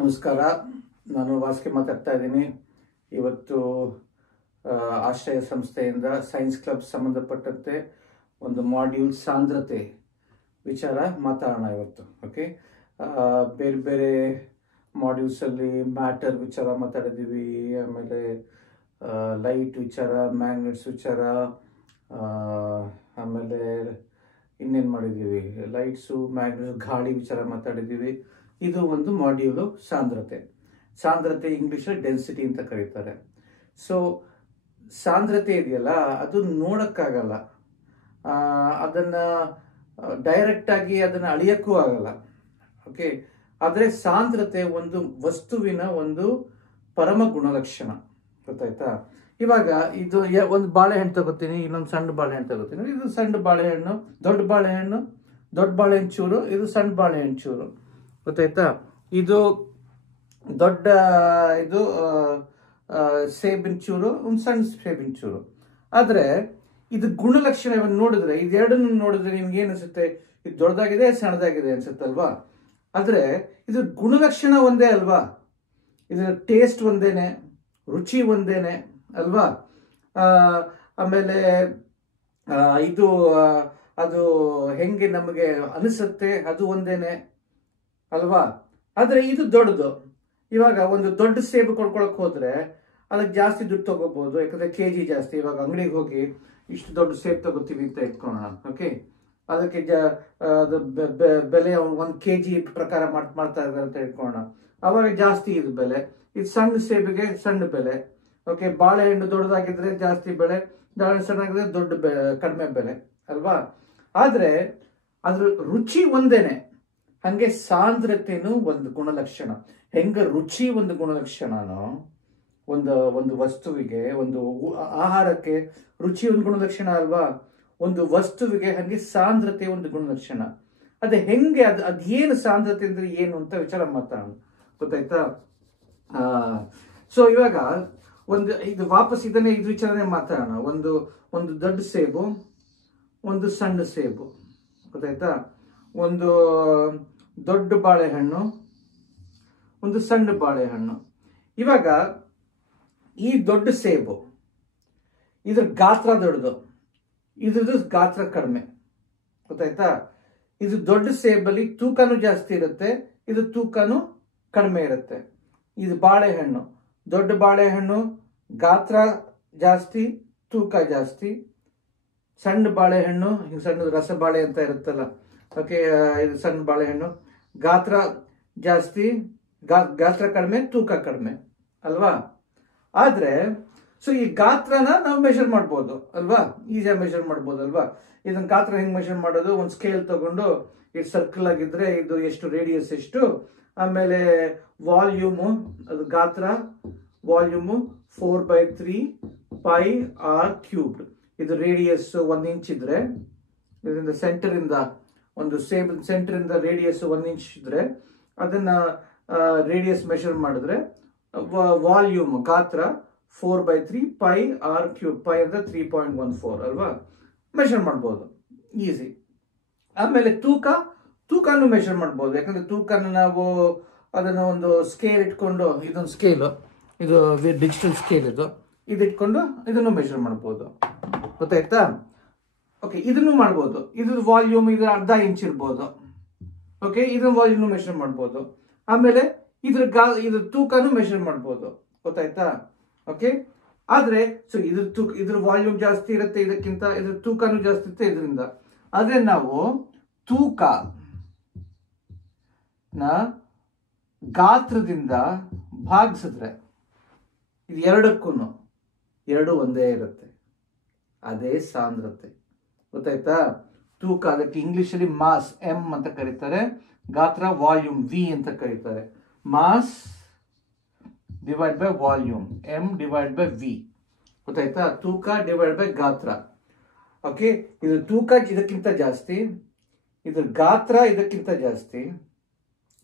ನಮಸ್ಕಾರ, ನಾನು ವಾಸ್ಕೆ ಮಾತಾಡ್ತಾ ಇದ್ದೀನಿ. ಇವತ್ತು ಆಶ್ರಯ ಸಂಸ್ಥೆಯಿಂದ ಸೈನ್ಸ್ ಕ್ಲಬ್ ಸಂಬಂಧಪಟ್ಟಂತೆ ಒಂದು ಮಾಡ್ಯೂಲ್ ಸಾಂದ್ರತೆ ವಿಚಾರ ಮಾತಾಡೋಣ ಇವತ್ತು. ಓಕೆ, ಬೇರೆ ಬೇರೆ ಮಾಡ್ಯೂಲ್ಸಲ್ಲಿ ಮ್ಯಾಟರ್ ವಿಚಾರ ಮಾತಾಡಿದ್ದೀವಿ, ಆಮೇಲೆ ಲೈಟ್ ವಿಚಾರ, ಮ್ಯಾಗ್ನೆಟ್ಸ್ ವಿಚಾರ, ಆಮೇಲೆ ಇನ್ನೇನು ಮಾಡಿದ್ದೀವಿ, ಲೈಟ್ಸು, ಮ್ಯಾಗ್ನೆಟ್ಸ್, ಗಾಳಿ ವಿಚಾರ ಮಾತಾಡಿದ್ದೀವಿ. ಇದು ಒಂದು ಮಾಡ್ಯೂಲು ಸಾಂದ್ರತೆ ಇಂಗ್ಲೀಷಲ್ಲಿ ಡೆನ್ಸಿಟಿ ಅಂತ ಕರೀತಾರೆ. ಸೊ ಸಾಂದ್ರತೆ ಇದೆಯಲ್ಲ, ಅದು ನೋಡೋಕ್ಕಾಗಲ್ಲ, ಅದನ್ನು ಡೈರೆಕ್ಟಾಗಿ ಅದನ್ನು ಅಳಿಯೋಕ್ಕೂ ಆಗಲ್ಲ. ಓಕೆ, ಆದರೆ ಸಾಂದ್ರತೆ ಒಂದು ವಸ್ತುವಿನ ಒಂದು ಪರಮ ಗುಣಲಕ್ಷಣ. ಗೊತ್ತಾಯ್ತಾ? ಇವಾಗ ಇದು ಒಂದು ಬಾಳೆಹಣ್ಣು ತಗೋತೀನಿ, ಇನ್ನೊಂದು ಸಣ್ಣ ಬಾಳೆಹಣ್ಣು ತಗೋತೀನಿ. ಇದು ಸಣ್ಣ ಬಾಳೆಹಣ್ಣು, ದೊಡ್ಡ ಬಾಳೆಹಣ್ಣು ಚೂರು, ಇದು ಸಣ್ಣ ಬಾಳೆಹಣ್ಣು ಚೂರು. ಗೊತ್ತಾಯ್ತಾ? ಇದು ದೊಡ್ಡ ಸೇಬಿನ ಚೂರು, ಒಂದು ಸಣ್ಣ ಸೇಬಿನ ಚೂರು. ಆದರೆ ಇದು ಗುಣಲಕ್ಷಣವನ್ನು ನೋಡಿದ್ರೆ, ಇದೆರಡನ್ನು ನೋಡಿದ್ರೆ ನಿಮ್ಗೆ ಏನು ಅನ್ಸುತ್ತೆ? ಇದು ದೊಡ್ಡದಾಗಿದೆ, ಸಣ್ಣದಾಗಿದೆ ಅನ್ಸುತ್ತಲ್ವಾ? ಆದರೆ ಇದ್ರ ಗುಣಲಕ್ಷಣ ಒಂದೇ ಅಲ್ವಾ? ಇದರ ಟೇಸ್ಟ್ ಒಂದೇನೆ, ರುಚಿ ಒಂದೇನೆ ಅಲ್ವಾ? ಆಮೇಲೆ ಇದು ಅದು ಹೆಂಗೆ ನಮಗೆ ಅನಿಸುತ್ತೆ ಅದು ಒಂದೇನೆ ಅಲ್ವಾ? ಆದರೆ ಇದು ದೊಡ್ಡದು. ಇವಾಗ ಒಂದು ದೊಡ್ಡ ಸೇಬು ಕೊಂಡ್ಕೊಳಕ್ ಹೋದ್ರೆ ಅದಕ್ಕೆ ಜಾಸ್ತಿ ದುಡ್ಡು ತಗೋಬಹುದು, ಯಾಕಂದ್ರೆ KG ಜಾಸ್ತಿ. ಇವಾಗ ಅಂಗಡಿಗೆ ಹೋಗಿ ಇಷ್ಟು ದೊಡ್ಡ ಸೇಬು ತಗೋತೀವಿ ಅಂತ ಇಟ್ಕೊಳ್ಳೋಣ. ಓಕೆ, ಅದಕ್ಕೆ ಅದು ಬೆಲೆ 1 kg ಪ್ರಕಾರ ಮಾಡ್ತಾ ಇದ್ದಾರೆ ಅಂತ ಇಟ್ಕೊಳ್ಳೋಣ. ಅವಾಗ ಜಾಸ್ತಿ ಇದು ಬೆಲೆ. ಇದು ಸಣ್ಣ ಸೇಬಿಗೆ ಸಣ್ಣ ಬೆಲೆ. ಓಕೆ, ಬಾಳೆಹಣ್ಣು ದೊಡ್ಡದಾಗಿದ್ರೆ ಜಾಸ್ತಿ ಬೆಲೆ, ಬಾಳೆಹಣ್ಣು ಸಣ್ಣಾಗಿದ್ರೆ ಕಡಿಮೆ ಬೆಲೆ ಅಲ್ವಾ? ಆದ್ರೆ ಅದ್ರ ರುಚಿ ಒಂದೇನೆ. ಹಂಗೆ ಸಾಂದ್ರತೆನೂ ಒಂದು ಗುಣಲಕ್ಷಣ. ಹೆಂಗ ರುಚಿ ಒಂದು ಗುಣಲಕ್ಷಣನೋ, ಒಂದು ವಸ್ತುವಿಗೆ, ಒಂದು ಆಹಾರಕ್ಕೆ ರುಚಿ ಒಂದು ಗುಣಲಕ್ಷಣ ಅಲ್ವಾ? ಒಂದು ವಸ್ತುವಿಗೆ ಹಂಗೆ ಸಾಂದ್ರತೆ ಒಂದು ಗುಣಲಕ್ಷಣ. ಅದೇ ಹೆಂಗೆ ಅದೇನು ಸಾಂದ್ರತೆ ಅಂದ್ರೆ ಏನು ಅಂತ ವಿಚಾರ ಮಾತಾಡೋಣ. ಗೊತ್ತಾಯ್ತಾ? ಸೊ ಇವಾಗ ಇದು ವಾಪಸ್ ಇದನ್ನೇ ಇದು ವಿಚಾರನೆ ಮಾತಾಡೋಣ. ಒಂದು ದೊಡ್ಡ ಸೇಬು, ಒಂದು ಸಣ್ಣ ಸೇಬು. ಗೊತ್ತಾಯ್ತಾ? ಒಂದು ದೊಡ್ಡ ಬಾಳೆಹಣ್ಣು, ಒಂದು ಸಣ್ಣ ಬಾಳೆಹಣ್ಣು. ಇವಾಗ ಈ ದೊಡ್ಡ ಸೇಬು, ಇದ್ರ ಗಾತ್ರ ದೊಡ್ಡದು, ಇದ್ರದ್ದು ಗಾತ್ರ ಕಡಿಮೆ. ಗೊತ್ತಾಯ್ತಾ? ಇದು ದೊಡ್ಡ ಸೇಬಲ್ಲಿ ತೂಕನೂ ಜಾಸ್ತಿ ಇರುತ್ತೆ, ಇದು ತೂಕನೂ ಕಡಿಮೆ ಇರುತ್ತೆ. ಇದು ಬಾಳೆಹಣ್ಣು, ದೊಡ್ಡ ಬಾಳೆಹಣ್ಣು ಗಾತ್ರ ಜಾಸ್ತಿ, ತೂಕ ಜಾಸ್ತಿ. ಸಣ್ಣ ಬಾಳೆಹಣ್ಣು, ಸಣ್ಣ ರಸಬಾಳೆ ಅಂತ ಇರುತ್ತಲ್ಲ, ಓಕೆ, ಇದು ಸಣ್ಣ ಬಾಳೆಹಣ್ಣು ಗಾತ್ರ ಜಾಸ್ತಿ, ಗಾತ್ರ ಕಡಿಮೆ, ತೂಕ ಕಡಿಮೆ ಅಲ್ವಾ? ಆದ್ರೆ ಸೊ ಈ ಗಾತ್ರನ ನಾವು ಮೆಷರ್ ಮಾಡ್ಬೋದು ಅಲ್ವಾ? ಈಸಿಯಾಗಿ ಮೆಷರ್ ಮಾಡ್ಬೋದು ಅಲ್ವಾ? ಇದನ್ನ ಗಾತ್ರ ಹೆಂಗ್ ಮೆಷರ್ ಮಾಡೋದು? ಒಂದು ಸ್ಕೇಲ್ ತಗೊಂಡು, ಇದು ಸರ್ಕಲ್ ಆಗಿದ್ರೆ ಇದು ಎಷ್ಟು, ರೇಡಿಯಸ್ ಎಷ್ಟು, ಆಮೇಲೆ ವಾಲ್ಯೂಮು, ಅದು ಗಾತ್ರ, ವಾಲ್ಯೂಮು 4/3 πr³. ಇದು ರೇಡಿಯಸ್ 1 ಇಂಚ್ ಇದ್ರೆ, ಇದರಿಂದ ಸೆಂಟರಿಂದ ಒಂದು ಸೆಂಟರಿಂದ ರೇಡಿಯಸ್ 1 ಇಂಚ್ ಇದ್ರೆ ಅದನ್ನ ರೇಡಿಯಸ್ ಮೆಷರ್ ಮಾಡಿದ್ರೆ ವಾಲ್ಯೂಮ್ ಗಾತ್ರ 4/3 πr³. π ಅಂದ್ರೆ 3.14 ಅಲ್ವಾ? ಮೆಷರ್ ಮಾಡ್ಬೋದು ಈಸಿ. ಆಮೇಲೆ ತೂಕನೂ ಮೆಷರ್ ಮಾಡ್ಬೋದು. ಯಾಕಂದ್ರೆ ತೂಕನ ನಾವು ಅದನ್ನ ಒಂದು ಸ್ಕೇಲ್ ಇಟ್ಕೊಂಡು, ಇದೊಂದು ಸ್ಕೇಲು, ಇದು ಡಿಜಿಟಲ್ ಸ್ಕೇಲ್, ಇದು ಇಟ್ಕೊಂಡು ಇದನ್ನು ಮೆಷರ್ ಮಾಡ್ಬೋದು. ಗೊತ್ತಾಯ್ತಾ? ಓಕೆ, ಇದನ್ನು ಮಾಡ್ಬೋದು. ಇದ್ರ ವಾಲ್ಯೂಮ್ ಇದು 1/2 ಇಂಚ್ ಇರ್ಬೋದು. ಓಕೆ, ಇದನ್ನ ವಾಲ್ಯೂಮ್ ಮೆಷರ್ ಮಾಡ್ಬೋದು. ಆಮೇಲೆ ಇದ್ರ ತೂಕನೂ ಮೆಷರ್ ಮಾಡ್ಬೋದು. ಗೊತ್ತಾಯ್ತಾ? ಓಕೆ, ಆದ್ರೆ ಸೊ ಇದ್ರ ವಾಲ್ಯೂಮ್ ಜಾಸ್ತಿ ಇರುತ್ತೆ ಇದಕ್ಕಿಂತ, ಇದ್ರ ತೂಕನೂ ಜಾಸ್ತಿ ಇರುತ್ತೆ ಇದರಿಂದ. ಆದ್ರೆ ನಾವು ತೂಕನ ಗಾತ್ರದಿಂದ ಭಾಗಿಸಿದ್ರೆ ಇದು ಎರಡು ಒಂದೇ ಇರುತ್ತೆ. ಅದೇ ಸಾಂದ್ರತೆ. ಗೊತ್ತಾಯ್ತಾ? ತೂಕ, ಅದಕ್ಕೆ ಇಂಗ್ಲಿಷಲ್ಲಿ ಮಾಸ್, M ಅಂತ ಕರೀತಾರೆ. ಗಾತ್ರ, ವಾಲ್ಯೂಮ್, V ಅಂತ ಕರೀತಾರೆ. Mass divide by volume, M divide by V. ಗೊತ್ತಾಯ್ತಾ? ತೂಕ ಡಿವೈಡ್ ಬೈ ಗಾತ್ರ. ಓಕೆ, ಇದು ತೂಕ ಇದಕ್ಕಿಂತ ಜಾಸ್ತಿ, ಇದ್ರ ಗಾತ್ರ ಇದಕ್ಕಿಂತ ಜಾಸ್ತಿ.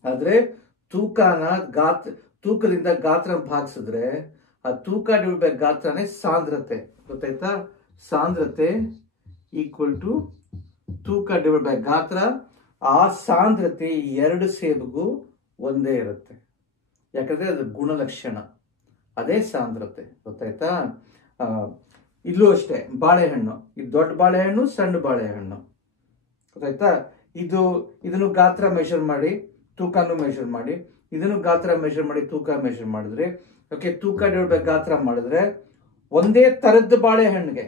ಆದ್ರೆ ತೂಕದಿಂದ ಗಾತ್ರ ಭಾಗಿಸಿದ್ರೆ ಆ ತೂಕ ಡಿವೈಡ್ ಬೈ ಗಾತ್ರನೇ ಸಾಂದ್ರತೆ. ಗೊತ್ತಾಯ್ತಾ? ಸಾಂದ್ರತೆ ಈಕ್ವಲ್ ಟು ತೂಕ ಡಿವೈಡ್ ಬೈ ಗಾತ್ರ. ಆ ಸಾಂದ್ರತೆ ಎರಡು ಸೇಬಿಗೂ ಒಂದೇ ಇರುತ್ತೆ. ಯಾಕಂದ್ರೆ ಅದು ಗುಣಲಕ್ಷಣ, ಅದೇ ಸಾಂದ್ರತೆ. ಗೊತ್ತಾಯ್ತಾ? ಇಲ್ಲೂ ಅಷ್ಟೇ, ಬಾಳೆಹಣ್ಣು, ಇದು ದೊಡ್ಡ ಬಾಳೆಹಣ್ಣು, ಸಣ್ಣ ಬಾಳೆಹಣ್ಣು. ಗೊತ್ತಾಯ್ತಾ? ಇದನ್ನು ಗಾತ್ರ ಮೆಷರ್ ಮಾಡಿ, ತೂಕನೂ ಮೆಷರ್ ಮಾಡಿ, ಇದನ್ನು ಗಾತ್ರ ಮೆಷರ್ ಮಾಡಿ, ತೂಕ ಮೆಷರ್ ಮಾಡಿದ್ರೆ, ಓಕೆ, ತೂಕ ಡಿವೈಡ್ ಗಾತ್ರ ಮಾಡಿದ್ರೆ ಒಂದೇ ತರದ್ದು ಬಾಳೆಹಣ್ಣಿಗೆ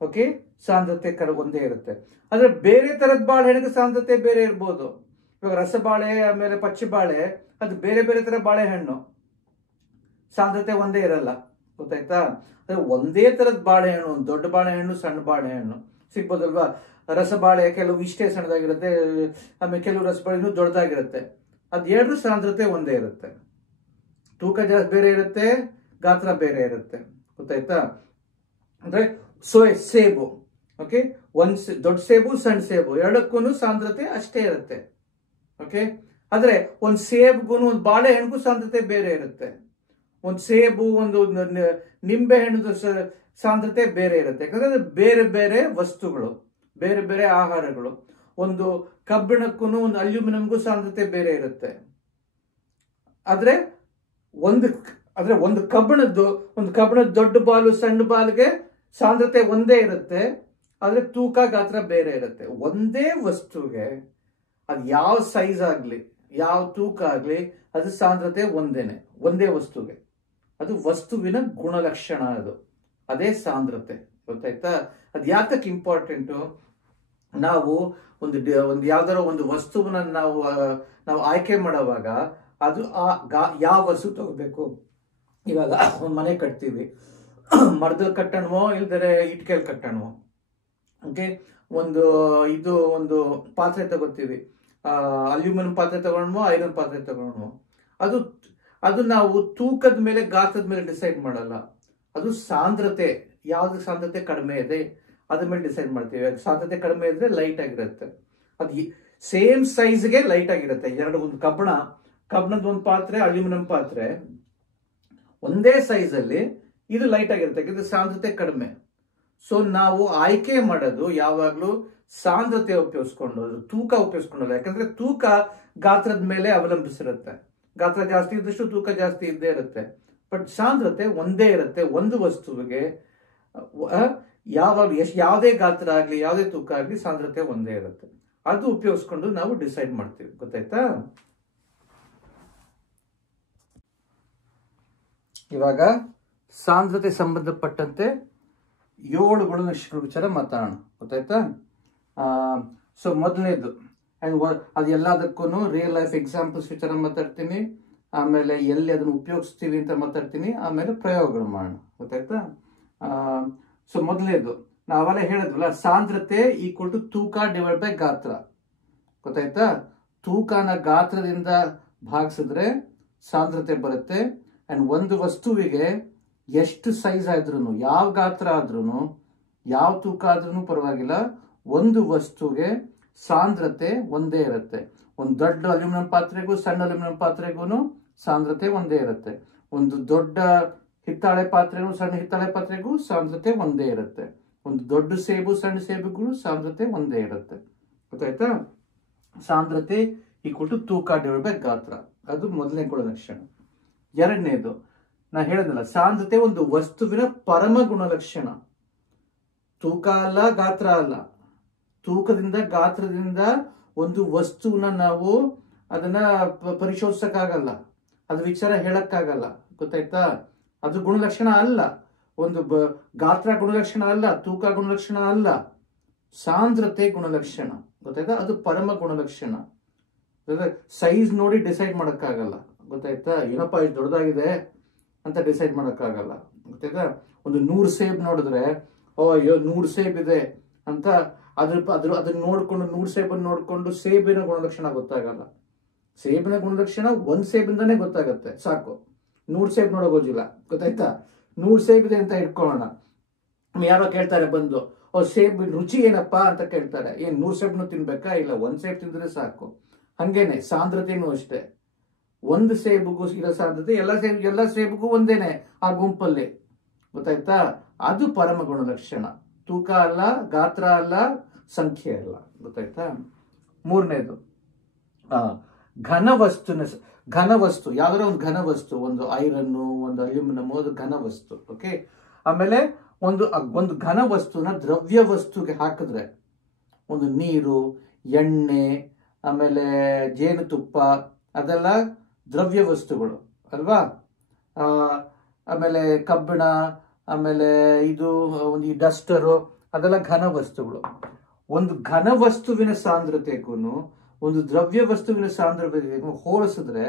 ಓಕೆ ಸಾಂದ್ರತೆ ಒಂದೇ ಇರುತ್ತೆ. ಆದ್ರೆ ಬೇರೆ ತರದ ಬಾಳೆಹಣ್ಣಿಗೆ ಸಾಂದ್ರತೆ ಬೇರೆ ಇರ್ಬೋದು. ಇವಾಗ ರಸಬಾಳೆ ಆಮೇಲೆ ಪಚ್ಚ ಬಾಳೆ ಅದು ಬೇರೆ ಬೇರೆ ತರ ಬಾಳೆಹಣ್ಣು, ಸಾಂದ್ರತೆ ಒಂದೇ ಇರಲ್ಲ. ಗೊತ್ತಾಯ್ತಾ? ಅಂದ್ರೆ ಒಂದೇ ತರದ ಬಾಳೆಹಣ್ಣು, ಒಂದು ದೊಡ್ಡ ಬಾಳೆಹಣ್ಣು, ಸಣ್ಣ ಬಾಳೆಹಣ್ಣು ಸಿಗ್ಬೋದಲ್ವಾ? ರಸಬಾಳೆ ಕೆಲವು ಇಷ್ಟೇ ಸಣ್ಣದಾಗಿರುತ್ತೆ, ಆಮೇಲೆ ಕೆಲವು ರಸಬಾಳೆ ದೊಡ್ಡದಾಗಿರುತ್ತೆ. ಅದ್ ಎರಡು ಸಾಂದ್ರತೆ ಒಂದೇ ಇರುತ್ತೆ, ತೂಕ ಜಾಸ್ತಿ ಬೇರೆ ಇರುತ್ತೆ, ಗಾತ್ರ ಬೇರೆ ಇರುತ್ತೆ. ಗೊತ್ತಾಯ್ತಾ? ಅಂದ್ರೆ ಸೇಬು ಓಕೆ, ದೊಡ್ಡ ಸೇಬು ಸಣ್ಣ ಸೇಬು ಎರಡಕ್ಕೂ ಸಾಂದ್ರತೆ ಅಷ್ಟೇ ಇರುತ್ತೆ. ಓಕೆ, ಆದ್ರೆ ಒಂದ್ ಸೇಬ್ಗೂ ಒಂದು ಬಾಳೆಹಣ್ಣಿಗೂ ಸಾಂದ್ರತೆ ಬೇರೆ ಇರುತ್ತೆ. ಒಂದು ಸೇಬು ಒಂದು ನಿಂಬೆ ಹಣ್ಣು ಸಾಂದ್ರತೆ ಬೇರೆ ಇರುತ್ತೆ, ಯಾಕಂದ್ರೆ ಅದು ಬೇರೆ ಬೇರೆ ವಸ್ತುಗಳು, ಬೇರೆ ಬೇರೆ ಆಹಾರಗಳು. ಒಂದು ಕಬ್ಬಿಣಕ್ಕೂ ಒಂದು ಅಲ್ಯೂಮಿನಿಯಂಗೂ ಸಾಂದ್ರತೆ ಬೇರೆ ಇರುತ್ತೆ. ಆದ್ರೆ ಒಂದು ಕಬ್ಬಿಣದ ದೊಡ್ಡ ಬಾಲು ಸಣ್ಣ ಬಾಲ್ಗೆ ಸಾಂದ್ರತೆ ಒಂದೇ ಇರುತ್ತೆ, ಆದ್ರೆ ತೂಕ ಗಾತ್ರ ಬೇರೆ ಇರುತ್ತೆ. ಒಂದೇ ವಸ್ತುಗೆ ಅದು ಯಾವ ಸೈಜ್ ಆಗ್ಲಿ, ಯಾವ ತೂಕ ಆಗ್ಲಿ, ಅದು ಸಾಂದ್ರತೆ ಒಂದೇನೆ, ಒಂದೇ ವಸ್ತುಗೆ. ಅದು ವಸ್ತುವಿನ ಗುಣಲಕ್ಷಣ, ಅದೇ ಸಾಂದ್ರತೆ. ಗೊತ್ತಾಯ್ತಾ? ಅದು ಯಾತಕ್ಕೆ ಇಂಪಾರ್ಟೆಂಟು? ನಾವು ಒಂದು ಯಾವ್ದಾರ ಒಂದು ವಸ್ತುವನ್ನ ನಾವು ಆಯ್ಕೆ ಮಾಡುವಾಗ ಅದು ಯಾವ ವಸ್ತು ತಗೋಬೇಕು. ಇವಾಗ ಒಂದು ಮನೆ ಕಟ್ತೀವಿ, ಮರದಲ್ಲಿ ಕಟ್ಟಣವೋ ಇಲ್ದರೆ ಇಟ್ಕೆಲ್ ಕಟ್ಟಣವೋ. ಓಕೆ, ಒಂದು ಪಾತ್ರೆ ತಗೋತೀವಿ, ಅಲ್ಯೂಮಿನಿಯಂ ಪಾತ್ರೆ ತಗೊಂಡ್ಮೋ ಐರನ್ ಪಾತ್ರೆ ತಗೊಂಡ್ಮೋ, ಅದು ನಾವು ತೂಕದ ಮೇಲೆ ಗಾತ್ರದ ಮೇಲೆ ಡಿಸೈಡ್ ಮಾಡಲ್ಲ. ಅದು ಸಾಂದ್ರತೆ, ಯಾವ್ದು ಸಾಂದ್ರತೆ ಕಡಿಮೆ ಇದೆ ಅದ್ರ ಮೇಲೆ ಡಿಸೈಡ್ ಮಾಡ್ತೀವಿ. ಸಾಂದ್ರತೆ ಕಡಿಮೆ ಇದ್ರೆ ಲೈಟ್ ಆಗಿರುತ್ತೆ, ಅದು ಸೇಮ್ ಸೈಜ್ಗೆ ಲೈಟ್ ಆಗಿರುತ್ತೆ. ಒಂದು ಕಬ್ಬಣದ ಒಂದು ಪಾತ್ರೆ, ಅಲ್ಯೂಮಿನಿಯಂ ಪಾತ್ರೆ ಒಂದೇ ಸೈಜ್ ಅಲ್ಲಿ ಇದು ಲೈಟ್ ಆಗಿರುತ್ತೆ, ಯಾಕಂದ್ರೆ ಸಾಂದ್ರತೆ ಕಡಿಮೆ. ಸೊ ನಾವು ಆಯ್ಕೆ ಮಾಡೋದು ಯಾವಾಗ್ಲೂ ಸಾಂದ್ರತೆ ಉಪಯೋಗಿಸ್ಕೊಂಡು, ತೂಕ ಉಪಯೋಗಿಸ್ಕೊಂಡಲ್ಲ. ಯಾಕಂದ್ರೆ ತೂಕ ಗಾತ್ರದ ಮೇಲೆ ಅವಲಂಬಿಸಿರುತ್ತೆ, ಗಾತ್ರ ಜಾಸ್ತಿ ಇದ್ದಷ್ಟು ತೂಕ ಜಾಸ್ತಿ ಇದ್ದೇ ಇರುತ್ತೆ. ಬಟ್ ಸಾಂದ್ರತೆ ಒಂದೇ ಇರುತ್ತೆ. ಒಂದು ವಸ್ತುವಿಗೆ ಯಾವುದೇ ಗಾತ್ರ ಆಗ್ಲಿ ಯಾವುದೇ ತೂಕ ಆಗ್ಲಿ ಸಾಂದ್ರತೆ ಒಂದೇ ಇರುತ್ತೆ. ಅದು ಉಪಯೋಗಿಸ್ಕೊಂಡು ನಾವು ಡಿಸೈಡ್ ಮಾಡ್ತೀವಿ. ಗೊತ್ತಾಯ್ತಾ? ಇವಾಗ ಸಾಂದ್ರತೆ ಸಂಬಂಧಪಟ್ಟಂತೆ 7 ಗುಣಲಕ್ಷಣಗಳ ವಿಚಾರ ಮಾತಾಡೋಣ. ಗೊತ್ತಾಯ್ತಾ? ಸೊ ಮೊದಲನೇದು ಅದು ಎಲ್ಲದಕ್ಕೂ ರಿಯಲ್ ಲೈಫ್ ಎಕ್ಸಾಂಪಲ್ಸ್ ವಿಚಾರ ಮಾತಾಡ್ತೀನಿ, ಆಮೇಲೆ ಎಲ್ಲಿ ಅದನ್ನು ಉಪಯೋಗಿಸ್ತೀವಿ ಅಂತ ಮಾತಾಡ್ತೀನಿ, ಆಮೇಲೆ ಪ್ರಯೋಗಗಳು ಮಾಡೋಣ. ಗೊತ್ತಾಯ್ತಾ? ಸೊ ಮೊದಲನೇದು ನಾವೆಲ್ಲ ಹೇಳಿದ್ವಲ್ಲ, ಸಾಂದ್ರತೆ ಈಕ್ವಲ್ ಟು ತೂಕ ಡಿವೈಡ್ ಬೈ ಗಾತ್ರ. ಗೊತ್ತಾಯ್ತಾ? ತೂಕನ ಗಾತ್ರದಿಂದ ಭಾಗಿಸಿದ್ರೆ ಸಾಂದ್ರತೆ ಬರುತ್ತೆ. ಅಂಡ್ ಒಂದು ವಸ್ತುವಿಗೆ ಎಷ್ಟು ಸೈಜ್ ಆದ್ರೂ, ಯಾವ ಗಾತ್ರ ಆದ್ರೂ, ಯಾವ ತೂಕ ಆದ್ರೂ ಪರವಾಗಿಲ್ಲ, ಒಂದು ವಸ್ತುಗೆ ಸಾಂದ್ರತೆ ಒಂದೇ ಇರುತ್ತೆ. ಒಂದು ದೊಡ್ಡ ಅಲ್ಯೂಮಿನಿಯಂ ಪಾತ್ರೆಗೂ ಸಣ್ಣ ಅಲ್ಯೂಮಿನಿಯಂ ಪಾತ್ರೆಗೂ ಸಾಂದ್ರತೆ ಒಂದೇ ಇರುತ್ತೆ. ಒಂದು ದೊಡ್ಡ ಹಿತ್ತಾಳೆ ಪಾತ್ರೆಗೂ ಸಣ್ಣ ಹಿತ್ತಾಳೆ ಪಾತ್ರೆಗೂ ಸಾಂದ್ರತೆ ಒಂದೇ ಇರುತ್ತೆ. ಒಂದು ದೊಡ್ಡ ಸೇಬು ಸಣ್ಣ ಸೇಬುಗಳು ಸಾಂದ್ರತೆ ಒಂದೇ ಇರುತ್ತೆ. ಗೊತ್ತಾಯ್ತಾ? ಸಾಂದ್ರತೆ ಈಕ್ವಲ್ ಟು ತೂಕ ಡಿವೈಡ್ ಬೈ ಗಾತ್ರ. ಅದು ಮೊದಲನೇ ಗುಣಲಕ್ಷಣ. ಎರಡನೇದು ನಾ ಹೇಳಿದ್ನಲ್ಲ, ಸಾಂದ್ರತೆ ಒಂದು ವಸ್ತುವಿನ ಪರಮ ಗುಣಲಕ್ಷಣ. ತೂಕ ಅಲ್ಲ, ಗಾತ್ರ ಅಲ್ಲ. ತೂಕದಿಂದ ಗಾತ್ರದಿಂದ ಒಂದು ವಸ್ತುವನ್ನ ನಾವು ಅದನ್ನ ಪರಿಶೋಧಿಸಕ್ಕಾಗಲ್ಲ, ಅದು ವಿಚಾರ ಹೇಳಕ್ಕಾಗಲ್ಲ. ಗೊತ್ತಾಯ್ತಾ? ಅದು ಗುಣಲಕ್ಷಣ ಅಲ್ಲ. ಒಂದು ಗಾತ್ರ ಗುಣಲಕ್ಷಣ ಅಲ್ಲ, ತೂಕ ಗುಣಲಕ್ಷಣ ಅಲ್ಲ, ಸಾಂದ್ರತೆ ಗುಣಲಕ್ಷಣ. ಗೊತ್ತಾಯ್ತಾ? ಅದು ಪರಮ ಗುಣಲಕ್ಷಣ. ಸೈಜ್ ನೋಡಿ ಡಿಸೈಡ್ ಮಾಡಕ್ಕಾಗಲ್ಲ. ಗೊತ್ತಾಯ್ತಾ? ಏನಪ್ಪಾ ಇದು ದೊಡ್ಡದಾಗಿದೆ ಅಂತ ಡಿಸೈಡ್ ಮಾಡಕ್ಕಾಗಲ್ಲ. ಗೊತ್ತಾಯ್ತಾ? ಒಂದು 100 ಸೇಬ್ ನೋಡಿದ್ರೆ 100 ಸೇಬ್ ಇದೆ ಅಂತ ಅದನ್ನ ನೋಡ್ಕೊಂಡು 100 ಸೇಬನ್ನು ನೋಡ್ಕೊಂಡು ಸೇಬಿನ ಗುಣಲಕ್ಷಣ ಗೊತ್ತಾಗಲ್ಲ. ಸೇಬಿನ ಗುಣಲಕ್ಷಣ ಒಂದ್ ಸೇಬಿಂದಾನೇ ಗೊತ್ತಾಗತ್ತೆ, ಸಾಕು. 100 ಸೇಬ್ ನೋಡೋಗೋದಿಲ್ಲ. ಗೊತ್ತಾಯ್ತಾ? 100 ಸೇಬ್ ಇದೆ ಅಂತ ಇಟ್ಕೊಳ್ಳೋಣ, ಯಾರೋ ಕೇಳ್ತಾರೆ ಬಂದು, ಸೇಬ್ ರುಚಿ ಏನಪ್ಪಾ ಅಂತ ಕೇಳ್ತಾರೆ. 100 ಸೇಬ್ನು ತಿನ್ಬೇಕಾ? ಇಲ್ಲ, ಒಂದ್ ಸೇಬ್ ತಿಂದ್ರೆ ಸಾಕು. ಹಂಗೇನೆ ಸಾಂದ್ರತೆನೂ ಅಷ್ಟೇ. ಒಂದು ಸೇಬಿಗೂ ಇರೋ ಸಾಂದ್ರತೆ ಎಲ್ಲ ಸೇಬಿಗೂ ಒಂದೇನೆ ಆ ಗುಂಪಲ್ಲಿ. ಗೊತ್ತಾಯ್ತಾ? ಅದು ಪರಮ ಗುಣಲಕ್ಷಣ. ತೂಕ ಅಲ್ಲ, ಗಾತ್ರ ಅಲ್ಲ, ಸಂಖ್ಯೆ ಅಲ್ಲ. ಗೊತ್ತಾಯ್ತಾ? ಮೂರನೇದು ಘನವಸ್ತು ಯಾವ್ದಾರ ಒಂದು ಘನವಸ್ತು, ಒಂದು ಐರನ್ನು, ಒಂದು ಅಲ್ಯೂಮಿನಿಯಂ, ಒಂದು ಘನವಸ್ತು. ಓಕೆ, ಆಮೇಲೆ ಒಂದು ಘನವಸ್ತುನ ದ್ರವ್ಯ ವಸ್ತುಗೆ ಹಾಕಿದ್ರೆ, ಒಂದು ನೀರು, ಎಣ್ಣೆ, ಆಮೇಲೆ ಜೇನುತುಪ್ಪ, ಅದೆಲ್ಲ ದ್ರವ್ಯ ವಸ್ತುಗಳು ಅಲ್ವಾ. ಆಮೇಲೆ ಕಬ್ಬಿಣ, ಆಮೇಲೆ ಇದು ಒಂದು ಡಸ್ಟರು, ಅದೆಲ್ಲ ಘನ ವಸ್ತುಗಳು. ಒಂದು ಘನ ವಸ್ತುವಿನ ಸಾಂದ್ರತೆಗೂ ಒಂದು ದ್ರವ್ಯ ವಸ್ತುವಿನ ಸಾಂದ್ರತೆಗೂ ಹೋಲಿಸಿದ್ರೆ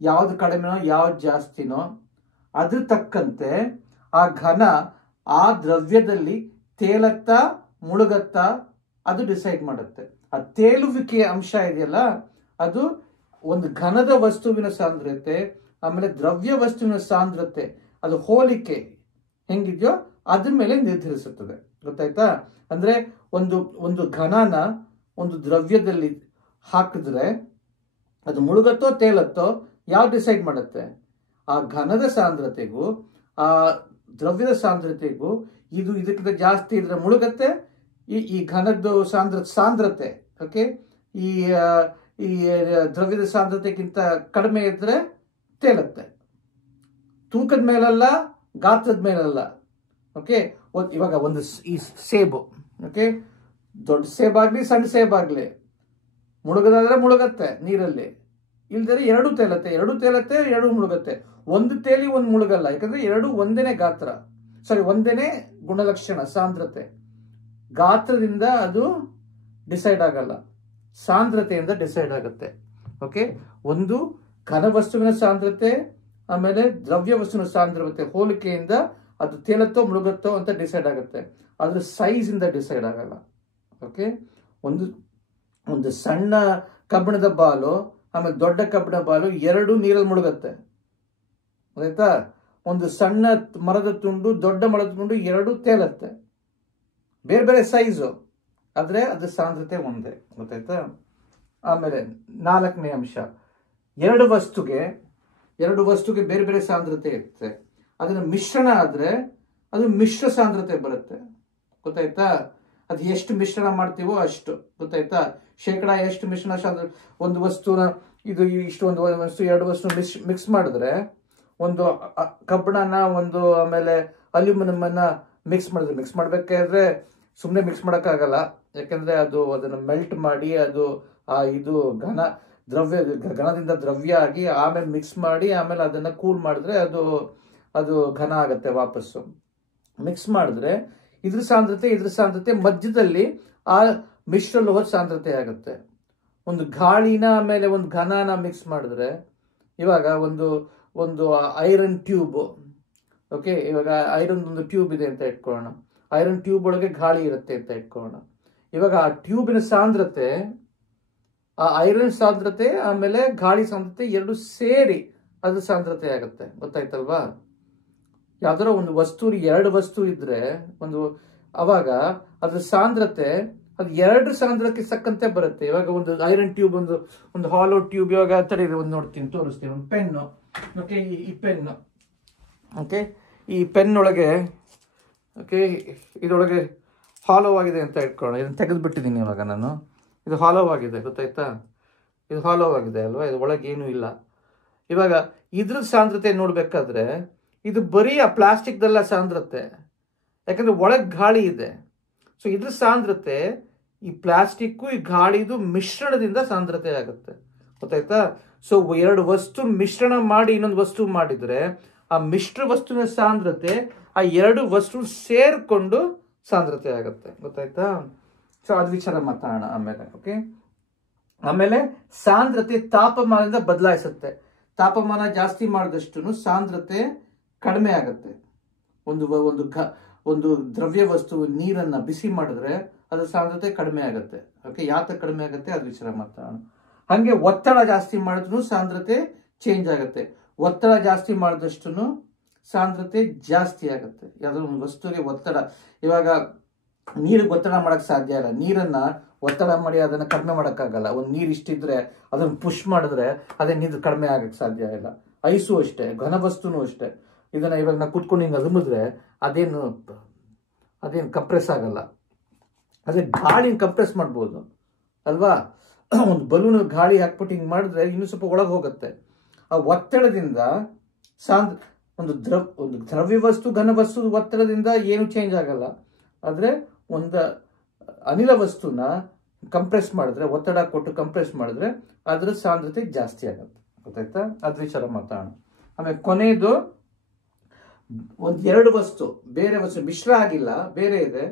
ಯಾವ್ದು ಕಡಿಮೆನೋ ಯಾವ್ದು ಜಾಸ್ತಿನೋ ಅದ್ರ ತಕ್ಕಂತೆ ಆ ಘನ ಆ ದ್ರವ್ಯದಲ್ಲಿ ತೇಲತ್ತಾ ಮುಳುಗತ್ತಾ ಅದು ಡಿಸೈಡ್ ಮಾಡುತ್ತೆ. ಆ ತೇಲುವಿಕೆಯ ಅಂಶ ಇದೆಯಲ್ಲ, ಅದು ಒಂದು ಘನದ ವಸ್ತುವಿನ ಸಾಂದ್ರತೆ ಆಮೇಲೆ ದ್ರವ್ಯ ವಸ್ತುವಿನ ಸಾಂದ್ರತೆ ಅದು ಹೋಲಿಕೆ ಹೆಂಗಿದೆಯೋ ಅದ್ರ ಮೇಲೆ ನಿರ್ಧರಿಸುತ್ತದೆ. ಗೊತ್ತಾಯ್ತಾ? ಅಂದ್ರೆ ಒಂದು ಘನನ ಒಂದು ದ್ರವ್ಯದಲ್ಲಿ ಹಾಕಿದ್ರೆ ಅದು ಮುಳುಗತ್ತೋ ತೇಲತ್ತೋ ಯಾವ್ದು ಡಿಸೈಡ್ ಮಾಡುತ್ತೆ? ಆ ಘನದ ಸಾಂದ್ರತೆಗೂ ಆ ದ್ರವ್ಯದ ಸಾಂದ್ರತೆಗೂ ಇದಕ್ಕಿಂತ ಜಾಸ್ತಿ ಇದ್ರೆ ಮುಳುಗತ್ತೆ, ಈ ಘನದ್ದು ಸಾಂದ್ರತೆ ಓಕೆ ಈ ದ್ರವ್ಯದ ಸಾಂದ್ರತೆಗಿಂತ ಕಡಿಮೆ ಇದ್ರೆ ತೇಲತ್ತೆ. ತೂಕದ ಮೇಲಲ್ಲ, ಗಾತ್ರದ ಮೇಲಲ್ಲ. ಓಕೆ, ಇವಾಗ ಒಂದು ಈ ಸೇಬು, ಓಕೆ, ದೊಡ್ಡ ಸೇಬಾಗ್ಲಿ ಸಣ್ಣ ಸೇಬಾಗ್ಲಿ ಮುಳುಗದಾದ್ರೆ ಮುಳುಗತ್ತೆ ನೀರಲ್ಲಿ, ಇಲ್ದರೆ ಎರಡು ತೇಲತ್ತೆ, ಎರಡು ಮುಳುಗತ್ತೆ. ಒಂದು ತೇಲಿ ಒಂದು ಮುಳುಗಲ್ಲ, ಯಾಕಂದ್ರೆ ಎರಡು ಒಂದೇನೆ ಗಾತ್ರ, ಒಂದೇನೆ ಗುಣಲಕ್ಷಣ ಸಾಂದ್ರತೆ. ಗಾತ್ರದಿಂದ ಅದು ಡಿಸೈಡ್ ಆಗಲ್ಲ, ಸಾಂದ್ರತೆಯಿಂದ ಡಿಸೈಡ್ ಆಗುತ್ತೆ. ಓಕೆ, ಒಂದು ಘನವಸ್ತುವಿನ ಸಾಂದ್ರತೆ ಆಮೇಲೆ ದ್ರವ್ಯ ವಸ್ತುವಿನ ಸಾಂದ್ರತೆ ಹೋಲಿಕೆಯಿಂದ ಅದು ತೇಲತ್ತೋ ಮುಳುಗತ್ತೋ ಅಂತ ಡಿಸೈಡ್ ಆಗುತ್ತೆ, ಅದ್ರ ಸೈಜ್ ಇಂದ ಡಿಸೈಡ್ ಆಗಲ್ಲ. ಓಕೆ, ಒಂದು ಸಣ್ಣ ಕಬ್ಬಿಣದ ಬಾಲು ಆಮೇಲೆ ದೊಡ್ಡ ಕಬ್ಬಿಣ ಬಾಲು ಎರಡು ನೀರಲ್ಲಿ ಮುಳುಗತ್ತೆ, ಗೊತ್ತಾಯ್ತಾ? ಒಂದು ಸಣ್ಣ ಮರದ ತುಂಡು ದೊಡ್ಡ ಮರದ ತುಂಡು ಎರಡು ತೇಲತ್ತೆ, ಬೇರೆ ಬೇರೆ ಸೈಜು, ಆದ್ರೆ ಅದ್ರ ಸಾಂದ್ರತೆ ಒಂದೇ. ಗೊತ್ತಾಯ್ತಾ? ಆಮೇಲೆ 4ನೇ ಅಂಶ, ಎರಡು ವಸ್ತುಗೆ ಬೇರೆ ಬೇರೆ ಸಾಂದ್ರತೆ ಇರುತ್ತೆ. ಅದನ್ನ ಮಿಶ್ರಣ ಆದ್ರೆ ಅದು ಮಿಶ್ರ ಸಾಂದ್ರತೆ ಬರುತ್ತೆ. ಗೊತ್ತಾಯ್ತಾ? ಅದು ಎಷ್ಟು ಮಿಶ್ರಣ ಮಾಡ್ತೀವೋ ಅಷ್ಟು. ಗೊತ್ತಾಯ್ತಾ? ಶೇಕಡ ಎಷ್ಟು ಮಿಶ್ರಣ ಒಂದು ವಸ್ತುನ ಒಂದು ವಸ್ತು ಎರಡು ವಸ್ತು ಮಿಕ್ಸ್ ಮಾಡಿದ್ರೆ, ಒಂದು ಕಬ್ಬಿಣನ ಒಂದು ಆಮೇಲೆ ಅಲ್ಯೂಮಿನಿಯಂ ಅನ್ನ ಮಿಕ್ಸ್ ಮಾಡ್ಬೇಕಾದ್ರೆ ಸುಮ್ಮನೆ ಮಿಕ್ಸ್ ಮಾಡೋಕ್ಕಾಗಲ್ಲ, ಯಾಕಂದ್ರೆ ಅದನ್ನ ಮೆಲ್ಟ್ ಮಾಡಿ ಅದು ಇದು ಘನದಿಂದ ದ್ರವ್ಯ ಆಗಿ ಆಮೇಲೆ ಮಿಕ್ಸ್ ಮಾಡಿ ಆಮೇಲೆ ಅದನ್ನ ಕೂಲ್ ಮಾಡಿದ್ರೆ ಅದು ಘನ ಆಗತ್ತೆ. ವಾಪಸ್ಸು ಮಿಕ್ಸ್ ಮಾಡಿದ್ರೆ ಇದ್ರ ಸಾಂದ್ರತೆ ಮಧ್ಯದಲ್ಲಿ ಆ ಮಿಶ್ರ ಲೋಹದ ಸಾಂದ್ರತೆ ಆಗುತ್ತೆ. ಒಂದು ಗಾಳಿನ ಆಮೇಲೆ ಒಂದು ಘನನ ಮಿಕ್ಸ್ ಮಾಡಿದ್ರೆ, ಇವಾಗ ಒಂದು ಐರನ್ ಟ್ಯೂಬ್, ಓಕೆ, ಇವಾಗ ಐರನ್ ಒಂದು ಟ್ಯೂಬ್ ಇದೆ ಅಂತ ಇಟ್ಕೊಳ್ಳೋಣ, ಐರನ್ ಟ್ಯೂಬ್ ಒಳಗೆ ಗಾಳಿ ಇರುತ್ತೆ ಅಂತ ಇಟ್ಕೊಳ್ಳೋಣ. ಇವಾಗ ಆ ಟ್ಯೂಬಿನ ಸಾಂದ್ರತೆ, ಆ ಐರನ್ ಸಾಂದ್ರತೆ ಆಮೇಲೆ ಗಾಳಿ ಸಾಂದ್ರತೆ ಎರಡು ಸೇರಿ ಅದು ಸಾಂದ್ರತೆ ಆಗುತ್ತೆ. ಗೊತ್ತಾಯ್ತಲ್ವಾ? ಯಾವ್ದಾರ ಒಂದು ಎರಡು ವಸ್ತು ಇದ್ರೆ ಅವಾಗ ಅದ್ರ ಸಾಂದ್ರತೆ ಅದು ಎರಡರ ಸಾಂದ್ರತೆ ಸಕ್ಕಂತೆ ಬರುತ್ತೆ. ಇವಾಗ ಒಂದು ಐರನ್ ಟ್ಯೂಬ್ ಒಂದು ಹಾಲೋ ಟ್ಯೂಬ್, ಇವಾಗ ನೋಡ್ತೀನಿ, ತೋರಿಸ್ತೀನಿ. ಒಂದು ಪೆನ್ನು, ಓಕೆ, ಈ ಪೆನ್ನು, ಓಕೆ, ಈ ಪೆನ್ ಒಳಗೆ, ಓಕೆ, ಇದರೊಳಗೆ ಹಾಲೋ ಆಗಿದೆ ಅಂತ ಇಟ್ಕೊಳ್ಳೋಣ. ಇದನ್ನು ತೆಗೆದುಬಿಟ್ಟಿದ್ದೀನಿ ಇವಾಗ ನಾನು. ಇದು ಹಾಲೋ ಆಗಿದೆ, ಗೊತ್ತಾಯ್ತಾ? ಇದು ಹಾಲೋ ಆಗಿದೆ ಅಲ್ವಾ? ಇದು ಒಳಗೆ ಏನೂ ಇಲ್ಲ. ಇವಾಗ ಇದ್ರ ಸಾಂದ್ರತೆ ನೋಡ್ಬೇಕಾದ್ರೆ ಇದು ಬರೀ ಆ ಪ್ಲಾಸ್ಟಿಕ್ದಲ್ಲ ಸಾಂದ್ರತೆ, ಯಾಕಂದ್ರೆ ಒಳಗೆ ಗಾಳಿ ಇದೆ. ಸೊ ಇದ್ರ ಸಾಂದ್ರತೆ ಈ ಪ್ಲಾಸ್ಟಿಕ್ಕು ಈ ಗಾಳಿದು ಮಿಶ್ರಣದಿಂದ ಸಾಂದ್ರತೆ ಆಗುತ್ತೆ. ಗೊತ್ತಾಯ್ತಾ? ಸೊ ಎರಡು ವಸ್ತು ಮಿಶ್ರಣ ಮಾಡಿ ಇನ್ನೊಂದು ವಸ್ತು ಮಾಡಿದ್ರೆ ಆ ಮಿಶ್ರ ವಸ್ತುವಿನ ಸಾಂದ್ರತೆ ಆ ಎರಡು ವಸ್ತು ಸೇರ್ಕೊಂಡು ಸಾಂದ್ರತೆ ಆಗುತ್ತೆ. ಗೊತ್ತಾಯ್ತಾ? ಸೊ ಅದು ವಿಚಾರ ಮಾತಾಡೋಣ ಆಮೇಲೆ. ಓಕೆ, ಆಮೇಲೆ ಸಾಂದ್ರತೆ ತಾಪಮಾನದಿಂದ ಬದಲಾಯಿಸುತ್ತೆ. ತಾಪಮಾನ ಜಾಸ್ತಿ ಮಾಡಿದಷ್ಟು ಸಾಂದ್ರತೆ ಕಡಿಮೆ ಆಗುತ್ತೆ. ಒಂದು ದ್ರವ್ಯ ವಸ್ತು ನೀರನ್ನ ಬಿಸಿ ಮಾಡಿದ್ರೆ ಅದ್ರ ಸಾಂದ್ರತೆ ಕಡಿಮೆ ಆಗುತ್ತೆ. ಓಕೆ, ಯಾಕೆ ಕಡಿಮೆ ಆಗುತ್ತೆ ಅದು ವಿಚಾರ ಮಾತಾಡೋಣ. ಹಂಗೆ ಒತ್ತಡ ಜಾಸ್ತಿ ಮಾಡಿದ್ರು ಸಾಂದ್ರತೆ ಚೇಂಜ್ ಆಗುತ್ತೆ. ಒತ್ತಡ ಜಾಸ್ತಿ ಮಾಡಿದಷ್ಟು ಸಾಂದ್ರತೆ ಜಾಸ್ತಿ ಆಗುತ್ತೆ. ಯಾವ್ದಾದ್ರು ಒಂದು ವಸ್ತುವಿಗೆ ಒತ್ತಡ, ಇವಾಗ ನೀರಿಗೆ ಒತ್ತಡ ಮಾಡಕ್ ಸಾಧ್ಯ ಇಲ್ಲ. ನೀರನ್ನ ಒತ್ತಡ ಮಾಡಿ ಅದನ್ನ ಕಡಿಮೆ ಮಾಡೋಕ್ಕಾಗಲ್ಲ. ಒಂದು ನೀರು ಇಷ್ಟಿದ್ರೆ ಅದನ್ನ ಪುಷ್ ಮಾಡಿದ್ರೆ ಅದೇ ನೀರು ಕಡಿಮೆ ಆಗಕ್ಕೆ ಸಾಧ್ಯ ಇಲ್ಲ. ಐಸು ಅಷ್ಟೇ, ಘನವಸ್ತುನೂ ಅಷ್ಟೇ. ಇದನ್ನ ಇವಾಗ ನಾವು ಕುತ್ಕೊಂಡು ಹಿಂಗೆ ಅದುಮಿದ್ರೆ ಅದೇನು ಕಂಪ್ರೆಸ್ ಆಗಲ್ಲ. ಅದೇ ಗಾಳಿನ ಕಂಪ್ರೆಸ್ ಮಾಡ್ಬೋದು ಅಲ್ವಾ? ಒಂದು ಬಲೂನ್ ಗಾಳಿ ಹಾಕ್ಬಿಟ್ಟು ಹಿಂಗೆ ಮಾಡಿದ್ರೆ ಇನ್ನೂ ಸ್ವಲ್ಪ ಒಳಗೆ ಹೋಗುತ್ತೆ. ಆ ಒತ್ತಡದಿಂದ ಒಂದು ದ್ರವ್ಯ ವಸ್ತು ಘನ ವಸ್ತು ಒತ್ತಡದಿಂದ ಏನು ಚೇಂಜ್ ಆಗಲ್ಲ. ಆದರೆ ಒಂದು ಅನಿಲ ವಸ್ತುನ ಕಂಪ್ರೆಸ್ ಮಾಡಿದ್ರೆ, ಒತ್ತಡ ಕೊಟ್ಟು ಕಂಪ್ರೆಸ್ ಮಾಡಿದ್ರೆ ಅದರ ಸಾಂದ್ರತೆ ಜಾಸ್ತಿ ಆಗುತ್ತೆ. ಗೊತ್ತಾಯ್ತಾ? ಅದ್ ವಿಚಾರ ಮಾತಾಡೋಣ. ಆಮೇಲೆ ಕೊನೆಯದು, ಎರಡು ವಸ್ತು ಬೇರೆ ವಸ್ತು ಮಿಶ್ರ ಆಗಿಲ್ಲ, ಬೇರೆ ಇದೆ.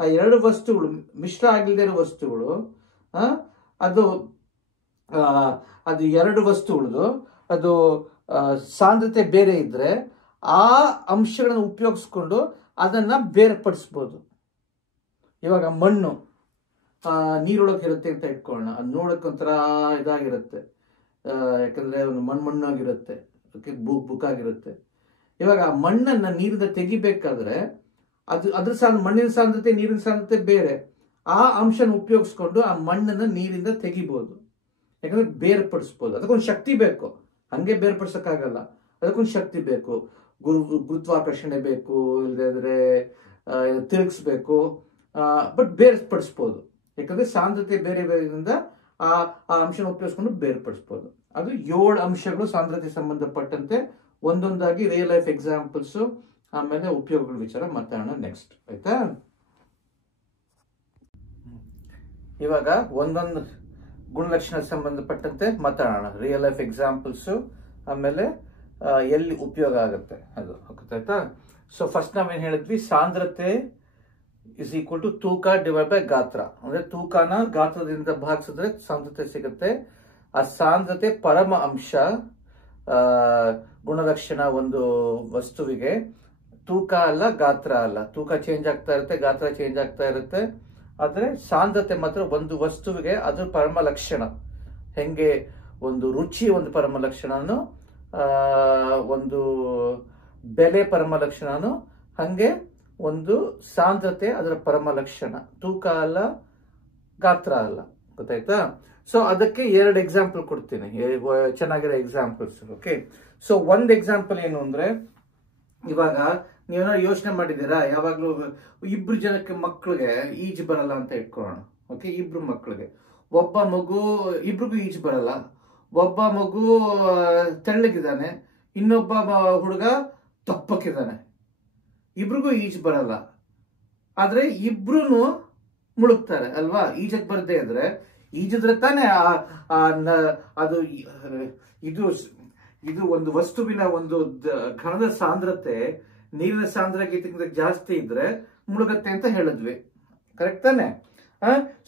ಆ ಎರಡು ವಸ್ತುಗಳು ಮಿಶ್ರ ಆಗಿಲ್ಲದೆ ಇರೋ ವಸ್ತುಗಳು, ಅದು ಎರಡು ವಸ್ತುಗಳದು ಅದು ಸಾಂದ್ರತೆ ಬೇರೆ ಇದ್ರೆ ಆ ಅಂಶಗಳನ್ನು ಉಪಯೋಗಿಸ್ಕೊಂಡು ಅದನ್ನ ಬೇರ್ಪಡಿಸ್ಬೋದು. ಇವಾಗ ಮಣ್ಣು ನೀರೊಳಗೆ ಇರುತ್ತೆ ಅಂತ ಇಟ್ಕೊಳ್ಳೋಣ. ಅದು ನೋಡಕ್ ಒಂಥರ ಇದಾಗಿರುತ್ತೆ, ಯಾಕಂದ್ರೆ ಒಂದು ಮಣ್ಣಾಗಿರುತ್ತೆ, ಬುಕ್ಕಾಗಿರುತ್ತೆ. ಇವಾಗ ಆ ಮಣ್ಣನ್ನ ನೀರಿಂದ ತೆಗಿಬೇಕಾದ್ರೆ ಮಣ್ಣಿನ ಸಾಂದ್ರತೆ ನೀರಿನ ಸಾಂದ್ರತೆ ಬೇರೆ. ಆ ಅಂಶನ ಉಪಯೋಗಿಸ್ಕೊಂಡು ಆ ಮಣ್ಣನ್ನ ನೀರಿಂದ ತೆಗಿಬಹುದು, ಯಾಕಂದ್ರೆ ಬೇರ್ಪಡಿಸ್ಬೋದು. ಅದಕ್ಕೊಂದು ಶಕ್ತಿ ಬೇಕು, ಹಂಗೆ ಬೇರ್ಪಡಿಸಕ್ಕಾಗಲ್ಲ. ಅದಕ್ಕೊಂದು ಶಕ್ತಿ ಬೇಕು, ಗುರುತ್ವಾಕರ್ಷಣೆ ಬೇಕು, ಇಲ್ಲದ್ರೆ ತಿರುಗಿಸ್ಬೇಕು. ಬಟ್ ಬೇರ್ಪಡಿಸ್ಬೋದು, ಯಾಕಂದ್ರೆ ಸಾಂದ್ರತೆ ಬೇರೆ ಬೇರೆದಿಂದ ಆ ಅಂಶನ ಉಪಯೋಗಿಸ್ಕೊಂಡು ಬೇರ್ಪಡಿಸ್ಬೋದು. ಅದು 7 ಅಂಶಗಳು ಸಾಂದ್ರತೆ ಸಂಬಂಧಪಟ್ಟಂತೆ ಒಂದೊಂದಾಗಿ ರಿಯಲ್ ಲೈಫ್ ಎಕ್ಸಾಂಪಲ್ಸ್, ಆಮೇಲೆ ಉಪಯೋಗಗಳ ವಿಚಾರ ಮಾತಾಡೋಣ ನೆಕ್ಸ್ಟ್. ಆಯ್ತಾ? ಇವಾಗ ಒಂದೊಂದು ಗುಣಲಕ್ಷಣ ಸಂಬಂಧಪಟ್ಟಂತೆ ಮಾತಾಡೋಣ. ರಿಯಲ್ ಲೈಫ್ ಎಕ್ಸಾಂಪಲ್ಸ್, ಆಮೇಲೆ ಎಲ್ಲಿ ಉಪಯೋಗ ಆಗುತ್ತೆ ಅದು. ಗೊತ್ತಾಯ್ತಾ? ಸೊ ಫಸ್ಟ್ ನಾವೇನ್ ಹೇಳಿದ್ವಿ, ಸಾಂದ್ರತೆ ಇಸ್ ಈಕ್ವಲ್ ಟು ತೂಕ ಡಿವೈಡ್ ಬೈ ಗಾತ್ರ. ಅಂದ್ರೆ ತೂಕನ ಗಾತ್ರದಿಂದ ಭಾಗಿಸಿದ್ರೆ ಸಾಂದ್ರತೆ ಸಿಗುತ್ತೆ. ಆ ಸಾಂದ್ರತೆ ಪರಮ ಅಂಶ ಗುಣಲಕ್ಷಣ ಒಂದು ವಸ್ತುವಿಗೆ. ತೂಕ ಅಲ್ಲ, ಗಾತ್ರ ಅಲ್ಲ. ತೂಕ ಚೇಂಜ್ ಆಗ್ತಾ ಇರುತ್ತೆ, ಗಾತ್ರ ಚೇಂಜ್ ಆಗ್ತಾ ಇರುತ್ತೆ. ಆದ್ರೆ ಸಾಂದ್ರತೆ ಮಾತ್ರ ಒಂದು ವಸ್ತುವಿಗೆ ಅದು ಪರಮ ಲಕ್ಷಣ. ಹೆಂಗೆ ಒಂದು ರುಚಿ ಒಂದು ಪರಮ ಲಕ್ಷಣನು, ಒಂದು ಬೆಲೆ ಪರಮ ಲಕ್ಷಣನು, ಹಂಗೆ ಒಂದು ಸಾಂದ್ರತೆ ಅದರ ಪರಮ ಲಕ್ಷಣ. ತೂಕ ಅಲ್ಲ, ಗಾತ್ರ ಅಲ್ಲ. ಗೊತ್ತಾಯ್ತಾ? ಸೊ ಅದಕ್ಕೆ 2 ಎಕ್ಸಾಂಪಲ್ ಕೊಡ್ತೀನಿ, ಚೆನ್ನಾಗಿರೋ ಎಕ್ಸಾಂಪಲ್ಸ್. ಓಕೆ, ಸೊ ಒಂದು ಎಕ್ಸಾಂಪಲ್ ಏನು ಅಂದ್ರೆ, ಇವಾಗ ನೀವೇನೋ ಯೋಚನೆ ಮಾಡಿದ್ದೀರಾ, ಯಾವಾಗ್ಲೂ 2 ಜನಕ್ಕೆ ಮಕ್ಕಳಿಗೆ ಈಜು ಬರಲ್ಲ ಅಂತ ಇಟ್ಕೊಳ್ಳೋಣ. ಓಕೆ, 2 ಮಕ್ಕಳಿಗೆ, ಒಬ್ಬ ಮಗು, ಇಬ್ರಿಗೂ ಈಜು ಬರಲ್ಲ. ಒಬ್ಬ ಮಗು ತೆಳ್ಳಗಿದ್ದಾನೆ, ಇನ್ನೊಬ್ಬ ಹುಡುಗ ದಪ್ಪಕ್ಕಿದ್ದಾನೆ. ಇಬ್ರಿಗೂ ಈಜು ಬರಲ್ಲ, ಆದ್ರೆ ಇಬ್ರು ಮುಳುಗ್ತಾರೆ ಅಲ್ವಾ? ಈಜಕ್ ಬರದೇ ಇದ್ರೆ, ಈಜಿದ್ರೆ ತಾನೇ ಅದು ಇದು ಒಂದು ವಸ್ತುವಿನ ಒಂದು ಘನದ ಸಾಂದ್ರತೆ ನೀರಿನ ಸಾಂದ್ರತೆಗಿಂತ ಜಾಸ್ತಿ ಇದ್ರೆ ಮುಳುಗತ್ತೆ ಅಂತ ಹೇಳಿದ್ವಿ. ಕರೆಕ್ಟ್ ತಾನೆ?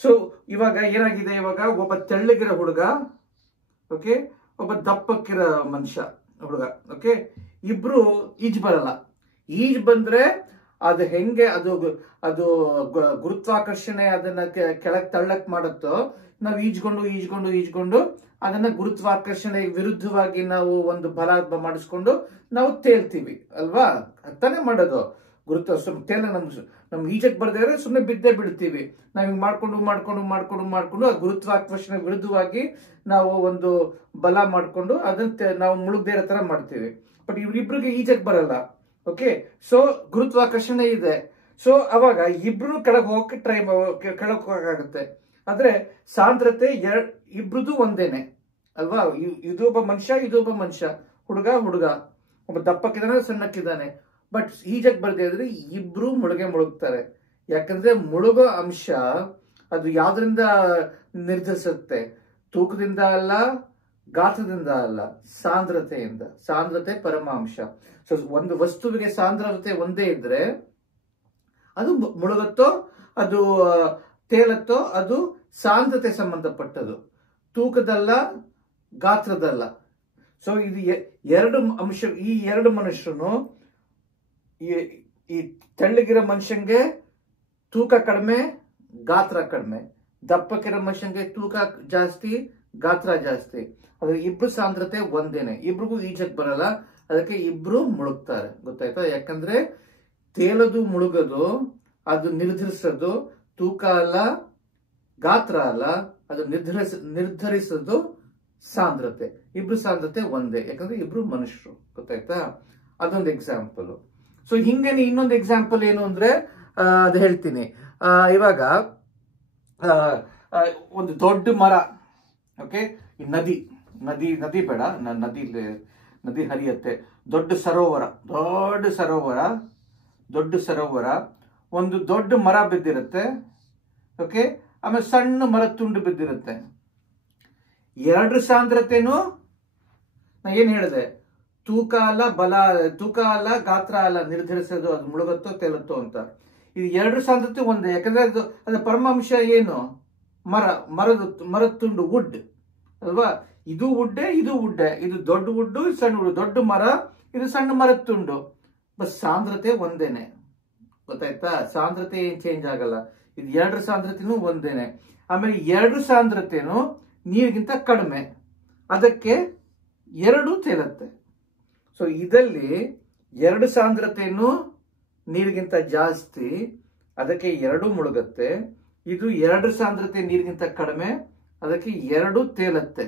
ಸೊ ಇವಾಗ ಏನಾಗಿದೆ, ಇವಾಗ ಒಬ್ಬ ತೆಳ್ಳಗಿರೋ ಹುಡುಗ, ಓಕೆ, ಒಬ್ಬ ದಪ್ಪಕ್ಕಿರೋ ಮನುಷ್ಯ ಹುಡುಗ, ಓಕೆ, ಇಬ್ರು ಈಜು ಬರಲ್ಲ. ಈಜು ಬಂದ್ರೆ ಅದು ಹೆಂಗೆ ಅದು ಗುರುತ್ವಾಕರ್ಷಣೆ ಅದನ್ನ ಕೆಳಗೆ ತಳ್ಳಕ್ ಮಾಡುತ್ತೋ, ನಾವು ಈಜ್ಕೊಂಡು ಅದನ್ನ ಗುರುತ್ವಾಕರ್ಷಣೆ ವಿರುದ್ಧವಾಗಿ ನಾವು ಒಂದು ಬಲ ಮಾಡಿಸ್ಕೊಂಡು ನಾವು ತೇಲ್ತೀವಿ ಅಲ್ವಾ? ತಾನೇ ಮಾಡೋದು. ನಮ್ಗೆ ಈಜಕ್ ಬರ್ದೇ ಸುಮ್ಮನೆ ಬಿದ್ದೇ ಬಿಡ್ತೀವಿ. ನಾವ್ ಹಿಂಗ್ ಮಾಡ್ಕೊಂಡು ಆ ಗುರುತ್ವಾಕರ್ಷಣೆ ವಿರುದ್ಧವಾಗಿ ನಾವು ಒಂದು ಬಲ ಮಾಡ್ಕೊಂಡು ಅದನ್ನ ನಾವು ಮುಳುಗದೇ ಇರೋ ತರ ಮಾಡ್ತೀವಿ. ಬಟ್ ಇವ್ರಿಬ್ರಿಗೆ ಈಜಕ್ ಬರಲ್ಲ. ಓಕೆ, ಸೊ ಗುರುತ್ವಾಕರ್ಷಣೆ ಇದೆ. ಸೊ ಅವಾಗ ಇಬ್ರು ಕೆಳಗೆ ಹೋಗಕ್ಕೆ ಕೆಳಗೆ ಹೋಗಕ್ಕಾಗತ್ತೆ. ಆದ್ರೆ ಸಾಂದ್ರತೆ ಇಬ್ರದು ಒಂದೇನೆ ಅಲ್ವಾ? ಇದು ಒಬ್ಬ ಮನುಷ್ಯ, ಹುಡುಗ, ಒಬ್ಬ ದಪ್ಪಕ್ಕಿದ್ದಾನೆ, ಸಣ್ಣಕ್ಕಿದ್ದಾನೆ. ಬಟ್ ಈಜಕ್ ಬರ್ದೇ ಇದ್ರೆ ಇಬ್ರು ಮುಳುಗ್ತಾರೆ. ಯಾಕಂದ್ರೆ ಮುಳುಗೋ ಅಂಶ ಅದು ಯಾವ್ದ್ರಿಂದ ನಿರ್ಧರಿಸುತ್ತೆ? ತೂಕದಿಂದ ಅಲ್ಲ, ಗಾತ್ರದಿಂದ ಅಲ್ಲ, ಸಾಂದ್ರತೆಯಿಂದ. ಸಾಂದ್ರತೆ ಪರಮಾಂಶ. ಸೊ ಒಂದು ವಸ್ತುವಿಗೆ ಸಾಂದ್ರತೆ ಒಂದೇ ಇದ್ರೆ ಅದು ಮುಳುಗತ್ತೋ, ಅದು ತೇಲತ್ತೋ, ಅದು ಸಾಂದ್ರತೆ ಸಂಬಂಧಪಟ್ಟದು, ತೂಕದಲ್ಲ, ಗಾತ್ರದಲ್ಲ. ಸೊ ಇದು 2 ಅಂಶ. ಈ 2 ಮನುಷ್ಯನು, ಈ ತೆಳ್ಳಗಿರೋ ಮನುಷ್ಯಂಗೆ ತೂಕ ಕಡಿಮೆ, ಗಾತ್ರ ಕಡಿಮೆ. ದಪ್ಪಕ್ಕಿರೋ ಮನುಷ್ಯಂಗೆ ತೂಕ ಜಾಸ್ತಿ, ಗಾತ್ರ ಜಾಸ್ತಿ. ಅದ್ರ ಇಬ್ರು ಸಾಂದ್ರತೆ ಒಂದೇನೆ. ಇಬ್ರಿಗೂ ಈಜಕ್ ಬರಲ್ಲ, ಅದಕ್ಕೆ ಇಬ್ರು ಮುಳುಗ್ತಾರೆ. ಗೊತ್ತಾಯ್ತಾ? ಯಾಕಂದ್ರೆ ತೇಲದು, ಮುಳುಗೋದು ಅದು ನಿರ್ಧರಿಸೋದು ತೂಕ ಅಲ್ಲ, ಗಾತ್ರ ಅಲ್ಲ, ಅದು ನಿರ್ಧರಿಸೋದು ಸಾಂದ್ರತೆ. ಇಬ್ರು ಸಾಂದ್ರತೆ ಒಂದೇ, ಯಾಕಂದ್ರೆ ಇಬ್ರು ಮನುಷ್ಯರು. ಗೊತ್ತಾಯ್ತಾ? ಅದೊಂದು ಎಕ್ಸಾಂಪಲ್. ಸೊ ಹಿಂಗೇನೆ ಇನ್ನೊಂದು ಎಕ್ಸಾಂಪಲ್ ಏನು ಅಂದ್ರೆ, ಅದು ಹೇಳ್ತೀನಿ. ಇವಾಗ ಒಂದು ದೊಡ್ಡ ಮರ, ಓಕೆ. ಈ ನದಿ ನದಿ ನದಿ ಬೇಡ, ನದಿ ಹರಿಯತ್ತೆ. ದೊಡ್ಡ ಸರೋವರ, ದೊಡ್ಡ ಸರೋವರ, ಒಂದು ದೊಡ್ಡ ಮರ ಬಿದ್ದಿರುತ್ತೆ. ಓಕೆ. ಆಮೇಲೆ ಸಣ್ಣ ಮರ ತುಂಡು ಬಿದ್ದಿರುತ್ತೆ. ಎರಡರ ಸಾಂದ್ರತೆನೂ ನಾ ಏನ್ ಹೇಳಿದೆ, ತೂಕ ಅಲ್ಲ ಗಾತ್ರ ಅಲ್ಲ ನಿರ್ಧರಿಸೋದು ಅದು ಮುಳುಗತ್ತೋ ತೇಲುತ್ತೋ ಅಂತ. ಇದು ಎರಡರ ಸಾಂದ್ರತೆ ಒಂದೇ, ಯಾಕಂದ್ರೆ ಅದು ಪರಮಾಂಶ ಏನು, ಮರದ ತುಂಡು, ವುಡ್ ಅಲ್ವಾ. ಇದು ಉಡ್ಡೆ, ಇದು ದೊಡ್ಡ ಉಡ್ಡು, ಇದು ಸಣ್ಣ ಉಡ್ಡು, ದೊಡ್ಡ ಮರ, ಇದು ಸಣ್ಣ ಮರದ ತುಂಡು. ಬಸ್ ಸಾಂದ್ರತೆ ಒಂದೇನೆ, ಗೊತ್ತಾಯ್ತಾ. ಸಾಂದ್ರತೆ ಏನ್ ಚೇಂಜ್ ಆಗಲ್ಲ. ಇದು ಎರಡರ ಸಾಂದ್ರತೆನೂ ಒಂದೇನೆ. ಆಮೇಲೆ ಎರಡರ ಸಾಂದ್ರತೆನೂ ನೀರಿಗಿಂತ ಕಡಿಮೆ, ಅದಕ್ಕೆ ಎರಡು ತೇಲತ್ತೆ. ಸೊ ಇದರಲ್ಲಿ ಎರಡು ಸಾಂದ್ರತೆಯನ್ನು ನೀರಿಗಿಂತ ಜಾಸ್ತಿ, ಅದಕ್ಕೆ ಎರಡು ಮುಳುಗತ್ತೆ. ಇದು ಎರಡು ಸಾಂದ್ರತೆ ನೀರಿಗಿಂತ ಕಡಿಮೆ, ಅದಕ್ಕೆ ಎರಡು ತೇಲತ್ತೆ.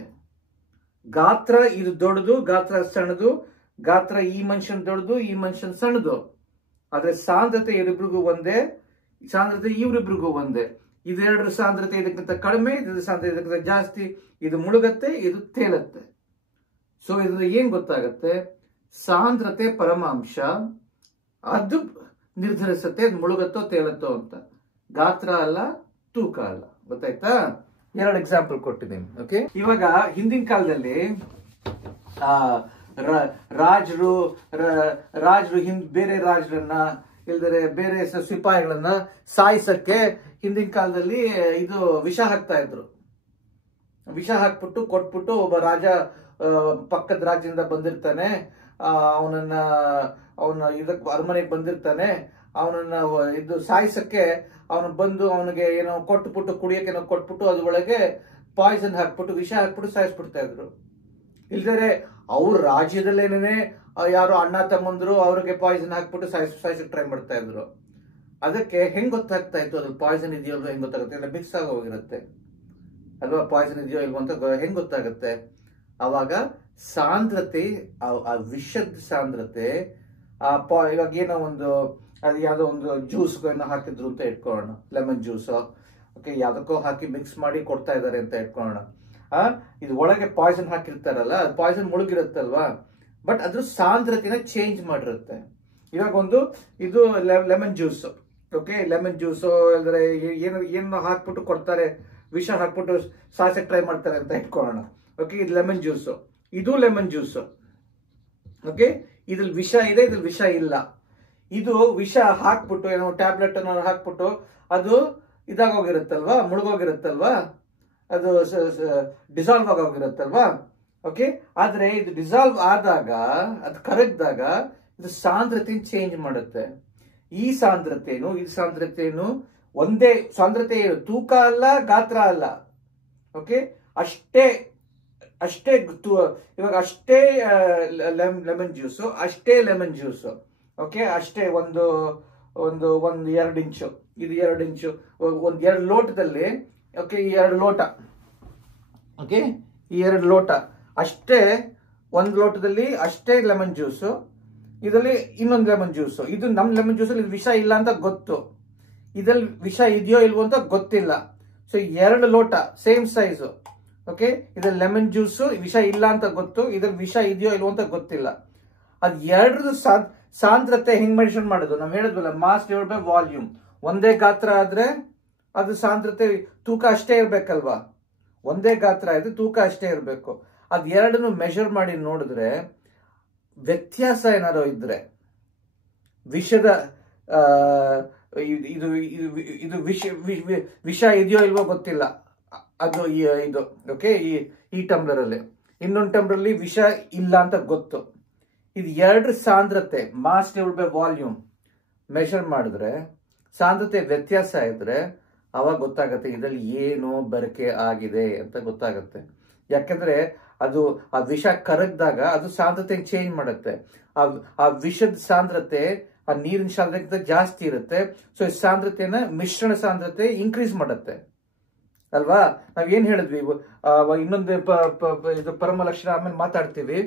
ಗಾತ್ರ ಇದು ದೊಡ್ಡದು, ಗಾತ್ರ ಸಣ್ಣದು, ಗಾತ್ರ ಈ ಮನುಷ್ಯನ್ ದೊಡ್ಡದು, ಈ ಮನುಷ್ಯನ್ ಸಣ್ಣದು. ಆದ್ರೆ ಸಾಂದ್ರತೆ ಇವರಿಬ್ರಿಗೂ ಒಂದೇ, ಸಾಂದ್ರತೆ ಇವರಿಬ್ರಿಗೂ ಒಂದೇ. ಇದೆರಡರ ಸಾಂದ್ರತೆ ಇದಕ್ಕಿಂತ ಕಡಿಮೆ, ಇದರ ಸಾಂದ್ರತೆ ಇದಕ್ಕಿಂತ ಜಾಸ್ತಿ. ಇದು ಮುಳುಗತ್ತೆ, ಇದು ತೇಲತ್ತೆ. ಸೊ ಇದರಿಂದ ಏನ್ ಗೊತ್ತಾಗತ್ತೆ, ಸಾಂದ್ರತೆ ಪರಮಾಂಶ ಅದು ನಿರ್ಧರಿಸುತ್ತೆ ಅದು ಮುಳುಗತ್ತೋ ತೇಲತ್ತೋ ಅಂತ. ಗಾತ್ರ ಅಲ್ಲ, ತೂಕ ಅಲ್ಲ. ಗೊತ್ತಾಯ್ತಾ. ಎರಡು ಎಕ್ಸಾಂಪಲ್ ಕೊಟ್ಟಿದ್ದೀನಿ. ಓಕೆ. ಇವಾಗ ಹಿಂದಿನ ಕಾಲದಲ್ಲಿ ರಾಜರು ಬೇರೆ ರಾಜರನ್ನ ಇಲ್ದರೆ ಬೇರೆ ಸಿಪಾಯಿಗಳನ್ನ ಸಾಯಿಸಕ್ಕೆ ಹಿಂದಿನ ಕಾಲದಲ್ಲಿ ಇದು ವಿಷ ಹಾಕ್ತಾ ಇದ್ರು. ವಿಷ ಹಾಕ್ಬಿಟ್ಟು ಕೊಟ್ಬಿಟ್ಟು ಒಬ್ಬ ರಾಜ ಪಕ್ಕದ ರಾಜ್ಯದಿಂದ ಬಂದಿರ್ತಾನೆ, ಅವನ ಇದಕ್ಕೆ ಅರಮನೆಗೆ ಬಂದಿರ್ತಾನೆ, ಅವನನ್ನ ಇದು ಸಾಯಿಸಕ್ಕೆ ಅವನು ಬಂದು ಅವನಿಗೆ ಏನೋ ಕೊಟ್ಬಿಟ್ಟು ಕುಡಿಯಕ್ಕೆ ಏನೋ ಕೊಟ್ಬಿಟ್ಟು ಅದ್ರೊಳಗೆ ಪಾಯ್ಸನ್ ಹಾಕ್ಬಿಟ್ಟು ವಿಷ ಹಾಕ್ಬಿಟ್ಟು ಸಾಯಿಸ್ಬಿಡ್ತಾ ಇದ್ರು. ಇಲ್ದರೆ ಅವ್ರ ರಾಜ್ಯದಲ್ಲೇನೇ ಯಾರು ಅಣ್ಣ ತಮ್ಮಂದ್ರು ಅವ್ರಿಗೆ ಪಾಯ್ಸನ್ ಹಾಕ್ಬಿಟ್ಟು ಸಾಯಿಸಕ್ಕೆ ಟ್ರೈ ಮಾಡ್ತಾ ಇದ್ರು. ಅದಕ್ಕೆ ಹೆಂಗ್ ಗೊತ್ತಾಗ್ತಾ ಇತ್ತು ಅದ್ರ ಪಾಯ್ಸನ್ ಇದೆಯೋ ಅಲ್ವಾ, ಹೆಂಗ್ ಗೊತ್ತಾಗುತ್ತೆ, ಇಲ್ಲ ಮಿಕ್ಸ್ ಆಗಿ ಹೋಗಿರುತ್ತೆ ಅಲ್ವಾ, ಪಾಯ್ಸನ್ ಇದೆಯೋ ಇಲ್ವೋ ಅಂತ ಹೆಂಗ್ ಗೊತ್ತಾಗುತ್ತೆ. ಅವಾಗ ಸಾಂದ್ರತೆ, ಆ ವಿಷದ ಸಾಂದ್ರತೆ, ಇವಾಗ ಏನೋ ಒಂದು ಅದು ಯಾವ್ದೋ ಒಂದು ಜ್ಯೂಸ್ ಏನೋ ಹಾಕಿದ್ರು ಅಂತ ಇಟ್ಕೊಳ್ಳೋಣ, ಲೆಮನ್ ಜ್ಯೂಸ್. ಓಕೆ, ಯಾವ್ದಕ್ಕೋ ಹಾಕಿ ಮಿಕ್ಸ್ ಮಾಡಿ ಕೊಡ್ತಾ ಇದಾರೆ ಅಂತ ಇಟ್ಕೊಳ್ಳೋಣ. ಇದು ಒಳಗೆ ಪಾಯ್ಸನ್ ಹಾಕಿರ್ತಾರಲ್ಲ, ಅದು ಪಾಯ್ಸನ್ ಮುಳುಗಿರುತ್ತಲ್ವಾ, ಬಟ್ ಅದ್ರ ಸಾಂದ್ರತೆನ ಚೇಂಜ್ ಮಾಡಿರುತ್ತೆ. ಇವಾಗ ಇದು lemon juice. Okay, lemon juice ಅಂದ್ರೆ ಏನೋ ಹಾಕ್ಬಿಟ್ಟು ಕೊಡ್ತಾರೆ, ವಿಷ ಹಾಕ್ಬಿಟ್ಟು ಸಾಸಕ್ಕೆ ಟ್ರೈ ಮಾಡ್ತಾರೆ ಅಂತ ಇಟ್ಕೊಳ್ಳೋಣ. ಓಕೆ, ಇದು ಲೆಮನ್ ಜ್ಯೂಸ್, ಇದು ಲೆಮನ್ ಜ್ಯೂಸ್. ಓಕೆ, ಇದ್ರಲ್ಲಿ ವಿಷ ಇದೆ, ಇದ್ರಲ್ಲಿ ವಿಷ ಇಲ್ಲ. ಇದು ವಿಷ ಹಾಕ್ಬಿಟ್ಟು ಏನೋ ಟ್ಯಾಬ್ಲೆಟ್ ಅನ್ನು ಹಾಕ್ಬಿಟ್ಟು ಅದು ಇದಾಗೋಗಿರುತ್ತಲ್ವಾ, ಮುಳುಗೋಗಿರುತ್ತಲ್ವಾ, ಅದು ಡಿಸಾಲ್ವ್ ಆಗೋಗಿರುತ್ತಲ್ವಾ. ಓಕೆ, ಆದ್ರೆ ಇದು ಡಿಸಾಲ್ವ್ ಆದಾಗ, ಅದು ಕರಗಿದಾಗ ಇದು ಸಾಂದ್ರತೆ ಚೇಂಜ್ ಮಾಡುತ್ತೆ. ಈ ಸಾಂದ್ರತೆನು ಒಂದೇ ಸಾಂದ್ರತೆ, ತೂಕ ಅಲ್ಲ, ಗಾತ್ರ ಅಲ್ಲ. ಓಕೆ, ಅಷ್ಟೇ ಇವಾಗ ಅಷ್ಟೇ ಲೆಮನ್ ಜ್ಯೂಸ್, ಅಷ್ಟೇ ಲೆಮನ್ ಜ್ಯೂಸ್. ಓಕೆ, ಅಷ್ಟೇ ಒಂದು 2 ಇಂಚು, ಇದು 2 ಇಂಚು, ಒಂದ್ 2 ಲೋಟದಲ್ಲಿ. ಓಕೆ, ಈ 2 ಲೋಟ, ಓಕೆ, ಈ 2 ಲೋಟ ಅಷ್ಟೇ, ಒಂದು ಲೋಟದಲ್ಲಿ ಅಷ್ಟೇ ಲೆಮನ್ ಜ್ಯೂಸು, ಇದರಲ್ಲಿ ಇನ್ನೊಂದು ಲೆಮನ್ ಜ್ಯೂಸು. ಇದು ನಮ್ ಲೆಮನ್ ಜ್ಯೂಸಲ್ಲಿ ವಿಷ ಇಲ್ಲ ಅಂತ ಗೊತ್ತು, ಇದ್ರಲ್ಲಿ ವಿಷ ಇದೆಯೋ ಇಲ್ವೋ ಅಂತ ಗೊತ್ತಿಲ್ಲ. ಸೊ 2 ಲೋಟ ಸೇಮ್ ಸೈಜು. ಓಕೆ, ಇದ್ರಲ್ಲಿ ಲೆಮನ್ ಜ್ಯೂಸು ವಿಷ ಇಲ್ಲ ಅಂತ ಗೊತ್ತು, ಇದ್ರಲ್ಲಿ ವಿಷ ಇದೆಯೋ ಇಲ್ವೋ ಅಂತ ಗೊತ್ತಿಲ್ಲ. ಅದ್ ಎರಡರದು ಸಾಂದ್ರತೆ ಹೆಂಗ್ ಮೆನ್ಷನ್ ಮಾಡೋದು, ನಾವ್ ಹೇಳಿದ್ವಲ್ಲ, ಮಾಸ್ ಡಿವೈಡ್ ಬೈ ವಾಲ್ಯೂಮ್. ಒಂದೇ ಗಾತ್ರ ಆದ್ರೆ ಅದು ಸಾಂದ್ರತೆ, ತೂಕ ಅಷ್ಟೇ ಇರ್ಬೇಕಲ್ವಾ. ಒಂದೇ ಗಾತ್ರ ಆದ್ರೆ ತೂಕ ಅಷ್ಟೇ ಇರಬೇಕು. ಅದ್ ಎರಡನ್ನು ಮೆಷರ್ ಮಾಡಿ ನೋಡಿದ್ರೆ ವ್ಯತ್ಯಾಸ ಏನಾದ್ರು ಇದ್ರೆ, ವಿಷದ ಇದು ವಿಷ ಇದೆಯೋ ಇಲ್ವೋ ಗೊತ್ತಿಲ್ಲ, ಅದು ಇದು. ಓಕೆ, ಈ ಟಂಬ್ಲರ್ ಅಲ್ಲಿ, ಇನ್ನೊಂದು ಟಂಬ್ಲರ್ ಅಲ್ಲಿ ವಿಷ ಇಲ್ಲ ಅಂತ ಗೊತ್ತು. ಇದು ಎರಡರ ಸಾಂದ್ರತೆ, mass divide by volume measure ಮಾಡಿದ್ರೆ ಸಾಂದ್ರತೆ ವ್ಯತ್ಯಾಸ ಇದ್ರೆ ಅವಾಗ ಗೊತ್ತಾಗತ್ತೆ ಇದರಲ್ಲಿ ಏನು ಬೆರಕೆ ಆಗಿದೆ ಅಂತ ಗೊತ್ತಾಗತ್ತೆ. ಯಾಕಂದ್ರೆ ಅದು ಆ ವಿಷ ಕರಗಿದಾಗ ಅದು ಸಾಂದ್ರತೆ ಚೇಂಜ್ ಮಾಡುತ್ತೆ. ಆ ವಿಷದ ಸಾಂದ್ರತೆ ಆ ನೀರಿನ ಸಾಂದ್ರತೆ ಜಾಸ್ತಿ ಇರುತ್ತೆ. ಸೊ ಈ ಸಾಂದ್ರತೆನ ಮಿಶ್ರಣ ಸಾಂದ್ರತೆ ಇನ್ಕ್ರೀಸ್ ಮಾಡುತ್ತೆ ಅಲ್ವಾ. ನಾವೇನ್ ಹೇಳಿದ್ವಿ, ಇನ್ನೊಂದು ಇದು ಪರಮ ಲಕ್ಷಣ ಆಮೇಲೆ ಮಾತಾಡ್ತೀವಿ.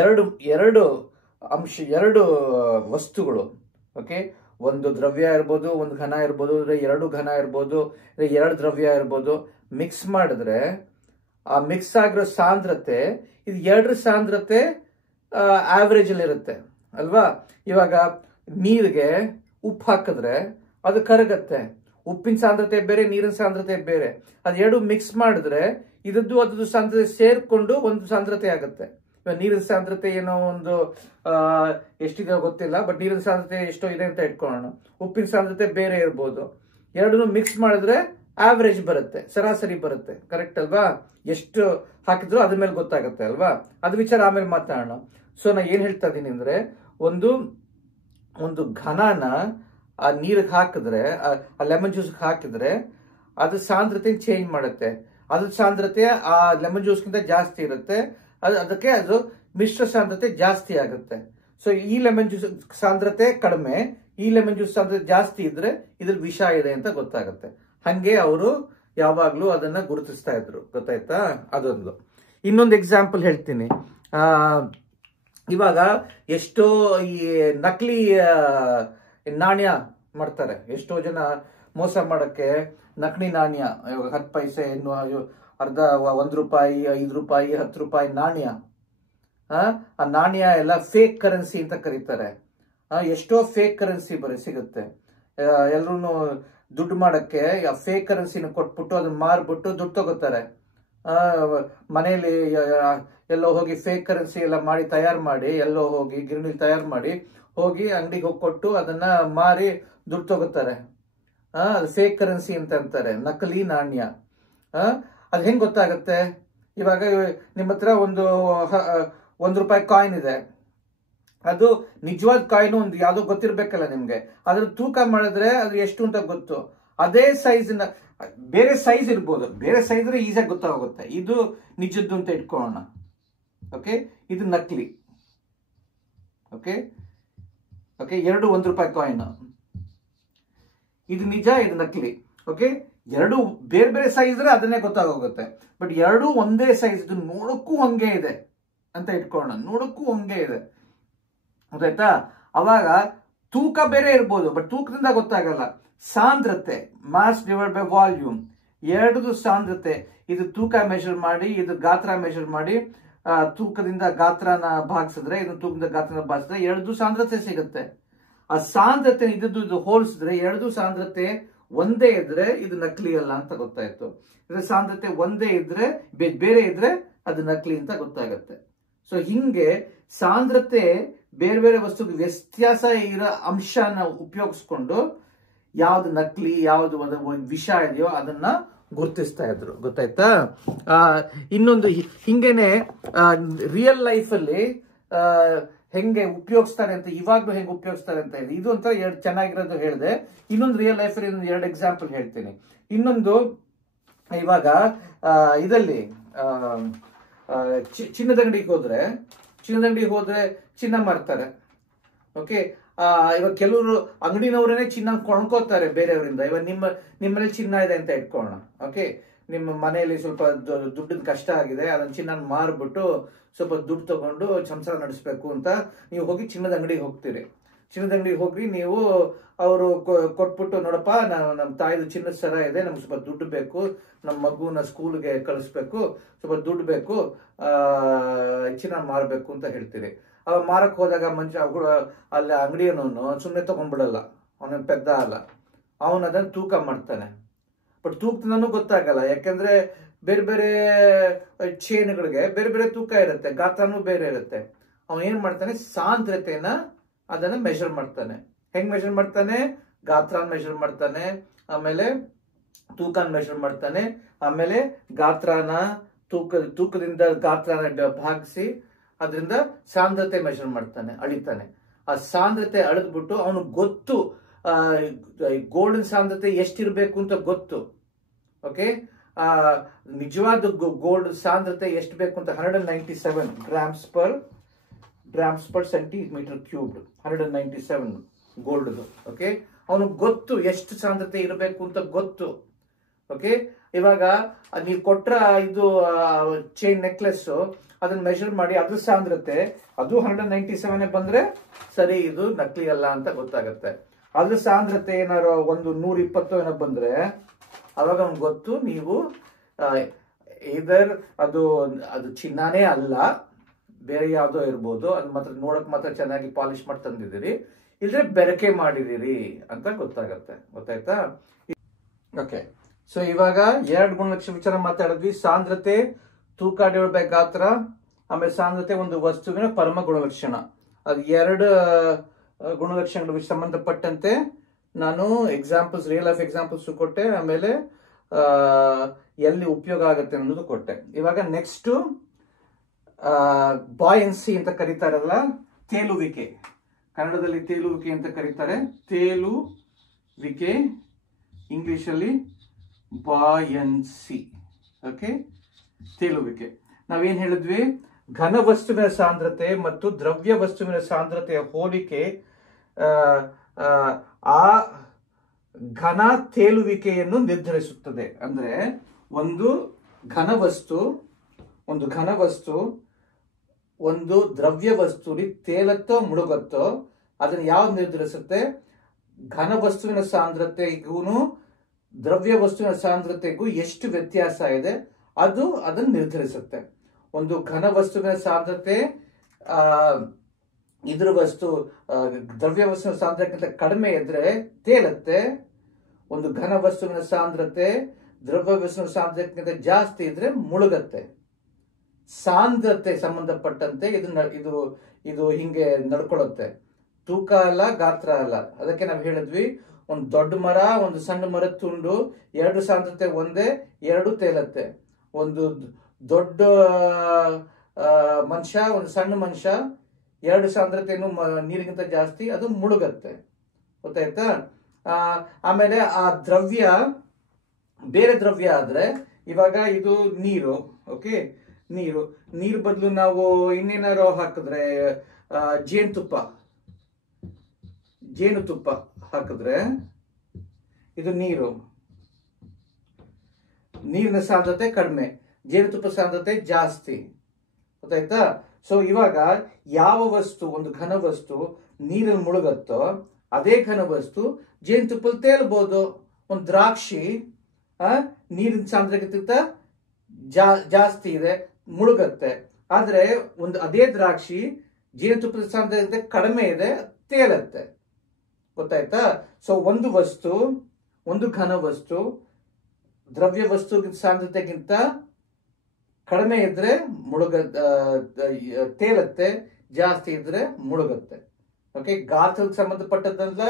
ಎರಡು ವಸ್ತುಗಳು, ಓಕೆ, ಒಂದು ದ್ರವ್ಯ ಇರ್ಬೋದು, ಒಂದು ಘನ ಇರ್ಬೋದು, 2 ಘನ ಇರ್ಬೋದು, 2 ದ್ರವ್ಯ ಇರ್ಬೋದು, ಮಿಕ್ಸ್ ಮಾಡಿದ್ರೆ ಆ ಮಿಕ್ಸ್ ಆಗಿರೋ ಸಾಂದ್ರತೆ, ಇದು ಎರಡರ ಸಾಂದ್ರತೆ ಆವರೇಜ್ ಅಲ್ಲಿ ಇರುತ್ತೆ ಅಲ್ವಾ. ಇವಾಗ ನೀರಿಗೆ ಉಪ್ಪು ಹಾಕಿದ್ರೆ ಅದು ಕರಗತ್ತೆ, ಉಪ್ಪಿನ ಸಾಂದ್ರತೆ ಬೇರೆ, ನೀರಿನ ಸಾಂದ್ರತೆ ಬೇರೆ. ಅದು ಎರಡು ಮಿಕ್ಸ್ ಮಾಡಿದ್ರೆ ಇದದ್ದು ಅದ್ರದ್ದು ಸಾಂದ್ರತೆ ಸೇರ್ಕೊಂಡು ಒಂದು ಸಾಂದ್ರತೆ ಆಗುತ್ತೆ. ಇವಾಗ ನೀರಿನ ಸಾಂದ್ರತೆ ಏನೋ ಒಂದು ಎಷ್ಟಿದೆ ಗೊತ್ತಿಲ್ಲ, ಬಟ್ ನೀರಿನ ಸಾಂದ್ರತೆ ಎಷ್ಟೋ ಇದೆ ಅಂತ ಇಟ್ಕೊಳ್ಳೋಣ. ಉಪ್ಪಿನ ಸಾಂದ್ರತೆ ಬೇರೆ ಇರ್ಬೋದು. ಎರಡನ್ನೂ ಮಿಕ್ಸ್ ಮಾಡಿದ್ರೆ ಆವರೇಜ್ ಬರುತ್ತೆ, ಸರಾಸರಿ ಬರುತ್ತೆ. ಕರೆಕ್ಟ್ ಅಲ್ವಾ? ಎಷ್ಟು ಹಾಕಿದ್ರು ಅದ್ರ ಮೇಲೆ ಗೊತ್ತಾಗುತ್ತೆ ಅಲ್ವಾ. ಅದು ವಿಚಾರ ಆಮೇಲೆ ಮಾತಾಡೋಣ. ಸೊ ನಾ ಏನ್ ಹೇಳ್ತಾ ಇದ್ದೀನಿ ಅಂದ್ರೆ, ಒಂದು ಘನನ ಆ ನೀರಿಗೆ ಹಾಕಿದ್ರೆ, ಆ ಲೆಮನ್ ಜ್ಯೂಸ್ ಹಾಕಿದ್ರೆ ಅದು ಸಾಂದ್ರತೆ ಚೇಂಜ್ ಮಾಡುತ್ತೆ. ಅದ್ರ ಸಾಂದ್ರತೆ ಆ ಲೆಮನ್ ಜ್ಯೂಸ್ಗಿಂತ ಜಾಸ್ತಿ ಇರುತ್ತೆ, ಅದಕ್ಕೆ ಅದು ಮಿಶ್ರ ಸಾಂದ್ರತೆ ಜಾಸ್ತಿ ಆಗುತ್ತೆ. ಸೊ ಈ ಲೆಮನ್ ಜ್ಯೂಸ್ ಸಾಂದ್ರತೆ ಕಡಿಮೆ, ಈ ಲೆಮನ್ ಜ್ಯೂಸ್ ಸಾಂದ್ರತೆ ಜಾಸ್ತಿ ಇದ್ರೆ ಇದ್ರ ವಿಷ ಇದೆ ಅಂತ ಗೊತ್ತಾಗುತ್ತೆ. ಹಂಗೆ ಅವರು ಯಾವಾಗ್ಲೂ ಅದನ್ನ ಗುರುತಿಸ್ತಾ ಇದ್ರು, ಗೊತ್ತಾಯ್ತಾ? ಅದೊಂದು. ಇನ್ನೊಂದು ಎಕ್ಸಾಂಪಲ್ ಹೇಳ್ತೀನಿ. ಇವಾಗ ಎಷ್ಟೋ ಈ ನಕಲಿ ನಾಣ್ಯ ಮಾಡ್ತಾರೆ. ಎಷ್ಟೋ ಜನ ಮೋಸ ಮಾಡಕ್ಕೆ ನಕಲಿ ನಾಣ್ಯ, ಇವಾಗ 10 ಪೈಸೆ, ಅರ್ಧ, 1 ರೂಪಾಯಿ, 5 ರೂಪಾಯಿ, 10 ರೂಪಾಯಿ ನಾಣ್ಯ, ಆ ನಾಣ್ಯ ಎಲ್ಲ ಫೇಕ್ ಕರೆನ್ಸಿ ಅಂತ ಕರೀತಾರೆ. ಎಷ್ಟೋ ಫೇಕ್ ಕರೆನ್ಸಿ ಸಿಗುತ್ತೆ. ಎಲ್ರೂ ದುಡ್ಡು ಮಾಡಕ್ಕೆ ಫೇಕ್ ಕರೆನ್ಸಿನ ಕೊಟ್ಬಿಟ್ಟು ಅದನ್ನ ಮಾರ್ಬಿಟ್ಟು ದುಡ್ಡು ತಗೋತಾರೆ. ಮನೆಯಲ್ಲಿ ಎಲ್ಲೋ ಹೋಗಿ ಫೇಕ್ ಕರೆನ್ಸಿ ಎಲ್ಲ ಮಾಡಿ ತಯಾರು ಮಾಡಿ, ಎಲ್ಲೋ ಹೋಗಿ ಗಿರಣಿಲಿ ತಯಾರು ಮಾಡಿ ಹೋಗಿ ಅಂಗಡಿಗೆ ಹೋಗಿ ಕೊಟ್ಟು ಅದನ್ನ ಮಾರಿ ದುಡ್ಡು ತಗೋತಾರೆ. ಅದು ಫೇಕ್ ಕರೆನ್ಸಿ ಅಂತ ಅಂತಾರೆ, ನಕಲಿ ನಾಣ್ಯ. ಅದು ಹೆಂಗ್ ಗೊತ್ತಾಗತ್ತೆ? ಇವಾಗ ನಿಮ್ಮ ಹತ್ರ ಒಂದು 1 ರೂಪಾಯಿ ಕಾಯಿನ್ ಇದೆ, ಅದು ನಿಜವಾದ ಕಾಯಿನ್ ಒಂದು ಯಾವ್ದೋ ಗೊತ್ತಿರ್ಬೇಕಲ್ಲ ನಿಮ್ಗೆ. ಅದ್ರ ತೂಕ ಮಾಡಿದ್ರೆ ಅದು ಎಷ್ಟು ಅಂತ ಗೊತ್ತು. ಅದೇ ಸೈಜ್ನ ಬೇರೆ ಸೈಜ್ ಇರ್ಬೋದು, ಬೇರೆ ಸೈಜ್ ಈಸಿಯಾಗಿ ಗೊತ್ತಾಗುತ್ತೆ. ಇದು ನಿಜದ್ದು ಅಂತ ಇಟ್ಕೊಳ್ಳೋಣ. ಓಕೆ, ಇದು ನಕಲಿ. ಓಕೆ ಓಕೆ, 2 1 ರೂಪಾಯಿ ಕಾಯಿನ್, ಇದು ನಿಜ, ಇದು ನಕಲಿ. ಓಕೆ, ಎರಡು ಬೇರೆ ಬೇರೆ ಸೈಜ್ ಇದ್ರೆ ಅದನ್ನೇ ಗೊತ್ತಾಗೋಗುತ್ತೆ. ಬಟ್ ಎರಡು ಒಂದೇ ಸೈಜ್, ಇದು ನೋಡಕ್ಕೂ ಹಂಗೆ ಇದೆ ಅಂತ ಇಟ್ಕೊಳ್ಳೋಣ, ನೋಡಕ್ಕೂ ಹಂಗೆ ಇದೆ, ಗೊತ್ತಾಯ್ತಾ? ಅವಾಗ ತೂಕ ಬೇರೆ ಇರ್ಬೋದು, ಬಟ್ ತೂಕದಿಂದ ಗೊತ್ತಾಗಲ್ಲ. ಸಾಂದ್ರತೆ, ಮಾಸ್ ಡಿವೈಡ್ ಬೈ ವಾಲ್ಯೂಮ್, ಎರಡದು ಸಾಂದ್ರತೆ. ಇದು ತೂಕ ಮೆಷರ್ ಮಾಡಿ, ಇದು ಗಾತ್ರ ಮೆಷರ್ ಮಾಡಿ, ತೂಕದಿಂದ ಗಾತ್ರನ ಭಾಗಿಸಿದ್ರೆ, ಇದು ತೂಕದಿಂದ ಗಾತ್ರನ ಭಾಗಿಸಿದ್ರೆ ಎರಡದು ಸಾಂದ್ರತೆ ಸಿಗುತ್ತೆ. ಆ ಸಾಂದ್ರತೆ ಇದು ಹೋಲಿಸಿದ್ರೆ ಎರಡದು ಸಾಂದ್ರತೆ ಒಂದೇ ಇದ್ರೆ ಇದು ನಕಲಿ ಅಲ್ಲ ಅಂತ ಗೊತ್ತಾಯ್ತು. ಇದ್ರ ಸಾಂದ್ರತೆ ಒಂದೇ ಇದ್ರೆ, ಬೇರೆ ಇದ್ರೆ ಅದು ನಕಲಿ ಅಂತ ಗೊತ್ತಾಗುತ್ತೆ. ಸೊ ಹಿಂಗೆ ಸಾಂದ್ರತೆ ಬೇರೆ ಬೇರೆ ವಸ್ತುಗೆ ವ್ಯತ್ಯಾಸ ಇರೋ ಅಂಶನ ಉಪಯೋಗಿಸ್ಕೊಂಡು ಯಾವ್ದು ನಕಲಿ, ಯಾವ್ದು ವಿಷ ಇದೆಯೋ ಅದನ್ನ ಗುರುತಿಸ್ತಾ ಇದ್ರು, ಗೊತ್ತಾಯ್ತಾ? ಇನ್ನೊಂದು ಹಿಂಗೇನೆ ರಿಯಲ್ ಲೈಫ್ ಅಲ್ಲಿ ಹೆಂಗೆ ಉಪಯೋಗಿಸ್ತಾರೆ ಅಂತ, ಇವಾಗ್ಲೂ ಹೆಂಗೆ ಉಪಯೋಗಿಸ್ತಾರೆ ಅಂತ ಇದೆ. ಇದು ಅಂತ ಎರಡು ಚೆನ್ನಾಗಿರೋದು ಹೇಳಿದೆ. ಇನ್ನೊಂದು ರಿಯಲ್ ಲೈಫ್ ಅಲ್ಲಿ 2 ಎಕ್ಸಾಂಪಲ್ ಹೇಳ್ತೀನಿ. ಇನ್ನೊಂದು, ಇವಾಗ ಇದರಲ್ಲಿ ಚಿನ್ನದ ಅಂಗಡಿಗೆ ಹೋದ್ರೆ ಚಿನ್ನ ಮಾರ್ತಾರೆ. ಓಕೆ, ಇವಾಗ ಕೆಲವರು ಅಂಗಡಿನವರೇ ಚಿನ್ನ ಕೊಂಡ್ಕೋತಾರೆ ಬೇರೆಯವರಿಂದ. ಇವಾಗ ನಿಮ್ಮಲ್ಲಿ ಚಿನ್ನ ಇದೆ ಅಂತ ಇಟ್ಕೊಳ್ಳೋಣ. ಓಕೆ, ನಿಮ್ಮ ಮನೆಯಲ್ಲಿ ಸ್ವಲ್ಪ ದುಡ್ಡಿನ ಕಷ್ಟ ಆಗಿದೆ, ಅದನ್ನ ಚಿನ್ನ ಮಾರ್ಬಿಟ್ಟು ಸ್ವಲ್ಪ ದುಡ್ಡು ತಗೊಂಡು ಸಂಸಾರ ನಡೆಸಬೇಕು ಅಂತ ನೀವು ಹೋಗಿ ಚಿನ್ನದ ಅಂಗಡಿಗೆ ಹೋಗ್ತೀರಿ. ಚಿನ್ನದ ಅಂಗಡಿಗೆ ಹೋಗಿ ನೀವು ಅವರು ಕೊಟ್ಬಿಟ್ಟು, ನೋಡಪ್ಪ, ನಮ್ಮ ತಾಯಿದು ಚಿನ್ನದ ಸರ ಇದೆ, ನಮ್ಗೆ ಸ್ವಲ್ಪ ದುಡ್ಡು ಬೇಕು, ನಮ್ಮ ಮಗುನ ಸ್ಕೂಲ್ಗೆ ಕಳಿಸ್ಬೇಕು, ಸ್ವಲ್ಪ ದುಡ್ಡು ಬೇಕು, ಚಿನ್ನ ಮಾರಬೇಕು ಅಂತ ಹೇಳ್ತೀರಿ. ಅವ ಮಾರಕ್ ಹೋದಾಗ ಅಲ್ಲಿ ಅಂಗಡಿಯವನು ಸುಮ್ಮನೆ ತಗೊಂಡ್ಬಿಡಲ್ಲ, ಅವನ ಪೆದ್ದ ಅಲ್ಲ, ಅವನ ಅದನ್ನ ತೂಕ ಮಾಡ್ತಾನೆ. ಬಟ್ ತೂಕದಿಂದನೂ ಗೊತ್ತಾಗಲ್ಲ, ಯಾಕಂದ್ರೆ ಬೇರೆ ಬೇರೆ ಚೇನ್ಗಳಿಗೆ ಬೇರೆ ಬೇರೆ ತೂಕ ಇರುತ್ತೆ, ಗಾತ್ರನೂ ಬೇರೆ ಇರುತ್ತೆ. ಅವನು ಏನ್ ಮಾಡ್ತಾನೆ, ಸಾಂದ್ರತೆನ ಅದನ್ನ ಮೆಷರ್ ಮಾಡ್ತಾನೆ. ಹೆಂಗ್ ಮೆಷರ್ ಮಾಡ್ತಾನೆ? ಗಾತ್ರನ ಮೆಷರ್ ಮಾಡ್ತಾನೆ, ಆಮೇಲೆ ತೂಕನ ಮೆಷರ್ ಮಾಡ್ತಾನೆ, ಆಮೇಲೆ ಗಾತ್ರನ ತೂಕದಿಂದ ಗಾತ್ರನ ಭಾಗಿಸಿ ಅದರಿಂದ ಸಾಂದ್ರತೆ ಮೆಷರ್ ಮಾಡ್ತಾನೆ, ಅಳಿತಾನೆ. ಆ ಸಾಂದ್ರತೆ ಅಳೆದ್ಬಿಟ್ಟು ಅವನು ಗೊತ್ತು, ಗೋಲ್ಡನ್ ಸಾಂದ್ರತೆ ಎಷ್ಟಿರ್ಬೇಕು ಅಂತ ಗೊತ್ತು. ಓಕೆ, ನಿಜವಾದ ಗೋಲ್ಡ್ ಸಾಂದ್ರತೆ ಎಷ್ಟು ಬೇಕು ಅಂತ 197 grams per centimetre cubed, 197 gold. Okay, ಅವನಿಗೆ ಗೊತ್ತು ಎಷ್ಟು ಸಾಂದ್ರತೆ ಇರಬೇಕು ಅಂತ ಗೊತ್ತು. ಓಕೆ, ಇವಾಗ ನೀವು ಕೊಟ್ರ ಇದು ಚೈನ್ ನೆಕ್ಲೆಸ್, ಅದನ್ನ ಮೆಷರ್ ಮಾಡಿ ಅದ್ರ ಸಾಂದ್ರತೆ ಅದು 197 ಬಂದ್ರೆ ಸರಿ, ಇದು ನಕಲಿ ಅಲ್ಲ ಅಂತ ಗೊತ್ತಾಗತ್ತೆ. ಅದ್ರ ಸಾಂದ್ರತೆ ಏನಾರು ಒಂದು 120 ಏನೋ ಬಂದ್ರೆ ಅವಾಗ ಅವ್ನಿಗೆ ಗೊತ್ತು ನೀವು ಇದರ್ ಅದು ಅದು ಚಿನ್ನನೇ ಅಲ್ಲ, ಬೇರೆ ಯಾವುದೋ ಇರ್ಬೋದು, ಅದು ಮಾತ್ರ ನೋಡಕ್ ಮಾತ್ರ ಚೆನ್ನಾಗಿ ಪಾಲಿಶ್ ಮಾಡಿ ತಂದಿದ್ದೀರಿ, ಇಲ್ದ್ರೆ ಬೆರಕೆ ಮಾಡಿದಿರಿ ಅಂತ ಗೊತ್ತಾಯ್ತಾ? ಓಕೆ, ಸೊ ಇವಾಗ 2 ಗುಣಲಕ್ಷಣ ವಿಚಾರ ಮಾತಾಡಿದ್ವಿ. ಸಾಂದ್ರತೆ, ತೂಕ ಡಿವೈಡ್ ಬೈ ಗಾತ್ರ, ಆಮೇಲೆ ಸಾಂದ್ರತೆ ಒಂದು ವಸ್ತುವಿನ ಪರಮ ಗುಣಲಕ್ಷಣ. ಅದು 2 ಗುಣಲಕ್ಷಣಗಳಿಗೆ ಸಂಬಂಧಪಟ್ಟಂತೆ ನಾನು ಎಕ್ಸಾಂಪಲ್ಸ್, ರಿಯಲ್ ಲೈಫ್ ಎಕ್ಸಾಂಪಲ್ಸ್ ಕೊಟ್ಟೆ, ಆಮೇಲೆ ಎಲ್ಲಿ ಉಪಯೋಗ ಆಗುತ್ತೆ ಅನ್ನೋದು ಕೊಟ್ಟೆ. ಇವಾಗ ನೆಕ್ಸ್ಟ್ ಬಾಯನ್ಸಿ ಅಂತ ಕರೀತಾರಲ್ಲ, ತೇಲುವಿಕೆ, ಕನ್ನಡದಲ್ಲಿ ತೇಲುವಿಕೆ ಅಂತ ಕರೀತಾರೆ. ತೇಲುವಿಕೆ, ಇಂಗ್ಲಿಷಲ್ಲಿ ಬಾಯನ್ಸಿ. ಓಕೆ, ತೇಲುವಿಕೆ. ನಾವೇನ್ ಹೇಳಿದ್ವಿ? ಘನ ವಸ್ತುವಿನ ಸಾಂದ್ರತೆ ಮತ್ತು ದ್ರವ್ಯ ವಸ್ತುವಿನ ಸಾಂದ್ರತೆಯ ಹೋಲಿಕೆ ಆ ಘನ ತೇಲುವಿಕೆಯನ್ನು ನಿರ್ಧರಿಸುತ್ತದೆ. ಅಂದ್ರೆ ಒಂದು ಘನ ವಸ್ತು ಒಂದು ದ್ರವ್ಯ ವಸ್ತುಲಿ ತೇಲತ್ತೋ ಮುಳುಗತ್ತೋ ಅದನ್ನು ಯಾವ್ದು ನಿರ್ಧರಿಸುತ್ತೆ? ಘನ ವಸ್ತುವಿನ ಸಾಂದ್ರತೆಗೂ ದ್ರವ್ಯ ವಸ್ತುವಿನ ಸಾಂದ್ರತೆಗೂ ಎಷ್ಟು ವ್ಯತ್ಯಾಸ ಇದೆ ಅದನ್ನು ನಿರ್ಧರಿಸುತ್ತೆ. ಒಂದು ಘನ ವಸ್ತುವಿನ ಸಾಂದ್ರತೆ ಇದ್ರ ದ್ರವ್ಯ ವಸ್ತುವಿನ ಸಾಂದ್ರತೆಗಿಂತ ಕಡಿಮೆ ಇದ್ರೆ ತೇಲತ್ತೆ. ಒಂದು ಘನ ವಸ್ತುವಿನ ಸಾಂದ್ರತೆ ದ್ರವ್ಯ ವಸ್ತುವಿನ ಸಾಂದ್ರತೆಗಿಂತ ಜಾಸ್ತಿ ಇದ್ರೆ ಮುಳುಗತ್ತೆ. ಸಾಂದ್ರತೆ ಸಂಬಂಧಪಟ್ಟಂತೆ ಇದು ಹಿಂಗೆ ನಡ್ಕೊಳ್ಳುತ್ತೆ. ತೂಕ ಅಲ್ಲ, ಗಾತ್ರ ಅಲ್ಲ. ಅದಕ್ಕೆ ನಾವು ಹೇಳಿದ್ವಿ, ಒಂದು ದೊಡ್ಡ ಮರ, ಒಂದು ಸಣ್ಣ ಮರದ ತುಂಡು, 2 ಸಾಂದ್ರತೆ ಒಂದೇ, 2 ತೇಲತ್ತೆ. ಒಂದು ದೊಡ್ಡ ಮನುಷ್ಯ, ಒಂದು ಸಣ್ಣ ಮನುಷ್ಯ, 2 ಸಾಂದ್ರತೆಯನ್ನು ನೀರಿಗಿಂತ ಜಾಸ್ತಿ, ಅದು ಮುಳುಗತ್ತೆ. ಗೊತ್ತಾಯ್ತಾ? ಆಮೇಲೆ ಆ ದ್ರವ್ಯ ಬೇರೆ ದ್ರವ್ಯ ಆದ್ರೆ, ಇವಾಗ ಇದು ನೀರು. ಓಕೆ, ನೀರು ಬದಲು ನಾವು ಇನ್ನೇನಾರು ಹಾಕಿದ್ರೆ, ಜೇನುತುಪ್ಪ ಹಾಕಿದ್ರೆ ಇದು ನೀರಿನ ಸಾಂದ್ರತೆ ಕಡಿಮೆ, ಜೇನುತುಪ್ಪ ಸಾಂದ್ರತೆ ಜಾಸ್ತಿ. ಗೊತ್ತಾಯ್ತಾ? ಸೊ ಇವಾಗ ಯಾವ ವಸ್ತು, ಒಂದು ಘನ ವಸ್ತು ನೀರಲ್ಲಿ ಮುಳುಗತ್ತೋ ಅದೇ ಘನ ವಸ್ತು ಜೇನುತುಪ್ಪಲ್ಲಿ ತೇಲ್ಬಹುದು. ಒಂದು ದ್ರಾಕ್ಷಿ ನೀರಿನ ಸಾಂದ್ರತೆಗಿಂತ ಜಾಸ್ತಿ ಇದೆ, ಮುಳುಗತ್ತೆ. ಆದ್ರೆ ಅದೇ ದ್ರಾಕ್ಷಿ ಜೇನುತುಪ್ಪದ ಸಾಂದ್ರತೆ ಕಡಿಮೆ ಇದೆ, ತೇಲತ್ತೆ. ಗೊತ್ತಾಯ್ತಾ? ಸೊ ಒಂದು ಘನ ವಸ್ತು ದ್ರವ್ಯ ವಸ್ತು ಸಾಂದ್ರತೆಗಿಂತ ಕಡಿಮೆ ಇದ್ರೆ ತೇಲತ್ತೆ, ಜಾಸ್ತಿ ಇದ್ರೆ ಮುಳುಗತ್ತೆ. ಓಕೆ, ಗಾತ್ರಕ್ಕೆ ಸಂಬಂಧಪಟ್ಟದ್ದಲ್ಲ,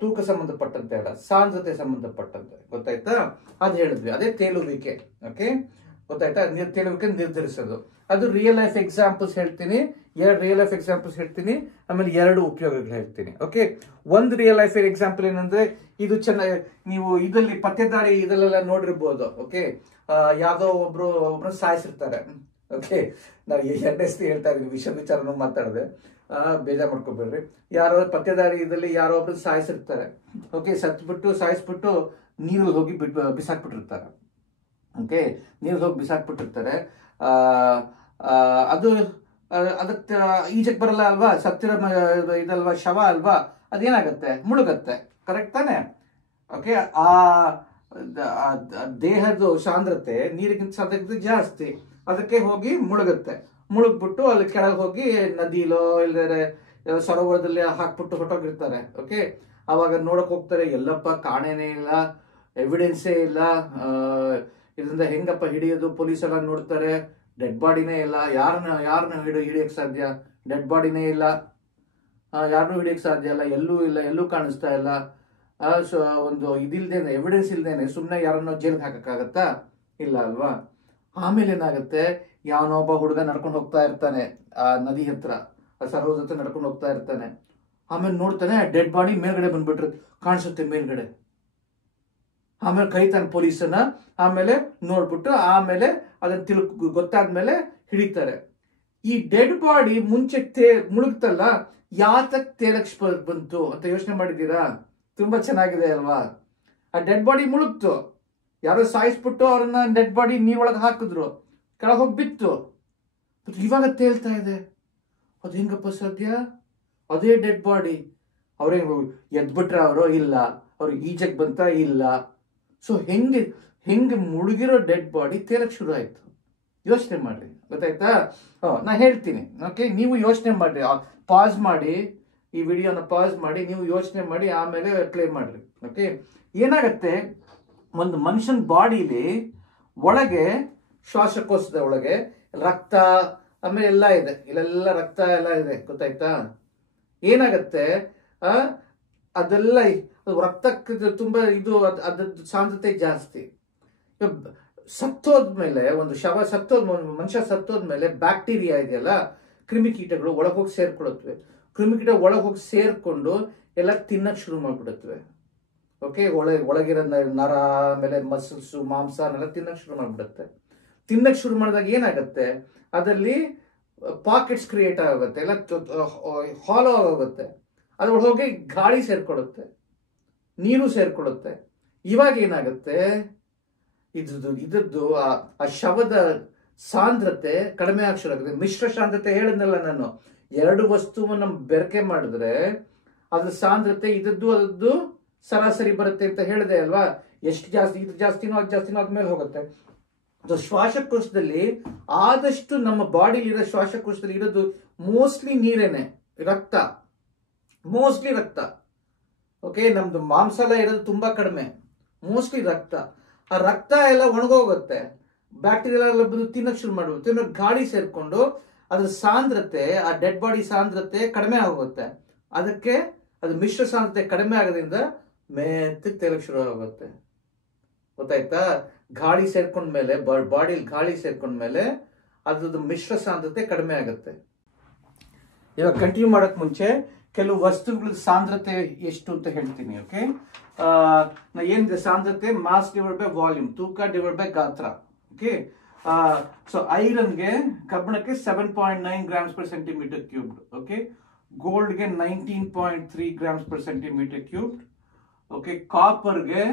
ತೂಕ ಸಂಬಂಧಪಟ್ಟಂತೆ ಅಲ್ಲ, ಸಾಂದ್ರತೆ ಸಂಬಂಧಪಟ್ಟಂತೆ. ಗೊತ್ತಾಯ್ತಾ? ಅದು ಹೇಳಿದ್ವಿ, ಅದೇ ತೇಲುವಿಕೆ. ಓಕೆ, ಗೊತ್ತಾಯ್ತಾ? ತೇಲುವಿಕೆ ನಿರ್ಧರಿಸೋದು. ಅದು ರಿಯಲ್ ಲೈಫ್ ಎಕ್ಸಾಂಪಲ್ಸ್ ಹೇಳ್ತೀನಿ, 2 ರಿಯಲ್ ಲೈಫ್ ಎಕ್ಸಾಂಪಲ್ಸ್ ಹೇಳ್ತೀನಿ, ಆಮೇಲೆ 2 ಉಪಯೋಗಗಳು ಹೇಳ್ತೀನಿ. ಓಕೆ, ಒಂದು ರಿಯಲ್ ಲೈಫ್ ಎಕ್ಸಾಂಪಲ್ ಏನಂದ್ರೆ, ಇದು ಚೆನ್ನಾಗಿ ನೀವು ಇದರಲ್ಲಿ ಪತ್ತೆದಾರಿ ಇದರಲ್ಲೆಲ್ಲ ನೋಡಿರ್ಬೋದು. ಓಕೆ, ಯಾವ್ದೋ ಒಬ್ರು ಸಾಯಿಸಿರ್ತಾರೆ. ಓಕೆ, ನಾವು ಎರಡನೇ ಹೇಳ್ತಾ ಇದೀವಿ, ವಿಚಾರನೂ ಮಾತಾಡಿದೆ, ಬೇಜಾರು ಮಾಡ್ಕೊಬೇಡ್ರಿ. ಯಾರೋ ಪತ್ತೆದಾರಿ ಇದರಲ್ಲಿ ಯಾರೋ ಒಬ್ರು ಸಾಯಿಸಿರ್ತಾರೆ. ಓಕೆ, ಸಾಯಿಸ್ಬಿಟ್ಟು ನೀರಲ್ಲಿ ಹೋಗಿ ಬಿಸಾಕ್ಬಿಟ್ಟಿರ್ತಾರೆ. ಓಕೆ, ನೀರಲ್ಲಿ ಹೋಗಿ ಬಿಸಾಕ್ಬಿಟ್ಟಿರ್ತಾರೆ. ಅದಕ್ಕೆ ಈಜಕ್ಕೆ ಬರಲ್ಲ ಅಲ್ವಾ, ಸತ್ತಿರೋ ಇದಲ್ವಾ, ಶವ ಅಲ್ವಾ, ಅದೇನಾಗತ್ತೆ? ಮುಳುಗತ್ತೆ. ಕರೆಕ್ಟ್ ತಾನೆ? ಓಕೆ, ಆ ದೇಹದ ಸಾಂದ್ರತೆ ನೀರಿಗಿಂತ ಸಾಂದ್ರತೆ ಜಾಸ್ತಿ, ಅದಕ್ಕೆ ಹೋಗಿ ಮುಳುಗತ್ತೆ. ಮುಳುಗ್ಬಿಟ್ಟು ಅಲ್ಲಿ ಕೆಳಗೆ ಹೋಗಿ ನದಿಲೋ ಇಲ್ಲದ್ರೆ ಸರೋವರದಲ್ಲಿ ಹಾಕ್ಬಿಟ್ಟು ಹೊಟ್ಟೋಗಿರ್ತಾರೆ. ಓಕೆ, ಅವಾಗ ನೋಡಕ್ ಹೋಗ್ತಾರೆ, ಎಲ್ಲಪ್ಪ ಕಾಣೇನೇ ಇಲ್ಲ, ಎವಿಡೆನ್ಸೇ ಇಲ್ಲ, ಇದರಿಂದ ಹೆಂಗಪ್ಪ ಹಿಡಿಯೋದು? ಪೊಲೀಸ್ ಎಲ್ಲ ನೋಡ್ತಾರೆ, ಡೆಡ್ ಬಾಡಿನೇ ಇಲ್ಲ. ಯಾರನ್ನ ಹಿಡಿಯಕ್ ಸಾಧ್ಯ? ಡೆಡ್ ಬಾಡಿನೇ ಇಲ್ಲ, ಯಾರನ್ನೂ ಹಿಡಿಯಕ್ ಸಾಧ್ಯ ಇಲ್ಲ, ಎಲ್ಲೂ ಕಾಣಿಸ್ತಾ ಇಲ್ಲ. ಸೊ ಒಂದು ಇದಿಲ್ದೇನೆ, ಎವಿಡೆನ್ಸ್ ಇಲ್ದೇನೆ ಸುಮ್ಮನೆ ಯಾರನ್ನೋ ಜೈಲ್ಗೆ ಹಾಕಕ್ಕಾಗತ್ತಾ? ಇಲ್ಲ ಅಲ್ವಾ? ಆಮೇಲೆ ಏನಾಗುತ್ತೆ, ಯಾವನೊಬ್ಬ ಹುಡುಗ ನಡ್ಕೊಂಡು ಹೋಗ್ತಾ ಇರ್ತಾನೆ, ಆ ನದಿ ಹತ್ರ, ಆ ಸರೋವರದ ಹತ್ರ ನಡ್ಕೊಂಡು ಹೋಗ್ತಾ ಇರ್ತಾನೆ. ಆಮೇಲೆ ನೋಡ್ತಾನೆ, ಡೆಡ್ ಬಾಡಿ ಮೇಲ್ಗಡೆ ಬಂದ್ಬಿಟ್ಟಿರುತ್ತೆ, ಕಾಣಿಸುತ್ತೆ ಮೇಲ್ಗಡೆ. ಆಮೇಲೆ ಕರೀತಾನೆ ಪೊಲೀಸನ್ನ. ಆಮೇಲೆ ನೋಡ್ಬಿಟ್ಟು ಆಮೇಲೆ ಅದನ್ನ ಗೊತ್ತಾದ್ಮೇಲೆ ಹಿಡಿತಾರೆ. ಈ ಡೆಡ್ ಬಾಡಿ ಮುಂಚೆ ಮುಳುಗ್ತಲ್ಲ, ಯಾತಕ್ ತೇಲಕ್ ಬಂತು ಅಂತ ಯೋಚನೆ ಮಾಡಿದ್ದೀರಾ? ತುಂಬಾ ಚೆನ್ನಾಗಿದೆ ಅಲ್ವಾ? ಆ ಡೆಡ್ ಬಾಡಿ ಮುಳುಗ್ತು, ಯಾರೋ ಸಾಯಿಸ್ಬಿಟ್ಟು ಅವ್ರನ್ನ ಡೆಡ್ ಬಾಡಿ ನೀರೊಳಗೆ ಹಾಕಿದ್ರು, ಕೆಳಗೆ ಹೋಗಿ ಬಿತ್ತು, ಇವಾಗ ತೇಲ್ತಾ ಇದೆ. ಅದು ಹೆಂಗಪ್ಪ ಸಾಧ್ಯ? ಅದೇ ಡೆಡ್ ಬಾಡಿ. ಅವ್ರೇ ಎದ್ಬಿಟ್ರ ಅವರು? ಇಲ್ಲ. ಅವ್ರಿಗೆ ಈಜಕ್ ಬಂತ? ಇಲ್ಲ. ಸೊ ಹಿಂಗೆ ಮುಳುಗಿರೋ ಡೆಡ್ ಬಾಡಿ ತೇಲಕ್ಕೆ ಶುರು ಆಯ್ತು. ಯೋಚನೆ ಮಾಡ್ರಿ, ಗೊತ್ತಾಯ್ತಾ? ನಾ ಹೇಳ್ತೀನಿ, ಓಕೆ? ನೀವು ಯೋಚನೆ ಮಾಡ್ರಿ, ಪಾಸ್ ಮಾಡಿ, ಈ ವಿಡಿಯೋನ ಪಾಸ್ ಮಾಡಿ, ನೀವು ಯೋಚನೆ ಮಾಡಿ ಆಮೇಲೆ ಪ್ಲೇ ಮಾಡ್ರಿ, ಓಕೆ? ಏನಾಗತ್ತೆ, ಒಂದು ಮನುಷ್ಯನ ಬಾಡಿಲಿ ಒಳಗೆ ಶ್ವಾಸಕೋಶದ ಒಳಗೆ ರಕ್ತ ಆಮೇಲೆ ಎಲ್ಲ ಇದೆ, ಇಲ್ಲೆಲ್ಲ ರಕ್ತ ಎಲ್ಲ ಇದೆ, ಗೊತ್ತಾಯ್ತಾ? ಏನಾಗತ್ತೆ, ಅದೆಲ್ಲ ರಕ್ತಕ್ಕೆ ತುಂಬಾ ಇದು ಅದ್ರದ್ದು ಸಾಂದ್ರತೆ ಜಾಸ್ತಿ. ಸತ್ತೋದ್ಮೇಲೆ ಒಂದು ಶವ ಮನುಷ್ಯ ಸತ್ತೋದ್ಮೇಲೆ ಬ್ಯಾಕ್ಟೀರಿಯಾ ಇದೆಯಲ್ಲ, ಕ್ರಿಮಿಕೀಟಗಳು ಒಳಗೋಗಿ ಸೇರ್ಕೊಳತ್ವೆ. ಕ್ರಿಮಿಕೀಟ ಒಳಗೋಗಿ ಸೇರ್ಕೊಂಡು ಎಲ್ಲ ತಿನ್ನಕ್ ಶುರು ಮಾಡ್ಬಿಡತ್ವೆ, ಓಕೆ? ಒಳಗಿರೋ ನರ ಆಮೇಲೆ ಮಸಲ್ಸು ಮಾಂಸನೆಲ್ಲ ತಿನ್ನಕ್ ಶುರು ಮಾಡ್ಬಿಡುತ್ತೆ. ತಿನ್ನಕ್ ಶುರು ಮಾಡಿದಾಗ ಏನಾಗತ್ತೆ, ಅದರಲ್ಲಿ ಪಾಕೆಟ್ಸ್ ಕ್ರಿಯೇಟ್ ಆಗುತ್ತೆ, ಎಲ್ಲ ಹಾಲೋ ಆಗೋಗುತ್ತೆ. ಅದ್ರೊಳಗೆ ಹೋಗಿ ಗಾಳಿ ಸೇರ್ಕೊಡುತ್ತೆ, ನೀರು ಸೇರ್ಕೊಡುತ್ತೆ. ಇವಾಗ ಏನಾಗುತ್ತೆ, ಇದ್ರದ್ದು ಆ ಶವದ ಸಾಂದ್ರತೆ ಕಡಿಮೆ ಆಗಿ ಶುರು ಆಗುತ್ತೆ. ಮಿಶ್ರ ಸಾಂದ್ರತೆ ಹೇಳಿದ್ನಲ್ಲ ನಾನು, ಎರಡು ವಸ್ತುವನ್ನ ಬೆರಕೆ ಮಾಡಿದ್ರೆ ಅದ್ರ ಸಾಂದ್ರತೆ ಅದದ್ದು ಸರಾಸರಿ ಬರುತ್ತೆ ಅಂತ ಹೇಳಿದೆ ಅಲ್ವಾ? ಎಷ್ಟು ಜಾಸ್ತಿ, ಇದು ಜಾಸ್ತಿನೋ ಅದು ಜಾಸ್ತಿನೋ ಆದ್ಮೇಲೆ ಹೋಗುತ್ತೆ. ಶ್ವಾಸಕೋಶದಲ್ಲಿ ಆದಷ್ಟು ನಮ್ಮ ಬಾಡಿಲಿರೋ ಶ್ವಾಸಕೋಶದಲ್ಲಿ ಇರೋದು ಮೋಸ್ಟ್ಲಿ ನೀರೇನೆ, ರಕ್ತ, ಮೋಸ್ಟ್ಲಿ ರಕ್ತ, ಓಕೆ? ನಮ್ದು ಮಾಂಸ ಎಲ್ಲ ಇರೋದು ತುಂಬಾ ಕಡಿಮೆ, ಮೋಸ್ಟ್ಲಿ ರಕ್ತ. ಆ ರಕ್ತ ಎಲ್ಲ ಒಣಗೋಗುತ್ತೆ, ಬ್ಯಾಕ್ಟೀರಿಯಾ ಎಲ್ಲ ಬಂದು ತಿನ್ನಕ್ ಶುರು ಮಾಡ್ಬೋದು. ಗಾಳಿ ಸೇರ್ಕೊಂಡು ಅದ್ರ ಸಾಂದ್ರತೆ, ಆ ಡೆಡ್ ಬಾಡಿ ಸಾಂದ್ರತೆ ಕಡಿಮೆ ಆಗುತ್ತೆ. ಅದಕ್ಕೆ ಅದು ಮಿಶ್ರ ಸಾಂದ್ರತೆ ಕಡಿಮೆ ಆಗೋದ್ರಿಂದ ಮೆತ್ತಗೆ ತೇಲಕ್ಕೆ ಶುರು ಆಗುತ್ತೆ, ಗೊತ್ತಾಯ್ತಾ? ಗಾಳಿ ಸೇರ್ಕೊಂಡ್ಮೇಲೆ, ಬಾಡಿಲಿ ಗಾಳಿ ಸೇರ್ಕೊಂಡ್ಮೇಲೆ ಅದ್ರದ್ದು ಮಿಶ್ರ ಸಾಂದ್ರತೆ ಕಡಿಮೆ ಆಗುತ್ತೆ. ಇವಾಗ ಕಂಟಿನ್ಯೂ ಮಾಡಕ್ ಮುಂಚೆ ಕೆಲವು ವಸ್ತುಗಳ ಸಾಂದ್ರತೆ ಎಷ್ಟು ಅಂತ ಹೇಳ್ತೀನಿ, ಓಕೆ? ಏನಿದೆ ಸಾಂದ್ರತೆ, ಮಾಸ್ ಡಿವೈಡ್ ಬೈ ವಾಲ್ಯೂಮ್, ತೂಕ ಡಿವೈಡ್ ಬೈ ಗಾತ್ರ, ಓಕೆ? ಸೊ ಐರನ್ಗೆ, ಕಬ್ಬಿಣಕ್ಕೆ 7.9 grams per centimeter cubed, okay? ಗೋಲ್ಡ್ಗೆ 19.3 grams per centimeter cubed, okay? ಕಾಪರ್ಗೆ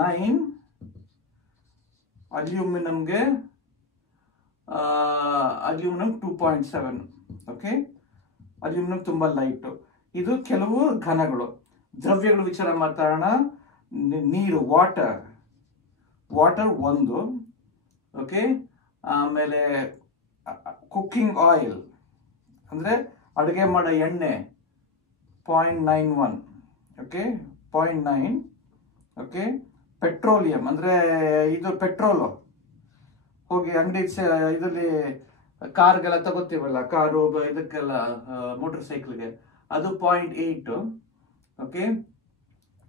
9, ಅಲ್ಯೂಮಿನಿಯಂಗೆ 2.7, ಓಕೆ? ಅಲ್ಯೂಮಿನಿಯಂ ತುಂಬಾ ಲೈಟ್. ಇದು ಕೆಲವು ಘನಗಳು. ದ್ರವ್ಯಗಳು ವಿಚಾರ ಮಾತಾಡೋಣ. ನೀರು, ವಾಟರ್ 1, ಓಕೆ? ಆಮೇಲೆ ಕುಕ್ಕಿಂಗ್ ಆಯಿಲ್ ಅಂದ್ರೆ ಅಡುಗೆ ಮಾಡೋ ಎಣ್ಣೆ 0.91, ಓಕೆ? 0.9, ಓಕೆ? ಪೆಟ್ರೋಲಿಯಂ ಅಂದ್ರೆ ಇದು ಪೆಟ್ರೋಲು, ಹೋಗಿ ಅಂಗಡಿ ಇದರಲ್ಲಿ ಕಾರ್ಗೆಲ್ಲ ತಗೋತೀವಲ್ಲ, ಕಾರು ಇದಕ್ಕೆಲ್ಲ ಮೋಟರ್ ಸೈಕಲ್ಗೆ, ಅದು 0.8, ಓಕೆ?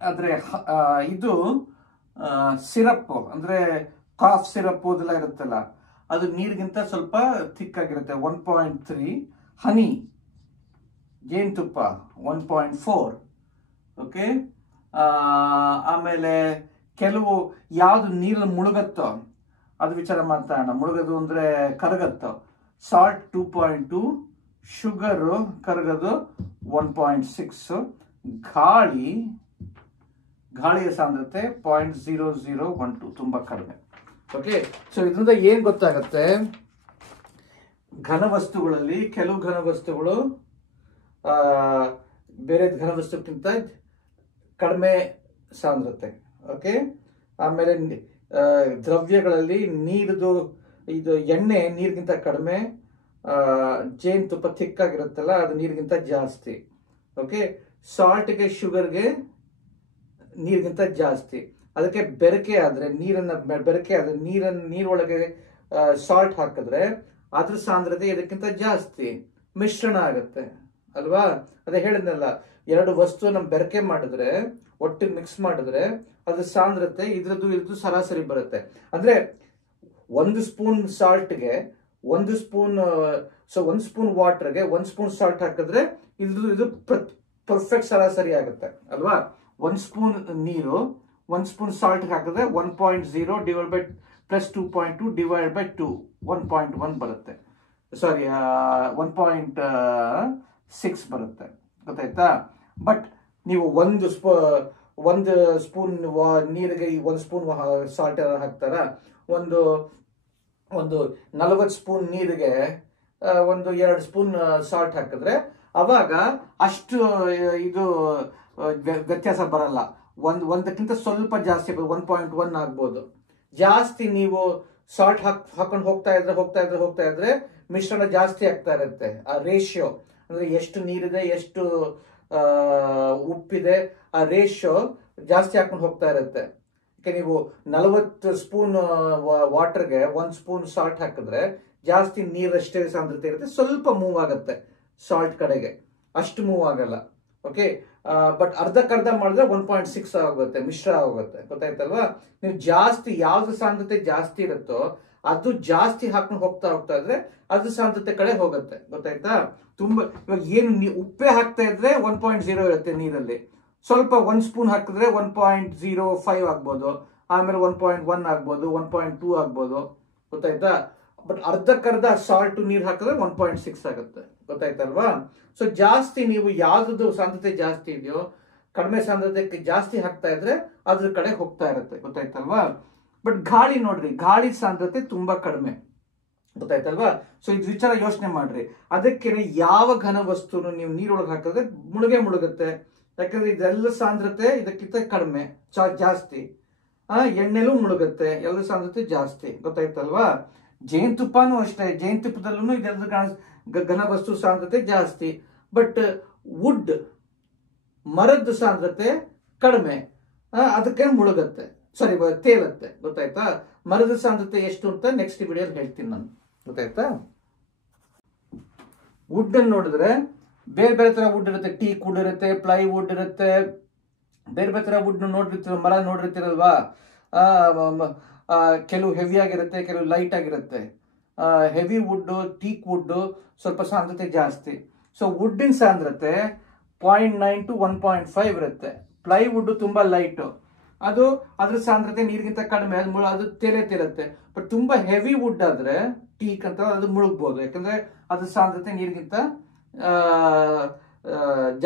ಆದ್ರೆ ಇದು ಸಿರಪ್ ಅಂದ್ರೆ ಕಾಫ್ ಸಿರಪ್ ಅದೆಲ್ಲ ಇರುತ್ತಲ್ಲ, ಅದು ನೀರಿಗಿಂತ ಸ್ವಲ್ಪ ಥಿಕ್ ಆಗಿರುತ್ತೆ, 1.3. ಹನಿ, ಜೇನುತುಪ್ಪ 1.4, ಓಕೆ? ಆಮೇಲೆ ಕೆಲವು ಯಾವ್ದು ನೀರಲ್ಲಿ ಮುಳುಗತ್ತೋ ಅದು ವಿಚಾರ ಮಾತಾಡೋಣ. ಮುಳುಗೋದು ಅಂದ್ರೆ ಕರಗತ್ತೋ, ಸಾಲ್ಟ್ 2.2, ಶುಗರು ಕರಗೋದು 1.6, ಗಾಳಿಯ ಸಾಂದ್ರತೆ 0.0012, ತುಂಬಾ ಕಡಿಮೆ, ಓಕೆ? ಸೊ ಇದರಿಂದ ಏನ್ ಗೊತ್ತಾಗತ್ತೆ, ಘನವಸ್ತುಗಳಲ್ಲಿ ಕೆಲವು ಘನವಸ್ತುಗಳು ಬೇರೆ ಘನವಸ್ತುಕ್ಕಿಂತ ಕಡಿಮೆ ಸಾಂದ್ರತೆ, ಓಕೆ? ಆಮೇಲೆ ದ್ರವ್ಯಗಳಲ್ಲಿ ಇದು ಎಣ್ಣೆ ನೀರಿಗಿಂತ ಕಡಿಮೆ, ಜೇನುತುಪ್ಪ ಥಿಕ್ಕಾಗಿರುತ್ತಲ್ಲ ಅದು ನೀರಿಗಿಂತ ಜಾಸ್ತಿ, ಓಕೆ? ಸಾಲ್ಟ್ಗೆ, ಶುಗರ್ಗೆ ನೀರಿಗಿಂತ ಜಾಸ್ತಿ. ಅದಕ್ಕೆ ಬೆರಕೆ ಆದ್ರೆ ನೀರೊಳಗೆ ಸಾಲ್ಟ್ ಹಾಕಿದ್ರೆ ಅದ್ರ ಸಾಂದ್ರತೆ ಇದಕ್ಕಿಂತ ಜಾಸ್ತಿ, ಮಿಶ್ರಣ ಆಗುತ್ತೆ ಅಲ್ವಾ? ಅದೇ ಹೇಳಿದ್ನಲ್ಲ, ಎರಡು ವಸ್ತುವನ್ನ ಬೆರಕೆ ಮಾಡಿದ್ರೆ, ಒಟ್ಟಿಗೆ ಮಿಕ್ಸ್ ಮಾಡಿದ್ರೆ ಅದ್ರ ಸಾಂದ್ರತೆ ಇದ್ರದ್ದು ಸರಾಸರಿ ಬರುತ್ತೆ. ಅಂದ್ರೆ 1 ಸ್ಪೂನ್ ಸಾಲ್ಟ್ಗೆ 1 ಸ್ಪೂನ್, ಸೊ 1 ಸ್ಪೂನ್ ವಾಟರ್ಗೆ 1 ಸ್ಪೂನ್ ಸಾಲ್ಟ್ ಹಾಕಿದ್ರೆ ಇದು ಪರ್ಫೆಕ್ಟ್ ಸರಾಸರಿ ಆಗುತ್ತೆ ಅಲ್ವಾ? 1 ಸ್ಪೂನ್ ನೀರು 1 ಸ್ಪೂನ್ ಸಾಲ್ಟ್ ಹಾಕಿದ್ರೆ 1.0 divide by plus 2.2 divide by 2, 1.1 ಬರುತ್ತೆ. ಸಾರಿ, 1.6 ಬರುತ್ತೆ, ಗೊತ್ತಾಯ್ತಾ? ಬಟ್ ನೀವು ಒಂದು ಸ್ಪೂನ್ ನೀರಿಗೆ 1 ಸ್ಪೂನ್ ಸಾಲ್ಟ್ ಹಾಕ್ತಾರ, ಒಂದು 40 ಸ್ಪೂನ್ ನೀರಿಗೆ 2 ಸ್ಪೂನ್ ಸಾಲ್ಟ್ ಹಾಕಿದ್ರೆ ಅವಾಗ ಅಷ್ಟು ಇದು ವ್ಯತ್ಯಾಸ ಬರಲ್ಲ. ಒಂದಕ್ಕಿಂತ ಸ್ವಲ್ಪ ಜಾಸ್ತಿ 1.1 ಆಗ್ಬೋದು. ಜಾಸ್ತಿ ನೀವು ಸಾಲ್ಟ್ ಹಾಕೊಂಡು ಹೋಗ್ತಾ ಇದ್ರೆ ಮಿಶ್ರಣ ಜಾಸ್ತಿ ಆಗ್ತಾ ಇರುತ್ತೆ. ಆ ರೇಷಿಯೋ ಅಂದ್ರೆ ಎಷ್ಟು ನೀರಿದೆ ಎಷ್ಟು ಉಪ್ಪಿದೆ ಆ ರೇಷಿಯೋ ಜಾಸ್ತಿ ಹಾಕೊಂಡು ಹೋಗ್ತಾ ಇರುತ್ತೆ. ನೀವು 40 ಸ್ಪೂನ್ ವಾಟರ್ಗೆ 1 ಸ್ಪೂನ್ ಸಾಲ್ಟ್ ಹಾಕಿದ್ರೆ ಜಾಸ್ತಿ ನೀರಷ್ಟೇ ಸಾಂದ್ರತೆ ಇರುತ್ತೆ, ಸ್ವಲ್ಪ ಮೂವ್ ಆಗುತ್ತೆ ಸಾಲ್ಟ್ ಕಡೆಗೆ, ಅಷ್ಟು ಮೂವ್ ಆಗಲ್ಲ. ಓಕೆ, ಬಟ್ ಅರ್ಧಕ್ಕರ್ಧ ಮಾಡಿದ್ರೆ 1.6 ಆಗುತ್ತೆ, ಮಿಶ್ರ ಆಗುತ್ತೆ. ಗೊತ್ತಾಯ್ತಲ್ವಾ? ನೀವು ಜಾಸ್ತಿ ಯಾವ್ದು ಸಾಂದ್ರತೆ ಜಾಸ್ತಿ ಇರುತ್ತೋ ಅದು ಜಾಸ್ತಿ ಹಾಕೊಂಡು ಹೋಗ್ತಾ ಇದ್ರೆ ಅದು ಸಾಂದ್ರತೆ ಕಡೆ ಹೋಗುತ್ತೆ. ಗೊತ್ತಾಯ್ತಾ? ತುಂಬಾ ಇವಾಗ ಏನು ಉಪ್ಪೆ ಹಾಕ್ತಾ ಇದ್ರೆ 1.0 ಇರುತ್ತೆ ನೀರಲ್ಲಿ, ಸ್ವಲ್ಪ 1 ಸ್ಪೂನ್ ಹಾಕಿದ್ರೆ 1.05 ಆಗ್ಬೋದು, ಆಮೇಲೆ 1.1 ಆಗ್ಬೋದು, 1.2 ಆಗ್ಬೋದು. ಗೊತ್ತಾಯ್ತಾ? ಬಟ್ ಅರ್ಧಕ್ಕರ್ಧ ಸಾಲ್ಟ್ ನೀರು ಹಾಕಿದ್ರೆ 1.6 ಆಗುತ್ತೆ. ಗೊತ್ತಾಯ್ತಲ್ವಾ? ಸೊ ಜಾಸ್ತಿ ನೀವು ಯಾವ್ದು ಸಾಂದ್ರತೆ ಜಾಸ್ತಿ ಇದೆಯೋ ಕಡಿಮೆ ಸಾಂದ್ರತೆ ಜಾಸ್ತಿ ಹಾಕ್ತಾ ಇದ್ರೆ ಅದ್ರ ಕಡೆ ಹೋಗ್ತಾ ಇರುತ್ತೆ. ಗೊತ್ತಾಯ್ತಲ್ವಾ? ಬಟ್ ಗಾಳಿ ನೋಡ್ರಿ, ಗಾಳಿ ಸಾಂದ್ರತೆ ತುಂಬಾ ಕಡಿಮೆ. ಗೊತ್ತಾಯ್ತಲ್ವಾ? ಸೊ ಇದ್ ವಿಚಾರ ಯೋಚನೆ ಮಾಡ್ರಿ. ಅದಕ್ಕೆ ಯಾವ ಘನ ವಸ್ತುನು ನೀವು ನೀರೊಳಗೆ ಹಾಕಿದ್ರೆ ಮುಳುಗುತ್ತೆ. ಯಾಕಂದ್ರೆ ಇದೆಲ್ಲ ಸಾಂದ್ರತೆ ಇದಕ್ಕಿಂತ ಕಡಿಮೆ, ಜಾಸ್ತಿ. ಎಣ್ಣೆಲೂ ಮುಳುಗುತ್ತೆ, ಎಲ್ಲ ಸಾಂದ್ರತೆ ಜಾಸ್ತಿ. ಗೊತ್ತಾಯ್ತಲ್ವಾ? ಜೇನುತುಪ್ಪನೂ ಅಷ್ಟೇ, ಜೇನುತುಪ್ಪದಲ್ಲೂ ಇದೆಲ್ಲ ಘನ ವಸ್ತು ಸಾಂದ್ರತೆ ಜಾಸ್ತಿ. ಬಟ್ ವುಡ್ ಮರದ ಸಾಂದ್ರತೆ ಕಡಿಮೆ, ಅದಕ್ಕೆ ಮುಳುಗುತ್ತೆ, ಸಾರಿ ತೇಲತ್ತೆ. ಗೊತ್ತಾಯ್ತಾ? ಮರದ ಸಾಂದ್ರತೆ ಎಷ್ಟು ಅಂತ ನೆಕ್ಸ್ಟ್ ವಿಡಿಯೋದಲ್ಲಿ ಹೇಳ್ತೀನಿ ನಾನು. ಗೊತ್ತಾಯ್ತಾ? ವುಡ್ ಅನ್ನು ನೋಡಿದ್ರೆ ಬೇರೆ ಬೇರೆ ತರ ವುಡ್ ಇರುತ್ತೆ. ಟೀಕ್ ವುಡ್ ಇರುತ್ತೆ, ಪ್ಲೈ ವುಡ್ ಇರುತ್ತೆ, ಬೇರೆ ಬೇರೆ ತರ ವುಡ್ ನೋಡಿರ್ತೀರ, ಮರ ನೋಡಿರ್ತೀರಲ್ವಾ? ಕೆಲವು ಹೆವಿ ಆಗಿರುತ್ತೆ, ಕೆಲವು ಲೈಟ್ ಆಗಿರುತ್ತೆ. ಹೆವಿ ವುಡ್, ಟೀಕ್ ವುಡ್ ಸ್ವಲ್ಪ ಸಾಂದ್ರತೆ ಜಾಸ್ತಿ. ಸೊ ವುಡ್ಡಿನ ಸಾಂದ್ರತೆ 0.9 to 1.5 ಇರುತ್ತೆ. ಪ್ಲೈ ವುಡ್ ತುಂಬಾ ಲೈಟ್, ಅದು ಅದ್ರ ಸಾಂದ್ರತೆ ನೀರಿಗಿಂತ ಕಡಿಮೆ, ಅದು ತೇಲುತ್ತೆ. ಬಟ್ ತುಂಬಾ ಹೆವಿ ವುಡ್ ಆದ್ರೆ ಟೀಕ್ ಅಂತ ಅದು ಮುಳುಗ್ಬೋದು, ಯಾಕಂದ್ರೆ ಅದ್ರ ಸಾಂದ್ರತೆ ನೀರಿಗಿಂತ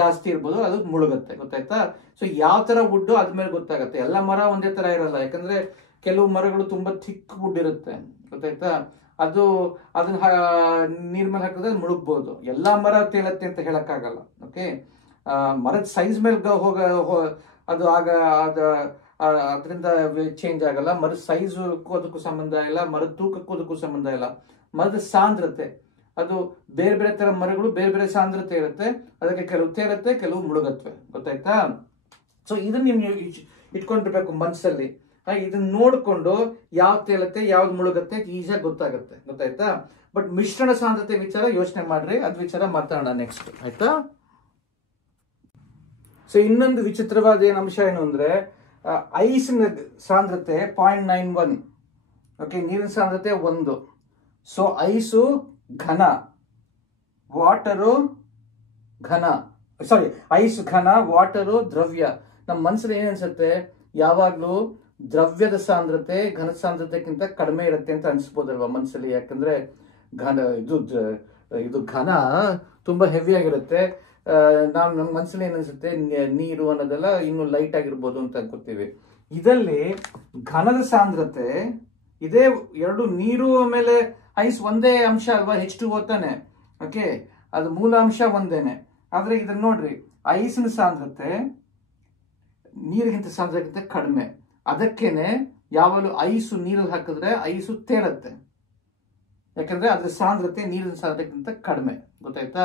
ಜಾಸ್ತಿ ಇರ್ಬೋದು, ಅದು ಮುಳುಗುತ್ತೆ. ಗೊತ್ತಾಯ್ತಾ? ಸೊ ಯಾವ ತರ ವುಡ್ ಅದ್ಮೇಲೆ ಗೊತ್ತಾಗುತ್ತೆ. ಎಲ್ಲ ಮರ ಒಂದೇ ತರ ಇರಲ್ಲ, ಯಾಕಂದ್ರೆ ಕೆಲವು ಮರಗಳು ತುಂಬಾ ಥಿಕ್ ವುಡ್ ಇರುತ್ತೆ. ಗೊತ್ತಾಯ್ತಾ? ಅದನ್ನ ನೀರ್ ಮೇಲೆ ಹಾಕಿದ್ರೆ ಮುಳುಗ್ಬೋದು. ಎಲ್ಲಾ ಮರ ತೇಲತ್ತೆ ಅಂತ ಹೇಳಕ್ಕಾಗಲ್ಲ. ಓಕೆ, ಮರದ ಸೈಜ್ ಮೇಲೆ ಅದು ಅದರಿಂದ ಚೇಂಜ್ ಆಗಲ್ಲ. ಮರದ ಸೈಜ್ ಅದಕ್ಕೂ ಸಂಬಂಧ ಇಲ್ಲ, ಮರದ ತೂಕಕ್ಕೂ ಅದಕ್ಕೂ ಸಂಬಂಧ ಇಲ್ಲ. ಮರದ ಸಾಂದ್ರತೆ, ಅದು ಬೇರೆ ಬೇರೆ ತರ ಮರಗಳು ಬೇರೆ ಬೇರೆ ಸಾಂದ್ರತೆ ಇರುತ್ತೆ, ಅದಕ್ಕೆ ಕೆಲವು ತೇಲತ್ತೆ, ಕೆಲವು ಮುಳುಗತ್ವೆ. ಗೊತ್ತಾಯ್ತಾ? ಸೊ ಇದನ್ನ ನೀವು ಇಟ್ಕೊಂಡಿರ್ಬೇಕು ಮನಸ್ಸಲ್ಲಿ. ಇದನ್ನ ನೋಡ್ಕೊಂಡು ಯಾವ್ದು ತೇಲತ್ತೆ ಯಾವ್ದು ಮುಳುಗತ್ತೆ ಈಸಿಯಾಗಿ ಗೊತ್ತಾಗುತ್ತೆ. ಗೊತ್ತಾಯ್ತಾ? ಬಟ್ ಮಿಶ್ರಣ ಸಾಂದ್ರತೆ ವಿಚಾರ ಯೋಚನೆ ಮಾಡ್ರಿ, ಅದ್ ವಿಚಾರ ಮಾತಾಡೋಣ ನೆಕ್ಸ್ಟ್. ಆಯ್ತಾ? ಸೊ ಇನ್ನೊಂದು ವಿಚಿತ್ರವಾದ ಏನ್ ಅಂಶ ಏನು ಅಂದ್ರೆ ಐಸಿನ ಸಾಂದ್ರತೆ 0.91. ಓಕೆ, ನೀರಿನ ಸಾಂದ್ರತೆ 1. ಸೊ ಐಸು ಘನ, ವಾಟರು ಘನ, ಸಾರಿ ಐಸ್ ಘನ, ವಾಟರು ದ್ರವ್ಯ. ನಮ್ಮ ಮನಸ್ಸಲ್ಲಿ ಏನ್ ಅನ್ಸುತ್ತೆ, ಯಾವಾಗ್ಲೂ ದ್ರವ್ಯದ ಸಾಂದ್ರತೆ ಘನ ಸಾಂದ್ರತೆಗಿಂತ ಕಡಿಮೆ ಇರುತ್ತೆ ಅಂತ ಅನ್ಸ್ಬೋದಲ್ವಾ ಮನಸ್ಸಲ್ಲಿ. ಯಾಕಂದ್ರೆ ಇದು ಘನ ತುಂಬಾ ಹೆವಿ ಆಗಿರುತ್ತೆ. ನಮ್ಮ ಮನಸ್ಸಲ್ಲಿ ಏನ್ ಅನ್ಸುತ್ತೆ, ನೀರು ಅನ್ನೋದೆಲ್ಲ ಇನ್ನು ಲೈಟ್ ಆಗಿರ್ಬೋದು ಅಂತ ಅನ್ಕೋತೀವಿ. ಇದರಲ್ಲಿ ಘನದ ಸಾಂದ್ರತೆ ಇದೇ ಎರಡು, ನೀರು ಆಮೇಲೆ ಐಸ್ ಒಂದೇ ಅಂಶ ಅಲ್ವಾ, H2O ತಾನೆ. ಓಕೆ, ಅದು ಮೂಲ ಅಂಶ ಒಂದೇನೆ. ಆದ್ರೆ ಇದನ್ನ ನೋಡ್ರಿ, ಐಸಿನ ಸಾಂದ್ರತೆ ನೀರಿಗಿಂತ ಸಾಂದ್ರತೆ ಕಡಿಮೆ. ಅದಕ್ಕೇನೆ ಯಾವಾಗಲೂ ಐಸು ನೀರಲ್ಲಿ ಹಾಕಿದ್ರೆ ಐಸು ತೇಲತ್ತೆ, ಯಾಕಂದ್ರೆ ಅದ್ರ ಸಾಂದ್ರತೆ ನೀರಿನ ಸಾಂದ್ರತೆಗಿಂತ ಕಡಿಮೆ. ಗೊತ್ತಾಯ್ತಾ?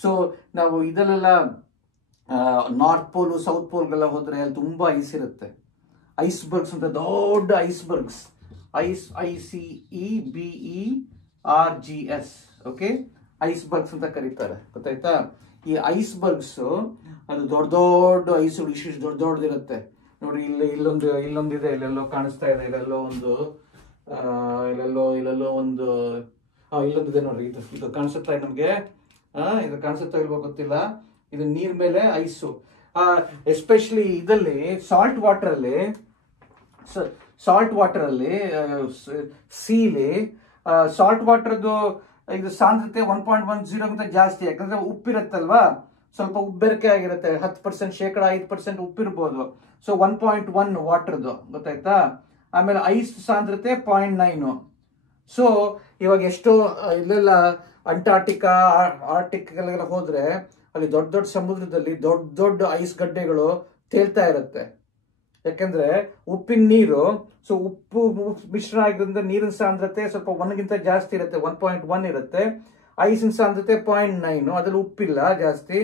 ಸೊ ನಾವು ಇದೆಲ್ಲ ನಾರ್ತ್ ಪೋಲ್ ಸೌತ್ ಪೋಲ್ಗೆಲ್ಲ ಹೋದ್ರೆ ಅಲ್ಲಿ ತುಂಬಾ ಐಸ್ ಇರುತ್ತೆ. ಐಸ್ಬರ್ಗ್ಸ್ ಅಂತ ದೊಡ್ಡ ಐಸ್ಬರ್ಗ್ಸ್, ICEBERGS. ಓಕೆ, ಐಸ್ಬರ್ಗ್ಸ್ ಅಂತ ಕರೀತಾರೆ. ಗೊತ್ತಾಯ್ತಾ? ಈ ಐಸ್ಬರ್ಗ್ಸ್ ಅದು ದೊಡ್ಡ ದೊಡ್ಡ ಐಸ್ಗಳು ಇಷ್ಟು ದೊಡ್ಡದಿರುತ್ತೆ. ನೋಡಿ, ಇಲ್ಲೊಂದಿದೆ, ಇಲ್ಲೆಲ್ಲೋ ಕಾಣಿಸ್ತಾ ಇದೆ, ಇಲ್ಲೆಲ್ಲೋ ಒಂದು ಇಲ್ಲೊಂದಿದೆ ನೋಡ್ರಿ. ಇದು ಕಾಣಿಸುತ್ತಾ ನಮ್ಗೆ? ಇದು ಕಾಣಿಸುತ್ತಾ ಇಲ್ವೋ ಗೊತ್ತಿಲ್ಲ. ಇದು ನೀರ್ ಮೇಲೆ ಐಸು. ಎಸ್ಪೆಷಲಿ ಇದರಲ್ಲಿ ಸಾಲ್ಟ್ ವಾಟರ್ ಅಲ್ಲಿ ಸೀಲಿ ಸಾಲ್ಟ್ ವಾಟರ್ದು ಇದು ಸಾಂದ್ರತೆ 1.10 ಜಾಸ್ತಿ. ಯಾಕಂದ್ರೆ ಉಪ್ಪಿರುತ್ತಲ್ವಾ, ಸ್ವಲ್ಪ ಉಬ್ಬೆರಿಕೆ ಆಗಿರುತ್ತೆ. 10% 5% ಉಪ್ಪಿರ್ಬೋದು. ಸೊ 1.1 ವಾಟರ್ದು. ಗೊತ್ತಾಯ್ತಾ? ಆಮೇಲೆ ಐಸ್ ಸಾಂದ್ರತೆ 0.9. ಸೊ ಇವಾಗ ಎಷ್ಟೋ ಇಲ್ಲೆಲ್ಲ ಅಂಟಾರ್ಟಿಕಾ ಆರ್ಟಿಕ್ಗೆಲ್ಲ ಹೋದ್ರೆ ಅಲ್ಲಿ ದೊಡ್ಡ ದೊಡ್ಡ ಸಮುದ್ರದಲ್ಲಿ ದೊಡ್ಡ ದೊಡ್ಡ ಐಸ್ ಗಡ್ಡೆಗಳು ತೇಲ್ತಾ ಇರುತ್ತೆ. ಯಾಕೆಂದ್ರೆ ಉಪ್ಪಿನ ನೀರು, ಸೊ ಉಪ್ಪು ಮಿಶ್ರಣ ಆಗಿರೋದ್ರಿಂದ ನೀರಿನ ಸಾಂದ್ರತೆ ಸ್ವಲ್ಪ 1ಗಿಂತ ಜಾಸ್ತಿ ಇರುತ್ತೆ, 1.1 ಇರುತ್ತೆ. ಐಸಿನ ಸಾಂದ್ರತೆ 0.9, ಅದ್ರಲ್ಲಿ ಉಪ್ಪಿಲ್ಲ ಜಾಸ್ತಿ.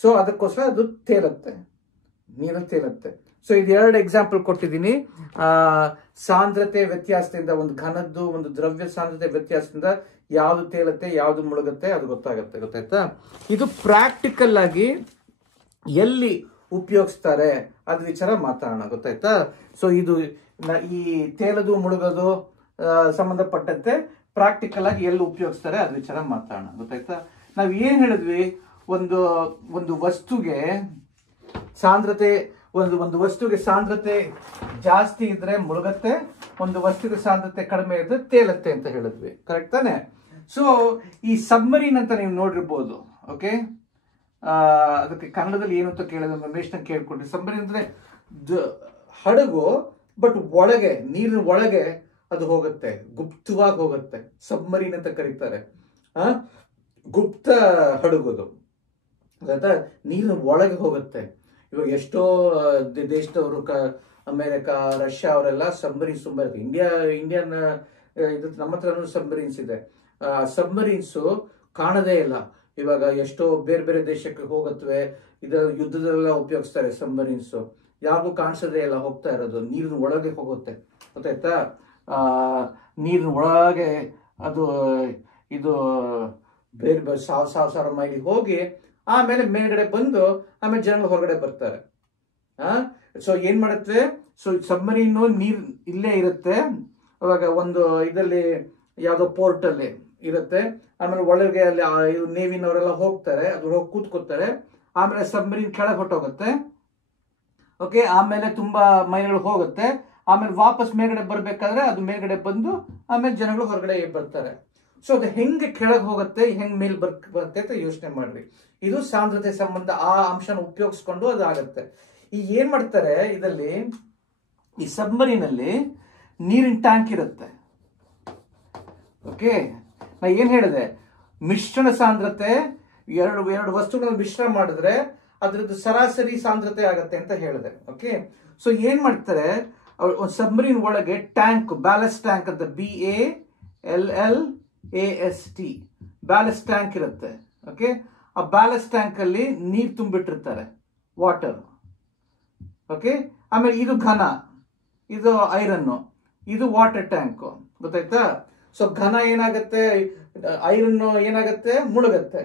ಸೊ ಅದಕ್ಕೋಸ್ಕರ ಅದು ತೇಲುತ್ತೆ, ನೀರು ತೇಲುತ್ತೆ. ಸೊ ಇದು 2 ಎಕ್ಸಾಂಪಲ್ ಕೊಟ್ಟಿದ್ದೀನಿ. ಸಾಂದ್ರತೆ ವ್ಯತ್ಯಾಸದಿಂದ, ಒಂದು ಘನದ್ದು ಒಂದು ದ್ರವ್ಯ ಸಾಂದ್ರತೆ ವ್ಯತ್ಯಾಸದಿಂದ ಯಾವುದು ತೇಲುತ್ತೆ ಯಾವುದು ಮುಳುಗುತ್ತೆ ಅದು ಗೊತ್ತಾಗುತ್ತೆ. ಗೊತ್ತಾಯ್ತಾ? ಇದು ಪ್ರಾಕ್ಟಿಕಲ್ ಆಗಿ ಎಲ್ಲಿ ಉಪಯೋಗಿಸ್ತಾರೆ ಅದ್ರ ವಿಚಾರ ಮಾತಾಡೋಣ. ಗೊತ್ತಾಯ್ತಾ? ಸೊ ಇದು ಈ ತೇಲದು ಮುಳುಗೋದು ಸಂಬಂಧಪಟ್ಟಂತೆ ಪ್ರಾಕ್ಟಿಕಲ್ ಆಗಿ ಎಲ್ಲಿ ಉಪಯೋಗಿಸ್ತಾರೆ ಅದ್ರ ವಿಚಾರ ಮಾತಾಡೋಣ. ಗೊತ್ತಾಯ್ತಾ? ನಾವ್ ಏನ್ ಹೇಳಿದ್ವಿ, ಒಂದು ವಸ್ತುಗೆ ಸಾಂದ್ರತೆ, ಒಂದು ವಸ್ತುಗೆ ಸಾಂದ್ರತೆ ಜಾಸ್ತಿ ಇದ್ರೆ ಮುಳುಗತ್ತೆ, ಒಂದು ವಸ್ತುಗೆ ಸಾಂದ್ರತೆ ಕಡಿಮೆ ಇದ್ರೆ ತೇಲತ್ತೆ ಅಂತ ಹೇಳಿದ್ವಿ. ಕರೆಕ್ಟ್ ತಾನೆ? ಸೊ ಈ ಸಬ್ಮರೀನ್ ಅಂತ ನೀವು ನೋಡಿರ್ಬೋದು. ಓಕೆ, ಅದಕ್ಕೆ ಕನ್ನಡದಲ್ಲಿ ಏನು ಅಂತ ಕೇಳಿದ್ರೆ ರಮೇಶ್ನ ಕೇಳ್ಕೊಂಡ್ರಿ. ಸಬ್ಮರೀನ್ ಅಂದ್ರೆ ಹಡಗು, ಬಟ್ ಒಳಗೆ, ನೀರಿನ ಒಳಗೆ ಅದು ಹೋಗುತ್ತೆ, ಗುಪ್ತವಾಗಿ ಹೋಗುತ್ತೆ. ಸಬ್ಮರೀನ್ ಅಂತ ಕರೀತಾರೆ. ಗುಪ್ತ ಹಡಗುದು, ಗೊತ್ತಾ? ನೀರಿನ ಒಳಗೆ ಹೋಗುತ್ತೆ. ಇವಾಗ ಎಷ್ಟೋ ದೇಶದವರು, ಅಮೇರಿಕಾ, ರಷ್ಯಾ ಅವರೆಲ್ಲ ಸಬ್ಮರೀನ್ಸ್ ತುಂಬಾ ಇರುತ್ತೆ. ಇಂಡಿಯನ್ ಇದು ನಮ್ಮ ಹತ್ರನೂ ಸಬ್ಮರೀನ್ಸ್ ಇದೆ. ಸಬ್ಮರೀನ್ಸು ಕಾಣದೇ ಇಲ್ಲ. ಇವಾಗ ಎಷ್ಟೋ ಬೇರೆ ಬೇರೆ ದೇಶಕ್ಕೆ ಹೋಗತ್ವೆ, ಇದರ ಯುದ್ಧದಲ್ಲೆಲ್ಲ ಉಪಯೋಗಿಸ್ತಾರೆ ಸಬ್ಮರೀನ್ಸ್. ಯಾರಿಗೂ ಕಾಣಿಸೋದೇ ಇಲ್ಲ ಹೋಗ್ತಾ ಇರೋದು, ನೀರಿನ ಒಳಗೆ ಹೋಗುತ್ತೆ. ಗೊತ್ತಾಯ್ತಾ? ನೀರಿನ ಒಳಗೆ ಅದು ಇದು ಬೇರೆ ಬೇರೆ ಸಾವಿರ ಮೈಲಿ ಹೋಗಿ ಆಮೇಲೆ ಮೇಲ್ಗಡೆ ಬಂದು ಆಮೇಲೆ ಜನಗಳು ಹೊರಗಡೆ ಬರ್ತಾರೆ. ಸೊ ಏನ್ ಮಾಡುತ್ತೆ, ಸೊ ಸಬ್ಮರೀನು ನೀರ್ ಇಲ್ಲೇ ಇರುತ್ತೆ. ಅವಾಗ ಒಂದು ಇದರಲ್ಲಿ ಯಾವ್ದೋ ಪೋರ್ಟ್ ಅಲ್ಲಿ ಇರುತ್ತೆ. ಆಮೇಲೆ ಒಳಗೆ ಅಲ್ಲಿ ನೇವಿನವರೆಲ್ಲ ಹೋಗ್ತಾರೆ, ಅದು ಹೋಗಿ ಕೂತ್ಕೋತಾರೆ. ಆಮೇಲೆ ಸಬ್ಮರೀನ್ ಕೆಳಗೆ ಹೊಟ್ಟೋಗುತ್ತೆ. ಓಕೆ, ಆಮೇಲೆ ತುಂಬಾ ಮೈಲಿಗಳು ಹೋಗುತ್ತೆ. ಆಮೇಲೆ ವಾಪಸ್ ಮೇಲ್ಗಡೆ ಬರ್ಬೇಕಾದ್ರೆ ಅದು ಮೇಲ್ಗಡೆ ಬಂದು ಆಮೇಲೆ ಜನಗಳು ಹೊರಗಡೆ ಬರ್ತಾರೆ. ಸೊ ಅದು ಹೆಂಗೆ ಕೆಳಗೆ ಹೋಗುತ್ತೆ, ಹೆಂಗ್ ಮೇಲ್ ಬರುತ್ತೆ ಅಂತ ಯೋಚನೆ ಮಾಡ್ರಿ. ಇದು ಸಾಂದ್ರತೆ ಸಂಬಂಧ, ಆ ಅಂಶನ ಉಪಯೋಗಿಸ್ಕೊಂಡು ಅದು ಆಗುತ್ತೆ. ಈಗ ಏನ್ ಮಾಡ್ತಾರೆ ಇದರಲ್ಲಿ, ಈ ಸಬ್ಮರೀನ್ ಅಲ್ಲಿ ನೀರಿನ ಟ್ಯಾಂಕ್ ಇರುತ್ತೆ. ಓಕೆ, ನಾ ಏನ್ ಹೇಳಿದೆ, ಮಿಶ್ರಣ ಸಾಂದ್ರತೆ, ಎರಡು ವಸ್ತುಗಳನ್ನು ಮಿಶ್ರಣ ಮಾಡಿದ್ರೆ ಅದ್ರದ್ದು ಸರಾಸರಿ ಸಾಂದ್ರತೆ ಆಗತ್ತೆ ಅಂತ ಹೇಳಿದೆ. ಓಕೆ, ಸೊ ಏನ್ ಮಾಡ್ತಾರೆ, ಒಂದು ಸಬ್ಮರೀನ್ ಒಳಗೆ ಟ್ಯಾಂಕ್, ಬ್ಯಾಲೆಸ್ಟ್ ಟ್ಯಾಂಕ್ ಅಂತ, BALLAST ಬ್ಯಾಲೆಸ್ಟ್ ಟ್ಯಾಂಕ್ ಇರುತ್ತೆ. ಓಕೆ, ಆ ಬ್ಯಾಲೆಸ್ಟ್ ಟ್ಯಾಂಕ್ ಅಲ್ಲಿ ನೀರು ತುಂಬಿಟ್ಟಿರ್ತಾರೆ, ವಾಟರ್. ಓಕೆ, ಆಮೇಲೆ ಇದು ಘನ, ಇದು ಐರನ್, ಇದು ವಾಟರ್ ಟ್ಯಾಂಕ್. ಗೊತ್ತಾಯ್ತಾ? ಸೊ ಘನ ಏನಾಗತ್ತೆ, ಐರನ್ ಏನಾಗತ್ತೆ, ಮುಳುಗತ್ತೆ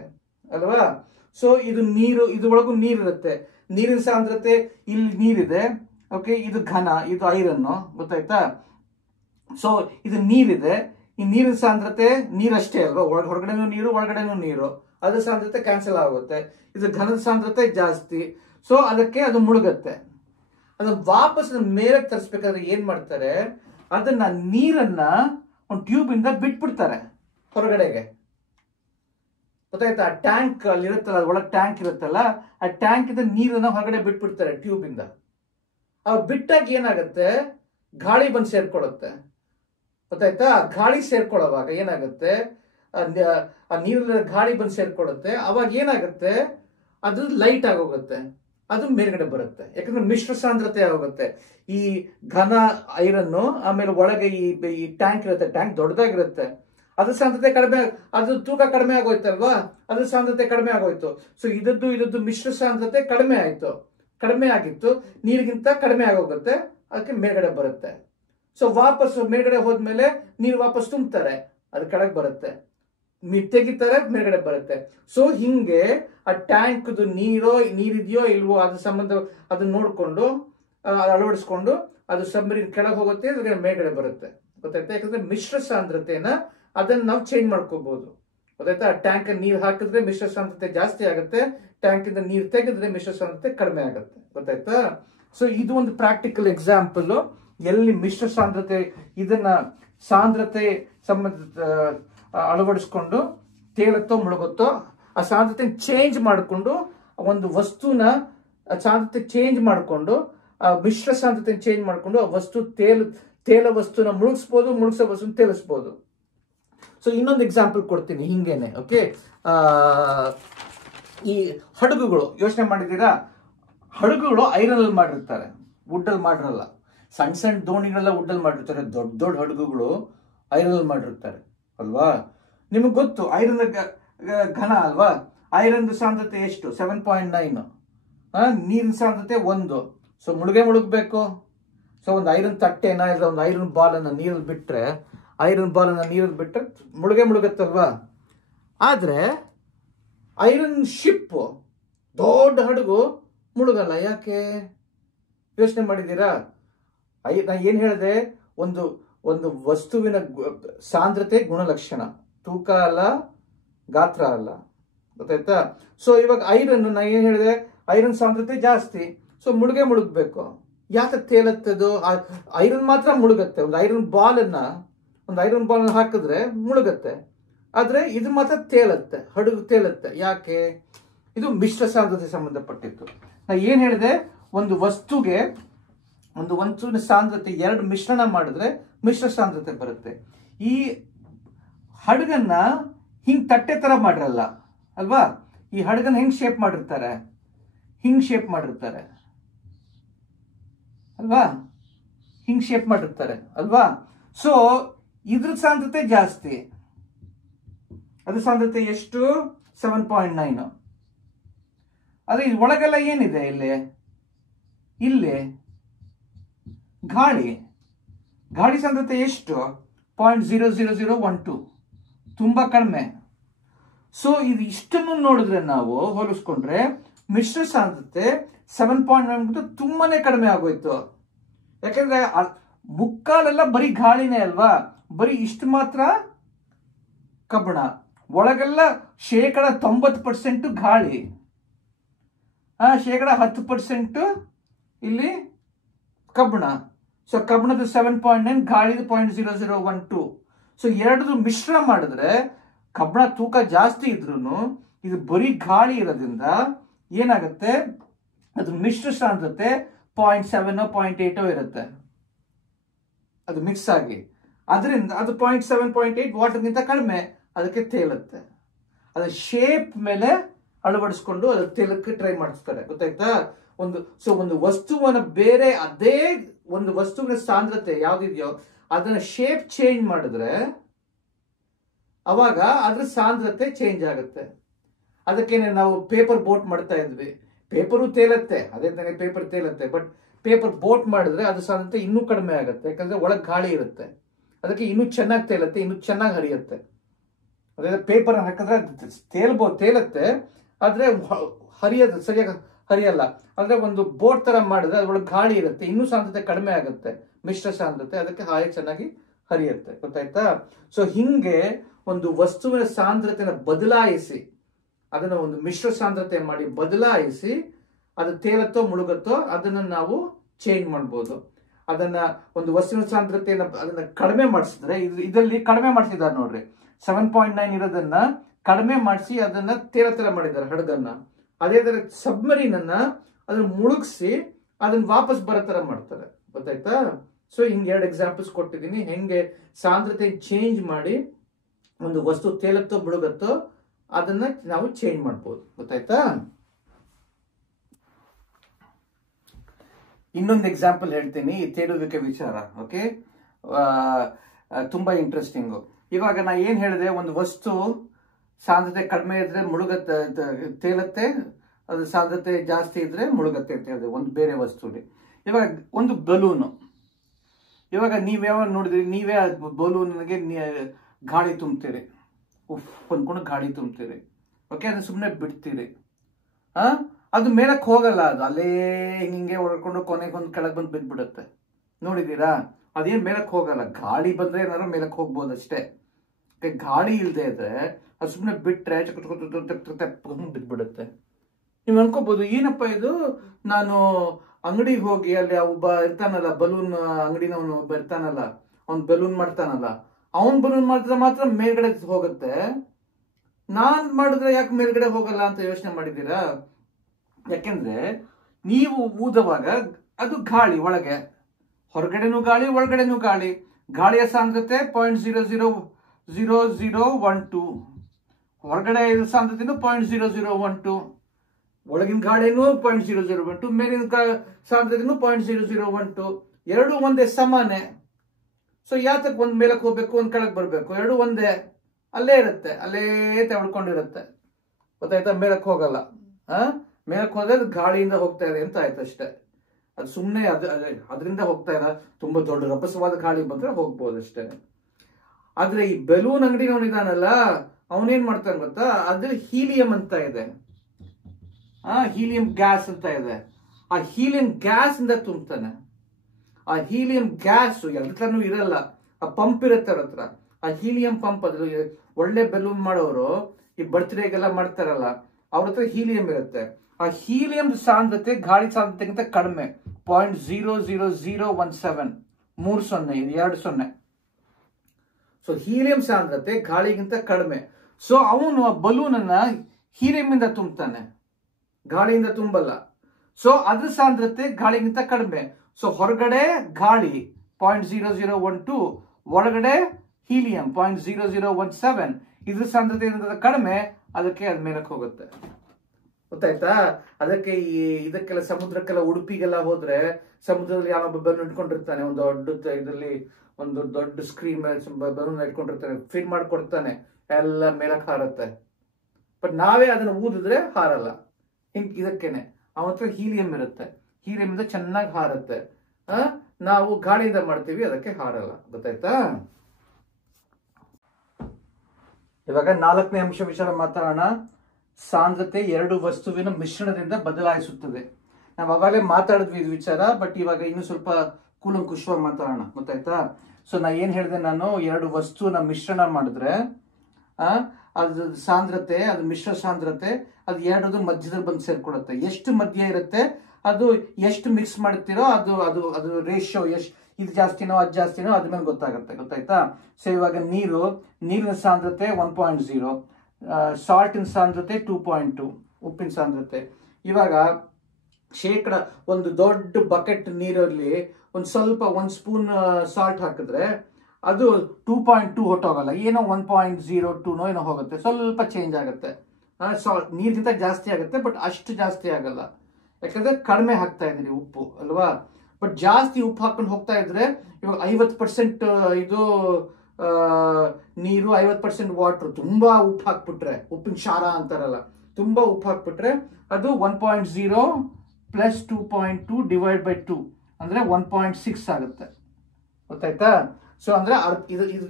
ಅಲ್ವಾ? ಸೊ ಇದು ನೀರು, ಇದ್ರೊಳಗೂ ನೀರಿರುತ್ತೆ. ನೀರಿನ ಸಾಂದ್ರತೆ, ಇಲ್ಲಿ ನೀರಿದೆ. ಓಕೆ, ಇದು ಘನ, ಇದು ಐರನ್. ಗೊತ್ತಾಯ್ತಾ? ಸೊ ಇದು ನೀರಿದೆ, ಈ ನೀರಿನ ಸಾಂದ್ರತೆ ನೀರಷ್ಟೇ ಅಲ್ವಾ, ಹೊರಗಡೆನೂ ನೀರು ಒಳಗಡೆನೂ ನೀರು, ಅದ್ರ ಸಾಂದ್ರತೆ ಕ್ಯಾನ್ಸಲ್ ಆಗುತ್ತೆ. ಇದು ಘನದ ಸಾಂದ್ರತೆ ಜಾಸ್ತಿ, ಸೊ ಅದಕ್ಕೆ ಅದು ಮುಳುಗತ್ತೆ. ಅದನ್ನ ವಾಪಸ್ ಮೇಲೆ ತರಿಸ್ಬೇಕಾದ್ರೆ ಏನ್ ಮಾಡ್ತಾರೆ, ಅದನ್ನ ನೀರನ್ನ ಒಂದು ಟ್ಯೂಬ್ ಇಂದ ಬಿಟ್ಬಿಡ್ತಾರೆ ಹೊರಗಡೆಗೆ. ಗೊತ್ತಾಯ್ತಾ? ಟ್ಯಾಂಕ್ ಅಲ್ಲಿ ಇರುತ್ತಲ್ಲ, ಒಳಗೆ ಟ್ಯಾಂಕ್ ಇರುತ್ತಲ್ಲ, ಆ ಟ್ಯಾಂಕ್ ಇಂದ ನೀರನ್ನ ಹೊರಗಡೆ ಬಿಟ್ಬಿಡ್ತಾರೆ ಟ್ಯೂಬ್ ಇಂದ. ಅವ್ ಬಿಟ್ಟಾಗ ಏನಾಗುತ್ತೆ, ಗಾಳಿ ಬಂದು ಸೇರ್ಕೊಳ್ಳುತ್ತೆ. ಗೊತ್ತಾಯ್ತಾ? ಗಾಳಿ ಸೇರ್ಕೊಳ್ಳೋವಾಗ ಏನಾಗುತ್ತೆ, ಆ ನೀರಲ್ಲಿ ಗಾಳಿ ಬಂದು ಸೇರ್ಕೊಳ್ಳುತ್ತೆ. ಅವಾಗ ಏನಾಗುತ್ತೆ, ಅದು ಲೈಟ್ ಆಗೋಗುತ್ತೆ, ಅದು ಮೇಲ್ಗಡೆ ಬರುತ್ತೆ. ಯಾಕಂದ್ರೆ ಮಿಶ್ರ ಸಾಂದ್ರತೆ ಆಗೋಗುತ್ತೆ. ಈ ಘನ ಐರನ್ನು, ಆಮೇಲೆ ಒಳಗೆ ಈ ಟ್ಯಾಂಕ್ ಇರುತ್ತೆ, ಟ್ಯಾಂಕ್ ದೊಡ್ಡದಾಗಿರುತ್ತೆ, ಅದ್ರ ಸಾಂದ್ರತೆ ಕಡಿಮೆ, ಅದು ತೂಕ ಕಡಿಮೆ ಆಗೋಯ್ತಲ್ವಾ, ಅದ್ರ ಸಾಂದ್ರತೆ ಕಡಿಮೆ ಆಗೋಯ್ತು. ಸೊ ಇದದ್ದು ಮಿಶ್ರ ಸಾಂದ್ರತೆ ಕಡಿಮೆ ಆಯ್ತು, ಕಡಿಮೆ ಆಗಿತ್ತು, ನೀರಿಗಿಂತ ಕಡಿಮೆ ಆಗೋಗುತ್ತೆ, ಅದಕ್ಕೆ ಮೇಲ್ಗಡೆ ಬರುತ್ತೆ. ಸೊ ವಾಪಸ್ ಮೇಲ್ಗಡೆ ಹೋದ್ಮೇಲೆ ನೀರು ವಾಪಸ್ ತುಂಬ್ತಾರೆ, ಅದು ಕೆಳಗೆ ಬರುತ್ತೆ, ತೆಗಿತಾರೆ, ಮೇಲ್ಗಡೆ ಬರುತ್ತೆ. ಸೊ ಹಿಂಗೆ ಆ ಟ್ಯಾಂಕ್ ನೀರಿದೆಯೋ ಇಲ್ವೋ ಅದ್ರ ಸಂಬಂಧ ಅದನ್ನ ನೋಡ್ಕೊಂಡು ಅಳವಡಿಸ್ಕೊಂಡು ಅದು ಸಬ್ಮರೀನ್ ಕೆಳಗೆ ಹೋಗುತ್ತೆ, ಅದ್ರ ಮೇಲ್ಗಡೆ ಬರುತ್ತೆ. ಗೊತ್ತಾಯ್ತಾ? ಯಾಕಂದ್ರೆ ಮಿಶ್ರ ಸಾಂದ್ರತೆನ ಅದನ್ನ ನಾವು ಚೇಂಜ್ ಮಾಡ್ಕೋಬಹುದು. ಗೊತ್ತಾಯ್ತಾ? ಟ್ಯಾಂಕ್ ನೀರು ಹಾಕಿದ್ರೆ ಮಿಶ್ರ ಸಾಂದ್ರತೆ ಜಾಸ್ತಿ ಆಗುತ್ತೆ, ಟ್ಯಾಂಕ್ ಇಂದ ನೀರು ತೆಗೆದ್ರೆ ಮಿಶ್ರ ಸಾಂದ್ರತೆ ಕಡಿಮೆ ಆಗುತ್ತೆ. ಗೊತ್ತಾಯ್ತಾ? ಸೊ ಇದು ಒಂದು ಪ್ರಾಕ್ಟಿಕಲ್ ಎಕ್ಸಾಂಪಲ್, ಎಲ್ಲಿ ಮಿಶ್ರ ಸಾಂದ್ರತೆ, ಇದನ್ನ ಸಾಂದ್ರತೆ ಸಂಬಂಧ ಅಳವಡಿಸ್ಕೊಂಡು ತೇಲುತ್ತೋ ಮುಳುಗುತ್ತೋ, ಆ ಸಾಂದ್ರತೆ ಚೇಂಜ್ ಮಾಡಿಕೊಂಡು ಒಂದು ವಸ್ತುನ ಸಾಂದ್ರತೆ ಚೇಂಜ್ ಮಾಡಿಕೊಂಡು, ಆ ಮಿಶ್ರ ಸಾಂದ್ರತೆ ಚೇಂಜ್ ಮಾಡಿಕೊಂಡು ಆ ವಸ್ತು ತೇಲ ವಸ್ತುನ ಮುಳುಗಿಸ್ಬೋದು, ಮುಳುಗಿಸೋ ವಸ್ತುನ ತೇಲಿಸ್ಬೋದು. ಸೊ ಇನ್ನೊಂದು ಎಕ್ಸಾಂಪಲ್ ಕೊಡ್ತೀನಿ ಹಿಂಗೇನೆ. ಓಕೆ, ಈ ಹಡಗುಗಳು ಯೋಚನೆ ಮಾಡಿದ್ದೀರಾ, ಹಡಗುಗಳು ಐರನ್ ಅಲ್ಲಿ ಮಾಡಿರ್ತಾರೆ, ವುಡ್ ಅಲ್ಲಿ ಮಾಡಿರಲ್ಲ. ಸಣ್ಣ ಸಣ್ಣ ದೋಣಿಗಳೆಲ್ಲ ವುಡ್ ಅಲ್ಲಿ ಮಾಡಿರ್ತಾರೆ, ದೊಡ್ಡ ದೊಡ್ಡ ಹಡಗುಗಳು ಐರನ್ ಅಲ್ಲಿ ಮಾಡಿರ್ತಾರೆ ಅಲ್ವಾ. ನಿಮಗೆ ಗೊತ್ತು ಐರನ್ ಘನ ಅಲ್ವಾ, ಐರನ್ ಸಾಂದ್ರತೆ ಎಷ್ಟು? 7.9. ನೀರಿನ ಸಾಂದ್ರತೆ 1. ಸೊ ಮುಳುಗಬೇಕು. ಸೊ ಒಂದು ಐರನ್ ತಟ್ಟೆನ ಇಲ್ಲ ಒಂದು ಐರನ್ ಬಾಲನ್ನು ನೀರಲ್ಲಿ ಬಿಟ್ಟರೆ, ಮುಳುಗತ್ತಲ್ವಾ. ಆದರೆ ಐರನ್ ಶಿಪ್, ದೊಡ್ಡ ಹಡಗು ಮುಳುಗಲ್ಲ. ಯಾಕೆ ಯೋಚನೆ ಮಾಡಿದ್ದೀರಾ? ನಾ ಏನು ಹೇಳಿದೆ, ಒಂದು ವಸ್ತುವಿನ ಸಾಂದ್ರತೆ ಗುಣಲಕ್ಷಣ, ತೂಕ ಅಲ್ಲ, ಗಾತ್ರ ಅಲ್ಲ. ಗೊತ್ತಾಯ್ತಾ? ಸೊ ಇವಾಗ ಐರನ್, ನಾ ಏನು ಹೇಳಿದೆ, ಐರನ್ ಸಾಂದ್ರತೆ ಜಾಸ್ತಿ, ಸೊ ಮುಳುಗಬೇಕು. ಯಾಕೆ ತೇಲತ್ತದು? ಐರನ್ ಮಾತ್ರ ಮುಳುಗತ್ತೆ. ಒಂದು ಐರನ್ ಬಾಲ್ ಹಾಕಿದ್ರೆ ಮುಳುಗತ್ತೆ, ಆದ್ರೆ ಇದು ಮಾತ್ರ ತೇಲತ್ತೆ, ಹಡಗು ತೇಲತ್ತೆ. ಯಾಕೆ? ಇದು ಮಿಶ್ರ ಸಾಂದ್ರತೆ ಸಂಬಂಧಪಟ್ಟಿತ್ತು. ನಾ ಏನ್ ಹೇಳಿದೆ, ಒಂದು ವಸ್ತುವಿನ ಸಾಂದ್ರತೆ 2 ಮಿಶ್ರಣ ಮಾಡಿದ್ರೆ ಮಿಶ್ರ ಸಾಂದ್ರತೆ ಬರುತ್ತೆ. ಈ ಹಡಗನ್ನ ಹಿಂಗ್ ತಟ್ಟೆ ತರ ಮಾಡಿರಲ್ಲ ಅಲ್ವಾ. ಈ ಹಡಗನ್ನ ಹೆಂಗ್ ಶೇಪ್ ಮಾಡಿರ್ತಾರೆ? ಹಿಂಗ್ ಶೇಪ್ ಮಾಡಿರ್ತಾರೆ ಅಲ್ವಾ. ಸೊ ಇದ್ರ ಸಾಂದ್ರತೆ ಜಾಸ್ತಿ. ಅದ್ರ ಸಾಂದ್ರತೆ ಎಷ್ಟು? 7.9. ಆದ್ರೆ ಇದು ಒಳಗೆಲ್ಲ ಏನಿದೆ? ಇಲ್ಲಿ ಗಾಳಿ ಸಾಂದ್ರತೆ ಎಷ್ಟು? 0.00012, ತುಂಬಾ ಕಡಿಮೆ. ಸೊ ಇದು ಇಷ್ಟನ್ನು ನೋಡಿದ್ರೆ, ನಾವು ಹೋಲಿಸ್ಕೊಂಡ್ರೆ ಮಿಶ್ರ ಸಾಂದ್ರತೆ 7.9 ತುಂಬಾನೇ ಕಡಿಮೆ ಆಗೋಯ್ತು. ಯಾಕಂದ್ರೆ ಮುಕ್ಕಾಲೆಲ್ಲ ಬರೀ ಗಾಳಿನೇ ಅಲ್ವಾ, ಬರೀ ಇಷ್ಟು ಮಾತ್ರ ಕಬ್ಬಣ. ಒಳಗೆಲ್ಲ 90% ಗಾಳಿ, 10% ಇಲ್ಲಿ ಕಬ್ಬಣ. ಸೊ ಕಬ್ಬಣದ 7.9, ಗಾಳಿದು 0.0012. ಸೊ ಎರಡದು ಮಿಶ್ರ ಮಾಡಿದ್ರೆ ಕಬ್ಬಣ ತೂಕ ಜಾಸ್ತಿ ಇದ್ರೂ ಇದು ಬರೀ ಗಾಳಿ ಇರೋದ್ರಿಂದ ಏನಾಗುತ್ತೆ, ಅದು ಮಿಶ್ರ ಸಾಂದ್ರತೆ 0.7 0.8 ಇರುತ್ತೆ, ಅದು ಮಿಕ್ಸ್ ಆಗಿ. ಅದರಿಂದ ಅದು 0.7 0.8 ವಾಟರ್ಗಿಂತ ಕಡಿಮೆ, ಅದಕ್ಕೆ ತೇಲುತ್ತೆ. ಅದ್ರ ಶೇಪ್ ಮೇಲೆ ಅಳವಡಿಸ್ಕೊಂಡು ಅದು ತೇಲಕ್ಕೆ ಟ್ರೈ ಮಾಡಿಸ್ತಾರೆ. ಗೊತ್ತಾಯ್ತಾ? ಒಂದು ವಸ್ತುವನ್ನ ಬೇರೆ, ಅದೇ ಒಂದು ವಸ್ತುವಿನ ಸಾಂದ್ರತೆ ಯಾವ್ದಿದೆಯೋ ಅದನ್ನ ಶೇಪ್ ಚೇಂಜ್ ಮಾಡಿದ್ರೆ ಅವಾಗ ಅದ್ರ ಸಾಂದ್ರತೆ ಚೇಂಜ್ ಆಗುತ್ತೆ. ಅದಕ್ಕೇನೆ ನಾವು ಪೇಪರ್ ಬೋಟ್ ಮಾಡ್ತಾ ಇದ್ವಿ. ಪೇಪರು ತೇಲತ್ತೆ, ಅದೇ ತಾನೇ ಪೇಪರ್ ತೇಲತ್ತೆ. ಬಟ್ ಪೇಪರ್ ಬೋಟ್ ಮಾಡಿದ್ರೆ ಅದ್ರ ಸಾಂದ್ರತೆ ಇನ್ನೂ ಕಡಿಮೆ ಆಗುತ್ತೆ, ಯಾಕಂದ್ರೆ ಒಳಗೆ ಗಾಳಿ ಇರುತ್ತೆ. ಅದಕ್ಕೆ ಇನ್ನೂ ಚೆನ್ನಾಗಿ ತೇಲತ್ತೆ, ಇನ್ನೂ ಚೆನ್ನಾಗಿ ಹರಿಯುತ್ತೆ. ಅದೇ ಪೇಪರ್ ಹಾಕಿದ್ರೆ ತೇಲತ್ತೆ, ಆದ್ರೆ ಸರಿಯಾಗಿ ಹರಿಯಲ್ಲ. ಅಂದ್ರೆ ಒಂದು ಬೋಟ್ ತರ ಮಾಡಿದ್ರೆ ಅದ್ರೊಳಗೆ ಗಾಳಿ ಇರುತ್ತೆ, ಇನ್ನೂ ಸಾಂದ್ರತೆ ಕಡಿಮೆ ಆಗುತ್ತೆ, ಮಿಶ್ರ ಸಾಂದ್ರತೆ. ಅದಕ್ಕೆ ಹಾಗೆ ಚೆನ್ನಾಗಿ ಹರಿಯುತ್ತೆ. ಗೊತ್ತಾಯ್ತಾ? ಸೊ ಹಿಂಗೆ ಒಂದು ವಸ್ತುವಿನ ಸಾಂದ್ರತೆನ ಬದಲಾಯಿಸಿ, ಅದನ್ನ ಒಂದು ಮಿಶ್ರ ಸಾಂದ್ರತೆ ಮಾಡಿ ಬದಲಾಯಿಸಿ, ಅದು ತೇಲತ್ತೋ ಮುಳುಗತ್ತೋ ಅದನ್ನ ನಾವು ಚೇಂಜ್ ಮಾಡ್ಬೋದು. ಅದನ್ನ ಒಂದು ವಸ್ತುವಿನ ಸಾಂದ್ರತೆಯನ್ನು ಅದನ್ನ ಕಡಿಮೆ ಮಾಡಿಸಿದ್ರೆ, ಇದರಲ್ಲಿ ಕಡಿಮೆ ಮಾಡಿಸಿದ್ದಾರೆ ನೋಡ್ರಿ. 7.9 ಇರೋದನ್ನ ಕಡಿಮೆ ಮಾಡಿಸಿ ಅದನ್ನ ತೇಲ ಮಾಡಿದ್ದಾರೆ ಹಡಗನ್ನ. ಅದೇ ತರ ಸಬ್ಮರೀನ್ ಅನ್ನ ಅದನ್ನ ಮುಳುಗಿಸಿ ಅದನ್ನ ವಾಪಸ್ ಬರೋ ತರ ಮಾಡ್ತಾರೆ. ಗೊತ್ತಾಯ್ತಾ? ಸೊ ಹಿಂಗೆ 2 ಎಕ್ಸಾಂಪಲ್ಸ್ ಕೊಟ್ಟಿದ್ದೀನಿ, ಹೆಂಗೆ ಸಾಂದ್ರತೆ ಚೇಂಜ್ ಮಾಡಿ ಒಂದು ವಸ್ತು ತೇಲತ್ತೋ ಮುಳುಗತ್ತೋ ಅದನ್ನ ನಾವು ಚೇಂಜ್ ಮಾಡ್ಬೋದು. ಗೊತ್ತಾಯ್ತಾ? ಇನ್ನೊಂದು ಎಕ್ಸಾಂಪಲ್ ಹೇಳ್ತೀನಿ, ಈ ತೇಲುವಿಕೆ ವಿಚಾರ. ಓಕೆ, ತುಂಬಾ ಇಂಟ್ರೆಸ್ಟಿಂಗು. ಇವಾಗ ನಾ ಏನ್ ಹೇಳಿದೆ, ಒಂದು ವಸ್ತು ಸಾಂದ್ರತೆ ಕಡಿಮೆ ಇದ್ರೆ ಮುಳುಗತ್ತೆ, ತೇಲತ್ತೆ. ಅದು ಸಾಂದ್ರತೆ ಜಾಸ್ತಿ ಇದ್ರೆ ಮುಳುಗತ್ತೆ ಅಂತ ಹೇಳಿದೆ ಒಂದು ಬೇರೆ ವಸ್ತುಲಿ. ಇವಾಗ ಒಂದು ಬಲೂನು, ಇವಾಗ ನೀವ್ಯಾವಾಗ ನೋಡಿದ್ರಿ, ನೀವೇ ಬಲೂನ್ಗೆ ಗಾಳಿ ತುಂಬ್ತೀರಿ, ಉಫ್ ಅಂದ್ಕೊಂಡು ಗಾಳಿ ತುಂಬ್ತೀರಿ. ಓಕೆ, ಅದು ಸುಮ್ಮನೆ ಬಿಡ್ತೀರಿ. ಅದು ಮೇಲಕ್ಕೆ ಹೋಗಲ್ಲ, ಅದು ಅಲ್ಲೇ ಹಿಂಗೆ ಹೊಡ್ಕೊಂಡು ಕೊನೆಗೊಂದು ಕೆಳಗೆ ಬಂದು ಬಿದ್ಬಿಡುತ್ತೆ. ನೋಡಿದೀರಾ? ಅದೇನ್ ಮೇಲಕ್ಕೆ ಹೋಗಲ್ಲ. ಗಾಳಿ ಬಂದ್ರೆ ಏನಾದ್ರು ಮೇಲಕ್ಕೆ ಹೋಗ್ಬೋದು ಅಷ್ಟೇ. ಗಾಳಿ ಇಲ್ಲದೆ ಇದ್ರೆ ಅದು ಸುಮ್ಮನೆ ಬಿಟ್ರೆ ಬಿದ್ಬಿಡುತ್ತೆ. ನೀವು ಅನ್ಕೋಬಹುದು, ಏನಪ್ಪ ಇದು, ನಾನು ಅಂಗಡಿಗೆ ಹೋಗಿ ಅಲ್ಲಿ ಒಬ್ಬ ಇರ್ತಾನಲ್ಲ, ಬಲೂನ್ ಅಂಗಡಿನವನು ಒಬ್ಬ ಇರ್ತಾನಲ್ಲ, ಅವ್ನ್ ಬಲೂನ್ ಮಾಡ್ತಾನಲ್ಲ, ಅವನ್ ಬಲೂನ್ ಮಾಡಿದ್ರೆ ಮಾತ್ರ ಮೇಲ್ಗಡೆ ಹೋಗುತ್ತೆ, ನಾನ್ ಮಾಡಿದ್ರೆ ಯಾಕೆ ಮೇಲ್ಗಡೆ ಹೋಗಲ್ಲ ಅಂತ ಯೋಚನೆ ಮಾಡಿದ್ದೀರಾ? ಯಾಕೆಂದ್ರೆ ನೀವು ಊದವಾಗ ಅದು ಗಾಳಿ ಒಳಗೆ, ಹೊರಗಡೆನೂ ಗಾಳಿ ಒಳಗಡೆನೂ ಗಾಳಿ. ಗಾಳಿಯ ಸಾಂದ್ರತೆ 0.00012, ಹೊರಗಡೆ ಸಾಂದ್ರತೆನೂ 0.0012. ಒಳಗಿನ ಗಾಳಿನೂ 0.0012, ಮೇಲಿನ ಸಾಂದ್ರತೆನೂ 0.0012, ಎರಡು ಒಂದೇ ಸಮಾನೆ. ಸೊ ಯಾತಕ್ಕೆ ಒಂದ್ ಮೇಲಕ್ಕೆ ಹೋಗ್ಬೇಕು, ಒಂದ್ ಕೆಳಗೆ ಬರ್ಬೇಕು? ಎರಡು ಒಂದೇ, ಅಲ್ಲೇ ಇರುತ್ತೆ, ಅಲ್ಲೇ ತೆವಳ್ಕೊಂಡಿರುತ್ತೆ. ಗೊತ್ತಾಯ್ತಾ? ಮೇಲಕ್ಕೆ ಹೋಗಲ್ಲ. ಮೇಲಕ್ಕೆ ಹೋದ್ರೆ ಅದು ಗಾಳಿಯಿಂದ ಹೋಗ್ತಾ ಇದೆ ಅಂತ ಆಯ್ತು ಅಷ್ಟೇ. ಅದು ಸುಮ್ಮನೆ ಅದರಿಂದ ಹೋಗ್ತಾ ಇಲ್ಲ. ತುಂಬಾ ದೊಡ್ಡ ರಭಸವಾದ ಗಾಳಿ ಬಂದ್ರೆ ಹೋಗ್ಬೋದು ಅಷ್ಟೇ. ಆದ್ರೆ ಈ ಬೆಲೂನ್ ಅಂಗಡಿನವನಿದಾನಲ್ಲ, ಅವನೇನ್ ಮಾಡ್ತಾನೆ ಗೊತ್ತಾ? ಅದ್ರಲ್ಲಿ ಹೀಲಿಯಂ ಅಂತ ಇದೆ, ಹೀಲಿಯಂ ಗ್ಯಾಸ್ ಅಂತ ಇದೆ. ಆ ಹೀಲಿಯಂ ಗ್ಯಾಸ್ ಇಂದ ತುಂಬ್ತಾನೆ. ಆ ಹೀಲಿಯಂ ಗ್ಯಾಸ್ ಎಲ್ಲರೂ ಇರಲ್ಲ, ಆ ಪಂಪ್ ಇರುತ್ತೆ ಅವ್ರ ಹತ್ರ. ಆ ಹೀಲಿಯಂ ಪಂಪ್, ಅದ್ರ ಒಳ್ಳೆ ಬೆಲೂನ್ ಮಾಡೋರು ಈ ಬರ್ತ್ಡೇಗೆಲ್ಲ ಮಾಡ್ತಾರಲ್ಲ, ಅವ್ರ ಹತ್ರ ಹೀಲಿಯಂ ಇರುತ್ತೆ. ಆ ಹೀಲಿಯಂ ಸಾಂದ್ರತೆ ಗಾಳಿ ಸಾಂದ್ರತೆಗಿಂತ ಕಡಿಮೆ, 0.00017, 3 0 2 0. ಸೊ ಹೀಲಿಯಂ ಸಾಂದ್ರತೆ ಗಾಳಿಗಿಂತ ಕಡಿಮೆ. ಸೊ ಅವನು ಆ ಬಲೂನ್ ಅನ್ನ ಹೀಲಿಯಂ ಇಂದ ತುಂಬ್ತಾನೆ, ಗಾಳಿಯಿಂದ ತುಂಬಲ್ಲ. ಸೊ ಅದ್ರ ಸಾಂದ್ರತೆ ಗಾಳಿಗಿಂತ ಕಡಿಮೆ. ಸೊ ಹೊರಗಡೆ ಗಾಳಿ 0.0012, ಒಳಗಡೆ ಹೀಲಿಯಂ 0.0017. ಇದ್ರ ಸಾಂದ್ರತೆ ಕಡಿಮೆ, ಅದಕ್ಕೆ ಅದ್ ಮೇಲಕ್ಕೆ ಹೋಗುತ್ತೆ. ಗೊತ್ತಾಯ್ತಾ? ಅದಕ್ಕೆ ಇದಕ್ಕೆಲ್ಲ ಸಮುದ್ರಕ್ಕೆಲ್ಲ, ಉಡುಪಿಗೆಲ್ಲ ಹೋದ್ರೆ ಸಮುದ್ರದಲ್ಲಿ ಯಾವೊಬ್ಬ ಬೆಲೂನ್ ಇಟ್ಕೊಂಡಿರ್ತಾನೆ, ಒಂದು ದೊಡ್ಡ ಇದರಲ್ಲಿ ಒಂದು ದೊಡ್ಡ ಸ್ಕ್ರೀನ್ ಮೇಲೆ ಬೆಲೂನ್ ಇಟ್ಕೊಂಡಿರ್ತಾನೆ, ಫಿಲ್ ಮಾಡ್ಕೊಡ್ತಾನೆ, ಎಲ್ಲ ಮೇಲಕ್ಕೆ ಹಾರುತ್ತೆ. ಬಟ್ ನಾವೇ ಅದನ್ನ ಊದಿದ್ರೆ ಹಾರಲ್ಲ. ಇದಕ್ಕೇನೆ ಅವನ ಹತ್ರ ಹೀಲಿಯಂ ಇರುತ್ತೆ, ಹೀಲಿಯಂ ಇಂದ ಚೆನ್ನಾಗಿ ಹಾರುತ್ತೆ. ನಾವು ಗಾಳಿಯಿಂದ ಮಾಡ್ತೀವಿ, ಅದಕ್ಕೆ ಹಾರಲ್ಲ. ಗೊತ್ತಾಯ್ತಾ? ಇವಾಗ 4ನೇ ಅಂಶ ವಿಚಾರ ಮಾತಾಡೋಣ. ಸಾಂದ್ರತೆ ಎರಡು ವಸ್ತುವಿನ ಮಿಶ್ರಣದಿಂದ ಬದಲಾಯಿಸುತ್ತದೆ. ನಾವು ಅವಾಗಲೇ ಮಾತಾಡಿದ್ವಿ ಇದು ವಿಚಾರ, ಬಟ್ ಇವಾಗ ಇನ್ನು ಸ್ವಲ್ಪ ಕೂಲಂಕುಷವಾಗಿ ಮಾತಾಡೋಣ. ಗೊತ್ತಾಯ್ತಾ? ಸೊ ನಾ ಏನ್ ಹೇಳಿದೆ, ನಾನು ಎರಡು ವಸ್ತುನ ಮಿಶ್ರಣ ಮಾಡಿದ್ರೆ ಅದ್ರ ಸಾಂದ್ರತೆ, ಅದು ಮಿಶ್ರ ಸಾಂದ್ರತೆ, ಅದು ಎರಡದು ಮಧ್ಯದಲ್ಲಿ ಬಂದು ಸೇರ್ಕೊಡುತ್ತೆ. ಎಷ್ಟು ಮಧ್ಯ ಇರುತ್ತೆ, ಅದು ಎಷ್ಟು ಮಿಕ್ಸ್ ಮಾಡ್ತೀರೋ ಅದು ಅದು ಅದು ರೇಷಿಯೋ, ಇದು ಜಾಸ್ತಿನೋ ಅದು ಜಾಸ್ತಿನೋ ಅದ್ರ ಮೇಲೆ ಗೊತ್ತಾಗುತ್ತೆ. ಗೊತ್ತಾಯ್ತಾ? ಸೊ ಇವಾಗ ನೀರಿನ ಸಾಂದ್ರತೆ 1.0, ಸಾಲ್ಟಿನ ಸಾಂದ್ರತೆ 2.2, ಉಪ್ಪಿನ ಸಾಂದ್ರತೆ. ಇವಾಗ ಶೇಕಡ ಒಂದು ದೊಡ್ಡ ಬಕೆಟ್ ನೀರಲ್ಲಿ ಒಂದು ಸ್ಪೂನ್ ಸಾಲ್ಟ್ ಹಾಕಿದ್ರೆ ಅದು 2.2 ಹೊಟ್ಟೋಗಲ್ಲ, ಏನೋ 1.02 ಏನೋ ಹೋಗುತ್ತೆ, ಸ್ವಲ್ಪ ಚೇಂಜ್ ಆಗುತ್ತೆ. ಸಾಲ್ಟ್ ನೀರಿಗಿಂತ ಜಾಸ್ತಿ ಆಗುತ್ತೆ, ಬಟ್ ಅಷ್ಟು ಜಾಸ್ತಿ ಆಗಲ್ಲ, ಯಾಕಂದ್ರೆ ಕಡಿಮೆ ಹಾಕ್ತಾ ಇದೀನಿ ಉಪ್ಪು ಅಲ್ವಾ. ಬಟ್ ಜಾಸ್ತಿ ಉಪ್ಪು ಹಾಕೊಂಡು ಹೋಗ್ತಾ ಇದ್ರೆ, ಇವಾಗ 50% ಇದು ನೀರು, 50% ವಾಟರ್, ತುಂಬಾ ಉಪ್ಪು ಹಾಕ್ಬಿಟ್ರೆ, ಉಪ್ಪಿನ ಶಾರ ಅಂತಾರಲ್ಲ, ತುಂಬಾ ಉಪ್ಪು ಹಾಕ್ಬಿಟ್ರೆ ಅದು 1.0 ಪ್ಲಸ್ 2.2 ಡಿವೈಡ್ ಬೈ 2 ಅಂದ್ರೆ 1.6 ಆಗುತ್ತೆ. ಗೊತ್ತಾಯ್ತಾ? ಸೊ ಅಂದ್ರೆ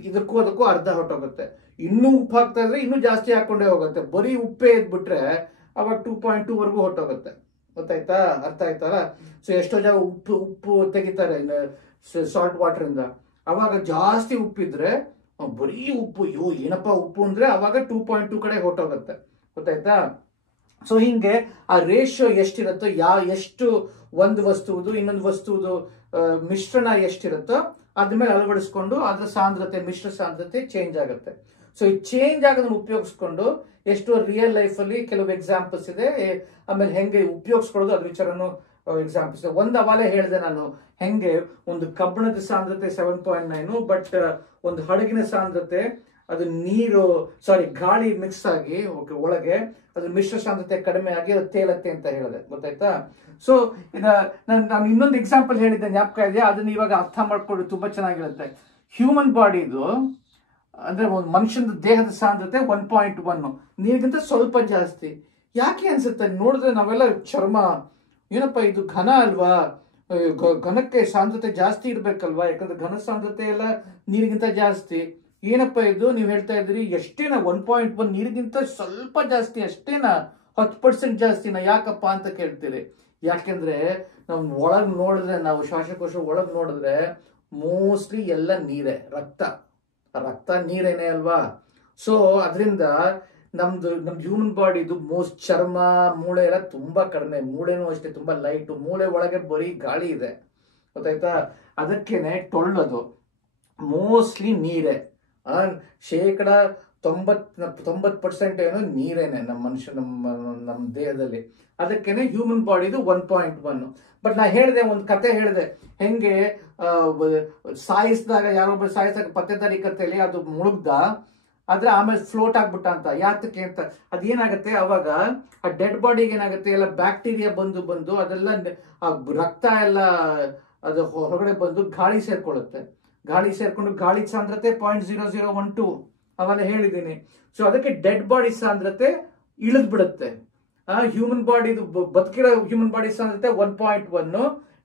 ಇದಕ್ಕೂ ಅದಕ್ಕೂ ಅರ್ಧ ಹೊಟ್ಟೋಗುತ್ತೆ. ಇನ್ನೂ ಉಪ್ಪು ಹಾಕ್ತಾ ಇದ್ರೆ ಇನ್ನೂ ಜಾಸ್ತಿ ಹಾಕೊಂಡೇ ಹೋಗುತ್ತೆ. ಬರೀ ಉಪ್ಪೇ ಇದ್ಬಿಟ್ರೆ ಅವಾಗ 2.2 ವರೆಗೂ ಹೊಟ್ಟೋಗುತ್ತೆ. ಗೊತ್ತಾಯ್ತಾ? ಅರ್ಥ ಆಯ್ತಲ್ಲ? ಸೊ ಎಷ್ಟೋ ಜನ ಉಪ್ಪು ತೆಗಿತಾರೆ ಸಾಲ್ಟ್ ವಾಟರ್ ಇಂದ. ಅವಾಗ ಜಾಸ್ತಿ ಉಪ್ಪಿದ್ರೆ ಬರೀ ಉಪ್ಪು, ಏನಪ್ಪಾ ಉಪ್ಪು ಅಂದ್ರೆ ಅವಾಗ 2.2 ಕಡೆ ಹೊಟ್ಟೋಗುತ್ತೆ. ಗೊತ್ತಾಯ್ತಾ? ಸೊ ಹಿಂಗೆ ಆ ರೇಷಿಯೋ ಎಷ್ಟಿರುತ್ತೋ, ಎಷ್ಟು ಒಂದು ವಸ್ತುವುದು ಇನ್ನೊಂದು ವಸ್ತುವುದು ಮಿಶ್ರಣ ಎಷ್ಟಿರುತ್ತೋ ಅದ್ರ ಮೇಲೆ ಅಳವಡಿಸ್ಕೊಂಡು ಅದ್ರ ಸಾಂದ್ರತೆ, ಮಿಶ್ರ ಸಾಂದ್ರತೆ ಚೇಂಜ್ ಆಗುತ್ತೆ. ಸೊ ಈ ಚೇಂಜ್ ಆಗೋದನ್ನ ಉಪಯೋಗಿಸ್ಕೊಂಡು ಎಷ್ಟೋ ರಿಯಲ್ ಲೈಫ್ ಅಲ್ಲಿ ಕೆಲವು ಎಕ್ಸಾಂಪಲ್ಸ್ ಇದೆ. ಆಮೇಲೆ ಹೆಂಗೆ ಉಪಯೋಗಿಸ್ಕೊಳ್ಳೋದು ಅದ್ರ ವಿಚಾರನು ಎಕ್ಸಾಂಪಲ್ಸ್ ಇದೆ. ಒಂದು ಅವಾಗಲೇ ಹೇಳಿದೆ ನಾನು, ಹೆಂಗೆ ಒಂದು ಕಬ್ಬಿಣದ ಸಾಂದ್ರತೆ 7.9, ಬಟ್ ಒಂದು ಹಡಗಿನ ಸಾಂದ್ರತೆ, ಅದು ಗಾಳಿ ಮಿಕ್ಸ್ ಆಗಿ ಒಳಗೆ ಅದ್ರ ಮಿಶ್ರ ಸಾಂದ್ರತೆ ಕಡಿಮೆ ಆಗಿ ಅದು ತೇಲತ್ತೆ ಅಂತ ಹೇಳಿದೆ. ಗೊತ್ತಾಯ್ತಾ? ಸೊ ನಾನು ಇನ್ನೊಂದು ಎಕ್ಸಾಂಪಲ್ ಹೇಳಿದ್ದೆ, ಜ್ಞಾಪಕ ಇದೆಯಾ? ಅದನ್ನ ಇವಾಗ ಅರ್ಥ ಮಾಡ್ಕೊಂಡು ತುಂಬಾ ಚೆನ್ನಾಗಿರುತ್ತೆ. ಹ್ಯೂಮನ್ ಬಾಡಿದು ಅಂದ್ರೆ ಒಂದು ಮನುಷ್ಯನ ದೇಹದ ಸಾಂದ್ರತೆ 1.1, ನೀರಿಗಿಂತ ಸ್ವಲ್ಪ ಜಾಸ್ತಿ. ಯಾಕೆ ಅನ್ಸುತ್ತೆ ನೋಡಿದ್ರೆ? ನಾವೆಲ್ಲ ಚರ್ಮ, ಏನಪ್ಪಾ ಇದು ಘನ ಅಲ್ವಾ, ಘನಕ್ಕೆ ಸಾಂದ್ರತೆ ಜಾಸ್ತಿ ಇರ್ಬೇಕಲ್ವಾ, ಯಾಕಂದ್ರೆ ಘನ ಸಾಂದ್ರತೆ ಎಲ್ಲ ನೀರಿಗಿಂತ ಜಾಸ್ತಿ. ಏನಪ್ಪಾ ಇದು ನೀವು ಹೇಳ್ತಾ ಇದ್ರಿ, ಎಷ್ಟೇನಾ 1.1, ನೀರಿಗಿಂತ ಸ್ವಲ್ಪ ಜಾಸ್ತಿ, ಅಷ್ಟೇನಾ 10% ಜಾಸ್ತಿನಾ, ಯಾಕಪ್ಪ ಅಂತ ಕೇಳ್ತೀರಿ. ಯಾಕೆಂದ್ರೆ ನಾವು ಒಳಗ್ ನೋಡಿದ್ರೆ, ನಾವು ಶ್ವಾಸಕೋಶ ಒಳಗ್ ನೋಡಿದ್ರೆ ಮೋಸ್ಟ್ಲಿ ಎಲ್ಲ ನೀರೇ, ರಕ್ತ ನೀರೇನೆ ಅಲ್ವಾ. ಸೊ ಅದರಿಂದ ನಮ್ ಹ್ಯೂಮನ್ ಬಾಡಿದು ಚರ್ಮ, ಮೂಳೆ ಎಲ್ಲ ತುಂಬಾ ಕಡಿಮೆ. ಮೂಳೆನೂ ಅಷ್ಟೇ ತುಂಬಾ ಲೈಟ್, ಮೂಳೆ ಒಳಗೆ ಬರೀ ಗಾಳಿ ಇದೆ. ಗೊತ್ತಾಯ್ತಾ? ಅದಕ್ಕೇನೆ ಟೊಳ್ಳದು ಮೋಸ್ಟ್ಲಿ ನೀರೇ. ಶೇಕಡ 90% ಏನೋ ನೀರೇನೆ ನಮ್ಮ ಮನುಷ್ಯ, ನಮ್ಮ ದೇಹದಲ್ಲಿ. ಅದಕ್ಕೇನೆ ಹ್ಯೂಮನ್ ಬಾಡಿದು 1.1. ಬಟ್ ನಾ ಹೇಳಿದೆ, ಒಂದು ಕತೆ ಹೇಳಿದೆ, ಹೆಂಗೆ ಸಾಯಿಸಿದಾಗ, ಯಾರೊಬ್ಬರು ಸಾಯಿಸಿದಾಗ ಪತ್ತೆದಾರಿ ಕಥೆಯಲ್ಲಿ ಅದು ಮುಳುಗ್ದ, ಆದ್ರೆ ಆಮೇಲೆ ಫ್ಲೋಟ್ ಆಗ್ಬಿಟ್ಟ ಅಂತ. ಯಾತಕ್ಕೆ ಅಂತ ಅದೇನಾಗತ್ತೆ, ಅವಾಗ ಆ ಡೆಡ್ ಬಾಡಿಗೆ ಏನಾಗುತ್ತೆ, ಎಲ್ಲ ಬ್ಯಾಕ್ಟೀರಿಯಾ ಬಂದು ಅದೆಲ್ಲ ರಕ್ತ ಎಲ್ಲ ಅದು ಹೊರಗಡೆ ಬಂದು ಗಾಳಿ ಸೇರ್ಕೊಳ್ಳುತ್ತೆ. ಗಾಳಿ ಸೇರ್ಕೊಂಡು ಗಾಳಿ ಸಾಂದ್ರತೆ 0.0012 ಅವೆಲ್ಲ ಹೇಳಿದ್ದೀನಿ. ಸೊ ಅದಕ್ಕೆ ಡೆಡ್ ಬಾಡಿ ಸಾಂದ್ರತೆ ಇಳಿದ್ ಬಿಡುತ್ತೆ. ಹ್ಯೂಮನ್ ಬಾಡಿ ಬದುಕಿರೋ ಹ್ಯೂಮನ್ ಬಾಡಿ ಸಾಂದ್ರತೆ 1.1,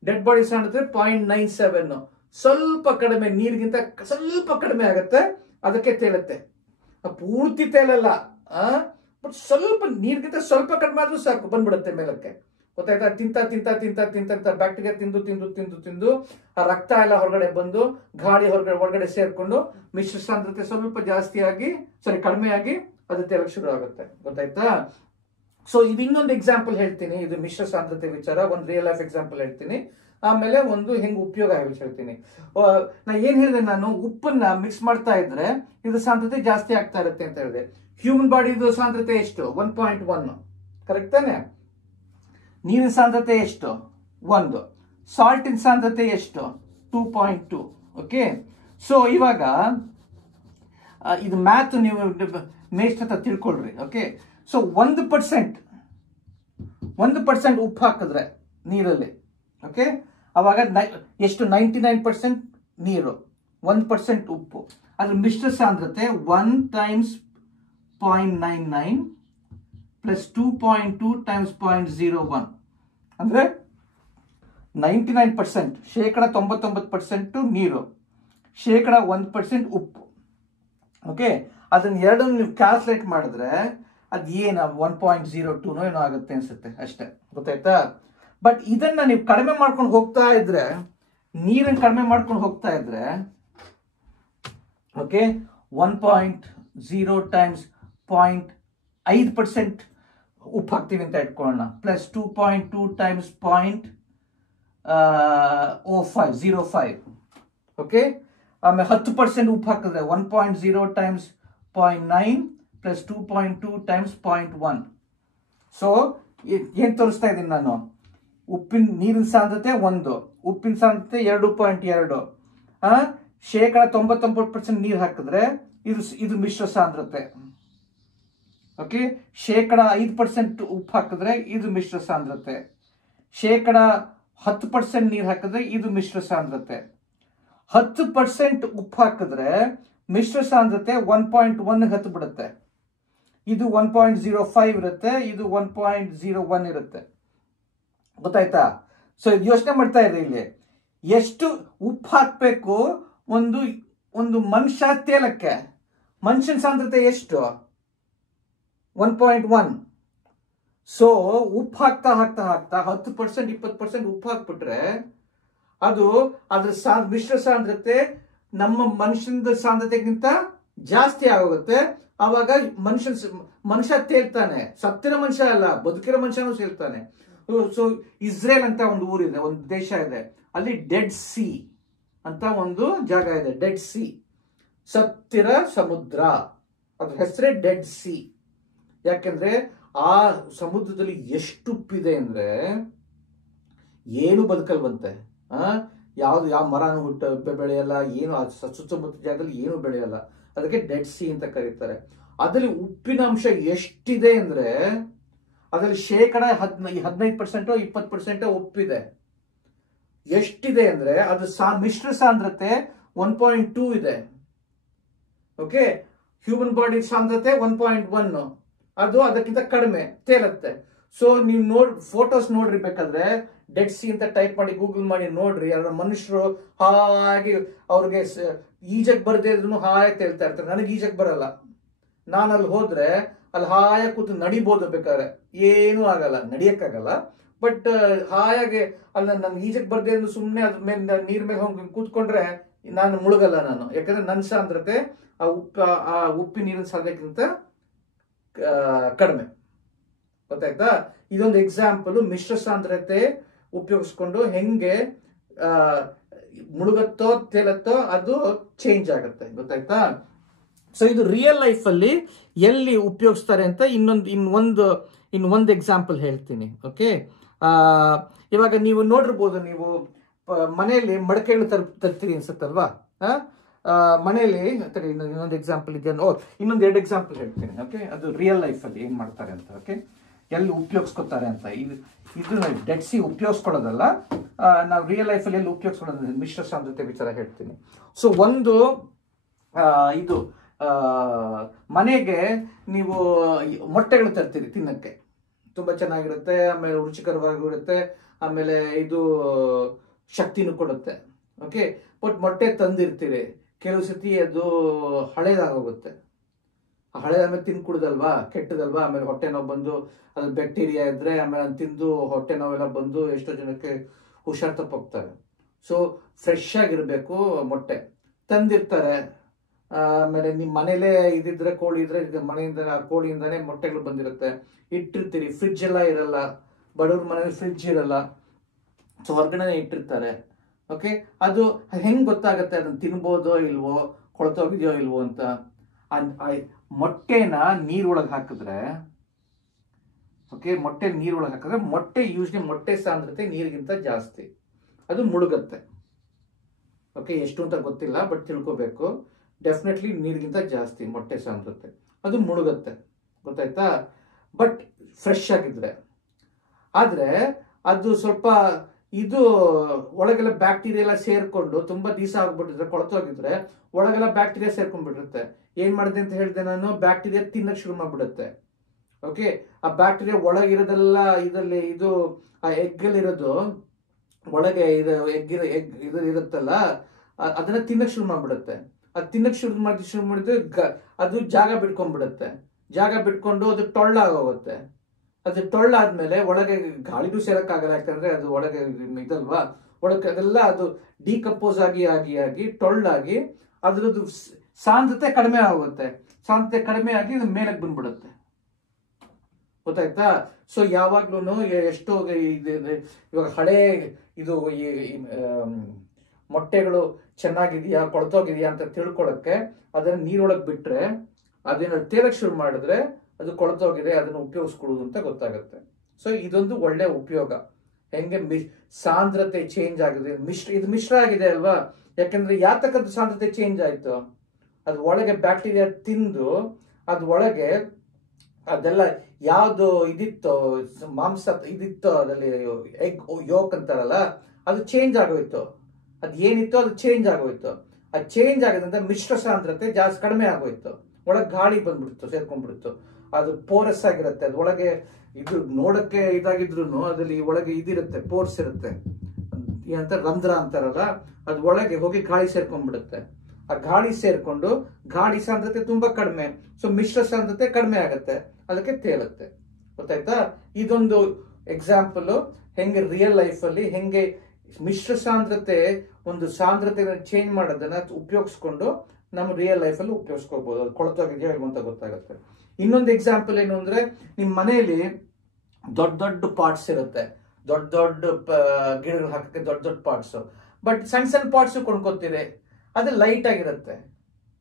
ಡೆಡ್ ಬಾಡಿ ಸಾಂದ್ರತೆ 0.97, ಸ್ವಲ್ಪ ಕಡಿಮೆ, ನೀರಿಗಿಂತ ಸ್ವಲ್ಪ ಕಡಿಮೆ ಆಗುತ್ತೆ, ಅದಕ್ಕೆ ತೇಲುತ್ತೆ. ಪೂರ್ತಿ ತೇಲಲ್ಲ, ಬಟ್ ಸ್ವಲ್ಪ ನೀರಿಗಿಂತ ಸ್ವಲ್ಪ ಕಡಿಮೆ ಆದ್ರೂ ಸಾಕು, ಬಂದ್ಬಿಡುತ್ತೆ ಮೇಲಕ್ಕೆ. ಗೊತ್ತಾಯ್ತಾ? ತಿಂತ ಬ್ಯಾಕ್ಟೀರಿಯಾ ತಿಂದು ಆ ರಕ್ತ ಎಲ್ಲ ಹೊರಗಡೆ ಬಂದು ಗಾಳಿ ಹೊರಗಡೆ ಸೇರ್ಕೊಂಡು ಮಿಶ್ರ ಸಾಂದ್ರತೆ ಸ್ವಲ್ಪ ಕಡಿಮೆ ಆಗಿ ಅದು ತೇಲಕ್ಕೆ ಶುರು ಆಗುತ್ತೆ. ಗೊತ್ತಾಯ್ತಾ? ಸೊ ಇದು ಇನ್ನೊಂದು ಎಕ್ಸಾಂಪಲ್ ಹೇಳ್ತೀನಿ, ಇದು ಮಿಶ್ರ ಸಾಂದ್ರತೆ ವಿಚಾರ, ಒಂದು ರಿಯಲ್ ಲೈಫ್ ಎಕ್ಸಾಂಪಲ್ ಹೇಳ್ತೀನಿ, ಆಮೇಲೆ ಒಂದು ಹೆಂಗ್ ಉಪಯೋಗ ಹೇಳ್ತೀನಿ. ನಾ ಏನ್ ಹೇಳಿದೆ, ನಾನು ಉಪ್ಪನ್ನ ಮಿಕ್ಸ್ ಮಾಡ್ತಾ ಇದ್ರೆ ಇದು ಸಾಂದ್ರತೆ ಜಾಸ್ತಿ ಆಗ್ತಾ ಇರುತ್ತೆ ಅಂತ ಹೇಳಿದೆ. ಹ್ಯೂಮನ್ ಬಾಡಿದು ಸಾಂದ್ರತೆ ಎಷ್ಟು? 1.1, ಕರೆಕ್ಟ್ ತಾನೆ? ನೀರಿನ ಸಾಂದ್ರತೆ ಎಷ್ಟು? 1. ಸಾಲ್ಟಿನ ಸಾಂದ್ರತೆ ಎಷ್ಟು? 2.2. ಓಕೆ, ಸೊ ಇವಾಗ ಇದು ಮ್ಯಾಥ್ ನೀವು ನೆಕ್ಸ್ಟ್ ಅಂತ ತಿಳ್ಕೊಳ್ರಿ. ಓಕೆ, ಸೊ 1% ಉಪ್ಪು ಹಾಕಿದ್ರೆ ನೀರಲ್ಲಿ, ಓಕೆ, ಅವಾಗ ಎಷ್ಟು? 99% ನೀರು, 1% ಉಪ್ಪು. ಅದ್ರ ಮಿಶ್ರ ಸಾಂದ್ರತೆ 1 × 0.99 ಪ್ಲಸ್ 2.2 × 0.01, ಅಂದ್ರೆ 99%, 99% ನೀರು, 1% ಉಪ್ಪು. ಓಕೆ, ಅದನ್ನ ಎರಡನ್ನು ನೀವು ಕ್ಯಾಲ್ಕುಲೇಟ್ ಮಾಡಿದ್ರೆ ಅದು ಏನು 1.02 ಏನೋ ಆಗುತ್ತೆ ಅನ್ಸುತ್ತೆ ಅಷ್ಟೇ. ಗೊತ್ತಾಯ್ತಾ? ಬಟ್ ಇದನ್ನ ನೀವು ಕಡಿಮೆ ಮಾಡ್ಕೊಂಡು ಹೋಗ್ತಾ ಇದ್ರೆ, ನೀರನ್ನು ಕಡಿಮೆ ಮಾಡ್ಕೊಂಡು ಹೋಗ್ತಾ ಇದ್ರೆ, ಓಕೆ, 1.0 × 0.5% ಉಪ್ಪು ಹಾಕ್ತೀವಿ ಅಂತ ಇಟ್ಕೊಳ್ಳೋಣ, ಪ್ಲಸ್ 2.2 × 0.05, ಓಕೆ, ಆಮೇಲೆ 10% ಉಪ್ಪು ಹಾಕಿದ್ರೆ 1.0 × 0.9 ಪ್ಲಸ್ 2.2 × 0.1. ಸೊ ಏನ್ ತೋರಿಸ್ತಾ ಇದ್ದೀನಿ ನಾನು? ನೀರಿನ ಸಾಂದ್ರತೆ 1, ಉಪ್ಪಿನ ಸಾಂದ್ರತೆ 2.2, 99% ನೀರು ಹಾಕಿದ್ರೆ ಇದು ಮಿಶ್ರ ಸಾಂದ್ರತೆ. ಓಕೆ, 5% ಉಪ್ಪು ಹಾಕಿದ್ರೆ ಇದು ಮಿಶ್ರ ಸಾಂದ್ರತೆ, 10% ನೀರು ಹಾಕಿದ್ರೆ ಇದು ಮಿಶ್ರ ಸಾಂದ್ರತೆ. 10% ಉಪ್ಪು ಹಾಕಿದ್ರೆ ಮಿಶ್ರ ಸಾಂದ್ರತೆ 1.1 ಹತ್ತು ಬಿಡುತ್ತೆ, ಇದು 1.05 ಇರುತ್ತೆ, ಇದು 1.01 ಇರುತ್ತೆ. ಗೊತ್ತಾಯ್ತಾ? ಸೊ ಇದು ಯೋಚನೆ ಮಾಡ್ತಾ ಇರಿ, ಇಲ್ಲಿ ಎಷ್ಟು ಉಪ್ಪು ಹಾಕ್ಬೇಕು ಒಂದು ಮನುಷ್ಯ ತೇಲಕ್ಕೆ. ಮನುಷ್ಯನ ಸಾಂದ್ರತೆ ಎಷ್ಟು? 1.1. ಸೊ ಉಪ್ಪು ಹಾಕ್ತಾ 10% 20% ಉಪ್ಪು ಹಾಕ್ಬಿಟ್ರೆ ಅದ್ರ ಮಿಶ್ರ ಸಾಂದ್ರತೆ ನಮ್ಮ ಮನುಷ್ಯನ ಸಾಂದ್ರತೆಗಿಂತ ಜಾಸ್ತಿ ಆಗೋಗುತ್ತೆ. ಆವಾಗ ಮನುಷ್ಯ ತೇಲ್ತಾನೆ, ಸತ್ತಿರೋ ಮನುಷ್ಯ ಅಲ್ಲ, ಬದುಕಿರೋ ಮನುಷ್ಯನೂ ಸೇಲ್ತಾನೆ. ಸೊ ಇಸ್ರೇಲ್ ಅಂತ ಒಂದು ಊರಿದೆ, ಒಂದು ದೇಶ ಇದೆ, ಅಲ್ಲಿ ಡೆಡ್ ಸಿ ಅಂತ ಒಂದು ಜಾಗ ಇದೆ. ಡೆಡ್ ಸಿ, ಸತ್ತಿರ ಸಮುದ್ರ, ಅದ್ರ ಹೆಸರೇ ಡೆಡ್ ಸಿ. ಯಾಕೆಂದ್ರೆ ಆ ಸಮುದ್ರದಲ್ಲಿ ಎಷ್ಟು ಉಪ್ಪಿದೆ ಅಂದ್ರೆ ಏನು ಬದುಕಲ್ವಂತೆ. ಯಾವ ಮರನೂ ಬೆಳೆಯಲ್ಲ, ಏನು ಸುತ್ತಮುತ್ತ ಜಾಗದಲ್ಲಿ ಏನು ಬೆಳೆಯಲ್ಲ, ಅದಕ್ಕೆ ಡೆಡ್ ಸಿ ಅಂತ ಕರೀತಾರೆ. ಅದರಲ್ಲಿ ಉಪ್ಪಿನ ಅಂಶ ಎಷ್ಟಿದೆ ಅಂದ್ರೆ ಅದರಲ್ಲಿ 15% 20% ಉಪ್ಪಿದೆ. ಎಷ್ಟಿದೆ ಅಂದ್ರೆ ಅದು ಮಿಶ್ರ ಸಾಂದ್ರತೆ 1.2 ಇದೆ. ಓಕೆ, ಹ್ಯೂಮನ್ ಬಾಡಿ ಸಾಂದ್ರತೆ 1.1, ಅದು ಅದಕ್ಕಿಂತ ಕಡಿಮೆ ತೇಲತ್ತೆ. ಸೊ ನೀವು ಫೋಟೋಸ್ ನೋಡ್ರಿ, ಬೇಕಾದ್ರೆ ಡೆಡ್ ಸಿ ಅಂತ ಟೈಪ್ ಮಾಡಿ ಗೂಗಲ್ ಮಾಡಿ ನೋಡ್ರಿ. ಅದರ ಮನುಷ್ಯರು ಹಾಗೆ ಅವ್ರಿಗೆ ಈಜಕ್ ಬರದೇ ಇದ್ರು ಹಾಯಾಗಿ ತೇಲ್ತಾ ಇರ್ತಾರೆ. ನನಗೆ ಈಜಕ್ ಬರಲ್ಲ, ನಾನು ಅಲ್ಲಿ ಹೋದ್ರೆ ಅಲ್ಲಿ ಹಾಯಾಗಿ ಕೂತು ನಡಿಬೋದು, ಬೇಕಾದ್ರೆ ಏನೂ ಆಗಲ್ಲ, ನಡಿಯಕ್ಕಾಗಲ್ಲ. ಬಟ್ ಹಾಯಾಗಿ ಅಲ್ಲಿ ನನ್ಗೆ ಈಜಕ್ ಬರದೇ ಇದ್ರು ಸುಮ್ಮನೆ ಅದ್ರ ಮೇಲೆ ನೀರ್ ಮೇಲೆ ಹೋಗಿ ಕೂತ್ಕೊಂಡ್ರೆ ನಾನು ಮುಳುಗಲ್ಲ ನಾನು, ಯಾಕಂದ್ರೆ ನನ್ನ ಸಾಂದ್ರತೆ ಆ ಉಪ್ಪಿ ನೀರಿನ ಸಾಂದ್ರತೆಗಿಂತ ಕಡಿಮೆ. ಗೊತ್ತಾಯ್ತಾ? ಇದೊಂದು ಎಕ್ಸಾಂಪಲ್, ಮಿಶ್ರ ಸಾಂದ್ರತೆ ಉಪಯೋಗಿಸ್ಕೊಂಡು ಹೆಂಗೆ ಮುಳುಗತ್ತೋ ತೇಲತ್ತೋ ಅದು ಚೇಂಜ್ ಆಗುತ್ತೆ. ಗೊತ್ತಾಯ್ತಾ? ಸೊ ಇದು ರಿಯಲ್ ಲೈಫ್ ಅಲ್ಲಿ ಎಲ್ಲಿ ಉಪಯೋಗಿಸ್ತಾರೆ ಅಂತ ಇನ್ನೊಂದು ಎಕ್ಸಾಂಪಲ್ ಹೇಳ್ತೀನಿ. ಓಕೆ, ಇವಾಗ ನೀವು ನೋಡಿರ್ಬೋದು, ನೀವು ಮನೆಯಲ್ಲಿ ಮಡಕೆಗಳು ತರ್ತೀರಿ ಅನ್ಸುತ್ತಲ್ವಾ? ಮನೆಯಲ್ಲಿ ಇನ್ನೊಂದು ಎಕ್ಸಾಂಪಲ್ ಇದೆಯಾ, ಇನ್ನೊಂದು 2 ಎಕ್ಸಾಂಪಲ್ ಹೇಳ್ತೀನಿ. ಓಕೆ, ಅದು ರಿಯಲ್ ಲೈಫಲ್ಲಿ ಏನು ಮಾಡ್ತಾರೆ ಅಂತ. ಓಕೆ, ಎಲ್ಲಿ ಉಪಯೋಗಿಸ್ಕೊತಾರೆ ಅಂತ. ಇದು ಡೆಡ್ ಸಿ ಉಪಯೋಗಿಸ್ಕೊಳ್ಳೋದಲ್ಲ, ನಾವು ರಿಯಲ್ ಲೈಫಲ್ಲಿ ಎಲ್ಲಿ ಉಪಯೋಗಿಸ್ಕೊಳ್ಳೋದು ಮಿಶ್ರ ಸಾಂದ್ರತೆ ವಿಚಾರ ಹೇಳ್ತೀನಿ. ಸೊ ಒಂದು ಇದು ಮನೆಗೆ ನೀವು ಮೊಟ್ಟೆಗಳು ತರ್ತೀರಿ ತಿನ್ನಕ್ಕೆ, ತುಂಬ ಚೆನ್ನಾಗಿರುತ್ತೆ, ಆಮೇಲೆ ರುಚಿಕರವಾಗಿರುತ್ತೆ, ಆಮೇಲೆ ಇದು ಶಕ್ತಿನೂ ಕೊಡುತ್ತೆ. ಓಕೆ, ಬಟ್ ಮೊಟ್ಟೆ ತಂದಿರ್ತೀರಿ, ಕೆಲವು ಸತಿ ಅದು ಹಳೇದಾಗೋಗುತ್ತೆ. ಹಳೇದಾದ್ಮೇಲೆ ತಿಂದು ಕುಡ್ದಲ್ವಾ, ಕೆಟ್ಟದಲ್ವಾ, ಆಮೇಲೆ ಹೊಟ್ಟೆ ನೋವು ಬಂದು ಅದು ಬ್ಯಾಕ್ಟೀರಿಯಾ ಇದ್ರೆ ಆಮೇಲೆ ಅದು ತಿಂದು ಹೊಟ್ಟೆ ನೋವೆಲ್ಲ ಬಂದು ಎಷ್ಟೋ ಜನಕ್ಕೆ ಹುಷಾರ್ ತಪ್ಪೋಗ್ತಾರೆ. ಸೊ ಫ್ರೆಶ್ ಆಗಿರಬೇಕು ಮೊಟ್ಟೆ ತಂದಿರ್ತಾರೆ. ಆಮೇಲೆ ನಿಮ್ಮ ಮನೇಲೇ ಇದಿದ್ರೆ ಕೋಳಿ ಇದ್ರೆ ಮನೆಯಿಂದ ಕೋಳಿಯಿಂದಾನೇ ಮೊಟ್ಟೆಗಳು ಬಂದಿರುತ್ತೆ, ಇಟ್ಟಿರ್ತೀರಿ. ಫ್ರಿಡ್ಜ್ ಎಲ್ಲ ಇರಲ್ಲ, ಬಡವ್ರ ಮನೇಲಿ ಫ್ರಿಡ್ಜ್ ಇರಲ್ಲ, ಸೊ ಹೊರಗಡೆ ಇಟ್ಟಿರ್ತಾರೆ. ಓಕೆ, ಅದು ಹೆಂಗೆ ಗೊತ್ತಾಗುತ್ತೆ ಅದನ್ನು ತಿನ್ಬೋದೋ ಇಲ್ವೋ, ಕೊಳ್ತೋಗಿದೆಯೋ ಇಲ್ವೋ ಅಂತ? ಮೊಟ್ಟೆನ ನೀರೊಳಗೆ ಹಾಕಿದ್ರೆ, ಓಕೆ, ಮೊಟ್ಟೆ ನೀರೊಳಗೆ ಹಾಕಿದ್ರೆ ಮೊಟ್ಟೆ ಯೂಶ್ವಲಿ ಮೊಟ್ಟೆ ಸಾಂದ್ರತೆ ನೀರಿಗಿಂತ ಜಾಸ್ತಿ, ಅದು ಮುಳುಗತ್ತೆ. ಓಕೆ, ಎಷ್ಟು ಅಂತ ಗೊತ್ತಿಲ್ಲ, ಬಟ್ ತಿಳ್ಕೊಬೇಕು. ಡೆಫಿನೆಟ್ಲಿ ನೀರಿಗಿಂತ ಜಾಸ್ತಿ ಮೊಟ್ಟೆ ಸಾಂದ್ರತೆ, ಅದು ಮುಳುಗತ್ತೆ, ಗೊತ್ತಾಯ್ತಾ? ಬಟ್ ಫ್ರೆಶ್ ಆಗಿದ್ರೆ. ಆದರೆ ಅದು ಸ್ವಲ್ಪ ಇದು ಒಳಗೆಲ್ಲ ಬ್ಯಾಕ್ಟೀರಿಯಾ ಎಲ್ಲ ಸೇರ್ಕೊಂಡು ತುಂಬಾ ದಿವಸ ಆಗ್ಬಿಟ್ಟಿದ್ರೆ, ಕೊಳತೋಗಿದ್ರೆ ಒಳಗೆಲ್ಲ ಬ್ಯಾಕ್ಟೀರಿಯಾ ಸೇರ್ಕೊಂಡ್ಬಿಟ್ಟಿರುತ್ತೆ. ಏನ್ ಮಾಡಿದೆ ಅಂತ ಹೇಳಿದೆ ನಾನು, ಬ್ಯಾಕ್ಟೀರಿಯಾ ತಿನ್ನಕ್ ಶುರು ಮಾಡ್ಬಿಡುತ್ತೆ. ಓಕೆ, ಆ ಬ್ಯಾಕ್ಟೀರಿಯಾ ಒಳಗಿರೋದೆಲ್ಲ ಇದರಲ್ಲಿ ಇದು ಆ ಎಗ್ಗಲ್ಲಿರೋದು ಒಳಗೆ ಇದು ಇದು ಇರುತ್ತಲ್ಲ, ಅದನ್ನ ತಿನ್ನಕ್ ಶುರು ಮಾಡ್ಬಿಡುತ್ತೆ. ಅದು ತಿನ್ನಕ್ ಶುರು ಮಾಡಿದ್ರೆ ಅದು ಜಾಗ ಬಿಟ್ಕೊಂಡ್ಬಿಡುತ್ತೆ. ಜಾಗ ಬಿಟ್ಕೊಂಡು ಅದು ಟೊಳ್ಳಾಗೋಗುತ್ತೆ. ಅದು ಟೊಳ್ಳಾದ್ಮೇಲೆ ಒಳಗೆ ಗಾಳಿಗೂ ಸೇರಕ್ಕಾಗಲ್ಲ, ಯಾಕಂದ್ರೆ ಅದು ಒಳಗೆ ಇದಲ್ವಾ, ಒಳಗೆ ಅದೆಲ್ಲ ಅದು ಡಿಕಂಪೋಸ್ ಆಗಿ ಟೊಳ್ಳಾಗಿ ಅದ್ರದ್ದು ಸಾಂದ್ರತೆ ಕಡಿಮೆ ಆಗುತ್ತೆ. ಸಾಂದ್ರತೆ ಕಡಿಮೆ ಆಗಿ ಮೇಲಕ್ಕೆ ಬಂದ್ಬಿಡುತ್ತೆ, ಗೊತ್ತಾಯ್ತಾ? ಸೊ ಯಾವಾಗ್ಲೂ ಎಷ್ಟೋ ಇವಾಗ ಹಳೆ ಇದು ಮೊಟ್ಟೆಗಳು ಚೆನ್ನಾಗಿದೆಯಾ ಕೊಳ್ತೋಗಿದೆಯಾ ಅಂತ ತಿಳ್ಕೊಳಕ್ಕೆ ಅದನ್ನ ನೀರೊಳಗೆ ಬಿಟ್ರೆ, ಅದೇನ ತೇಲಕ್ಕೆ ಶುರು ಮಾಡಿದ್ರೆ ಅದು ಕೊಳ್ತೋಗಿದೆ, ಅದನ್ನು ಉಪಯೋಗಿಸ್ಕೊಳ್ಳೋದು ಅಂತ ಗೊತ್ತಾಗುತ್ತೆ. ಸೊ ಇದೊಂದು ಒಳ್ಳೆ ಉಪಯೋಗ. ಹೆಂಗೆ ಸಾಂದ್ರತೆ ಚೇಂಜ್ ಆಗಿದೆ, ಇದು ಮಿಶ್ರ ಆಗಿದೆ ಅಲ್ವಾ? ಯಾಕಂದ್ರೆ ಯಾತಕ್ಕದ್ದು ಸಾಂದ್ರತೆ ಚೇಂಜ್ ಆಯ್ತು, ಅದು ಒಳಗೆ ಬ್ಯಾಕ್ಟೀರಿಯಾ ತಿಂದು ಅದು ಒಳಗೆ ಅದೆಲ್ಲ ಯಾವ್ದು ಇದಿತ್ತೋ ಮಾಂಸ ಇದಿತ್ತೋ ಅದರಲ್ಲಿ ಎಗ್ ಯೋಕ್ ಅಂತಾರಲ್ಲ, ಅದು ಚೇಂಜ್ ಆಗೋಯ್ತು. ಅದು ಏನಿತ್ತು ಅದು ಚೇಂಜ್ ಆಗೋಯ್ತು. ಅದು ಚೇಂಜ್ ಆಗೋದ್ರಿಂದ ಮಿಶ್ರ ಸಾಂದ್ರತೆ ಜಾಸ್ತಿ ಕಡಿಮೆ ಆಗೋಯ್ತು. ಒಳಗೆ ಗಾಳಿ ಬಂದ್ಬಿಡ್ತು, ಸೇರ್ಕೊಂಡ್ಬಿಡ್ತು. ಅದು ಪೋರಸ್ ಆಗಿರುತ್ತೆ, ಅದು ಒಳಗೆ ಇದು ನೋಡಕ್ಕೆ ಇದಾಗಿದ್ರು ಅದ್ರಲ್ಲಿ ಒಳಗೆ ಇದಿರುತ್ತೆ, ಪೋರ್ಸ್ ಇರುತ್ತೆ, ಏನಂತ ರಂಧ್ರ ಅಂತಾರಲ್ಲ, ಅದು ಒಳಗೆ ಹೋಗಿ ಗಾಳಿ ಸೇರ್ಕೊಂಡ್ಬಿಡುತ್ತೆ. ಆ ಗಾಳಿ ಸೇರ್ಕೊಂಡು ಗಾಳಿ ಸಾಂದ್ರತೆ ತುಂಬಾ ಕಡಿಮೆ, ಸೊ ಮಿಶ್ರ ಸಾಂದ್ರತೆ ಕಡಿಮೆ ಆಗುತ್ತೆ, ಅದಕ್ಕೆ ತೇಲುತ್ತೆ. ಗೊತ್ತಾಯ್ತಾ? ಇದೊಂದು ಎಕ್ಸಾಂಪಲ್ ಹೆಂಗೆ ರಿಯಲ್ ಲೈಫ್ ಅಲ್ಲಿ ಹೆಂಗೆ ಮಿಶ್ರ ಸಾಂದ್ರತೆ ಒಂದು ಸಾಂದ್ರತೆ ಚೇಂಜ್ ಮಾಡೋದನ್ನ ಉಪಯೋಗಿಸ್ಕೊಂಡು ನಮ್ಮ ರಿಯಲ್ ಲೈಫ್ ಅಲ್ಲಿ ಉಪಯೋಗಿಸ್ಕೋಬಹುದು. ಅದು ಕೊಳ್ತೋಗಿದೆಯೋ ಇಲ್ವೋ ಅಂತ ಗೊತ್ತಾಗುತ್ತೆ. ಇನ್ನೊಂದು ಎಕ್ಸಾಂಪಲ್ ಏನು ಅಂದ್ರೆ, ನಿಮ್ ಮನೆಯಲ್ಲಿ ದೊಡ್ಡ ದೊಡ್ಡ ಪಾಟ್ಸ್ ಇರುತ್ತೆ, ದೊಡ್ಡ ದೊಡ್ಡ ಗಿಡಗಳು ಹಾಕಕ್ಕೆ ದೊಡ್ಡ ದೊಡ್ಡ ಪಾಟ್ಸ್, ಬಟ್ ಸಣ್ಣ ಸಣ್ಣ ಪಾಟ್ಸ್ ಕೊಂಡ್ಕೊತೀರಿ, ಅದು ಲೈಟ್ ಆಗಿರುತ್ತೆ,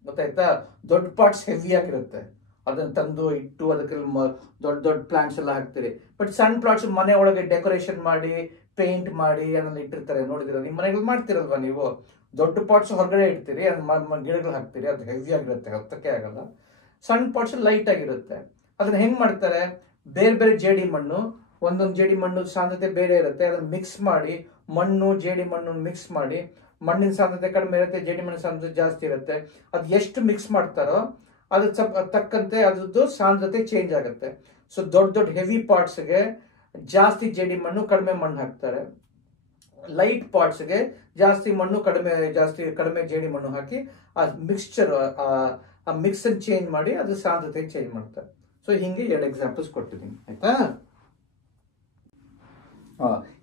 ಗೊತ್ತಾಯ್ತಾ? ದೊಡ್ಡ ಪಾಟ್ಸ್ ಹೆವಿ ಆಗಿರುತ್ತೆ, ಅದನ್ನ ತಂದು ಇಟ್ಟು ಅದಕ್ಕೆ ದೊಡ್ಡ ದೊಡ್ಡ ಪ್ಲಾಂಟ್ಸ್ ಎಲ್ಲ ಹಾಕ್ತೀರಿ. ಬಟ್ ಸಣ್ಣ ಪ್ಲಾಂಟ್ಸ್ ಮನೆ ಒಳಗೆ ಡೆಕೋರೇಷನ್ ಮಾಡಿ ಪೇಂಟ್ ಮಾಡಿ ಅದನ್ನ ಇಟ್ಟಿರ್ತಾರೆ, ನೋಡಿದಿರ? ನಿಮ್ಮ ಮನೆಗಳು ಮಾಡ್ತಿರಲ್ವಾ ನೀವು? ದೊಡ್ಡ ಪಾಟ್ಸ್ ಹೊರಗಡೆ ಇಡ್ತೀರಿ, ಅದನ್ನ ಗಿಡಗಳು ಹಾಕ್ತೀರಿ, ಅದು ಹೆವಿ ಆಗಿರುತ್ತೆ, ಹತ್ತಕ್ಕೆ ಆಗಲ್ಲ. ಸಣ್ಣ ಪಾಟ್ಸ್ ಲೈಟ್ ಆಗಿರುತ್ತೆ. ಅದನ್ನ ಹೆಂಗ್ ಮಾಡ್ತಾರೆ? ಬೇರೆ ಬೇರೆ ಜೇಡಿ ಮಣ್ಣು, ಒಂದೊಂದು ಜೇಡಿ ಮಣ್ಣು ಸಾಂದ್ರತೆ ಬೇರೆ ಇರುತ್ತೆ, ಅದನ್ನ ಮಿಕ್ಸ್ ಮಾಡಿ ಮಣ್ಣು ಜೇಡಿ ಮಣ್ಣು ಮಿಕ್ಸ್ ಮಾಡಿ, ಮಣ್ಣಿನ ಸಾಂದ್ರತೆ ಕಡಿಮೆ ಇರುತ್ತೆ, ಜೇಡಿ ಮಣ್ಣಿನ ಸಾಂದ್ರತೆ ಜಾಸ್ತಿ ಇರುತ್ತೆ. ಅದು ಎಷ್ಟು ಮಿಕ್ಸ್ ಮಾಡ್ತಾರೋ ಅದು ತಕ್ಕಂತೆ ಅದ್ರದ್ದು ಸಾಂದ್ರತೆ ಚೇಂಜ್ ಆಗುತ್ತೆ. ಸೊ ದೊಡ್ಡ ದೊಡ್ಡ ಹೆವಿ ಪಾಟ್ಸ್ಗೆ ಜಾಸ್ತಿ ಜೇಡಿ ಮಣ್ಣು ಕಡಿಮೆ ಮಣ್ಣು ಹಾಕ್ತಾರೆ, ಲೈಟ್ ಪಾಟ್ಸ್ಗೆ ಜಾಸ್ತಿ ಮಣ್ಣು ಕಡಿಮೆ ಜೇಡಿ ಮಣ್ಣು ಹಾಕಿ ಆ ಮಿಕ್ಸ್ಚರ್ ಆ ಮಿಕ್ಸ್ ಅನ್ನು ಚೇಂಜ್ ಮಾಡಿ ಅದು ಸಾಂದ್ರತೆ ಚೇಂಜ್ ಮಾಡ್ತಾರೆ. ಸೊ ಹಿಂಗೆ 2 ಎಕ್ಸಾಂಪಲ್ಸ್ ಕೊಟ್ಟಿದ್ದೀನಿ, ಆಯ್ತಾ?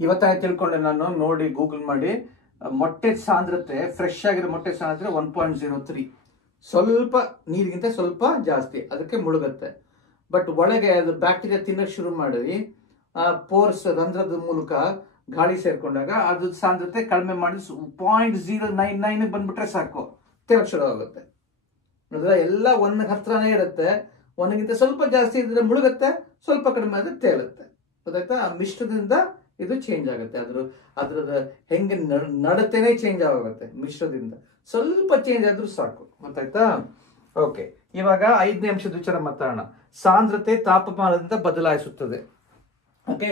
ಇವತ್ತಾಗಿ ತಿಳ್ಕೊಂಡೆ ನಾನು, ನೋಡಿ ಗೂಗಲ್ ಮಾಡಿ. ಮೊಟ್ಟೆ ಸಾಂದ್ರತೆ, ಫ್ರೆಶ್ ಆಗಿರೋ ಮೊಟ್ಟೆ ಸಾಂದ್ರತೆ 1.03, ಸ್ವಲ್ಪ ನೀರಿಗಿಂತ ಸ್ವಲ್ಪ ಜಾಸ್ತಿ, ಅದಕ್ಕೆ ಮುಳುಗತ್ತೆ. ಬಟ್ ಒಳಗೆ ಅದು ಬ್ಯಾಕ್ಟೀರಿಯಾ ತಿನ್ನಕ್ಕೆ ಶುರು ಮಾಡಿ ಪೋರ್ಸ್ ರಂಧ್ರದ ಮೂಲಕ ಗಾಳಿ ಸೇರ್ಕೊಂಡಾಗ ಅದು ಸಾಂದ್ರತೆ ಕಡಿಮೆ ಮಾಡಿ 0.099 ಬಂದ್ಬಿಟ್ರೆ ಸಾಕು, ತೇಲಕ್ಕೆ ಶುರು ಆಗುತ್ತೆ. ಎಲ್ಲ ಒಂದ್ ಹತ್ರನೇ ಇರುತ್ತೆ, ಒಂದಕ್ಕಿಂತ ಸ್ವಲ್ಪ ಜಾಸ್ತಿ ಇದ್ರೆ ಮುಳುಗತ್ತೆ, ಸ್ವಲ್ಪ ಕಡಿಮೆ ಆದ್ರೆ ತೇಲುತ್ತೆ. ಗೊತ್ತಾಯ್ತಾ? ಆ ಮಿಶ್ರದಿಂದ ಇದು ಚೇಂಜ್ ಆಗುತ್ತೆ. ಅದ್ರದ ಹೆಂಗೆ ನಡತೆನೇ ಚೇಂಜ್ ಆಗುತ್ತೆ ಮಿಶ್ರದಿಂದ. ಸ್ವಲ್ಪ ಚೇಂಜ್ ಆದ್ರೂ ಸಾಕು. ಗೊತ್ತಾಯ್ತಾ? ಓಕೆ, ಇವಾಗ 5ನೇ ಅಂಶದ ವಿಚಾರ ಮಾತಾಡೋಣ. ಸಾಂದ್ರತೆ ತಾಪಮಾನದಿಂದ ಬದಲಾಯಿಸುತ್ತದೆ. ಓಕೆ,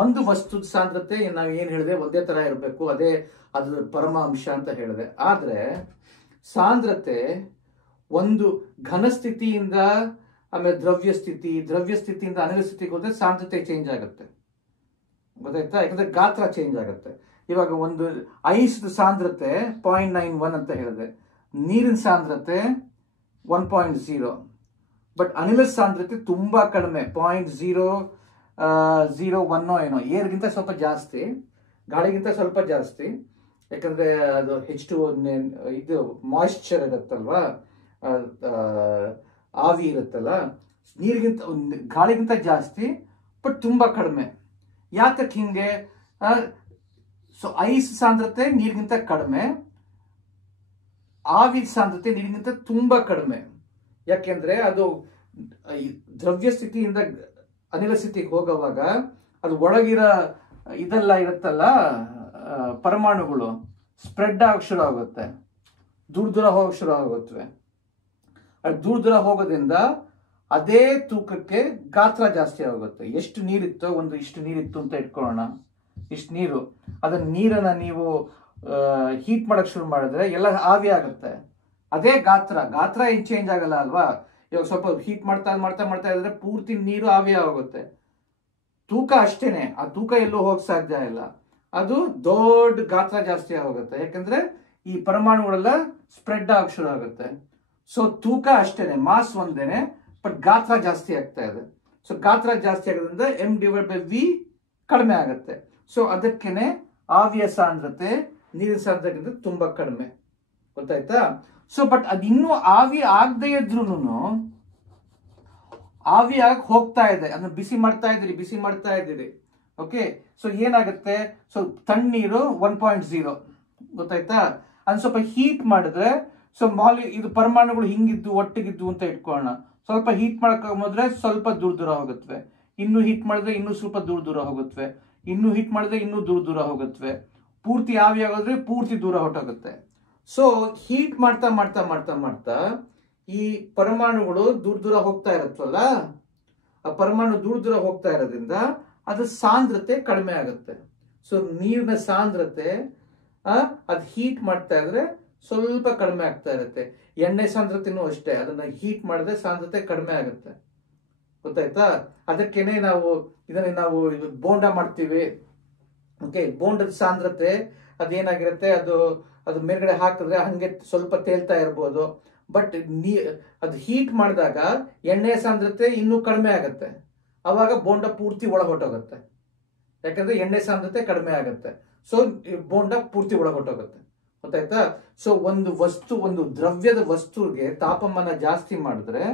ಒಂದು ವಸ್ತುದ ಸಾಂದ್ರತೆ ನಾವು ಏನ್ ಹೇಳಿದೆ ಒಂದೇ ತರ ಇರಬೇಕು, ಅದೇ ಅದ್ರ ಪರಮ ಅಂಶ ಅಂತ ಹೇಳಿದೆ. ಆದ್ರೆ ಸಾಂದ್ರತೆ ಒಂದು ಘನ ಸ್ಥಿತಿಯಿಂದ ಆಮೇಲೆ ದ್ರವ್ಯ ಸ್ಥಿತಿಯಿಂದ ಅನಿಲ ಸ್ಥಿತಿಗೆ ಹೋದ್ರೆ ಸಾಂದ್ರತೆ ಚೇಂಜ್ ಆಗುತ್ತೆ. ಗೊತ್ತಾಯ್ತಾ? ಯಾಕಂದ್ರೆ ಗಾತ್ರ ಚೇಂಜ್ ಆಗುತ್ತೆ. ಇವಾಗ ಒಂದು ಐಸ್ ಸಾಂದ್ರತೆ 0.91 ಅಂತ ಹೇಳಿದೆ, ನೀರಿನ ಸಾಂದ್ರತೆ 1.0. ಬಟ್ ಅನಿಲ ಸಾಂದ್ರತೆ ತುಂಬಾ ಕಡಿಮೆ, 0.001 ಏನೋ. ಏರ್ಗಿಂತ ಸ್ವಲ್ಪ ಜಾಸ್ತಿ, ಗಾಳಿಗಿಂತ ಸ್ವಲ್ಪ ಜಾಸ್ತಿ. ಯಾಕಂದ್ರೆ ಅದು H2O ಇದು ಮಾಯಿಶ್ಚರ್ ಇರುತ್ತಲ್ವಾ, ಆವಿ ಇರುತ್ತಲ್ಲ, ನೀರಿಗಿಂತ ಗಾಳಿಗಿಂತ ಜಾಸ್ತಿ, ಬಟ್ ತುಂಬಾ ಕಡಿಮೆ. ಯಾಕಕ್ಕೆ ಹಿಂಗೆ? ಸೊ ಐಸ್ ಸಾಂದ್ರತೆ ನೀರಿಗಿಂತ ಕಡಿಮೆ, ಆವಿ ಸಾಂದ್ರತೆ ನೀರಿಗಿಂತ ತುಂಬಾ ಕಡಿಮೆ. ಯಾಕೆಂದ್ರೆ ಅದು ದ್ರವ್ಯ ಸ್ಥಿತಿಯಿಂದ ಅನಿಲ ಸ್ಥಿತಿಗೆ ಹೋಗುವಾಗ ಅದು ಒಳಗಿರೋ ಇದೆಲ್ಲ ಇರುತ್ತಲ್ಲ, ಪರಮಾಣುಗಳು ಸ್ಪ್ರೆಡ್ ಆಗಕ್ಕೆ ಶುರು ಆಗುತ್ತೆ, ದೂರ ಹೋಗಕ್ಕೆ ಶುರು ಆಗುತ್ತವೆ. ದೂರ ಹೋಗೋದ್ರಿಂದ ಅದೇ ತೂಕಕ್ಕೆ ಗಾತ್ರ ಜಾಸ್ತಿ ಆಗುತ್ತೆ. ಎಷ್ಟು ನೀರಿತ್ತೋ, ಇಷ್ಟು ನೀರಿತ್ತು ಅಂತ ಇಟ್ಕೊಳ್ಳೋಣ, ಇಷ್ಟು ನೀರು, ಅದನ್ನ ನೀರನ್ನ ನೀವು ಹೀಟ್ ಮಾಡಕ್ ಶುರು ಮಾಡಿದ್ರೆ ಎಲ್ಲ ಆವಿ ಆಗುತ್ತೆ. ಅದೇ ಗಾತ್ರ ಏನ್ ಚೇಂಜ್ ಆಗಲ್ಲ ಅಲ್ವಾ? ಇವಾಗ ಸ್ವಲ್ಪ ಹೀಟ್ ಮಾಡ್ತಾ ಇದ್ರೆ ಪೂರ್ತಿ ನೀರು ಆವಿ ಆಗುತ್ತೆ. ತೂಕ ಅಷ್ಟೇನೆ, ಆ ತೂಕ ಎಲ್ಲೂ ಹೋಗಕ್ ಸಾಧ್ಯ ಇಲ್ಲ. ಅದು ದೊಡ್ಡ ಗಾತ್ರ ಜಾಸ್ತಿ ಆಗುತ್ತೆ. ಯಾಕಂದ್ರೆ ಈ ಪರಮಾಣುಗಳೆಲ್ಲ ಸ್ಪ್ರೆಡ್ ಆಗಕ್ಕೆ ಶುರು ಆಗುತ್ತೆ. ಸೊ ತೂಕ ಅಷ್ಟೇನೆ, ಮಾಸ್ ಒಂದೇನೆ, ಬಟ್ ಗಾತ್ರ ಜಾಸ್ತಿ ಆಗ್ತಾ ಇದೆ. ಸೊ ಗಾತ್ರ ಜಾಸ್ತಿ ಆಗೋದ್ರಿಂದ m/v ಕಡಿಮೆ ಆಗುತ್ತೆ. ಸೊ ಅದಕ್ಕೇನೆ ಆವಿಯ ಸಾಂದ್ರತೆ ನೀರಿನ ಸಾಂದ್ರತೆಗಿಂತ ತುಂಬಾ ಕಡಿಮೆ. ಗೊತ್ತಾಯ್ತಾ? ಸೊ ಬಟ್ ಅದಿನ್ನೂ ಆವಿ ಆಗದೆ ಇದ್ರೂನು ಆವಿ ಆಗಿ ಹೋಗ್ತಾ ಇದೆ. ಅದನ್ನ ಬಿಸಿ ಮಾಡ್ತಾ ಇದ್ದೀರಿ. ಓಕೆ, ಸೊ ಏನಾಗುತ್ತೆ? ಸೊ ತಣ್ಣೀರು 1.0, ಗೊತ್ತಾಯ್ತಾ? ಅದನ್ನ ಸ್ವಲ್ಪ ಹೀಟ್ ಮಾಡಿದ್ರೆ, ಸೊ ಇದು ಪರಮಾಣುಗಳು ಹಿಂಗಿದ್ದು ಒಟ್ಟಿಗಿದ್ದು ಅಂತ ಇಟ್ಕೊಳ್ಳೋಣ. ಸ್ವಲ್ಪ ಹೀಟ್ ಮಾಡಕ್ ಹೋದ್ರೆ ಸ್ವಲ್ಪ ದೂರ ಹೋಗುತ್ತವೆ, ಇನ್ನು ಹೀಟ್ ಮಾಡಿದ್ರೆ ಇನ್ನೂ ಸ್ವಲ್ಪ ದೂರ ಹೋಗುತ್ತವೆ, ಇನ್ನು ಹೀಟ್ ಮಾಡಿದ್ರೆ ಇನ್ನೂ ದೂರ ಹೋಗುತ್ತವೆ. ಪೂರ್ತಿ ಆವಿ ಆಗೋದ್ರೆ ಪೂರ್ತಿ ದೂರ ಹೊಟ್ಟೋಗುತ್ತೆ. ಸೊ ಹೀಟ್ ಮಾಡ್ತಾ ಈ ಪರಮಾಣುಗಳು ದೂರ ಹೋಗ್ತಾ ಇರತ್ವಲ್ಲ, ಆ ಪರಮಾಣು ದೂರ ಹೋಗ್ತಾ ಇರೋದ್ರಿಂದ ಅದ್ರ ಸಾಂದ್ರತೆ ಕಡಿಮೆ ಆಗುತ್ತೆ. ಸೊ ನೀರಿನ ಸಾಂದ್ರತೆ ಅದು ಹೀಟ್ ಮಾಡ್ತಾ ಇದ್ರೆ ಸ್ವಲ್ಪ ಕಡಿಮೆ ಆಗ್ತಾ ಇರುತ್ತೆ. ಎಣ್ಣೆ ಸಾಂದ್ರತೆನೂ ಅಷ್ಟೇ, ಅದನ್ನ ಹೀಟ್ ಮಾಡಿದ್ರೆ ಸಾಂದ್ರತೆ ಕಡಿಮೆ ಆಗುತ್ತೆ. ಗೊತ್ತಾಯ್ತಾ? ಅದಕ್ಕೇನೆ ಇದನ್ನ ನಾವು ಬೋಂಡ ಮಾಡ್ತೀವಿ. ಓಕೆ, ಬೋಂಡದ ಸಾಂದ್ರತೆ ಅದೇನಾಗಿರುತ್ತೆ, ಅದು ಮೇಲ್ಗಡೆ ಹಾಕಿದ್ರೆ ಹಂಗೆ ಸ್ವಲ್ಪ ತೇಲ್ತಾ ಇರ್ಬೋದು. ಬಟ್ ಅದು ಹೀಟ್ ಮಾಡಿದಾಗ ಎಣ್ಣೆಯ ಸಾಂದ್ರತೆ ಇನ್ನೂ ಕಡಿಮೆ ಆಗುತ್ತೆ. ಅವಾಗ ಬೋಂಡ ಪೂರ್ತಿ ಒಳ ಹೊಟ್ಟೋಗುತ್ತೆ. ಯಾಕಂದ್ರೆ ಎಣ್ಣೆ ಸಾಂದ್ರತೆ ಕಡಿಮೆ ಆಗುತ್ತೆ. ಸೊ ಬೋಂಡ ಪೂರ್ತಿ ಒಳ ಹೊಟ್ಟೋಗುತ್ತೆ. ಗೊತ್ತಾಯ್ತಾ? ಸೊ ಒಂದು ದ್ರವ್ಯದ ವಸ್ತುಗೆ ತಾಪಮಾನ ಜಾಸ್ತಿ ಮಾಡಿದ್ರೆ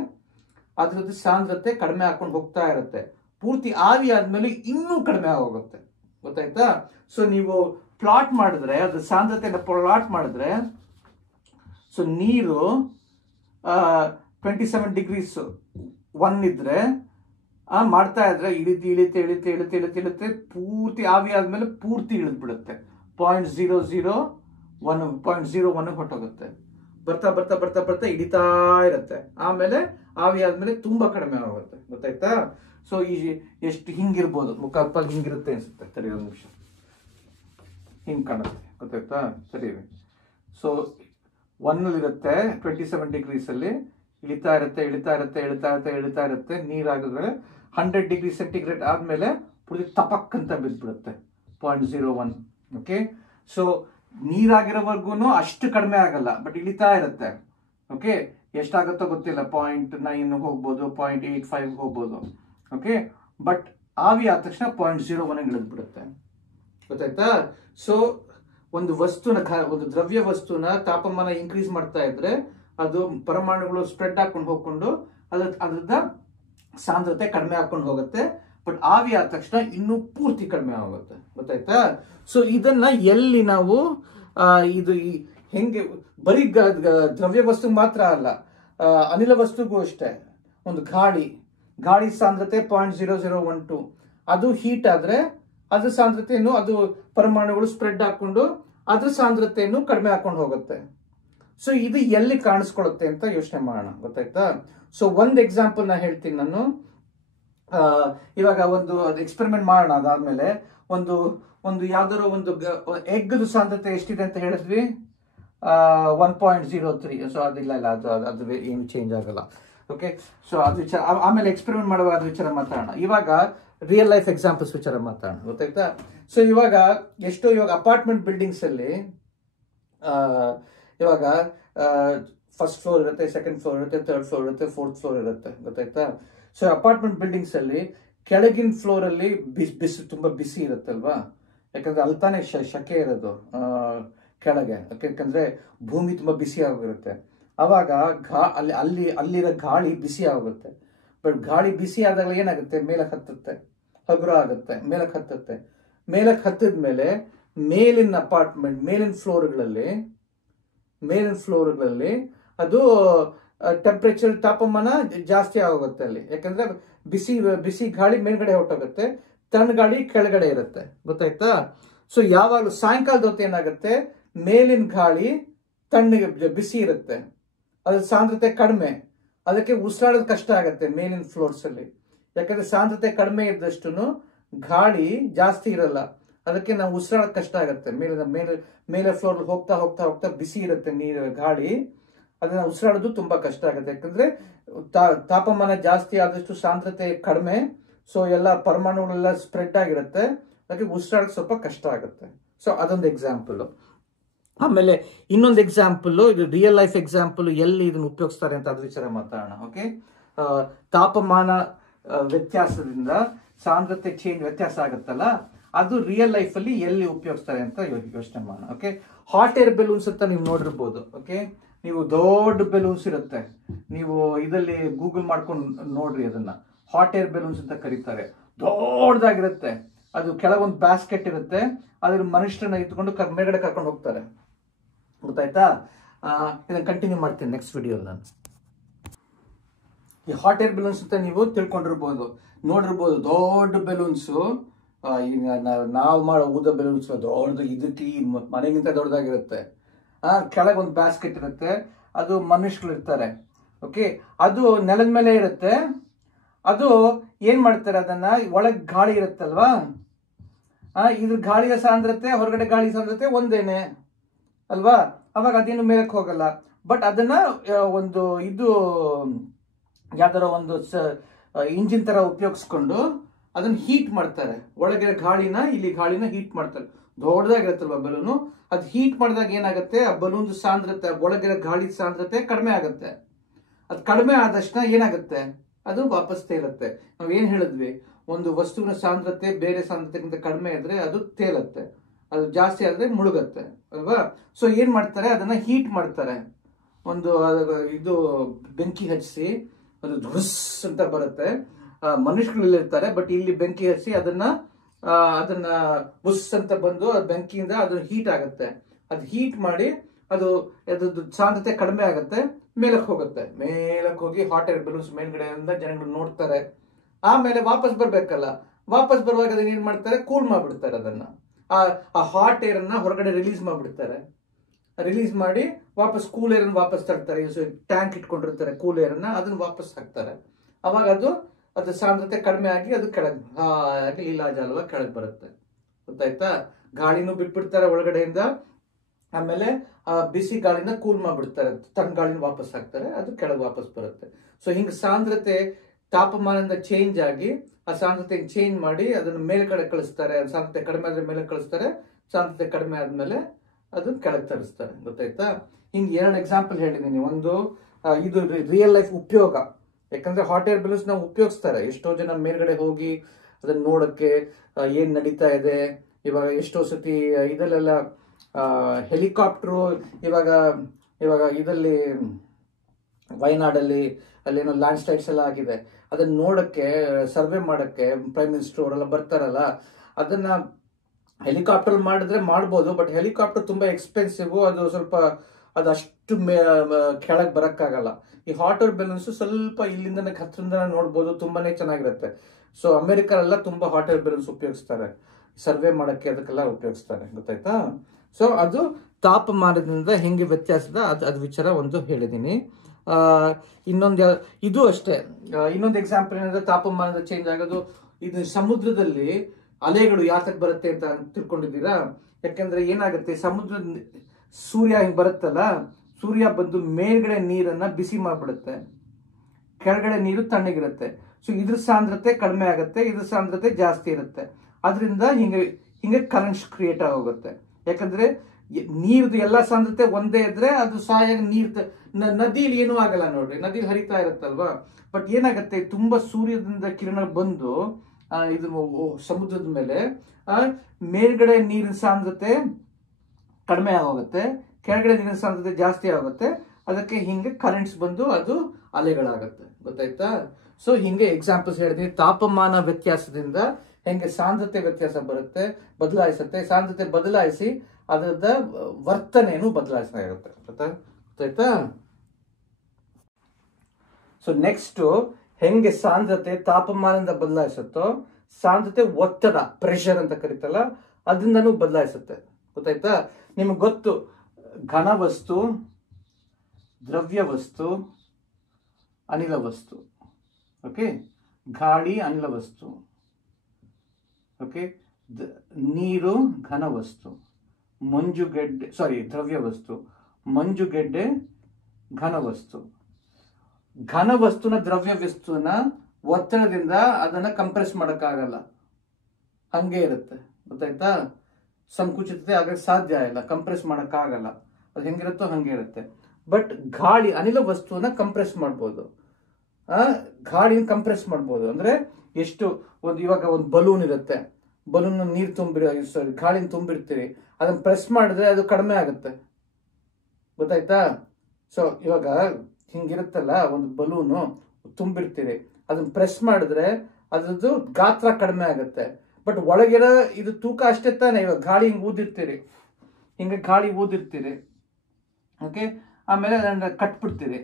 ಅದ್ರದ್ದು ಸಾಂದ್ರತೆ ಕಡಿಮೆ ಹಾಕೊಂಡು ಹೋಗ್ತಾ ಇರುತ್ತೆ. ಪೂರ್ತಿ ಆವಿ ಆದ್ಮೇಲೆ ಇನ್ನೂ ಕಡಿಮೆ ಆಗೋಗುತ್ತೆ. ಗೊತ್ತಾಯ್ತಾ? ಸೊ ನೀವು ಪ್ಲಾಟ್ ಮಾಡಿದ್ರೆ, ಅದ್ರ ಸಾಂದ್ರತೆಯನ್ನು ಪ್ಲಾಟ್ ಮಾಡಿದ್ರೆ, ಸೊ ನೀರು 27 ಡಿಗ್ರೀಸ್ 1 ಇದ್ರೆ ಮಾಡ್ತಾ ಇದ್ರೆ ಇಳಿತೆ ಪೂರ್ತಿ ಆವಿ ಆದ್ಮೇಲೆ ಪೂರ್ತಿ ಇಳಿದ್ ಬಿಡುತ್ತೆ. 0.001 ಹೊಟ್ಟೋಗುತ್ತೆ. ಬರ್ತಾ ಇಳಿತಾ ಇರುತ್ತೆ. ಆಮೇಲೆ ಆವಿ ಆದ್ಮೇಲೆ ತುಂಬಾ ಕಡಿಮೆ ಆಗುತ್ತೆ. ಗೊತ್ತಾಯ್ತಾ? ಸೊ ಎಷ್ಟು ಹಿಂಗಿರ್ಬೋದು, ಮುಖಾಲ್ಪಾಲ್ ಹಿಂಗಿರುತ್ತೆ ಅನ್ಸುತ್ತೆ. ಸರಿ, ಒಂದು ನಿಮಿಷ, ಹಿಂಗ್ ಕಾಣುತ್ತೆ. ಗೊತ್ತಾಯ್ತಾ? ಸರಿ. ಸೊ 1 ಇರುತ್ತೆ 27 ಡಿಗ್ರೀಸ್ ಅಲ್ಲಿ, ಇಳಿತಾ ಇರುತ್ತೆ. ನೀರಾಗಿದ್ರೆ 100 ಡಿಗ್ರಿ ಸೆಂಟಿಗ್ರೇಡ್ ಆದ್ಮೇಲೆ ಪೂರ್ತಿ ತಪಕ್ ಅಂತ ಬಿದ್ದ್ಬಿಡುತ್ತೆ 0.01. ಓಕೆ, ಸೊ ನೀರಾಗಿರೋವರೆಗೂ ಅಷ್ಟು ಕಡಿಮೆ ಆಗಲ್ಲ, ಬಟ್ ಇಳಿತಾ ಇರುತ್ತೆ. ಓಕೆ, ಎಷ್ಟಾಗುತ್ತೋ ಗೊತ್ತಿಲ್ಲ, 0.9 ಹೋಗ್ಬೋದು, 0.85 ಹೋಗ್ಬೋದು. ಓಕೆ, ಬಟ್ ಆವಿ ಆದ ತಕ್ಷಣ 0.01 ಇಳಿದ್ ಬಿಡುತ್ತೆ. ಗೊತ್ತಾಯ್ತಾ? ಸೊ ಒಂದು ದ್ರವ್ಯ ವಸ್ತುನ ತಾಪಮಾನ ಇನ್ಕ್ರೀಸ್ ಮಾಡ್ತಾ ಇದ್ರೆ ಅದು ಪರಮಾಣುಗಳು ಸ್ಪ್ರೆಡ್ ಹಾಕೊಂಡು ಹೋಗ್ಕೊಂಡು ಅದ್ರದ ಸಾಂದ್ರತೆ ಕಡಿಮೆ ಹಾಕೊಂಡು ಹೋಗುತ್ತೆ. ಬಟ್ ಆವಿ ಆದ ತಕ್ಷಣ ಇನ್ನೂ ಪೂರ್ತಿ ಕಡಿಮೆ ಆಗುತ್ತೆ. ಗೊತ್ತಾಯ್ತಾ? ಸೊ ಇದನ್ನ ಎಲ್ಲಿ ನಾವು ಇದು ಹೆಂಗೆ ಬರೀ ದ್ರವ್ಯ ವಸ್ತು ಮಾತ್ರ ಅಲ್ಲ, ಅನಿಲ ವಸ್ತುಗೂ ಅಷ್ಟೇ. ಒಂದು ಗಾಳಿ ಸಾಂದ್ರತೆ 0.0012, ಅದು ಹೀಟ್ ಆದ್ರೆ ಅದ್ರ ಸಾಂದ್ರತೆಯನ್ನು ಅದು ಪರಮಾಣುಗಳು ಸ್ಪ್ರೆಡ್ ಹಾಕೊಂಡು ಅದ್ರ ಸಾಂದ್ರತೆಯನ್ನು ಕಡಿಮೆ ಹಾಕೊಂಡು ಹೋಗುತ್ತೆ. ಸೊ ಇದು ಎಲ್ಲಿ ಕಾಣಿಸ್ಕೊಳ್ಳುತ್ತೆ ಅಂತ ಯೋಚನೆ ಮಾಡೋಣ, ಗೊತ್ತಾಯ್ತಾ? ಸೊ ಒಂದು ಎಕ್ಸಾಂಪಲ್ ನಾ ಹೇಳ್ತೀನಿ ನಾನು. ಇವಾಗ ಒಂದು ಎಕ್ಸ್ಪೆರಿಮೆಂಟ್ ಮಾಡೋಣ. ಅದಾದ್ಮೇಲೆ ಒಂದು ಒಂದು ಯಾವ್ದಾದ್ರು ಒಂದು ಎಗ್ಗದ ಸಾಂದ್ರತೆ ಎಷ್ಟಿದೆ ಅಂತ ಹೇಳಿದ್ವಿ, 1.03. ಸೊ ಅದಿಲ್ಲ ಇಲ್ಲ ಅದು ಏನು ಚೇಂಜ್ ಆಗಲ್ಲ. ಓಕೆ, ಸೊ ಅದು ವಿಚಾರ ಆಮೇಲೆ ಎಕ್ಸ್ಪೆರಿಮೆಂಟ್ ಮಾಡುವಾಗ ಅದು ವಿಚಾರ ಮಾತಾಡೋಣ. ಇವಾಗ ರಿಯಲ್ ಲೈಫ್ ಎಕ್ಸಾಂಪಲ್ಸ್ ವಿಚಾರ ಮಾತಾಡೋಣ, ಗೊತ್ತಾಯ್ತಾ? ಸೊ ಇವಾಗ ಇವಾಗ ಅಪಾರ್ಟ್ಮೆಂಟ್ ಬಿಲ್ಡಿಂಗ್ಸ್ ಅಲ್ಲಿ ಇವಾಗ ಫಸ್ಟ್ ಫ್ಲೋರ್ ಇರುತ್ತೆ, ಸೆಕೆಂಡ್ ಫ್ಲೋರ್ ಇರುತ್ತೆ, ಥರ್ಡ್ ಫ್ಲೋರ್ ಇರುತ್ತೆ, ಫೋರ್ತ್ ಫ್ಲೋರ್ ಇರುತ್ತೆ, ಗೊತ್ತಾಯ್ತಾ? ಸೊ ಅಪಾರ್ಟ್ಮೆಂಟ್ ಬಿಲ್ಡಿಂಗ್ಸ್ ಅಲ್ಲಿ ಕೆಳಗಿನ ಫ್ಲೋರ್ ಅಲ್ಲಿ ಬಿಸಿ ತುಂಬಾ ಬಿಸಿ ಇರುತ್ತಲ್ವಾ, ಯಾಕಂದ್ರೆ ಅಲ್ಲಿ ತಾನೇ ಶಕೆ ಇರೋದು ಕೆಳಗೆ, ಯಾಕಂದ್ರೆ ಭೂಮಿ ತುಂಬಾ ಬಿಸಿ ಆಗಿರುತ್ತೆ. ಅವಾಗ ಅಲ್ಲಿರೋ ಗಾಳಿ ಬಿಸಿ ಆಗುತ್ತೆ. ಬಟ್ ಗಾಳಿ ಬಿಸಿ ಆದಾಗ ಏನಾಗುತ್ತೆ, ಮೇಲಕ್ಕೆ ಹತ್ತುತ್ತೆ, ಹಗುರ ಆಗುತ್ತೆ, ಮೇಲಕ್ಕೆ ಹತ್ತುತ್ತೆ. ಮೇಲಕ್ಕೆ ಹತ್ತಿದ್ಮೇಲೆ ಮೇಲಿನ ಅಪಾರ್ಟ್ಮೆಂಟ್ ಮೇಲಿನ ಫ್ಲೋರ್ಗಳಲ್ಲಿ ಅದು ಟೆಂಪರೇಚರ್ ತಾಪಮಾನ ಜಾಸ್ತಿ ಆಗುತ್ತೆ ಅಲ್ಲಿ, ಯಾಕಂದ್ರೆ ಬಿಸಿ ಗಾಳಿ ಮೇಲ್ಗಡೆ ಹೊರಟೋಗುತ್ತೆ, ತಣ್ಣ ಗಾಳಿ ಕೆಳಗಡೆ ಇರುತ್ತೆ, ಗೊತ್ತಾಯ್ತಾ? ಸೊ ಯಾವಾಗಲೂ ಸಾಯಂಕಾಲದ ಹೊತ್ತು ಏನಾಗುತ್ತೆ, ಮೇಲಿನ ಗಾಳಿ ತಣ್ಣಗೆ ಬಿಸಿ ಇರುತ್ತೆ, ಅದ್ರ ಸಾಂದ್ರತೆ ಕಡಿಮೆ, ಅದಕ್ಕೆ ಉಸಿರಾಡೋದು ಕಷ್ಟ ಆಗುತ್ತೆ ಮೇಲಿನ ಫ್ಲೋರ್ಸ್ ಅಲ್ಲಿ. ಯಾಕಂದ್ರೆ ಸಾಂದ್ರತೆ ಕಡಿಮೆ ಇದ್ದಷ್ಟು ಗಾಳಿ ಜಾಸ್ತಿ ಇರಲ್ಲ, ಅದಕ್ಕೆ ನಾವು ಉಸಿರಾಡೋದು ಕಷ್ಟ ಆಗುತ್ತೆ. ಮೇಲೆ ಫ್ಲೋರ್ ಹೋಗ್ತಾ ಹೋಗ್ತಾ ಹೋಗ್ತಾ ಬಿಸಿ ಇರುತ್ತೆ ಗಾಳಿ, ಅದನ್ನ ಉಸಿರಾಡೋದು ತುಂಬಾ ಕಷ್ಟ ಆಗುತ್ತೆ. ಯಾಕಂದ್ರೆ ತಾಪಮಾನ ಜಾಸ್ತಿ ಆದಷ್ಟು ಸಾಂದ್ರತೆ ಕಡಿಮೆ, ಸೊ ಎಲ್ಲ ಪರಮಾಣುಗಳೆಲ್ಲ ಸ್ಪ್ರೆಡ್ ಆಗಿರುತ್ತೆ, ಅದಕ್ಕೆ ಉಸಿರಾಡೋದು ಸ್ವಲ್ಪ ಕಷ್ಟ ಆಗುತ್ತೆ. ಸೊ ಅದೊಂದು ಎಕ್ಸಾಂಪಲ್. ಆಮೇಲೆ ಇನ್ನೊಂದು ಎಕ್ಸಾಂಪಲ್, ಇದು ರಿಯಲ್ ಲೈಫ್ ಎಕ್ಸಾಂಪಲ್, ಎಲ್ಲಿ ಇದನ್ನು ಉಪಯೋಗಿಸ್ತಾರೆ ಅಂತ ಅದ್ರ ವಿಚಾರ ಮಾತಾಡೋಣ. ಓಕೆ, ತಾಪಮಾನ ವ್ಯತ್ಯಾಸದಿಂದ ಸಾಂದ್ರತೆ ವ್ಯತ್ಯಾಸ ಆಗುತ್ತಲ್ಲ, ಅದು ರಿಯಲ್ ಲೈಫ್ ಅಲ್ಲಿ ಎಲ್ಲಿ ಉಪಯೋಗಿಸ್ತಾರೆ ಅಂತ ಯೋಚನೆ ಮಾಡೋಣ. ಓಕೆ, ಹಾಟ್ ಏರ್ ಬೆಲೂನ್ಸ್ ಅಂತ ನೀವು ನೋಡಿರ್ಬೋದು. ಓಕೆ, ನೀವು ದೊಡ್ಡ ಬೆಲೂನ್ಸ್ ಇರುತ್ತೆ, ನೀವು ಇದರಲ್ಲಿ ಗೂಗಲ್ ಮಾಡ್ಕೊಂಡು ನೋಡ್ರಿ, ಅದನ್ನ ಹಾಟ್ ಏರ್ ಬೆಲೂನ್ಸ್ ಅಂತ ಕರೀತಾರೆ. ದೊಡ್ಡದಾಗಿರುತ್ತೆ, ಅದು ಕೆಳಗೊಂದು ಬ್ಯಾಸ್ಕೆಟ್ ಇರುತ್ತೆ, ಅದ್ರ ಮನುಷ್ಯರನ್ನ ಇಟ್ಕೊಂಡು ಮೇಲ್ಗಡೆ ಕರ್ಕೊಂಡು ಹೋಗ್ತಾರೆ, ಗೊತ್ತಾಯ್ತಾ? ಇದನ್ನ ಕಂಟಿನ್ಯೂ ಮಾಡ್ತೀನಿ ನೆಕ್ಸ್ಟ್ ವಿಡಿಯೋ. ನಾನು ಈ ಹಾಟ್ ಏರ್ ಬೆಲೂನ್ಸ್ ಅಂತ ನೀವು ತಿಳ್ಕೊಂಡಿರ್ಬೋದು, ನೋಡಿರ್ಬೋದು. ದೊಡ್ಡ ಬೆಲೂನ್ಸು, ಈಗ ನಾವು ಮಾಡೋ ಊದ ಬೆಲೂನ್ಸ್ ದೊಡ್ಡದು, ಇದಕ್ಕೆ ಈ ಮನೆಗಿಂತ ದೊಡ್ಡದಾಗಿರುತ್ತೆ. ಕೆಳಗೆ ಒಂದು ಬ್ಯಾಸ್ಕೆಟ್ ಇರುತ್ತೆ, ಅದು ಮನುಷ್ಯರು ಇರ್ತಾರೆ. ಓಕೆ, ಅದು ನೆಲದ ಮೇಲೆ ಇರುತ್ತೆ. ಅದು ಏನ್ ಮಾಡ್ತಾರೆ, ಅದನ್ನ ಒಳಗೆ ಗಾಳಿ ಇರುತ್ತಲ್ವಾ, ಇದ್ರ ಗಾಳಿಯ ಸಾಂದ್ರತೆ ಹೊರಗಡೆ ಗಾಳಿ ಸಾಂದ್ರತೆ ಒಂದೇನೆ ಅಲ್ವಾ, ಅವಾಗ ಅದೇನು ಮೇಲಕ್ಕೆ ಹೋಗಲ್ಲ. ಬಟ್ ಅದನ್ನ ಒಂದು ಯಾವ್ದಾರ ಒಂದು ಇಂಜಿನ್ ತರ ಉಪಯೋಗಿಸ್ಕೊಂಡು ಅದನ್ನ ಹೀಟ್ ಮಾಡ್ತಾರೆ. ಒಳಗೆ ಇಲ್ಲಿ ಗಾಳಿನ ಹೀಟ್ ಮಾಡ್ತಾರೆ. ದೊಡ್ಡದಾಗಿರುತ್ತಲ್ವ ಬಲೂನು, ಅದು ಹೀಟ್ ಮಾಡಿದಾಗ ಏನಾಗುತ್ತೆ, ಆ ಬಲೂನ್ ಸಾಂದ್ರತೆ, ಒಳಗಿರೋ ಗಾಳಿ ಸಾಂದ್ರತೆ ಕಡಿಮೆ ಆಗುತ್ತೆ. ಅದು ಕಡಿಮೆ ಆದಷ್ಟು ಏನಾಗುತ್ತೆ, ಅದು ವಾಪಸ್ ತೇಲುತ್ತೆ. ನಾವ್ ಏನ್ ಹೇಳಿದ್ವಿ, ಒಂದು ವಸ್ತುವಿನ ಸಾಂದ್ರತೆ ಬೇರೆ ಸಾಂದ್ರತೆಗಿಂತ ಕಡಿಮೆ ಇದ್ರೆ ಅದು ತೇಲುತ್ತೆ, ಅದು ಜಾಸ್ತಿ ಆದ್ರೆ ಮುಳುಗತ್ತೆ ಅಲ್ವಾ. ಸೊ ಏನ್ ಮಾಡ್ತಾರೆ, ಅದನ್ನ ಹೀಟ್ ಮಾಡ್ತಾರೆ. ಒಂದು ಇದು ಬೆಂಕಿ ಹಚ್ಚಿಸಿ ಅದು ಧುಸ್ ಅಂತ ಬರುತ್ತೆ. ಮನುಷ್ಯರಲ್ಲಿ ಇರ್ತಾರೆ, ಬಟ್ ಇಲ್ಲಿ ಬೆಂಕಿ ಹಚ್ಚಿ ಅದನ್ನ ಬುಸ್ ಅಂತ ಬಂದು ಬೆಂಕಿಯಿಂದ ಅದು ಹೀಟ್ ಆಗುತ್ತೆ. ಅದು ಹೀಟ್ ಮಾಡಿ ಅದ್ರದ್ದು ಸಾಂದ್ರತೆ ಕಡಿಮೆ ಆಗುತ್ತೆ, ಮೇಲಕ್ಕೆ ಹೋಗುತ್ತೆ. ಮೇಲಕ್ಕೆ ಹೋಗಿ ಹಾಟ್ ಏರ್ ಬೆಲೂನ್ಸ್ ಮೇಲ್ಗಡೆಯಿಂದ ಜನಗಳು ನೋಡ್ತಾರೆ. ಆಮೇಲೆ ವಾಪಸ್ ಬರ್ಬೇಕಲ್ಲ, ವಾಪಸ್ ಬರುವಾಗ ಅದನ್ನ ಏನ್ ಮಾಡ್ತಾರೆ, ಕೂಲ್ ಮಾಡ್ಬಿಡ್ತಾರೆ. ಅದನ್ನ ಆ ಹಾಟ್ ಏರ್ ಅನ್ನ ಹೊರಗಡೆ ರಿಲೀಸ್ ಮಾಡ್ಬಿಡ್ತಾರೆ. ರಿಲೀಸ್ ಮಾಡಿ ವಾಪಸ್ ಕೂಲ್ ಏರ್ ವಾಪಸ್ ತರ್ತಾರೆ. ಟ್ಯಾಂಕ್ ಇಟ್ಕೊಂಡಿರ್ತಾರೆ ಕೂಲ್ ಏರ್ ಅನ್ನ, ಅದನ್ನ ವಾಪಸ್ ಹಾಕ್ತಾರೆ. ಅವಾಗ ಅದು ಸಾಂದ್ರತೆ ಕಡಿಮೆ ಆಗಿ ಅದು ಕೆಳಗೆ ಹಾಗೆ ಲೀಲಾಜಾಲವ ಕೆಳಗೆ ಬರುತ್ತೆ, ಗೊತ್ತಾಯ್ತಾ? ಗಾಳಿನೂ ಬಿಟ್ಬಿಡ್ತಾರೆ ಒಳಗಡೆಯಿಂದ, ಆಮೇಲೆ ಆ ಬಿಸಿ ಗಾಳಿನ ಕೂಲ್ ಮಾಡ್ಬಿಡ್ತಾರೆ, ತಣ್ಣ ಗಾಳಿನ ವಾಪಸ್ ಹಾಕ್ತಾರೆ, ಅದು ಕೆಳಗೆ ವಾಪಸ್ ಬರುತ್ತೆ. ಸೊ ಹಿಂಗ ಸಾಂದ್ರತೆ ತಾಪಮಾನದಿಂದ ಚೇಂಜ್ ಆಗಿ ಆ ಸಾಂದ್ರತೆ ಚೇಂಜ್ ಮಾಡಿ ಅದನ್ನ ಮೇಲ್ಗಡೆ ಕಳಿಸ್ತಾರೆ. ಸಾಂದ್ರತೆ ಕಡಿಮೆ ಆದ್ರೆ ಮೇಲೆ ಕಳಿಸ್ತಾರೆ, ಸಾಂದ್ರತೆ ಕಡಿಮೆ ಆದ್ಮೇಲೆ ಅದನ್ನ ಕೆಳಗೆ ತರಿಸ್ತಾರೆ, ಗೊತ್ತಾಯ್ತಾ? ಹಿಂಗೆ 2 ಎಕ್ಸಾಂಪಲ್ ಹೇಳಿದೀನಿ. ಒಂದು ಇದು ರಿಯಲ್ ಲೈಫ್ ಉಪಯೋಗ, ಯಾಕಂದ್ರೆ ಹಾಟ್ ಏರ್ ಬೆಲೂನ್ಸ್ ನಾವು ಉಪಯೋಗಿಸ್ತಾರೆ. ಎಷ್ಟೋ ಜನ ಮೇಲ್ಗಡೆ ಹೋಗಿ ಅದನ್ನ ನೋಡಕ್ಕೆ ಏನ್ ನಡೀತಾ ಇದೆ. ಇವಾಗ ಎಷ್ಟೋ ಸತಿ ಇದಲ್ಲೆಲ್ಲ ಹೆಲಿಕಾಪ್ಟರು ಇವಾಗ ಇದರಲ್ಲಿ ವಯನಾಡಲ್ಲಿ ಅಲ್ಲೇನೋ ಲ್ಯಾಂಡ್ ಸ್ಲೈಡ್ಸ್ ಎಲ್ಲ ಆಗಿದೆ. ಅದನ್ನ ನೋಡಕ್ಕೆ, ಸರ್ವೆ ಮಾಡಕ್ಕೆ ಪ್ರೈಮ್ ಮಿನಿಸ್ಟರ್ ಅವರೆಲ್ಲ ಬರ್ತಾರಲ್ಲ, ಅದನ್ನ ಹೆಲಿಕಾಪ್ಟರ್ ಮಾಡಿದ್ರೆ ಮಾಡ್ಬೋದು. ಬಟ್ ಹೆಲಿಕಾಪ್ಟರ್ ತುಂಬಾ ಎಕ್ಸ್ಪೆನ್ಸಿವ್, ಅದು ಸ್ವಲ್ಪ ಅದಷ್ಟು ಕೆಳಗೆ ಬರಕ್ಕಾಗಲ್ಲ. ಈ ಹಾಟ್ ಏರ್ ಬೆಲೂನ್ಸ್ ಸ್ವಲ್ಪ ಇಲ್ಲಿಂದ ಹತ್ರದಿಂದ ನೋಡ್ಬೋದು, ತುಂಬಾನೇ ಚೆನ್ನಾಗಿರುತ್ತೆ. ಸೊ ಅಮೆರಿಕಲ್ಲೆಲ್ಲ ತುಂಬಾ ಹಾಟ್ ಏರ್ ಬೆಲೂನ್ಸ್ ಉಪಯೋಗಿಸ್ತಾರೆ. ಸರ್ವೆ ಮಾಡೋಕ್ಕೆ ಅದಕ್ಕೆಲ್ಲ ಉಪಯೋಗಿಸ್ತಾರೆ, ಗೊತ್ತಾಯ್ತಾ. ಸೊ ಅದು ತಾಪಮಾನದಿಂದ ಹೆಂಗೆ ವ್ಯತ್ಯಾಸದ ಅದು ವಿಚಾರ ಒಂದು ಹೇಳಿದ್ದೀನಿ. ಇನ್ನೊಂದು ಇದು ಅಷ್ಟೇ, ಇನ್ನೊಂದು ಎಕ್ಸಾಂಪಲ್ ಏನಂದ್ರೆ ತಾಪಮಾನದ ಚೇಂಜ್ ಆಗೋದು. ಇದು ಸಮುದ್ರದಲ್ಲಿ ಅಲೆಗಳು ಯಾತಕ್ಕೆ ಬರುತ್ತೆ ಅಂತ ತಿಳ್ಕೊಂಡಿದ್ದೀರಾ? ಯಾಕಂದ್ರೆ ಏನಾಗುತ್ತೆ, ಸೂರ್ಯ ಹಿಂಗೆ ಬರುತ್ತಲ್ಲ, ಸೂರ್ಯ ಬಂದು ಮೇಲ್ಗಡೆ ನೀರನ್ನ ಬಿಸಿ ಮಾಡಿಬಿಡುತ್ತೆ, ಕೆಳಗಡೆ ನೀರು ತಣ್ಣಗಿರುತ್ತೆ. ಸೊ ಇದ್ರ ಸಾಂದ್ರತೆ ಕಡಿಮೆ ಆಗುತ್ತೆ, ಇದ್ರ ಸಾಂದ್ರತೆ ಜಾಸ್ತಿ ಇರುತ್ತೆ. ಅದರಿಂದ ಹಿಂಗೆ ಕರೆಂಟ್ಸ್ ಕ್ರಿಯೇಟ್ ಆಗೋಗುತ್ತೆ. ಯಾಕಂದ್ರೆ ನೀರ್ದು ಎಲ್ಲ ಸಾಂದ್ರತೆ ಒಂದೇ ಇದ್ರೆ ಅದು ಸಹಾಯ ನದಿಲಿ ಏನೂ ಆಗಲ್ಲ ನೋಡ್ರಿ, ನದಿಲಿ ಹರಿತಾ ಇರುತ್ತಲ್ವಾ. ಬಟ್ ಏನಾಗುತ್ತೆ, ತುಂಬಾ ಸೂರ್ಯದಿಂದ ಕಿರಣ ಬಂದು ಇದು ಸಮುದ್ರದ ಮೇಲೆ ಮೇಲ್ಗಡೆ ನೀರಿನ ಸಾಂದ್ರತೆ ಕಡಿಮೆ ಆಗೋಗುತ್ತೆ, ಕೆಳಗಡೆ ನೀರಿನ ಸಾಂದ್ರತೆ ಜಾಸ್ತಿ ಆಗುತ್ತೆ. ಅದಕ್ಕೆ ಹಿಂಗೆ ಕರೆಂಟ್ಸ್ ಬಂದು ಅದು ಅಲೆಗಳಾಗುತ್ತೆ, ಗೊತ್ತಾಯ್ತಾ. ಸೊ ಹಿಂಗೆ ಎಕ್ಸಾಂಪಲ್ಸ್ ಹೇಳಿದೀನಿ. ತಾಪಮಾನ ವ್ಯತ್ಯಾಸದಿಂದ ಹೆಂಗೆ ಸಾಂದ್ರತೆ ವ್ಯತ್ಯಾಸ ಬರುತ್ತೆ, ಬದಲಾಯಿಸುತ್ತೆ. ಸಾಂದ್ರತೆ ಬದಲಾಯಿಸಿ ಅದರದ ವರ್ತನೆಯನ್ನು ಬದಲಾಯಿಸಲಾಗುತ್ತೆ, ಗೊತ್ತಾಯ್ತಾ. ಸೊ ನೆಕ್ಸ್ಟ್ ಹೆಂಗೆ ಸಾಂದ್ರತೆ ತಾಪಮಾನದಿಂದ ಬದಲಾಯಿಸುತ್ತೋ, ಸಾಂದ್ರತೆ ಒತ್ತಡ ಪ್ರೆಷರ್ ಅಂತ ಕರೀತಲ್ಲ, ಅದರಿಂದನೂ ಬದಲಾಯಿಸುತ್ತೆ, ಗೊತ್ತಾಯ್ತಾ. ನಿಮ್ಗೆ ಗೊತ್ತು, ಘನ ವಸ್ತು, ದ್ರವ್ಯ ವಸ್ತು, ಅನಿಲ ವಸ್ತು. ಓಕೆ, ಗಾಳಿ ಅನಿಲ ವಸ್ತು, ಓಕೆ, ನೀರು ಘನ ವಸ್ತು, ದ್ರವ್ಯ ವಸ್ತು, ಮಂಜುಗೆಡ್ಡೆ ಘನ ವಸ್ತು. ಘನ ವಸ್ತುನ ದ್ರವ್ಯ ವಸ್ತುನ ಒತ್ತಡದಿಂದ ಅದನ್ನ ಕಂಪ್ರೆಸ್ ಮಾಡೋಕ್ಕಾಗಲ್ಲ, ಹಂಗೆ ಇರುತ್ತೆ, ಗೊತ್ತಾಯ್ತಾ. ಸಂಕುಚಿತತೆ ಆಗಕ್ಕೆ ಸಾಧ್ಯ ಇಲ್ಲ, ಕಂಪ್ರೆಸ್ ಮಾಡೋಕ್ಕಾಗಲ್ಲ, ಅದು ಹೆಂಗಿರುತ್ತೋ ಹಂಗೆ ಇರುತ್ತೆ. ಬಟ್ ಗಾಳಿ ಅನಿಲ ವಸ್ತುವನ್ನ ಕಂಪ್ರೆಸ್ ಮಾಡ್ಬೋದು, ಗಾಳಿನ ಕಂಪ್ರೆಸ್ ಮಾಡ್ಬೋದು. ಅಂದ್ರೆ ಎಷ್ಟು, ಇವಾಗ ಒಂದು ಬಲೂನ್ ಇರುತ್ತೆ, ಬಲೂನ್ ನೀರು ಗಾಳಿನ ತುಂಬಿರ್ತೀರಿ, ಅದನ್ನ ಪ್ರೆಸ್ ಮಾಡಿದ್ರೆ ಅದು ಕಡಿಮೆ ಆಗುತ್ತೆ, ಗೊತ್ತಾಯ್ತಾ. ಸೊ ಇವಾಗ ಹಿಂಗಿರುತ್ತಲ್ಲ, ಒಂದು ಬಲೂನು ತುಂಬಿರ್ತೀರಿ, ಅದನ್ನ ಪ್ರೆಸ್ ಮಾಡಿದ್ರೆ ಅದ್ರದ್ದು ಗಾತ್ರ ಕಡಿಮೆ ಆಗುತ್ತೆ. ಬಟ್ ಒಳಗಿರೋ ಇದು ತೂಕ ಅಷ್ಟೇ ತಾನೆ. ಇವಾಗ ಗಾಳಿ ಹಿಂಗೆ ಊದಿರ್ತೀರಿ, ಹಿಂಗೆ ಗಾಳಿ ಊದಿರ್ತೀರಿ, ಓಕೆ, ಆಮೇಲೆ ಅದನ್ನ ಕಟ್ಬಿಡ್ತೀರಿ,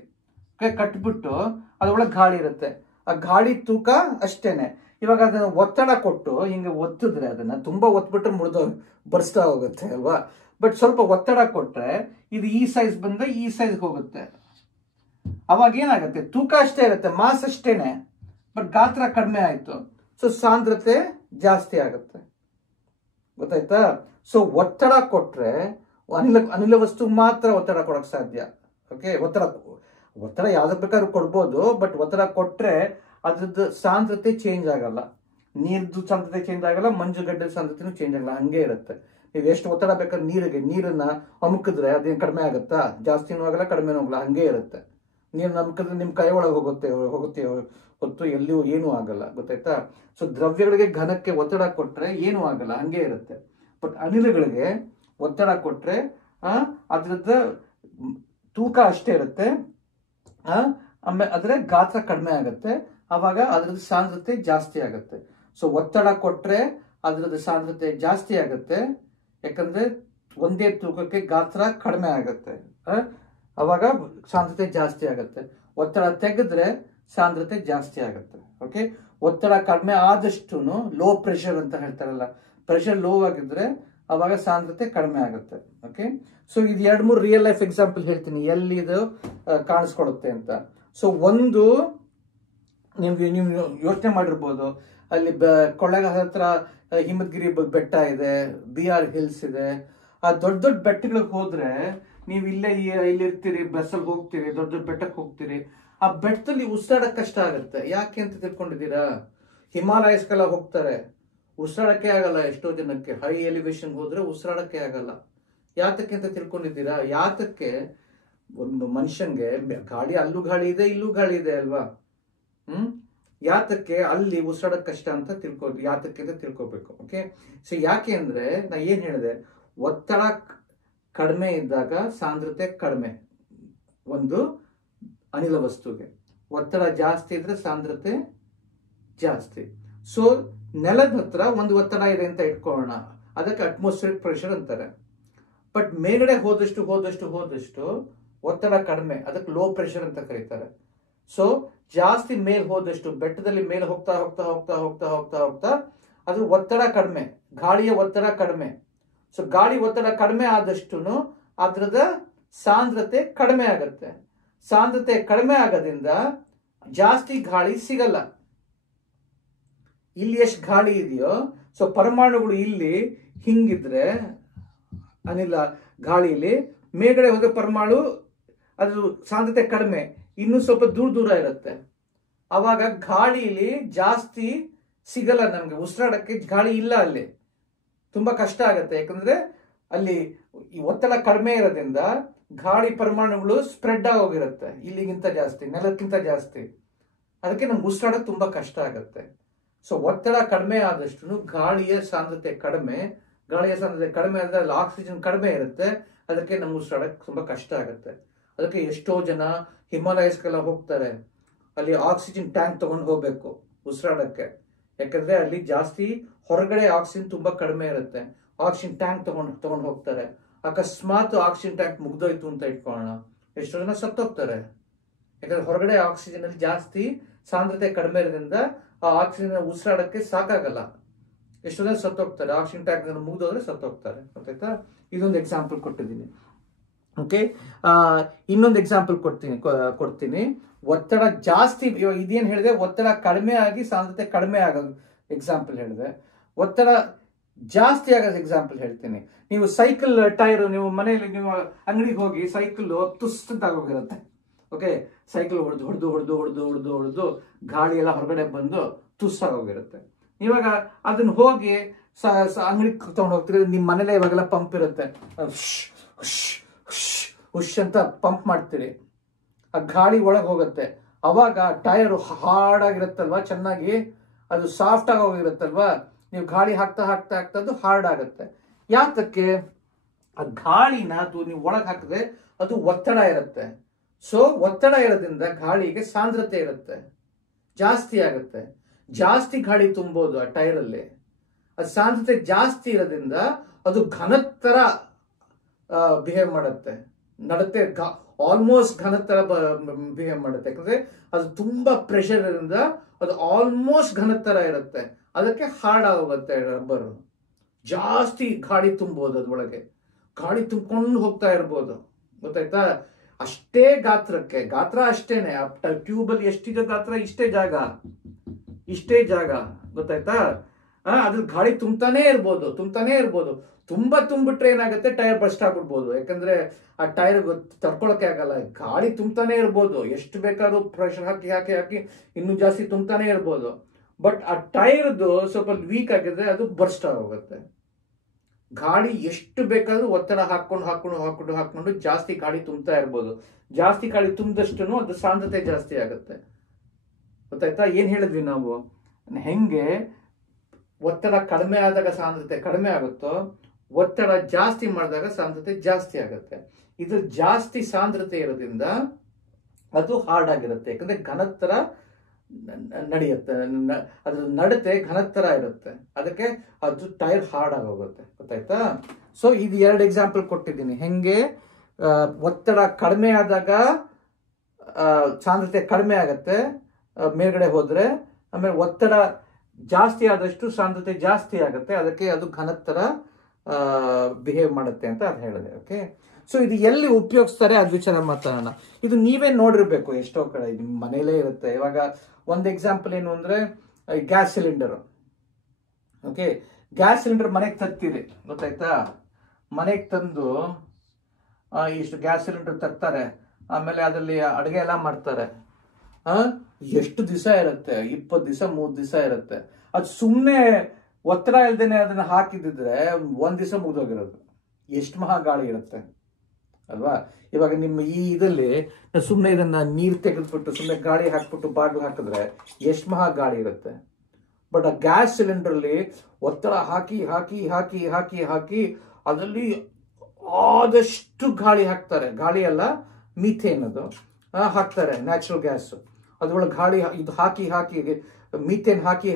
ಓಕೆ, ಕಟ್ಬಿಟ್ಟು ಅದ್ರೊಳಗೆ ಗಾಳಿ ಇರುತ್ತೆ, ಆ ಗಾಳಿ ತೂಕ ಅಷ್ಟೇನೆ. ಇವಾಗ ಅದನ್ನ ಒತ್ತಡ ಕೊಟ್ಟು ಹಿಂಗೆ ಒತ್ತಿದ್ರೆ, ಅದನ್ನ ತುಂಬಾ ಒತ್ಬಿಟ್ರೆ ಬರ್ಸ್ತಾ ಹೋಗುತ್ತೆ ಅಲ್ವಾ. ಬಟ್ ಸ್ವಲ್ಪ ಒತ್ತಡ ಕೊಟ್ರೆ ಇದು ಈ ಸೈಜ್ ಬಂದ್ರೆ ಈ ಸೈಜ್ ಹೋಗುತ್ತೆ. ಅವಾಗ ಏನಾಗುತ್ತೆ, ತೂಕ ಅಷ್ಟೇ ಇರುತ್ತೆ, ಮಾಸ್ ಅಷ್ಟೇನೆ, ಬಟ್ ಗಾತ್ರ ಕಡಿಮೆ ಆಯ್ತು. ಸೊ ಸಾಂದ್ರತೆ ಜಾಸ್ತಿ ಆಗುತ್ತೆ, ಗೊತ್ತಾಯ್ತಾ. ಸೊ ಒತ್ತಡ ಕೊಟ್ರೆ ಅನಿಲ ವಸ್ತು ಮಾತ್ರ ಒತ್ತಡ ಕೊಡಕ್ ಸಾಧ್ಯ. ಓಕೆ, ಒತ್ತಡ ಯಾವ್ದಕ್ ಬೇಕಾದ್ರೂ ಕೊಡ್ಬೋದು, ಬಟ್ ಒತ್ತಡ ಕೊಟ್ರೆ ಅದ್ರದ್ದು ಸಾಂದ್ರತೆ ಚೇಂಜ್ ಆಗಲ್ಲ, ನೀರ್ದು ಸಾಂದ್ರತೆ ಚೇಂಜ್ ಆಗಲ್ಲ, ಮಂಜುಗಡ್ಡೆ ಸಾಂದ್ರತೆನೂ ಚೇಂಜ್ ಆಗಲ್ಲ, ಹಂಗೆ ಇರುತ್ತೆ. ನೀವು ಎಷ್ಟು ಒತ್ತಡ ಬೇಕಾದ್ರೆ ನೀರನ್ನ ಅಮುಕಿದ್ರೆ ಅದೇನು ಕಡಿಮೆ ಆಗುತ್ತಾ, ಜಾಸ್ತಿನೂ ಆಗಲ್ಲ ಕಡಿಮೆನೂ ಆಗಲ್ಲ, ಹಂಗೆ ಇರುತ್ತೆ. ನೀರು ಅಮುಕಿದ್ರೆ ನಿಮ್ ಕೈ ಒಳಗೆ ಹೋಗುತ್ತೆ ಹೊತ್ತು ಎಲ್ಲಿಯೂ ಏನೂ ಆಗಲ್ಲ, ಗೊತ್ತಾಯ್ತಾ. ಸೊ ದ್ರವ್ಯಗಳಿಗೆ ಘನಕ್ಕೆ ಒತ್ತಡ ಕೊಟ್ರೆ ಏನೂ ಆಗಲ್ಲ, ಹಂಗೆ ಇರುತ್ತೆ. ಬಟ್ ಅನಿಲಗಳಿಗೆ ಒತ್ತಡ ಕೊಟ್ರೆ ಅದ್ರದ್ದು ತೂಕ ಅಷ್ಟೇ ಇರುತ್ತೆ, ಆಮೇಲೆ ಅದ್ರ ಗಾತ್ರ ಕಡಿಮೆ ಆಗುತ್ತೆ, ಅವಾಗ ಅದ್ರದ್ದು ಸಾಂದ್ರತೆ ಜಾಸ್ತಿ ಆಗುತ್ತೆ. ಸೊ ಒತ್ತಡ ಕೊಟ್ರೆ ಅದ್ರದ್ದು ಸಾಂದ್ರತೆ ಜಾಸ್ತಿ ಆಗುತ್ತೆ, ಯಾಕಂದ್ರೆ ಒಂದೇ ತೂಕಕ್ಕೆ ಗಾತ್ರ ಕಡಿಮೆ ಆಗುತ್ತೆ, ಅವಾಗ ಸಾಂದ್ರತೆ ಜಾಸ್ತಿ ಆಗುತ್ತೆ. ಒತ್ತಡ ತೆಗೆದ್ರೆ ಸಾಂದ್ರತೆ ಜಾಸ್ತಿ ಆಗುತ್ತೆ. ಓಕೆ, ಒತ್ತಡ ಕಡಿಮೆ ಆದಷ್ಟು ಲೋ ಪ್ರೆಷರ್ ಅಂತ ಹೇಳ್ತಾರಲ್ಲ, ಪ್ರೆಷರ್ ಲೋ ಆಗಿದ್ರೆ ಅವಾಗ ಸಾಂದ್ರತೆ ಕಡಿಮೆ ಆಗುತ್ತೆ. ಓಕೆ, ಸೊ ಇದು 2-3 ರಿಯಲ್ ಲೈಫ್ ಎಕ್ಸಾಂಪಲ್ ಹೇಳ್ತೀನಿ ಎಲ್ಲಿ ಇದು ಕಾಣಿಸ್ಕೊಳುತ್ತೆ ಅಂತ. ಸೊ ಒಂದು ನೀವು ಯೋಚನೆ ಮಾಡಿರ್ಬೋದು, ಅಲ್ಲಿ ಕೊಳ್ಳೆಗಾಲ ಹತ್ರ ಹಿಮದ್ಗಿರಿ ಬೆಟ್ಟ ಇದೆ, BR ಹಿಲ್ಸ್ ಇದೆ. ಆ ದೊಡ್ಡ ದೊಡ್ಡ ಬೆಟ್ಟಗಳಿಗೆ ಹೋದ್ರೆ ನೀವು ಇಲ್ಲಿರ್ತೀರಿ, ಬಸ್ಸಲ್ಲಿ ಹೋಗ್ತೀರಿ, ದೊಡ್ಡ ದೊಡ್ಡ ಬೆಟ್ಟಕ್ಕೆ ಹೋಗ್ತೀರಿ, ಆ ಬೆಟ್ಟದಲ್ಲಿ ಉಸಿರಾಡಕ್ ಕಷ್ಟ ಆಗುತ್ತೆ. ಯಾಕೆ ಅಂತ ತಿಳ್ಕೊಂಡಿದ್ದೀರಾ? ಹಿಮಾಲಯಸ್ಗೆಲ್ಲ ಹೋಗ್ತಾರೆ, ಉಸಿರಾಡಕ್ಕೆ ಆಗಲ್ಲ ಎಷ್ಟೋ ಜನಕ್ಕೆ. ಹೈ ಎಲಿವೇಶನ್ ಹೋದ್ರೆ ಉಸಿರಾಡಕ್ಕೆ ಆಗಲ್ಲ. ಯಾತಕ್ಕೆ ಅಂತ ತಿಳ್ಕೊಂಡಿದ್ದೀರಾ? ಯಾತಕ್ಕೆ? ಒಂದು ಮನುಷ್ಯನ್ಗೆ ಅಲ್ಲೂ ಗಾಳಿ ಇದೆ, ಇಲ್ಲೂ ಗಾಳಿ ಇದೆ ಅಲ್ವಾ. ಯಾತಕ್ಕೆ ಅಲ್ಲಿ ಉಸಿರಾಡಕ್ ಕಷ್ಟ ಅಂತ ಯಾತಕ್ಕೆ ಅಂತ ತಿಳ್ಕೊಬೇಕು. ಓಕೆ, ಸೊ ಯಾಕೆ ಅಂದ್ರೆ ನಾ ಏನ್ ಹೇಳಿದೆ, ಒತ್ತಡ ಕಡಿಮೆ ಇದ್ದಾಗ ಸಾಂದ್ರತೆ ಕಡಿಮೆ ಒಂದು ಅನಿಲ ವಸ್ತುಗೆ, ಒತ್ತಡ ಜಾಸ್ತಿ ಇದ್ರೆ ಸಾಂದ್ರತೆ ಜಾಸ್ತಿ. ಸೊ ನೆಲದ ಹತ್ರ ಒಂದು ಒತ್ತಡ ಇದೆ ಅಂತ ಇಟ್ಕೊಳ್ಳೋಣ, ಅದಕ್ಕೆ ಅಟ್ಮಾಸ್ಫಿಯರಿಕ್ ಪ್ರೆಷರ್ ಅಂತಾರೆ. ಬಟ್ ಮೇಲ್ಗಡೆ ಹೋದಷ್ಟು ಒತ್ತಡ ಕಡಿಮೆ, ಅದಕ್ಕೆ ಲೋ ಪ್ರೆಷರ್ ಅಂತ ಕರೀತಾರೆ. ಸೊ ಜಾಸ್ತಿ ಮೇಲ್ ಹೋದಷ್ಟು, ಬೆಟ್ಟದಲ್ಲಿ ಮೇಲೆ ಹೋಗ್ತಾ ಹೋಗ್ತಾ ಹೋಗ್ತಾ ಹೋಗ್ತಾ ಹೋಗ್ತಾ ಹೋಗ್ತಾ ಅದ್ರ ಒತ್ತಡ ಕಡಿಮೆ, ಗಾಳಿಯ ಒತ್ತಡ ಕಡಿಮೆ. ಸೊ ಗಾಳಿ ಒತ್ತಡ ಕಡಿಮೆ ಆದಷ್ಟು ಅದ್ರದ ಸಾಂದ್ರತೆ ಕಡಿಮೆ ಆಗತ್ತೆ. ಸಾಂದ್ರತೆ ಕಡಿಮೆ ಆಗೋದ್ರಿಂದ ಜಾಸ್ತಿ ಗಾಳಿ ಸಿಗಲ್ಲ. ಇಲ್ಲಿ ಎಷ್ಟು ಗಾಳಿ ಇದೆಯೋ, ಸೊ ಪರಮಾಣುಗಳು ಇಲ್ಲಿ ಹಿಂಗಿದ್ರೆ ಅನಿಲ ಗಾಳಿಲಿ, ಮೇಲ್ಗಡೆ ಹೋದ ಪರಮಾಣು ಅದು ಸಾಂದ್ರತೆ ಕಡಿಮೆ, ಇನ್ನೂ ಸ್ವಲ್ಪ ದೂರ ದೂರ ಇರುತ್ತೆ. ಅವಾಗ ಗಾಳಿಲಿ ಜಾಸ್ತಿ ಸಿಗಲ್ಲ ನಮ್ಗೆ, ಉಸಿರಾಡಕ್ಕೆ ಗಾಳಿ ಇಲ್ಲ, ಅಲ್ಲಿ ತುಂಬಾ ಕಷ್ಟ ಆಗತ್ತೆ. ಯಾಕಂದ್ರೆ ಅಲ್ಲಿ ಈ ಒತ್ತಡ ಕಡಿಮೆ ಇರೋದ್ರಿಂದ ಗಾಳಿ ಪರಮಾಣುಗಳು ಸ್ಪ್ರೆಡ್ ಆಗೋಗಿರುತ್ತೆ, ಇಲ್ಲಿಗಿಂತ ಜಾಸ್ತಿ, ನೆಲಕ್ಕಿಂತ ಜಾಸ್ತಿ. ಅದಕ್ಕೆ ನಮ್ಗೆ ಉಸಿರಾಡೋಕೆ ತುಂಬಾ ಕಷ್ಟ ಆಗತ್ತೆ. ಸೊ ಒತ್ತಡ ಕಡಿಮೆ ಆದಷ್ಟು ಗಾಳಿಯ ಸಾಂದ್ರತೆ ಕಡಿಮೆ ಆದ್ರೆ ಅಲ್ಲಿ ಆಕ್ಸಿಜನ್ ಕಡಿಮೆ ಇರುತ್ತೆ, ಅದಕ್ಕೆ ನಮ್ಗೆ ಉಸಿರಾಡಕ್ಕೆ ತುಂಬಾ ಕಷ್ಟ ಆಗುತ್ತೆ. ಅದಕ್ಕೆ ಎಷ್ಟೋ ಜನ ಹಿಮಾಲಯಸ್ಗೆಲ್ಲ ಹೋಗ್ತಾರೆ, ಅಲ್ಲಿ ಆಕ್ಸಿಜನ್ ಟ್ಯಾಂಕ್ ತಗೊಂಡು ಹೋಗ್ಬೇಕು ಉಸಿರಾಡಕ್ಕೆ. ಯಾಕಂದ್ರೆ ಅಲ್ಲಿ ಜಾಸ್ತಿ ಹೊರಗಡೆ ಆಕ್ಸಿಜನ್ ತುಂಬಾ ಕಡಿಮೆ ಇರುತ್ತೆ, ಆಕ್ಸಿಜನ್ ಟ್ಯಾಂಕ್ ತಗೊಂಡು ಹೋಗ್ತಾರೆ. ಅಕಸ್ಮಾತ್ ಆಕ್ಸಿಜನ್ ಟ್ಯಾಂಕ್ ಮುಗ್ದೋಯ್ತು ಅಂತ ಇಟ್ಕೊಳ್ಳೋಣ, ಎಷ್ಟೋ ಜನ ಸತ್ತೋಗ್ತಾರೆ. ಯಾಕಂದ್ರೆ ಹೊರಗಡೆ ಆಕ್ಸಿಜನ್ ಅಲ್ಲಿ ಜಾಸ್ತಿ ಸಾಂದ್ರತೆ ಕಡಿಮೆ ಇರೋದ್ರಿಂದ ಆ ಆಕ್ಸಿಜನ್ ಉಸಿರಾಡಕ್ಕೆ ಸಾಕಾಗಲ್ಲ, ಎಷ್ಟೋ ಜನ ಸತ್ತೋಗ್ತಾರೆ. ಆಕ್ಸಿಜನ್ ಟ್ಯಾಂಕ್ ಮುಗ್ದೋದ್ರೆ ಸತ್ತೋಗ್ತಾರೆ, ಗೊತ್ತಾಯ್ತಾ? ಇದೊಂದು ಎಕ್ಸಾಂಪಲ್ ಕೊಟ್ಟಿದ್ದೀನಿ. ಓಕೆ, ಇನ್ನೊಂದು ಎಕ್ಸಾಂಪಲ್ ಕೊಡ್ತೀನಿ. ಒತ್ತಡ ಜಾಸ್ತಿ, ಇದೇನು ಹೇಳಿದೆ, ಒತ್ತಡ ಕಡಿಮೆ ಆಗಿ ಸಾಂದ್ರತೆ ಕಡಿಮೆ ಆಗೋದು ಎಕ್ಸಾಂಪಲ್ ಹೇಳಿದೆ. ಒತ್ತಡ ಜಾಸ್ತಿ ಆಗೋದು ಎಕ್ಸಾಂಪಲ್ ಹೇಳ್ತೀನಿ. ನೀವು ಸೈಕಲ್ ಟೈರ್, ನೀವು ಮನೆಯಲ್ಲಿ ನೀವು ಅಂಗಡಿಗೆ ಹೋಗಿ ಸೈಕಲ್ ತುಸ್ತದಾಗೋಗಿರುತ್ತೆ. ಓಕೆ, ಸೈಕಲ್ ಹೊಡೆದು ಗಾಳಿ ಎಲ್ಲ ಹೊರಗಡೆ ಬಂದು ತುಸ್ಸಾಗೋಗಿರುತ್ತೆ. ಇವಾಗ ಅದನ್ನ ಹೋಗಿ ಅಂಗಡಿಗೆ ತಗೊಂಡು ಹೋಗ್ತೀರಿ, ನಿಮ್ಮ ಮನೇಲೆ ಇವಾಗೆಲ್ಲ ಪಂಪ್ ಇರುತ್ತೆ, ಹುಷ್ ಅಂತ ಪಂಪ್ ಮಾಡ್ತೀರಿ, ಆ ಗಾಳಿ ಒಳಗೆ ಹೋಗುತ್ತೆ. ಅವಾಗ ಟೈರ್ ಹಾರ್ಡ್ ಆಗಿರುತ್ತಲ್ವಾ, ಚೆನ್ನಾಗಿ ಅದು ಸಾಫ್ಟ್ ಆಗಿ ಹೋಗಿರುತ್ತಲ್ವಾ, ನೀವು ಗಾಳಿ ಹಾಕ್ತಾ ಅದು ಹಾರ್ಡ್ ಆಗುತ್ತೆ. ಯಾತಕ್ಕೆ? ಆ ಗಾಳಿನ ನೀವು ಒಳಗೆ ಹಾಕಿದ್ರೆ ಅದು ಒತ್ತಡ ಇರುತ್ತೆ. ಸೊ ಒತ್ತಡ ಇರೋದ್ರಿಂದ ಗಾಳಿಗೆ ಸಾಂದ್ರತೆ ಇರುತ್ತೆ, ಜಾಸ್ತಿ ಆಗುತ್ತೆ. ಜಾಸ್ತಿ ಗಾಳಿ ತುಂಬೋದು ಆ ಟೈರಲ್ಲಿ, ಅದು ಸಾಂದ್ರತೆ ಜಾಸ್ತಿ ಇರೋದ್ರಿಂದ ಅದು ಘನದ ತರ ಬಿಹೇವ್ ಮಾಡುತ್ತೆ, ನಡತೆ ಆಲ್ಮೋಸ್ಟ್ ಘನದ ತರ ಬಿಹೇವ್ ಮಾಡುತ್ತೆ. ಯಾಕಂದ್ರೆ ಅದು ತುಂಬಾ ಪ್ರೆಷರ್ ಇರೋದ್ರಿಂದ ಅದು ಆಲ್ಮೋಸ್ಟ್ ಘನದ ತರ ಇರುತ್ತೆ, ಅದಕ್ಕೆ ಹಾರ್ಡ್ ಆಗೋಗುತ್ತೆ ರಬ್ಬರು. ಜಾಸ್ತಿ ಗಾಳಿ ತುಂಬೋದು, ಅದ್ರೊಳಗೆ ಗಾಳಿ ತುಂಬಿಕೊಂಡು ಹೋಗ್ತಾ ಇರ್ಬೋದು, ಗೊತ್ತಾಯ್ತಾ? ಅಷ್ಟೇ ಗಾತ್ರ ಅಷ್ಟೇನೆ, ಟ್ಯೂಬಲ್ಲಿ ಎಷ್ಟಿದೆ ಗಾತ್ರ, ಇಷ್ಟೇ ಜಾಗ, ಗೊತ್ತಾಯ್ತಾ? ಅದ್ರಲ್ಲಿ ಗಾಳಿ ತುಂಬ್ತಾನೆ ಇರ್ಬೋದು. ತುಂಬಾ ತುಂಬಿಟ್ರೆ ಏನಾಗುತ್ತೆ, ಟೈರ್ ಬರ್ಸ್ಟ್ ಆಗ್ಬಿಡ್ಬೋದು. ಯಾಕಂದ್ರೆ ಆ ಟೈರ್ ತಡ್ಕೊಳಕ್ಕೆ ಆಗಲ್ಲ, ಗಾಳಿ ತುಂಬ್ತಾನೆ ಇರ್ಬೋದು, ಎಷ್ಟು ಬೇಕಾದ್ರೂ ಪ್ರೆಷರ್ ಹಾಕಿ ಇನ್ನೂ ಜಾಸ್ತಿ ತುಂಬ್ತಾನೆ ಇರ್ಬೋದು. ಬಟ್ ಆ ಟೈರ್ದು ಸ್ವಲ್ಪ ವೀಕ್ ಆಗಿದ್ರೆ ಅದು ಬರ್ಸ್ಟ್ ಆಗೋಗುತ್ತೆ. ಗಾಳಿ ಎಷ್ಟು ಬೇಕಾದ್ರೂ ಒತ್ತಡ ಹಾಕೊಂಡು ಜಾಸ್ತಿ ಗಾಳಿ ತುಂಬ್ತಾ ಇರ್ಬೋದು. ಜಾಸ್ತಿ ಗಾಳಿ ತುಂಬಿದಷ್ಟು ಅದು ಸಾಂದ್ರತೆ ಜಾಸ್ತಿ ಆಗುತ್ತೆ, ಗೊತ್ತಾಯ್ತಾ? ಏನ್ ಹೇಳಿದ್ವಿ ನಾವು, ಹೆಂಗೆ ಒತ್ತಡ ಕಡಿಮೆ ಆದಾಗ ಸಾಂದ್ರತೆ ಕಡಿಮೆ ಆಗುತ್ತೋ, ಒತ್ತಡ ಜಾಸ್ತಿ ಮಾಡಿದಾಗ ಸಾಂದ್ರತೆ ಜಾಸ್ತಿ ಆಗುತ್ತೆ. ಇದು ಜಾಸ್ತಿ ಸಾಂದ್ರತೆ ಇರೋದ್ರಿಂದ ಅದು ಹಾರ್ಡ್ ಆಗಿರುತ್ತೆ, ಯಾಕಂದ್ರೆ ಘನದ ತರ ನಡೆಯುತ್ತೆ, ಅದ್ರ ನಡತೆ ಘನದ ತರ ಇರುತ್ತೆ, ಅದಕ್ಕೆ ಅದು ಟೈರ್ ಹಾರ್ಡ್ ಆಗೋಗುತ್ತೆ, ಗೊತ್ತಾಯ್ತಾ? ಸೊ ಇದು 2 ಎಕ್ಸಾಂಪಲ್ ಕೊಟ್ಟಿದ್ದೀನಿ. ಹೆಂಗೆ ಒತ್ತಡ ಕಡಿಮೆ ಆದಾಗ ಸಾಂದ್ರತೆ ಕಡಿಮೆ ಆಗತ್ತೆ ಮೇಲ್ಗಡೆ ಹೋದ್ರೆ, ಆಮೇಲೆ ಒತ್ತಡ ಜಾಸ್ತಿ ಆದಷ್ಟು ಸಾಂದ್ರತೆ ಜಾಸ್ತಿ ಆಗುತ್ತೆ, ಅದಕ್ಕೆ ಅದು ಘನದ ತರ ಬಿಹೇವ್ ಮಾಡುತ್ತೆ ಅಂತ ಅದು ಹೇಳಿದೆ. ಓಕೆ, ಸೊ ಇದು ಎಲ್ಲಿ ಉಪಯೋಗಿಸ್ತಾರೆ ಅದ್ ವಿಚಾರ ಮಾತಾಡೋಣ. ಇದು ನೀವೇ ನೋಡಿರ್ಬೇಕು, ಎಷ್ಟೋ ಕಡೆ ನಿಮ್ಮ ಮನೇಲೇ ಇರುತ್ತೆ. ಇವಾಗ ಒಂದು ಎಕ್ಸಾಂಪಲ್ ಏನು ಅಂದ್ರೆ, gas cylinder. Okay, gas cylinder ಮನೆಗೆ ತರ್ತೀರಿ, ಗೊತ್ತಾಯ್ತಾ? ಮನೆಗೆ ತಂದು ಇಷ್ಟು ಗ್ಯಾಸ್ ಸಿಲಿಂಡರ್ ತರ್ತಾರೆ, ಆಮೇಲೆ ಅದರಲ್ಲಿ ಅಡುಗೆ ಎಲ್ಲ ಮಾಡ್ತಾರೆ. ಎಷ್ಟು ದಿವಸ ಇರುತ್ತೆ, 20 ದಿವಸ 3 ದಿವಸ ಇರುತ್ತೆ. ಅದು ಸುಮ್ಮನೆ ಒತ್ತಡ ಇಲ್ದೇನೆ ಅದನ್ನ ಹಾಕಿದ್ರೆ 1 ದಿವಸ ಮುಗಿದೋಗಿರೋದು. ಎಷ್ಟು ಮಹಾ ಗಾಳಿ ಇರುತ್ತೆ ಅಲ್ವಾ? ಇವಾಗ ನಿಮ್ಮ ಈ ಇದರಲ್ಲಿ ಸುಮ್ಮನೆ ಇದನ್ನ ನೀರು ತೆಗೆದ್ಬಿಟ್ಟು ಸುಮ್ಮನೆ ಗಾಳಿ ಹಾಕ್ಬಿಟ್ಟು ಬಾಗಿಲು ಹಾಕಿದ್ರೆ ಎಷ್ಟು ಮಹಾ ಗಾಳಿ ಇರುತ್ತೆ. ಬಟ್ ಆ ಗ್ಯಾಸ್ ಸಿಲಿಂಡರ್ಲಿ ಒತ್ತಡ ಹಾಕಿ ಅದರಲ್ಲಿ ಆದಷ್ಟು ಗಾಳಿ ಹಾಕ್ತಾರೆ. ಗಾಳಿ ಅಲ್ಲ, ಮೀಥೇನ್ ಅದು ಹಾಕ್ತಾರೆ, ನ್ಯಾಚುರಲ್ ಗ್ಯಾಸ್. ಅದ್ರೊಳಗೆ ಗಾಳಿ ಇದು ಹಾಕಿ ಮೀಥೇನ್ ಹಾಕಿ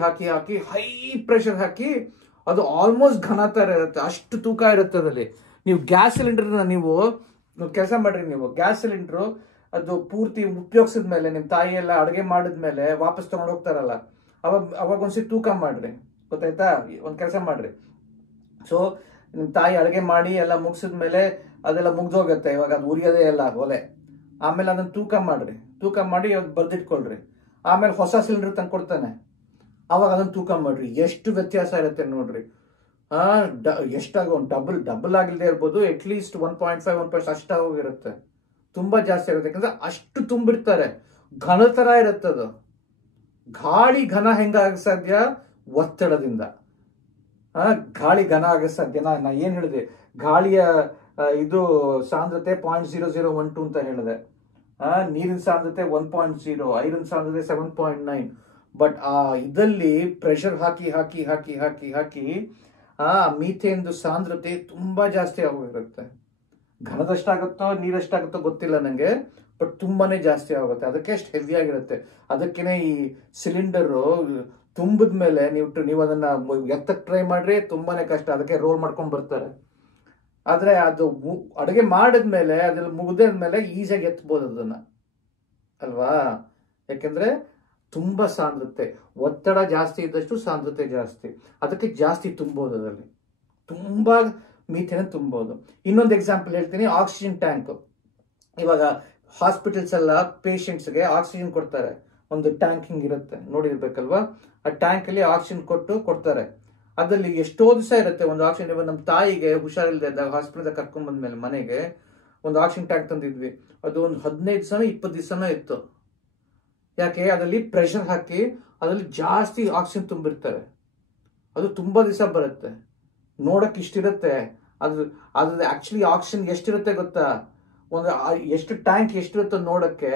ಹೈ ಪ್ರೆಷರ್ ಹಾಕಿ ಅದು ಆಲ್ಮೋಸ್ಟ್ ಘನ ತರ ಇರುತ್ತೆ, ಅಷ್ಟು ತೂಕ ಇರುತ್ತೆ ಅದ್ರಲ್ಲಿ. ನೀವು ಗ್ಯಾಸ್ ಸಿಲಿಂಡರ್ನ ನೀವು ಕೆಲಸ ಮಾಡ್ರಿ, ನೀವು ಗ್ಯಾಸ್ ಸಿಲಿಂಡರ್ ಅದು ಪೂರ್ತಿ ಉಪಯೋಗಿಸಿದ್ಮೇಲೆ, ನಿಮ್ಮ ತಾಯಿ ಎಲ್ಲ ಅಡುಗೆ ಮಾಡಿದ್ಮೇಲೆ ವಾಪಸ್ ತಗೊಂಡು ಹೋಗ್ತಾರಲ್ಲ, ಅವಾಗ ಒಂದ್ಸತಿ ತೂಕ ಮಾಡ್ರಿ. ಗೊತ್ತಾಯ್ತಾ? ಒಂದು ಕೆಲಸ ಮಾಡ್ರಿ. ಸೊ ನಿಮ್ಮ ತಾಯಿ ಅಡುಗೆ ಮಾಡಿ ಎಲ್ಲ ಮುಗಿಸಿದ್ಮೇಲೆ ಅದೆಲ್ಲ ಮುಗ್ದೋಗುತ್ತೆ, ಇವಾಗ ಅದು ಉರಿಯೋದೇ ಇಲ್ಲ ಒಲೆ. ಆಮೇಲೆ ಅದನ್ನು ತೂಕ ಮಾಡ್ರಿ, ತೂಕ ಮಾಡಿ ಅದು ಬರ್ದಿಟ್ಕೊಳ್ರಿ. ಆಮೇಲೆ ಹೊಸ ಸಿಲಿಂಡರ್ ತಂದು ಕೊಡ್ತಾನೆ, ಅವಾಗ ಅದನ್ನು ತೂಕ ಮಾಡ್ರಿ. ಎಷ್ಟು ವ್ಯತ್ಯಾಸ ಇರುತ್ತೆ ನೋಡ್ರಿ. ಎಷ್ಟಾಗ ಡಬಲ್ ಆಗಿಲ್ಲದೆ ಇರ್ಬೋದು, ಅಟ್ಲೀಸ್ಟ್ 1.5 1 ಅಷ್ಟಾಗೋಗಿರುತ್ತೆ. ತುಂಬಾ ಜಾಸ್ತಿ ಆಗುತ್ತೆ, ಯಾಕಂದ್ರೆ ಅಷ್ಟು ತುಂಬಿರ್ತಾರೆ. ಘನ ತರ ಇರುತ್ತೆ ಅದು. ಗಾಳಿ ಘನ ಹೆಂಗಾಗ ಸಾಧ್ಯ? ಒತ್ತಡದಿಂದ. ಗಾಳಿ ಘನ ಆಗ ಸಾಧ್ಯ. ನಾ ಏನ್ ಹೇಳಿದೆ, ಗಾಳಿಯ ಇದು ಸಾಂದ್ರತೆ 0.0012 ಅಂತ ಹೇಳಿದೆ. ನೀರಿನ ಸಾಂದ್ರತೆ 1.0, ಐರನ್ ಸಾಂದ್ರತೆ 7.9. ಬಟ್ ಇದಲ್ಲಿ ಪ್ರೆಷರ್ ಹಾಕಿ ಹಾಕಿ ಹಾಕಿ ಹಾಕಿ ಹಾಕಿ ಮೀಥೇನ್ದು ಸಾಂದ್ರತೆ ತುಂಬಾ ಜಾಸ್ತಿ ಆಗೋಗಿರುತ್ತೆ. ಘನದಷ್ಟಾಗುತ್ತೋ ನೀರಷ್ಟಾಗುತ್ತೋ ಗೊತ್ತಿಲ್ಲ ನಂಗೆ, ಬಟ್ ತುಂಬಾನೇ ಜಾಸ್ತಿ ಆಗುತ್ತೆ. ಅದಕ್ಕೆ ಎಷ್ಟು ಹೆವಿ ಆಗಿರುತ್ತೆ. ಅದಕ್ಕೇನೆ ಈ ಸಿಲಿಂಡರು ತುಂಬಿದ ಮೇಲೆ ನೀವು ಅದನ್ನ ಎತ್ತಕ್ಕೆ ಟ್ರೈ ಮಾಡ್ರಿ, ತುಂಬಾನೇ ಕಷ್ಟ. ಅದಕ್ಕೆ ರೋಲ್ ಮಾಡ್ಕೊಂಡ್ ಬರ್ತಾರೆ. ಆದ್ರೆ ಅದು ಅಡುಗೆ ಮಾಡಿದ್ಮೇಲೆ ಅದ್ರಲ್ಲಿ ಮುಗ್ದಾದ್ಮೇಲೆ ಈಸಿಯಾಗಿ ಎತ್ಬೋದು ಅದನ್ನ, ಅಲ್ವಾ? ಯಾಕೆಂದ್ರೆ ತುಂಬಾ ಸಾಂದ್ರತೆ, ಒತ್ತಡ ಜಾಸ್ತಿ ಇದ್ದಷ್ಟು ಸಾಂದ್ರತೆ ಜಾಸ್ತಿ. ಅದಕ್ಕೆ ಜಾಸ್ತಿ ತುಂಬೋದು, ಅದರಲ್ಲಿ ತುಂಬಾ ಮೀಥೇನ್ ತುಂಬೋದು. ಇನ್ನೊಂದು ಎಕ್ಸಾಂಪಲ್ ಹೇಳ್ತೀನಿ, ಆಕ್ಸಿಜನ್ ಟ್ಯಾಂಕ್. ಇವಾಗ ಹಾಸ್ಪಿಟಲ್ಸ್ ಎಲ್ಲ ಪೇಷಂಟ್ಸ್ಗೆ ಆಕ್ಸಿಜನ್ ಕೊಡ್ತಾರೆ. ಒಂದು ಟ್ಯಾಂಕ್ ಹಿಂಗಿರುತ್ತೆ, ನೋಡಿರ್ಬೇಕಲ್ವಾ? ಆ ಟ್ಯಾಂಕ್ ಅಲ್ಲಿ ಆಕ್ಸಿಜನ್ ಕೊಡ್ತಾರೆ. ಅದ್ರಲ್ಲಿ ಎಷ್ಟೋ ದಿವಸ ಇರುತ್ತೆ ಒಂದು ಆಕ್ಸಿಜನ್. ಇವಾಗ ನಮ್ಮ ತಾಯಿಗೆ ಹುಷಾರಿಲ್ಲದೆ ಇದ್ದಾಗ ಹಾಸ್ಪಿಟಲ್ ಕರ್ಕೊಂಡ್ ಬಂದ್ಮೇಲೆ ಮನೆಗೆ ಒಂದು ಆಕ್ಸಿಜನ್ ಟ್ಯಾಂಕ್ ತಂದಿದ್ವಿ. ಅದು ಒಂದು 15 ದಿವಸ 20 ದಿವಸನ ಇತ್ತು. ಯಾಕೆ? ಅದರಲ್ಲಿ ಪ್ರೆಷರ್ ಹಾಕಿ ಅದರಲ್ಲಿ ಜಾಸ್ತಿ ಆಕ್ಸಿಜನ್ ತುಂಬಿರ್ತಾರೆ. ಅದು ತುಂಬಾ ದಿವಸ ಬರುತ್ತೆ. ನೋಡಕ್ ಇಷ್ಟಿರುತ್ತೆ, ಅದ್ರ ಆಕ್ಚುಲಿ ಆಕ್ಸಿಜನ್ ಎಷ್ಟಿರುತ್ತೆ ಗೊತ್ತಾ? ಒಂದು ಎಷ್ಟು ಟ್ಯಾಂಕ್ ಎಷ್ಟಿರುತ್ತೆ ನೋಡಕ್ಕೆ,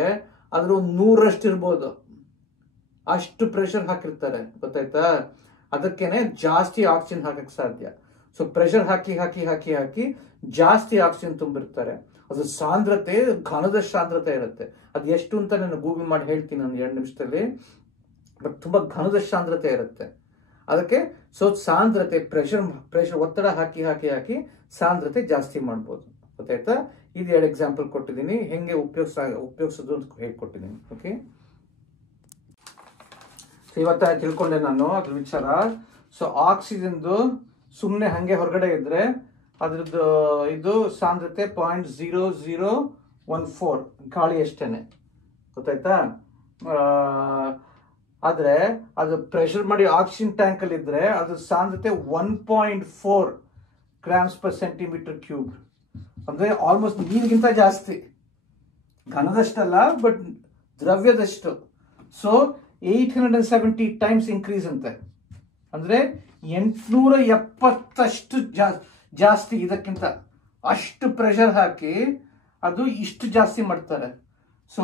ಅದ್ರ ಒಂದು 100ರಷ್ಟು ಇರ್ಬೋದು. ಅಷ್ಟು ಪ್ರೆಷರ್ ಹಾಕಿರ್ತಾರೆ, ಗೊತ್ತಾಯ್ತಾ? ಅದಕ್ಕೇನೆ ಜಾಸ್ತಿ ಆಕ್ಸಿಜನ್ ಹಾಕಕ್ ಸಾಧ್ಯ. ಸೊ ಪ್ರೆಷರ್ ಹಾಕಿ ಹಾಕಿ ಹಾಕಿ ಹಾಕಿ ಜಾಸ್ತಿ ಆಕ್ಸಿಜನ್ ತುಂಬಿರ್ತಾರೆ. ಅದು ಸಾಂದ್ರತೆ ಘನದ ಸಾಂದ್ರತೆ ಇರುತ್ತೆ. ಅದು ಎಷ್ಟು ಅಂತ ನಾನು ಗೂಗಲ್ ಮಾಡಿ ಹೇಳ್ತೀನಿ ಒಂದು 2 ನಿಮಿಷದಲ್ಲಿ. ಬಟ್ ತುಂಬಾ ಘನದ ಸಾಂದ್ರತೆ ಇರುತ್ತೆ. ಅದಕ್ಕೆ ಸೊ ಸಾಂದ್ರತೆ ಪ್ರೆಷರ್ ಒತ್ತಡ ಹಾಕಿ ಹಾಕಿ ಹಾಕಿ ಸಾಂದ್ರತೆ ಜಾಸ್ತಿ ಮಾಡ್ಬೋದು, ಗೊತ್ತಾಯ್ತಾ? ಇದು 2 ಎಕ್ಸಾಂಪಲ್ ಕೊಟ್ಟಿದ್ದೀನಿ, ಹೆಂಗೆ ಉಪಯೋಗಿಸೋದು ಅಂತ ಹೇಳ್ಕೊಟ್ಟಿದ್ದೀನಿ. ಓಕೆ, ಇವತ್ತ ತಿಳ್ಕೊಂಡೆ ನಾನು ಅದ್ರ ವಿಚಾರ. ಸೊ ಆಕ್ಸಿಜನ್ದು ಸುಮ್ಮನೆ ಹಂಗೆ ಹೊರಗಡೆ ಇದ್ರೆ ಅದ್ರದ್ದು ಇದು ಸಾಂದ್ರತೆ 0.0014 ಗಾಳಿ ಅಷ್ಟೇನೆ, ಗೊತ್ತಾಯ್ತಾ? ಆದ್ರೆ ಅದು ಪ್ರೆಷರ್ ಮಾಡಿ ಆಕ್ಸಿಜನ್ ಟ್ಯಾಂಕ್ ಅಲ್ಲಿ ಇದ್ರೆ ಅದ್ರ ಸಾಂದ್ರತೆ 1.4 ಗ್ರಾಮ್ಸ್ ಪರ್ ಸೆಂಟಿಮೀಟರ್ ಕ್ಯೂಬ್. ಅಂದ್ರೆ ಆಲ್ಮೋಸ್ಟ್ ನೀರಿಗಿಂತ ಜಾಸ್ತಿ. ಘನದಷ್ಟಲ್ಲ, ಬಟ್ ದ್ರವ್ಯದಷ್ಟು. ಸೊ 870 ಟೈಮ್ಸ್ ಇನ್ಕ್ರೀಸ್ ಅಂತೆ. ಅಂದ್ರೆ 870 ಜಾಸ್ತಿ ಇದಕ್ಕಿಂತ. ಅಷ್ಟು ಪ್ರೆಷರ್ ಹಾಕಿ ಅದು ಇಷ್ಟು ಜಾಸ್ತಿ ಮಾಡ್ತಾರೆ. ಸೊ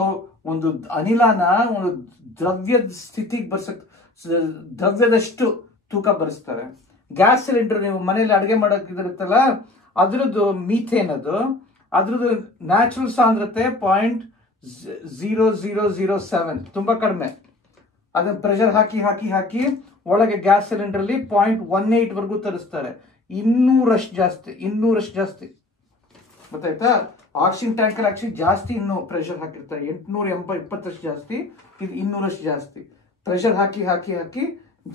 ಒಂದು ಅನಿಲನ ಒಂದು ದ್ರವ್ಯದ ಸ್ಥಿತಿಗೆ ದ್ರವ್ಯದಷ್ಟು ತೂಕ ಬರೆಸ್ತಾರೆ. ಗ್ಯಾಸ್ ಸಿಲಿಂಡರ್ ನೀವು ಮನೇಲಿ ಅಡುಗೆ ಮಾಡೋಕೆ ಇದಿರುತ್ತಲ್ಲ, ಅದ್ರದ್ದು ಮೀಥೇನ್ ಅದ್ರದ್ದು ನ್ಯಾಚುರಲ್ ಸಾಂದ್ರತೆ 0.0007, ತುಂಬಾ ಕಡಿಮೆ. ಅದನ್ನ ಪ್ರೆಷರ್ ಹಾಕಿ ಹಾಕಿ ಹಾಕಿ ಒಳಗೆ ಗ್ಯಾಸ್ ಸಿಲಿಂಡರ್ ಅಲ್ಲಿ 0.18 ವರೆಗೂ ತರಿಸ್ತಾರೆ. 200ರಷ್ಟು ಜಾಸ್ತಿ, ಗೊತ್ತಾಯ್ತಾ? ಆಕ್ಸಿಜನ್ ಟ್ಯಾಂಕರ್ ಆಕ್ಚುಲಿ ಜಾಸ್ತಿ ಇನ್ನೂ ಪ್ರೆಷರ್ ಹಾಕಿರ್ತಾರೆ. 820 ಜಾಸ್ತಿ, ಇದು 200ರಷ್ಟು ಜಾಸ್ತಿ. ಪ್ರೆಷರ್ ಹಾಕಿ ಹಾಕಿ ಹಾಕಿ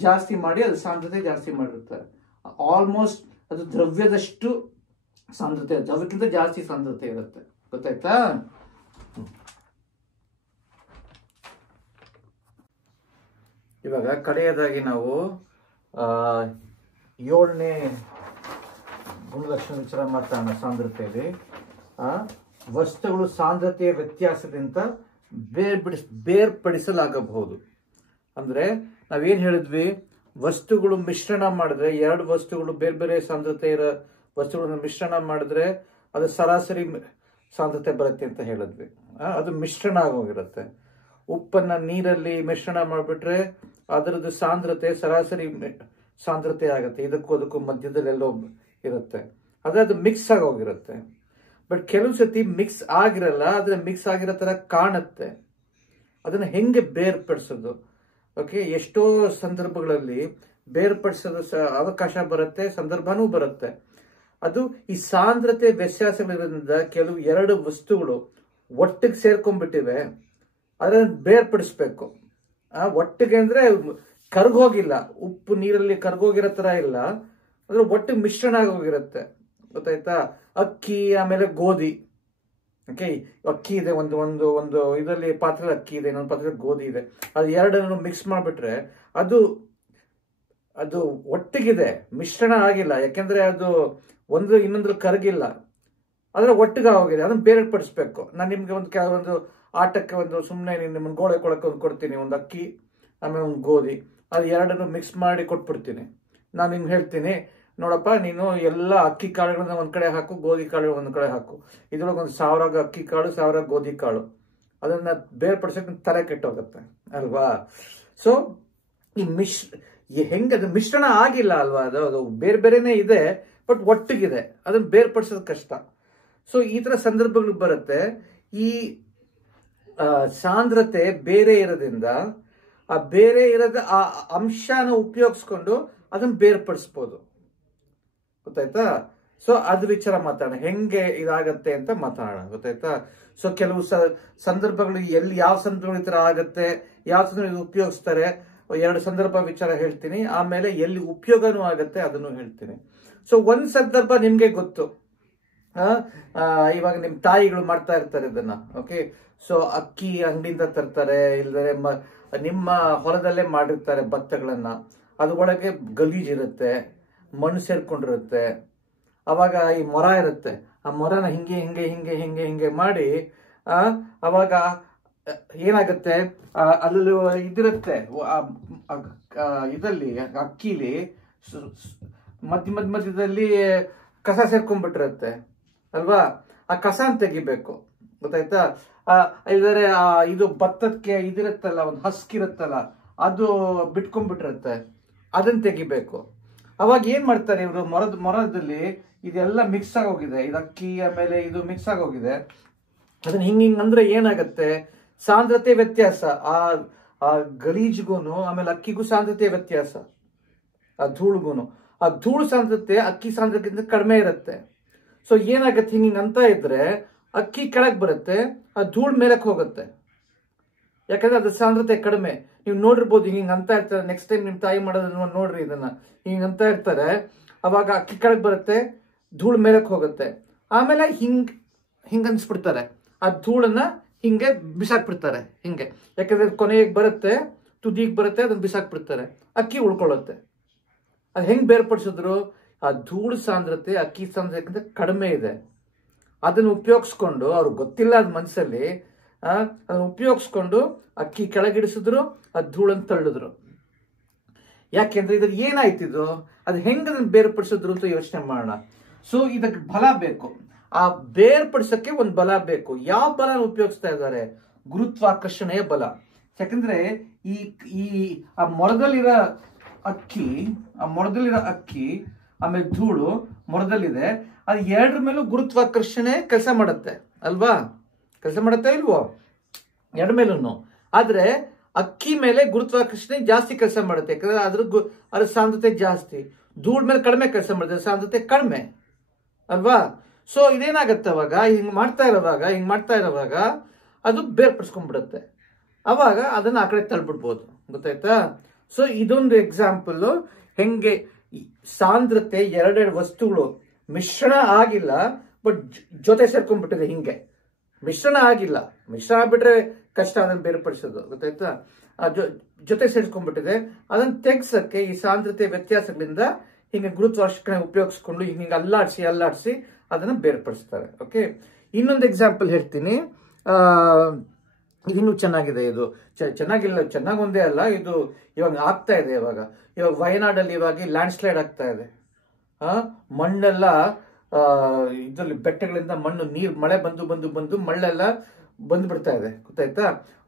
ಜಾಸ್ತಿ ಮಾಡಿ ಅದು ಸಾಂದ್ರತೆ ಜಾಸ್ತಿ ಮಾಡಿರ್ತಾರೆ. ಆಲ್ಮೋಸ್ಟ್ ಅದು ದ್ರವ್ಯದಷ್ಟು ಸಾಂದ್ರತೆ, ದ್ರವ್ಯಕ್ಕಿಂತ ಜಾಸ್ತಿ ಸಾಂದ್ರತೆ ಇರುತ್ತೆ, ಗೊತ್ತಾಯ್ತಾ? ಇವಾಗ ಕಡೆಯದಾಗಿ ನಾವು 7ನೇ ಗುಣಲಕ್ಷಣ ವಿಚಾರ ಮಾತಾಡೋಣ. ಸಾಂದ್ರತೆಯಲ್ಲಿ ವಸ್ತುಗಳು ಸಾಂದ್ರತೆಯ ವ್ಯತ್ಯಾಸದಿಂದ ಬೇರ್ಪಡಿಸಲಾಗಬಹುದು. ಅಂದ್ರೆ ನಾವೇನ್ ಹೇಳಿದ್ವಿ, ವಸ್ತುಗಳು ಮಿಶ್ರಣ ಮಾಡಿದ್ರೆ, 2 ವಸ್ತುಗಳು ಬೇರೆ ಬೇರೆ ಸಾಂದ್ರತೆ ಇರೋ ವಸ್ತುಗಳನ್ನ ಮಿಶ್ರಣ ಮಾಡಿದ್ರೆ ಅದು ಸರಾಸರಿ ಸಾಂದ್ರತೆ ಬರುತ್ತೆ ಅಂತ ಹೇಳಿದ್ವಿ. ಅದು ಮಿಶ್ರಣ ಆಗೋಗಿರುತ್ತೆ. ಉಪ್ಪನ್ನ ನೀರಲ್ಲಿ ಮಿಶ್ರಣ ಮಾಡಿಬಿಟ್ರೆ ಅದರದ್ದು ಸಾಂದ್ರತೆ ಸರಾಸರಿ ಸಾಂದ್ರತೆ ಆಗುತ್ತೆ. ಇದಕ್ಕೂ ಮಧ್ಯದಲ್ಲಿ ಎಲ್ಲೋ ಇರುತ್ತೆ. ಆದ್ರೆ ಅದು ಮಿಕ್ಸ್ ಆಗೋಗಿರುತ್ತೆ. ಬಟ್ ಕೆಲವು ಸತಿ ಮಿಕ್ಸ್ ಆಗಿರಲ್ಲ, ಆದ್ರೆ ಮಿಕ್ಸ್ ಆಗಿರೋ ತರ ಕಾಣುತ್ತೆ. ಅದನ್ನ ಹೆಂಗೆ ಬೇರ್ಪಡಿಸೋದು? ಓಕೆ, ಎಷ್ಟೋ ಸಂದರ್ಭಗಳಲ್ಲಿ ಬೇರ್ಪಡಿಸೋದು ಅವಕಾಶ ಬರುತ್ತೆ, ಸಂದರ್ಭನೂ ಬರುತ್ತೆ. ಅದು ಈ ಸಾಂದ್ರತೆ ವ್ಯತ್ಯಾಸಗಳಿಂದ ಕೆಲವು 2 ವಸ್ತುಗಳು ಒಟ್ಟಿಗೆ ಸೇರ್ಕೊಂಡ್ಬಿಟ್ಟಿವೆ, ಅದನ್ನ ಬೇರ್ಪಡಿಸ್ಬೇಕು. ಒಟ್ಟಿಗೆ ಅಂದ್ರೆ ಕರ್ಗೋಗಿಲ್ಲ, ಉಪ್ಪು ನೀರಲ್ಲಿ ಕರ್ಗೋಗಿರೋ ತರ ಇಲ್ಲ, ಅದ್ರ ಒಟ್ಟು ಮಿಶ್ರಣ ಆಗೋಗಿರುತ್ತೆ, ಗೊತ್ತಾಯ್ತಾ. ಅಕ್ಕಿ ಆಮೇಲೆ ಗೋಧಿ, ಓಕೆ, ಅಕ್ಕಿ ಇದೆ, ಒಂದು ಒಂದು ಒಂದು ಇದರಲ್ಲಿ ಪಾತ್ರೆ ಅಕ್ಕಿ ಇದೆ, ಇನ್ನೊಂದು ಪಾತ್ರೆ ಗೋಧಿ ಇದೆ, ಅದು ಎರಡನ್ನು ಮಿಕ್ಸ್ ಮಾಡಿಬಿಟ್ರೆ ಅದು ಅದು ಒಟ್ಟಿಗಿದೆ, ಮಿಶ್ರಣ ಆಗಿಲ್ಲ. ಯಾಕೆಂದ್ರೆ ಅದು ಒಂದು ಇನ್ನೊಂದ್ರ ಕರಗಿಲ್ಲ, ಅದರ ಒಟ್ಟಿಗೆ ಹೋಗಿದೆ. ಅದನ್ನ ಬೇರೆ ಪಡಿಸ್ಬೇಕು. ನಾನು ನಿಮ್ಗೆ ಒಂದು ಕೆಲವೊಂದು ಆಟಕ್ಕೆ ಒಂದು ಸುಮ್ಮನೆ ನಿಮ್ಮನ್ನು ಗೋಳೆ ಕೊಡಕ್ಕೆ ಒಂದು ಕೊಡ್ತೀನಿ, ಒಂದು ಅಕ್ಕಿ ಆಮೇಲೆ ಒಂದು ಗೋಧಿ, ಅದು ಎರಡನ್ನು ಮಿಕ್ಸ್ ಮಾಡಿ ಕೊಟ್ಬಿಡ್ತೀನಿ. ನಾನು ನಿಮ್ಗೆ ಹೇಳ್ತೀನಿ, ನೋಡಪ್ಪ ನೀನು ಎಲ್ಲ ಅಕ್ಕಿ ಕಾಳುಗಳನ್ನ ಒಂದ್ ಕಡೆ ಹಾಕು, ಗೋಧಿ ಕಾಳು ಒಂದ್ ಕಡೆ ಹಾಕು, ಇದ್ರೊಳಗೆ ಒಂದು 1000 ಅಕ್ಕಿ ಕಾಳು 1000 ಗೋಧಿ ಕಾಳು, ಅದನ್ನ ಬೇರ್ಪಡಿಸಕ್ಕೆ ತಲೆ ಕೆಟ್ಟೋಗುತ್ತೆ ಅಲ್ವಾ. ಸೊ ಈ ಹೆಂಗದು ಮಿಶ್ರಣ ಆಗಿಲ್ಲ ಅಲ್ವಾ, ಅದು ಬೇರೆ ಬೇರೆನೇ ಇದೆ, ಬಟ್ ಒಟ್ಟಿಗಿದೆ, ಅದನ್ನ ಬೇರ್ಪಡಿಸೋದು ಕಷ್ಟ. ಸೊ ಈ ತರ ಸಂದರ್ಭಗಳು ಬರುತ್ತೆ. ಈ ಸಾಂದ್ರತೆ ಬೇರೆ ಇರೋದ್ರಿಂದ ಆ ಬೇರೆ ಇರೋದ ಆ ಅಂಶನ ಉಪಯೋಗಿಸ್ಕೊಂಡು ಅದನ್ನ ಬೇರ್ಪಡಿಸ್ಬೋದು, ಗೊತ್ತಾಯ್ತಾ. ಸೊ ಅದ್ರ ವಿಚಾರ ಮಾತಾಡೋಣ, ಹೆಂಗೆ ಇದಾಗತ್ತೆ ಅಂತ ಮಾತಾಡೋಣ, ಗೊತ್ತಾಯ್ತಾ. ಸೊ ಕೆಲವು ಸಂದರ್ಭಗಳು ಎಲ್ಲಿ ಯಾವ ಸಂದರ್ಭಗಳು ಈ ತರ ಆಗತ್ತೆ, ಯಾವ ಸಂದರ್ಭ ಉಪಯೋಗಿಸ್ತಾರೆ, 2 ಸಂದರ್ಭ ವಿಚಾರ ಹೇಳ್ತೀನಿ, ಆಮೇಲೆ ಎಲ್ಲಿ ಉಪಯೋಗನೂ ಆಗತ್ತೆ ಅದನ್ನು ಹೇಳ್ತೀನಿ. ಸೊ ಒಂದ್ ಸಂದರ್ಭ ನಿಮ್ಗೆ ಗೊತ್ತು, ಇವಾಗ ನಿಮ್ ತಾಯಿಗಳು ಮಾಡ್ತಾ ಇರ್ತಾರೆ ಇದನ್ನ, ಓಕೆ. ಸೊ ಅಕ್ಕಿ ಅಂಗಡಿಯಿಂದ ತರ್ತಾರೆ, ಇಲ್ಲದ್ರೆ ನಿಮ್ಮ ಹೊಲದಲ್ಲೇ ಮಾಡಿರ್ತಾರೆ ಭತ್ತಗಳನ್ನ, ಅದ್ರೊಳಗೆ ಗಲೀಜಿರುತ್ತೆ, ಮಣ್ಣು ಸೇರ್ಕೊಂಡಿರುತ್ತೆ. ಅವಾಗ ಈ ಮೊರ ಇರುತ್ತೆ, ಆ ಮೊರನ ಹಿಂಗೆ ಹಿಂಗೆ ಹಿಂಗೆ ಹಿಂಗೆ ಹಿಂಗೆ ಮಾಡಿ ಅವಾಗ ಏನಾಗುತ್ತೆ, ಅಲ್ಲಿ ಇದಿರುತ್ತೆ ಇದರಲ್ಲಿ ಅಕ್ಕಿಲಿ ಮಧ್ಯದಲ್ಲಿ ಕಸ ಸೇರ್ಕೊಂಡ್ಬಿಟ್ಟಿರುತ್ತೆ ಅಲ್ವಾ, ಆ ಕಸನ ತೆಗಿಬೇಕು, ಗೊತ್ತಾಯ್ತಾ. ಇಲ್ಲದ್ರೆ ಇದು ಭತ್ತಕ್ಕೆ ಇದಿರುತ್ತಲ್ಲ, ಒಂದು ಹಸ್ಕಿರುತ್ತಲ್ಲ, ಅದು ಬಿಟ್ಕೊಂಡ್ಬಿಟ್ಟಿರುತ್ತೆ, ಅದನ್ನ ತೆಗಿಬೇಕು. ಅವಾಗ ಏನ್ ಮಾಡ್ತಾರೆ ಇವರು, ಮೊರದಲ್ಲಿ ಇದೆಲ್ಲ ಮಿಕ್ಸ್ ಆಗೋಗಿದೆ, ಇದು ಅಕ್ಕಿ ಆಮೇಲೆ ಇದು ಮಿಕ್ಸ್ ಆಗೋಗಿದೆ, ಅದನ್ನ ಹಿಂಗ್ ಅಂದ್ರೆ ಏನಾಗತ್ತೆ, ಸಾಂದ್ರತೆ ವ್ಯತ್ಯಾಸ, ಆ ಗಲೀಜ್ಗೂನು ಆಮೇಲೆ ಅಕ್ಕಿಗೂ ಸಾಂದ್ರತೆ ವ್ಯತ್ಯಾಸ, ಆ ಧೂಳುಗೂನು, ಆ ಧೂಳು ಸಾಂದ್ರತೆ ಅಕ್ಕಿ ಸಾಂದ್ರತೆಗಿಂತ ಕಡಿಮೆ ಇರುತ್ತೆ. ಸೊ ಏನಾಗತ್ತೆ, ಹಿಂಗ್ ಅಂತ ಇದ್ರೆ ಅಕ್ಕಿ ಕೆಳಗೆ ಬರುತ್ತೆ, ಆ ಧೂಳು ಮೇಲಕ್ಕೆ ಹೋಗುತ್ತೆ, ಯಾಕಂದ್ರೆ ಅದ್ರ ಸಾಂದ್ರತೆ ಕಡಿಮೆ. ನೀವು ನೋಡಿರ್ಬೋದು, ಹಿಂಗ್ ಅಂತ ಇರ್ತಾರೆ, ನೆಕ್ಸ್ಟ್ ಟೈಮ್ ನಿಮ್ ತಾಯಿ ಮಾಡೋದನ್ನ ನೋಡ್ರಿ, ಇದನ್ನ ಹಿಂಗ್ ಅಂತ ಇರ್ತಾರೆ, ಅವಾಗ ಅಕ್ಕಿ ಕೆಳಗೆ ಬರುತ್ತೆ, ಧೂಳು ಮೇಲಕ್ಕೆ ಹೋಗುತ್ತೆ, ಆಮೇಲೆ ಹಿಂಗ್ ಅನ್ಸ್ಬಿಡ್ತಾರೆ, ಆ ಧೂಳನ್ನ ಹಿಂಗೆ ಬಿಸಾಕ್ಬಿಡ್ತಾರೆ ಹಿಂಗೆ, ಯಾಕಂದ್ರೆ ಕೊನೆಗೆ ಬರುತ್ತೆ, ತುದಿಗೆ ಬರುತ್ತೆ, ಅದನ್ನ ಬಿಸಾಕ್ಬಿಡ್ತಾರೆ, ಅಕ್ಕಿ ಉಳ್ಕೊಳ್ಳುತ್ತೆ. ಅದು ಹೆಂಗ್ ಬೇರ್ಪಡಿಸಿದ್ರು, ಆ ಧೂಳು ಸಾಂದ್ರತೆ ಅಕ್ಕಿ ಸಾಂದ್ರತೆಗಿಂತ ಕಡಿಮೆ ಇದೆ, ಅದನ್ನ ಉಪಯೋಗಿಸ್ಕೊಂಡು, ಅವ್ರಿಗೆ ಗೊತ್ತಿಲ್ಲ ಅದ್ ಮನ್ಸಲ್ಲಿ, ಅದನ್ನ ಉಪಯೋಗಿಸ್ಕೊಂಡು ಅಕ್ಕಿ ಕೆಳಗಿಡಿಸಿದ್ರು, ಆ ಧೂಳನ್ನು ತಳ್ಳಿದ್ರು. ಯಾಕೆಂದ್ರೆ ಇದ್ರ ಏನಾಯ್ತಿದ್ದು, ಅದು ಹೆಂಗ್ ಅದನ್ನ ಬೇರ್ಪಡಿಸಿದ್ರು ಅಂತ ಯೋಚನೆ ಮಾಡೋಣ. ಸೊ ಇದಕ್ಕೆ ಬಲ ಬೇಕು, ಆ ಬೇರ್ಪಡಿಸಕ್ಕೆ ಒಂದು ಬಲ ಬೇಕು. ಯಾವ ಬಲ ಉಪಯೋಗಿಸ್ತಾ ಇದ್ದಾರೆ, ಗುರುತ್ವಾಕರ್ಷಣೆಯ ಬಲ. ಯಾಕಂದ್ರೆ ಈ ಆ ಮೊರದಲ್ಲಿರೋ ಅಕ್ಕಿ ಆಮೇಲೆ ಧೂಳು ಮೊರದಲ್ಲಿದೆ, ಅದು ಎರಡರ ಮೇಲೂ ಗುರುತ್ವಾಕರ್ಷಣೆ ಕೆಲಸ ಮಾಡುತ್ತೆ ಅಲ್ವಾ, ಕೆಲಸ ಮಾಡುತ್ತೆ ಇಲ್ವೋ, ಎರಡ ಮೇಲೂ. ಆದ್ರೆ ಅಕ್ಕಿ ಮೇಲೆ ಗುರುತ್ವಾಕರ್ಷಣೆ ಜಾಸ್ತಿ ಕೆಲಸ ಮಾಡುತ್ತೆ, ಯಾಕಂದ್ರೆ ಅದ್ರ ಸಾಂದ್ರತೆ ಜಾಸ್ತಿ, ಧೂಳ್ ಮೇಲೆ ಕಡಿಮೆ ಕೆಲಸ ಮಾಡುತ್ತೆ, ಸಾಂದ್ರತೆ ಕಡಿಮೆ ಅಲ್ವಾ. ಸೊ ಇದೇನಾಗತ್ತೆ, ಅವಾಗ ಹಿಂಗ್ ಮಾಡ್ತಾ ಇರೋವಾಗ ಅದು ಬೇರ್ಪಡಿಸ್ಕೊಂಡ್ಬಿಡುತ್ತೆ, ಅವಾಗ ಅದನ್ನ ಆ ಕಡೆ ತಳ್ಬಿಡ್ಬೋದು, ಗೊತ್ತಾಯ್ತಾ. ಸೊ ಇದೊಂದು ಎಕ್ಸಾಂಪಲ್, ಹೆಂಗೆ ಸಾಂದ್ರತೆ ಎರಡೆರಡು ವಸ್ತುಗಳು ಮಿಶ್ರಣ ಆಗಿಲ್ಲ, ಬಟ್ ಜೊತೆ ಸೇರ್ಕೊಂಡ್ಬಿಟ್ಟಿದೆ, ಹಿಂಗೆ ಮಿಶ್ರಣ ಆಗಿಲ್ಲ, ಮಿಶ್ರಣ ಆಗ್ಬಿಟ್ರೆ ಕಷ್ಟ ಅದನ್ನ ಬೇರ್ಪಡಿಸೋದು, ಗೊತ್ತಾಯ್ತಾ. ಜೊತೆ ಸೇರ್ಸ್ಕೊಂಡ್ಬಿಟ್ಟಿದೆ, ಅದನ್ನ ತೆಗ್ಸಕ್ಕೆ ಈ ಸಾಂದ್ರತೆ ವ್ಯತ್ಯಾಸಗಳಿಂದ ಹಿಂಗೆ ಗುರುತ್ವಾಕರ್ಷಣೆ ಉಪಯೋಗಿಸ್ಕೊಂಡು ಹಿಂಗೆ ಅಲ್ಲಾಡಿಸಿ ಅದನ್ನ ಬೇರ್ಪಡಿಸ್ತಾರೆ. ಓಕೆ, ಇನ್ನೊಂದು ಎಕ್ಸಾಂಪಲ್ ಹೇಳ್ತೀನಿ, ಇದಿನ್ನೂ ಚೆನ್ನಾಗಿದೆ. ಇದು ಚೆನ್ನಾಗಿಲ್ಲ, ಚೆನ್ನಾಗೊಂದೇ ಅಲ್ಲ, ಇದು ಇವಾಗ ಆಗ್ತಾ ಇದೆ. ಇವಾಗ ವಯನಾಡಲ್ಲಿ ಇವಾಗ ಲ್ಯಾಂಡ್ ಸ್ಲೈಡ್ ಆಗ್ತಾ ಇದೆ. ಮಣ್ಣೆಲ್ಲ ಇದರಲ್ಲಿ ಬೆಟ್ಟಗಳಿಂದ ನೀರು ಮಳೆ ಬಂದು ಮಣ್ಣೆಲ್ಲ ಬಂದ್ಬಿಡ್ತಾ ಇದೆ, ಗೊತ್ತಾಯ್ತಾ.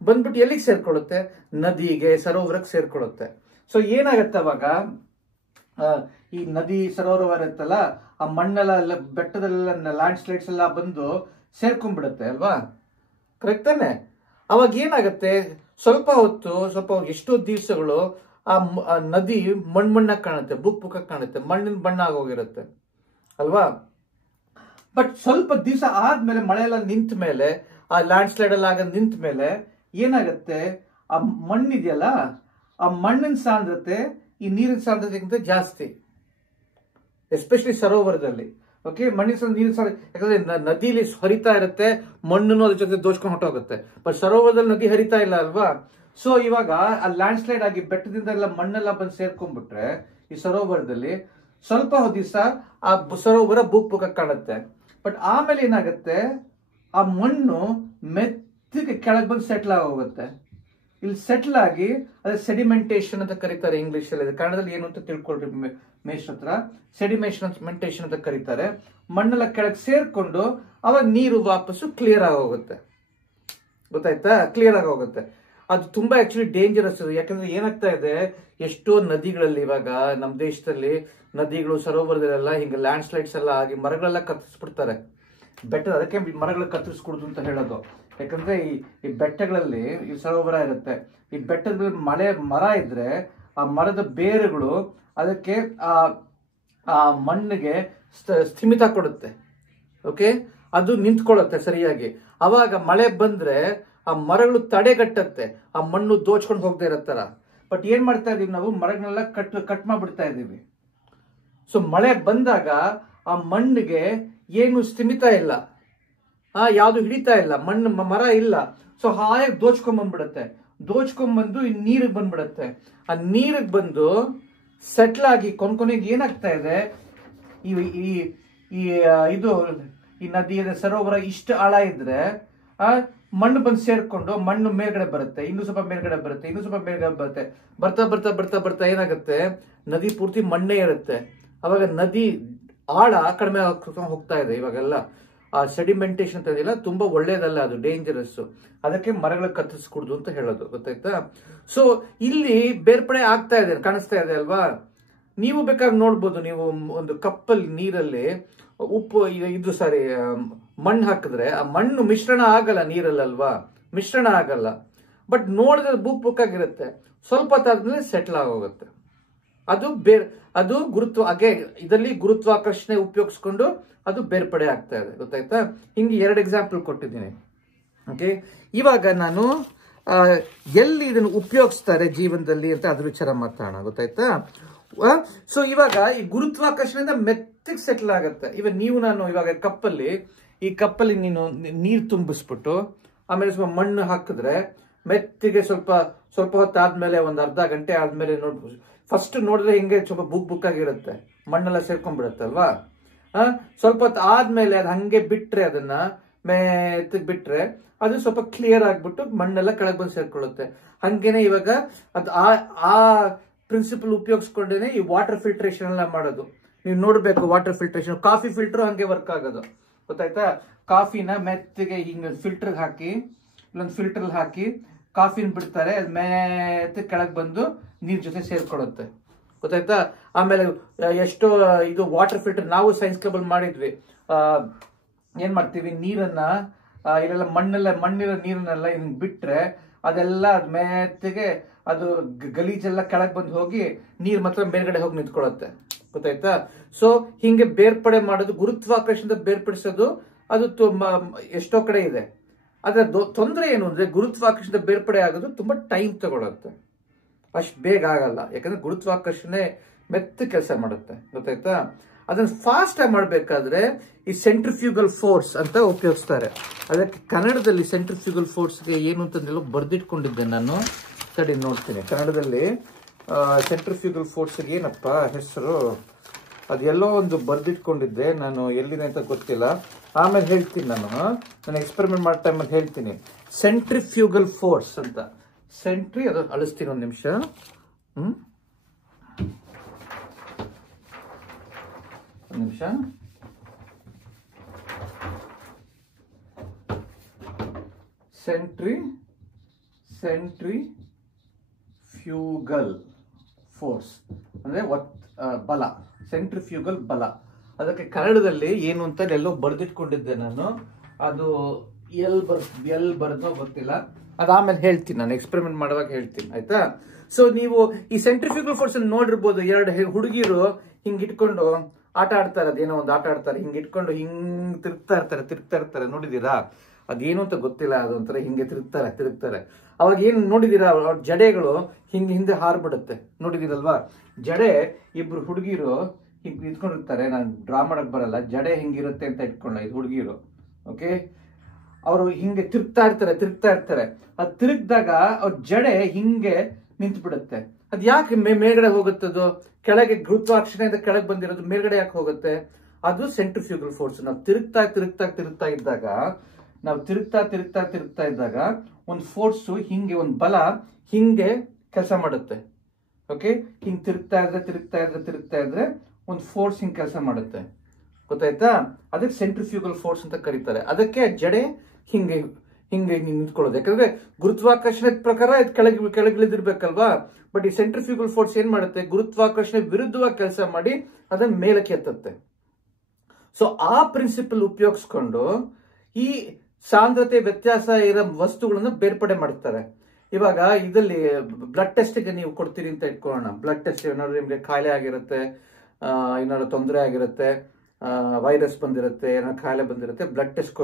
ಬಂದ್ಬಿಟ್ಟು ಎಲ್ಲಿಗೆ ಸೇರ್ಕೊಳ್ಳುತ್ತೆ, ನದಿಗೆ ಸರೋವರಕ್ಕೆ ಸೇರ್ಕೊಳ್ಳುತ್ತೆ. ಸೊ ಏನಾಗತ್ತೆ ಅವಾಗ, ಈ ನದಿ ಸರೋವರ ಇರುತ್ತಲ್ಲ, ಆ ಮಣ್ಣೆಲ್ಲ ಬೆಟ್ಟದಲ್ಲೆಲ್ಲ ಲ್ಯಾಂಡ್ ಸ್ಲೈಡ್ಸ್ ಎಲ್ಲ ಬಂದು ಸೇರ್ಕೊಂಡ್ಬಿಡುತ್ತೆ ಅಲ್ವಾ, ಕರೆಕ್ಟ್ ತಾನೆ. ಅವಾಗ ಏನಾಗತ್ತೆ, ಸ್ವಲ್ಪ ಎಷ್ಟೋ ದಿವಸಗಳು ಆ ನದಿ ಮಣ್ಣಾಗಿ ಕಾಣುತ್ತೆ, ಬುಕ್ ಕಾಣುತ್ತೆ, ಮಣ್ಣಿನ ಬಣ್ಣ ಆಗೋಗಿರುತ್ತೆ ಅಲ್ವಾ. ಬಟ್ ಸ್ವಲ್ಪ ದಿವಸ ಆದ್ಮೇಲೆ ಮಳೆ ಎಲ್ಲ ನಿಂತ ಮೇಲೆ, ಆ ಲ್ಯಾಂಡ್ ಸ್ಲೈಡ್ ಎಲ್ಲ ಆಗ ನಿಂತ ಮೇಲೆ ಏನಾಗತ್ತೆ, ಆ ಮಣ್ಣಿದೆಯಲ್ಲ ಆ ಮಣ್ಣಿನ ಸಾಂದ್ರತೆ ಈ ನೀರಿನ ಸಾಂದ್ರತೆಗಿಂತ ಜಾಸ್ತಿ, ಎಸ್ಪೆಷಲಿ ಸರೋವರದಲ್ಲಿ. ಓಕೆ, ಮಣ್ಣಿನ ನೀರಿನ ಸಾಂದ್ರತೆ ಯಾಕಂದ್ರೆ ನದಿಲಿ ಹರಿತಾ ಇರುತ್ತೆ, ಮಣ್ಣನ್ನು ಅದ್ರ ಜೊತೆ ದೋಚ್ಕೊಂಡು ಹೊಟ್ಟೋಗುತ್ತೆ. ಬಟ್ ಸರೋವರದಲ್ಲಿ ನದಿ ಹರಿತಾ ಇಲ್ಲ ಅಲ್ವಾ. ಸೊ ಇವಾಗ ಆ ಲ್ಯಾಂಡ್ ಸ್ಲೈಡ್ ಆಗಿ ಬೆಟ್ಟದಿಂದ ಎಲ್ಲ ಮಣ್ಣೆಲ್ಲ ಬಂದು ಸೇರ್ಕೊಂಡ್ಬಿಟ್ರೆ ಈ ಸರೋವರದಲ್ಲಿ ಸ್ವಲ್ಪ ದಿವಸ ಆ ಸರೋವರ ಬೂಕ್ ಕಾಣುತ್ತೆ. ಬಟ್ ಆಮೇಲೆ ಏನಾಗುತ್ತೆ, ಆ ಮಣ್ಣು ಮೆತ್ತಿಗೆ ಕೆಳಗೆ ಬಂದು ಸೆಟ್ಲ್ ಆಗೋಗುತ್ತೆ. ಇಲ್ಲಿ ಸೆಟ್ಲ್ ಆಗಿ ಅದೇ ಸೆಡಿಮೆಂಟೇಶನ್ ಅಂತ ಕರೀತಾರೆ ಇಂಗ್ಲಿಷ್ ಅಲ್ಲಿ. ಕನ್ನಡದಲ್ಲಿ ಏನು ಅಂತ ತಿಳ್ಕೊಳ್ರಿ ಮೇಷ್ ಹತ್ರ. ಸೆಡಿಮೆಂಟೇಶನ್ ಅಂತ ಕರೀತಾರೆ. ಮಣ್ಣೆಲ್ಲ ಕೆಳಗೆ ಸೇರ್ಕೊಂಡು ಅವಾಗ ನೀರು ವಾಪಸ್ಸು ಕ್ಲಿಯರ್ ಆಗೋಗುತ್ತೆ. ಗೊತ್ತಾಯ್ತಾ? ಕ್ಲಿಯರ್ ಆಗಿ ಹೋಗುತ್ತೆ. ಅದು ತುಂಬಾ ಆಕ್ಚುಲಿ ಡೇಂಜರಸ್. ಯಾಕಂದ್ರೆ ಏನಾಗ್ತಾ ಇದೆ, ಎಷ್ಟೋ ನದಿಗಳಲ್ಲಿ ಇವಾಗ ನಮ್ಮ ದೇಶದಲ್ಲಿ ನದಿಗಳು ಸರೋವರದಲ್ಲೆಲ್ಲ ಹಿಂಗೆ ಲ್ಯಾಂಡ್ ಸ್ಲೈಡ್ಸ್ ಎಲ್ಲ ಆಗಿ ಮರಗಳೆಲ್ಲ ಕತ್ತರಿಸ್ಬಿಡ್ತಾರೆ. ಬೆಟ್ಟದ ಅದಕ್ಕೆ ಮರಗಳು ಕತ್ತರಿಸ್ಕೊಡುದು ಅಂತ ಹೇಳೋದು. ಯಾಕಂದ್ರೆ ಈ ಬೆಟ್ಟಗಳಲ್ಲಿ ಈ ಸರೋವರ ಇರುತ್ತೆ. ಈ ಬೆಟ್ಟದ ಮರ ಇದ್ರೆ ಆ ಮರದ ಬೇರುಗಳು ಅದಕ್ಕೆ ಆ ಮಣ್ಣಿಗೆ ಸ್ಥಿಮಿತ ಕೊಡುತ್ತೆ. ಓಕೆ, ಅದು ನಿಂತ್ಕೊಳ್ಳುತ್ತೆ ಸರಿಯಾಗಿ. ಅವಾಗ ಮಳೆ ಬಂದ್ರೆ ಆ ಮರಗಳು ತಡೆಗಟ್ಟತ್ತೆ, ಆ ಮಣ್ಣು ದೋಚ್ಕೊಂಡು ಹೋಗದೆ ಇರತ್ತರ. ಬಟ್ ಏನ್ ಮಾಡ್ತಾ ಇದೀವಿ ನಾವು, ಮರಗಳನ್ನೆಲ್ಲ ಕಟ್ ಮಾಡ್ಬಿಡ್ತಾ ಇದೀವಿ. ಸೊ ಮಳೆ ಬಂದಾಗ ಆ ಮಣ್ಣಿಗೆ ಏನು ಸ್ಥಿಮಿತ ಇಲ್ಲ, ಯಾವುದು ಹಿಡಿತಾ ಇಲ್ಲ, ಮರ ಇಲ್ಲ. ಸೊ ಹಾಯಾಗಿ ದೋಚ್ಕೊಂಡ್ಬಂದ್ಬಿಡತ್ತೆ. ದೋಚ್ಕೊಂಡ್ಬಂದು ಈ ನೀರಿಗೆ ಬಂದ್ಬಿಡತ್ತೆ. ಆ ನೀರಿಗೆ ಬಂದು ಸೆಟ್ಲ್ ಆಗಿ ಕೊನೆಗೆ ಏನಾಗ್ತಾ ಇದೆ, ಈ ನದಿ ಸರೋವರ ಇಷ್ಟು ಆಳ ಇದ್ರೆ ಮಣ್ಣು ಬಂದು ಸೇರ್ಕೊಂಡು ಮಣ್ಣು ಮೇಲ್ಗಡೆ ಬರುತ್ತೆ, ಇನ್ನೂ ಸ್ವಲ್ಪ ಮೇಲ್ಗಡೆ ಬರುತ್ತೆ, ಇನ್ನೂ ಸ್ವಲ್ಪ ಮೇಲ್ಗಡೆ ಬರುತ್ತೆ. ಬರ್ತಾ ಬರ್ತಾ ಬರ್ತಾ ಬರ್ತಾ ಏನಾಗುತ್ತೆ, ನದಿ ಪೂರ್ತಿ ಮಣ್ಣೇ ಇರುತ್ತೆ. ಅವಾಗ ನದಿ ಆಳ ಕಡಿಮೆ ಹೋಗ್ತಾ ಇದೆ. ಇವಾಗೆಲ್ಲ ಆ ಸೆಡಿಮೆಂಟೇಶನ್ ಅಂತ ಇದೆಯಲ್ಲ, ತುಂಬಾ ಒಳ್ಳೇದಲ್ಲ, ಅದು ಡೇಂಜರಸ್. ಅದಕ್ಕೆ ಮರಗಳ ಕತ್ತರಿಸ್ಕೊಡುದು ಅಂತ ಹೇಳೋದು. ಗೊತ್ತಾಯ್ತಾ? ಸೊ ಇಲ್ಲಿ ಬೇರ್ಪಡೆ ಆಗ್ತಾ ಇದೆ, ಕಾಣಿಸ್ತಾ ಇದೆ ಅಲ್ವಾ. ನೀವು ಬೇಕಾದ್ರೆ ನೋಡ್ಬೋದು, ನೀವು ಒಂದು ಕಪ್ಪಲ್ಲಿ ನೀರಲ್ಲಿ ಉಪ್ಪು ಮಣ್ಣು ಹಾಕಿದ್ರೆ ಆ ಮಣ್ಣು ಮಿಶ್ರಣ ಆಗಲ್ಲ ನೀರಲ್ಲಲ್ವಾ, ಮಿಶ್ರಣ ಆಗಲ್ಲ. ಬಟ್ ನೋಡಿದ್ರೆ ಬುಕ್ಕಾಗಿರುತ್ತೆ, ಸ್ವಲ್ಪ ಹೊತ್ತಾದ್ಮೇಲೆ ಸೆಟ್ಲ್ ಆಗೋಗುತ್ತೆ. ಅದು ಇದರಲ್ಲಿ ಗುರುತ್ವಾಕರ್ಷಣೆ ಉಪಯೋಗಿಸ್ಕೊಂಡು ಅದು ಬೇರ್ಪಡೆ ಆಗ್ತಾ ಇದೆ. ಗೊತ್ತಾಯ್ತಾ? ಹಿಂಗೆ 2 ಎಕ್ಸಾಂಪಲ್ ಕೊಟ್ಟಿದ್ದೀನಿ. ಓಕೆ, ಇವಾಗ ನಾನು ಎಲ್ಲಿ ಇದನ್ನು ಉಪಯೋಗಿಸ್ತಾರೆ ಜೀವನದಲ್ಲಿ ಅಂತ ಅದ್ರ ವಿಚಾರ ಮಾತಾಡೋಣ. ಗೊತ್ತಾಯ್ತಾ? ಸೊ ಇವಾಗ ಈ ಗುರುತ್ವಾಕರ್ಷಣೆಯಿಂದ ಮೆತ್ತಿಗೆ ಸೆಟ್ಲ್ ಆಗುತ್ತೆ. ಇವಾಗ ನಾನು ಇವಾಗ ಈ ಕಪ್ಪಲ್ಲಿ ನೀನು ನೀರು ತುಂಬಿಸ್ಬಿಟ್ಟು ಆಮೇಲೆ ಸ್ವಲ್ಪ ಮಣ್ಣು ಹಾಕಿದ್ರೆ ಮೆತ್ತಿಗೆ ಸ್ವಲ್ಪ ಹೊತ್ತಾದ್ಮೇಲೆ ಒಂದು ಅರ್ಧ ಗಂಟೆ ಆದ್ಮೇಲೆ ಫಸ್ಟ್ ನೋಡಿದ್ರೆ ಹಿಂಗೆ ಸ್ವಲ್ಪ ಬುಕ್ ಆಗಿರುತ್ತೆ, ಮಣ್ಣೆಲ್ಲ ಸೇರ್ಕೊಂಡ್ಬಿಡುತ್ತೆ ಅಲ್ವಾ. ಸ್ವಲ್ಪ ಹೊತ್ತು ಆದ್ಮೇಲೆ ಅದು ಹಂಗೆ ಬಿಟ್ರೆ, ಅದನ್ನ ಮೆತ್ತಿಗೆ ಬಿಟ್ರೆ ಅದು ಸ್ವಲ್ಪ ಕ್ಲಿಯರ್ ಆಗ್ಬಿಟ್ಟು ಮಣ್ಣೆಲ್ಲ ಕೆಳಗೆ ಬಂದು ಸೇರ್ಕೊಳ್ಳುತ್ತೆ. ಹಂಗೇನೆ ಇವಾಗ ಅದು ಆ ಪ್ರಿನ್ಸಿಪಲ್ ಉಪಯೋಗಿಸ್ಕೊಂಡೇನೆ ಈ ವಾಟರ್ ಫಿಲ್ಟ್ರೇಷನ್ ಎಲ್ಲ ಮಾಡೋದು. ನೀವು ನೋಡ್ಬೇಕು, ವಾಟರ್ ಫಿಲ್ಟ್ರೇಷನ್, ಕಾಫಿ ಫಿಲ್ಟರ್ ಹಂಗೆ ವರ್ಕ್ ಆಗೋದು. ಗೊತ್ತಾಯ್ತಾ? ಕಾಫಿನ ಮೆತ್ತಿಗೆ ಹಿಂಗ ಫಿಲ್ಟರ್ ಹಾಕಿ, ಇಲ್ಲೊಂದು ಫಿಲ್ಟರ್ ಹಾಕಿ ಕಾಫಿನ ಬಿಡ್ತಾರೆ, ಅದು ಮೆತ್ತಿಗೆ ಕೆಳಗೆ ಬಂದು ನೀರ್ ಜೊತೆ ಸೇರ್ಕೊಳ್ಳುತ್ತೆ. ಗೊತ್ತಾಯ್ತಾ? ಆಮೇಲೆ ಎಷ್ಟೋ ಇದು ವಾಟರ್ ಫಿಲ್ಟರ್ ನಾವು ಸೈನ್ಸ್ ಕ್ಲಬ್ ಮಾಡಿದ್ವಿ. ಏನ್ ಮಾಡ್ತೀವಿ, ನೀರನ್ನ ಇಲ್ಲೆಲ್ಲ ಮಣ್ಣಿರೋ ನೀರನ್ನೆಲ್ಲ ಹಿಂಗ್ ಬಿಟ್ರೆ ಅದೆಲ್ಲ ಮೆತ್ತಿಗೆ ಅದು ಗಲೀಜೆಲ್ಲ ಕೆಳಗೆ ಬಂದು ಹೋಗಿ ನೀರ್ ಮಾತ್ರ ಮೇಲ್ಗಡೆ ಹೋಗಿ ನಿಂತ್ಕೊಳ್ಳುತ್ತೆ. ಗೊತ್ತಾಯ್ತಾ? ಸೊ ಹಿಂಗೆ ಬೇರ್ಪಡೆ ಮಾಡೋದು, ಗುರುತ್ವಾಕರ್ಷಣೆಯಿಂದ ಬೇರ್ಪಡಿಸೋದು, ಅದು ಎಷ್ಟೋ ಕಡೆ ಇದೆ. ಆದ್ರೆ ತೊಂದರೆ ಏನು ಅಂದ್ರೆ, ಗುರುತ್ವಾಕರ್ಷಣೆಯಿಂದ ಬೇರ್ಪಡೆ ಆಗೋದು ತುಂಬಾ ಟೈಮ್ ತಗೊಳುತ್ತೆ, ಅಷ್ಟು ಬೇಗ ಆಗಲ್ಲ. ಯಾಕಂದ್ರೆ ಗುರುತ್ವಾಕರ್ಷಣೆ ಮೆತ್ತ ಕೆಲಸ ಮಾಡುತ್ತೆ. ಗೊತ್ತಾಯ್ತಾ? ಅದನ್ನ ಫಾಸ್ಟ್ ಆಗಿ ಮಾಡ್ಬೇಕಾದ್ರೆ ಈ ಸೆಂಟ್ರಿಫ್ಯೂಗಲ್ ಫೋರ್ಸ್ ಅಂತ ಉಪಯೋಗಿಸ್ತಾರೆ. ಅದಕ್ಕೆ ಕನ್ನಡದಲ್ಲಿ ಸೆಂಟ್ರಿಫ್ಯೂಗಲ್ ಫೋರ್ಸ್ಗೆ ಏನು ಅಂತಂದೆಲ್ಲ ಬರ್ದಿಟ್ಕೊಂಡಿದ್ದೆ ನಾನು. ತಡಿ ನೋಡ್ತೀನಿ ಕನ್ನಡದಲ್ಲಿ. ಸೆಂಟ್ರಿಫ್ಯೂಗಲ್ ಫೋರ್ಸ್ಗೆ ಏನಪ್ಪ ಹೆಸರು, ಅದೆಲ್ಲೋ ಒಂದು ಬರ್ದಿಟ್ಕೊಂಡಿದ್ದೆ ನಾನು, ಎಲ್ಲಿದೆ ಅಂತ ಗೊತ್ತಿಲ್ಲ, ಆಮೇಲೆ ಹೇಳ್ತೀನಿ. ನಾನು ಎಕ್ಸ್ಪೆರಿಮೆಂಟ್ ಮಾಡೋ ಟೈಮಲ್ಲಿ ಹೇಳ್ತೀನಿ. ಸೆಂಟ್ರಿಫ್ಯೂಗಲ್ ಫೋರ್ಸ್ ಅಂತ. ಅದು ಅಳಿಸ್ತೀನಿ, ಒಂದು ನಿಮಿಷ. ಸೆಂಟ್ರಿಫ್ಯೂಗಲ್ ಫೋರ್ಸ್ ಅಂದ್ರೆ ಬಲ, ಸೆಂಟ್ರಿಫ್ಯೂಗಲ್ ಬಲ. ಅದಕ್ಕೆ ಕನ್ನಡದಲ್ಲಿ ಏನು ಅಂತ ಎಲ್ಲೋ ಬರ್ದಿಟ್ಕೊಂಡಿದ್ದೆ ನಾನು. ಅದು ಎಲ್ ಬರ್ದೋ ಗೊತ್ತಿಲ್ಲ, ಅದಾದ್ಮೇಲೆ ಹೇಳ್ತೀನಿ, ನಾನು ಎಕ್ಸ್ಪೆರಿಮೆಂಟ್ ಮಾಡುವಾಗ ಹೇಳ್ತೀನಿ. ಆಯ್ತಾ? ಸೊ ನೀವು ಈ ಸೆಂಟ್ರಿಫ್ಯೂಗಲ್ ಫೋರ್ಸ್ ನೋಡಿರ್ಬೋದು, 2 ಹುಡುಗಿರು ಹಿಂಗ್ ಇಟ್ಕೊಂಡು ಆಟ ಆಡ್ತಾರೆ, ಅದೇನೋ ಒಂದು ಆಟ ಆಡ್ತಾರೆ, ಹಿಂಗ್ ಇಟ್ಕೊಂಡು ಹಿಂಗ್ ತಿರುಗ್ತಾ ಇರ್ತಾರೆ, ನೋಡಿದೀರಾ? ಅದೇನು ಅಂತ ಗೊತ್ತಿಲ್ಲ, ಅದೊಂಥರ ಹಿಂಗೆ ತಿರುಗ್ತಾರೆ. ಅವಾಗ ಏನು ನೋಡಿದೀರಾ, ಅವ್ರ ಜಡೆಗಳು ಹಿಂದೆ ಹಾರ್ಬಿಡುತ್ತೆ, ನೋಡಿದಿರಲ್ವಾ? ಜಡೆ ಇಬ್ರು ಹುಡುಗಿರು ಹಿಂಗೆ ನಿಂತ್ಕೊಂಡಿರ್ತಾರೆ, ನಾನು ಡ್ರಾ ಮಾಡಕ್ ಬರಲ್ಲ, ಜಡೆ ಹಿಂಗಿರುತ್ತೆ ಅಂತ ಇಟ್ಕೊಂಡ ಇದು ಹುಡುಗಿರು. ಓಕೆ, ಅವರು ಹಿಂಗೆ ತಿರುಗ್ತಾ ಇರ್ತಾರೆ. ಅದು ತಿರುಗ್ದಾಗ ಅವ್ರ ಜಡೆ ಹಿಂಗೆ ನಿಂತು ಬಿಡುತ್ತೆ. ಅದ್ ಯಾಕೆ ಮೇಲ್ಗಡೆ ಹೋಗುತ್ತದು? ಕೆಳಗೆ ಗುರುತ್ವಾಕರ್ಷಣೆಯಿಂದ ಕೆಳಗೆ ಬಂದಿರೋದು ಮೇಲ್ಗಡೆ ಯಾಕೆ ಹೋಗುತ್ತೆ? ಅದು ಸೆಂಟ್ರಿಫ್ಯೂಗಲ್ ಫೋರ್ಸ್. ನಾವು ತಿರುಗ್ತಾ ಇದ್ದಾಗ ಒಂದು ಫೋರ್ಸ್ ಹಿಂಗೆ, ಒಂದು ಬಲ ಹಿಂಗೆ ಕೆಲಸ ಮಾಡುತ್ತೆ. ಓಕೆ, ಹಿಂಗ್ ತಿರುಗ್ತಾ ಇದ್ರೆ ಒಂದು ಫೋರ್ಸ್ ಹಿಂಗ್ ಕೆಲಸ ಮಾಡುತ್ತೆ, ಗೊತ್ತಾಯ್ತಾ? ಅದಕ್ಕೆ ಸೆಂಟ್ರಿಫ್ಯೂಗಲ್ ಫೋರ್ಸ್ ಅಂತ ಕರೀತಾರೆ. ಅದಕ್ಕೆ ಜಡೆ ಹಿಂಗೆ ನಿಂತ್ಕೊಳ್ಳೋದು. ಯಾಕಂದ್ರೆ ಗುರುತ್ವಾಕರ್ಷಣೆ ಪ್ರಕಾರ ಇದು ಕೆಳಗಿಳಿದಿರ್ಬೇಕಲ್ವಾ? ಬಟ್ ಈ ಸೆಂಟ್ರಿಫ್ಯೂಗಲ್ ಫೋರ್ಸ್ ಏನ್ ಮಾಡುತ್ತೆ, ಗುರುತ್ವಾಕರ್ಷಣೆ ವಿರುದ್ಧವಾಗಿ ಕೆಲಸ ಮಾಡಿ ಅದನ್ನ ಮೇಲಕ್ಕೆ ಎತ್ತುತ್ತೆ. ಸೊ ಆ ಪ್ರಿನ್ಸಿಪಲ್ ಉಪಯೋಗಿಸ್ಕೊಂಡು ಈ ಸಾಂದ್ರತೆ ವ್ಯತ್ಯಾಸ ಇರೋ ವಸ್ತುಗಳನ್ನ ಬೇರ್ಪಡೆ ಮಾಡ್ತಾರೆ. ಇವಾಗ ಇದರಲ್ಲಿ ಬ್ಲಡ್ ಟೆಸ್ಟ್ಗೆ ನೀವು ಕೊಡ್ತೀರಿ ಅಂತ ಇಟ್ಕೊಳ್ಳೋಣ. ಬ್ಲಡ್ ಟೆಸ್ಟ್ ಏನಾದ್ರು ನಿಮ್ಗೆ ಕಾಯಿಲೆ ಆಗಿರುತ್ತೆ, ಏನಾದ್ರು ತೊಂದರೆ ಆಗಿರುತ್ತೆ, ವೈರಸ್ ಬಂದಿರುತ್ತೆ, ಏನಾದ್ರು ಕಾಯಿಲೆ ಬಂದಿರುತ್ತೆ, ಬ್ಲಡ್ ಟೆಸ್ಟ್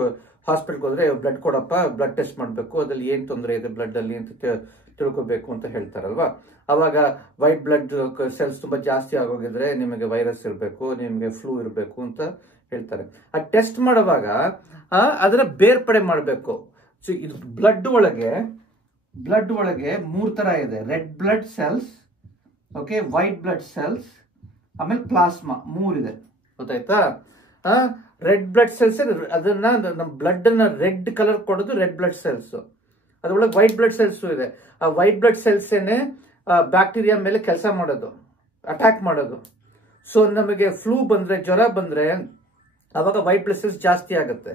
ಹಾಸ್ಪಿಟಲ್ಗೆ ಹೋದ್ರೆ ಬ್ಲಡ್ ಕೊಡಪ್ಪ, ಬ್ಲಡ್ ಟೆಸ್ಟ್ ಮಾಡಬೇಕು, ಅದ್ರಲ್ಲಿ ಏನ್ ತೊಂದರೆ ಇದೆ ಬ್ಲಡ್ ಅಲ್ಲಿ ಅಂತ ತಿಳ್ಕೊಬೇಕು ಅಂತ ಹೇಳ್ತಾರಲ್ವಾ? ಅವಾಗ ವೈಟ್ ಬ್ಲಡ್ ಸೆಲ್ಸ್ ತುಂಬಾ ಜಾಸ್ತಿ ಆಗೋಗಿದ್ರೆ ನಿಮಗೆ ವೈರಸ್ ಇರಬೇಕು, ನಿಮಗೆ ಫ್ಲೂ ಇರಬೇಕು ಅಂತ ಹೇಳ್ತಾರೆ. ಆ ಟೆಸ್ಟ್ ಮಾಡುವಾಗ ಅದನ್ನ ಬೇರ್ಪಡೆ ಮಾಡಬೇಕು. ಸೊ ಇದು ಬ್ಲಡ್ ಒಳಗೆ 3 ತರ ಇದೆ: red blood cells, okay, white blood cells, ಆಮೇಲೆ ಪ್ಲಾಸ್ಮಾ, 3 ಇದೆ, ಗೊತ್ತಾಯ್ತಾ? ರೆಡ್ ಬ್ಲಡ್ ಸೆಲ್ಸ್ ಅದನ್ನ ನಮ್ಮ ಬ್ಲಡ್ ಅನ್ನ ರೆಡ್ ಕಲರ್ ಕೊಡೋದು ರೆಡ್ ಬ್ಲಡ್ ಸೆಲ್ಸ್. ಅದ್ರೊಳಗೆ ವೈಟ್ ಬ್ಲಡ್ ಸೆಲ್ಸ್ ಇದೆ. ಆ ವೈಟ್ ಬ್ಲಡ್ ಸೆಲ್ಸ್ ಏನೇ ಬ್ಯಾಕ್ಟೀರಿಯಾ ಮೇಲೆ ಕೆಲಸ ಮಾಡೋದು, ಅಟ್ಯಾಕ್ ಮಾಡೋದು. ಸೊ ನಮಗೆ ಫ್ಲೂ ಬಂದ್ರೆ, ಜ್ವರ ಬಂದ್ರೆ ಅವಾಗ ವೈಟ್ ಬ್ಲಡ್ ಸೆಲ್ಸ್ ಜಾಸ್ತಿ ಆಗುತ್ತೆ,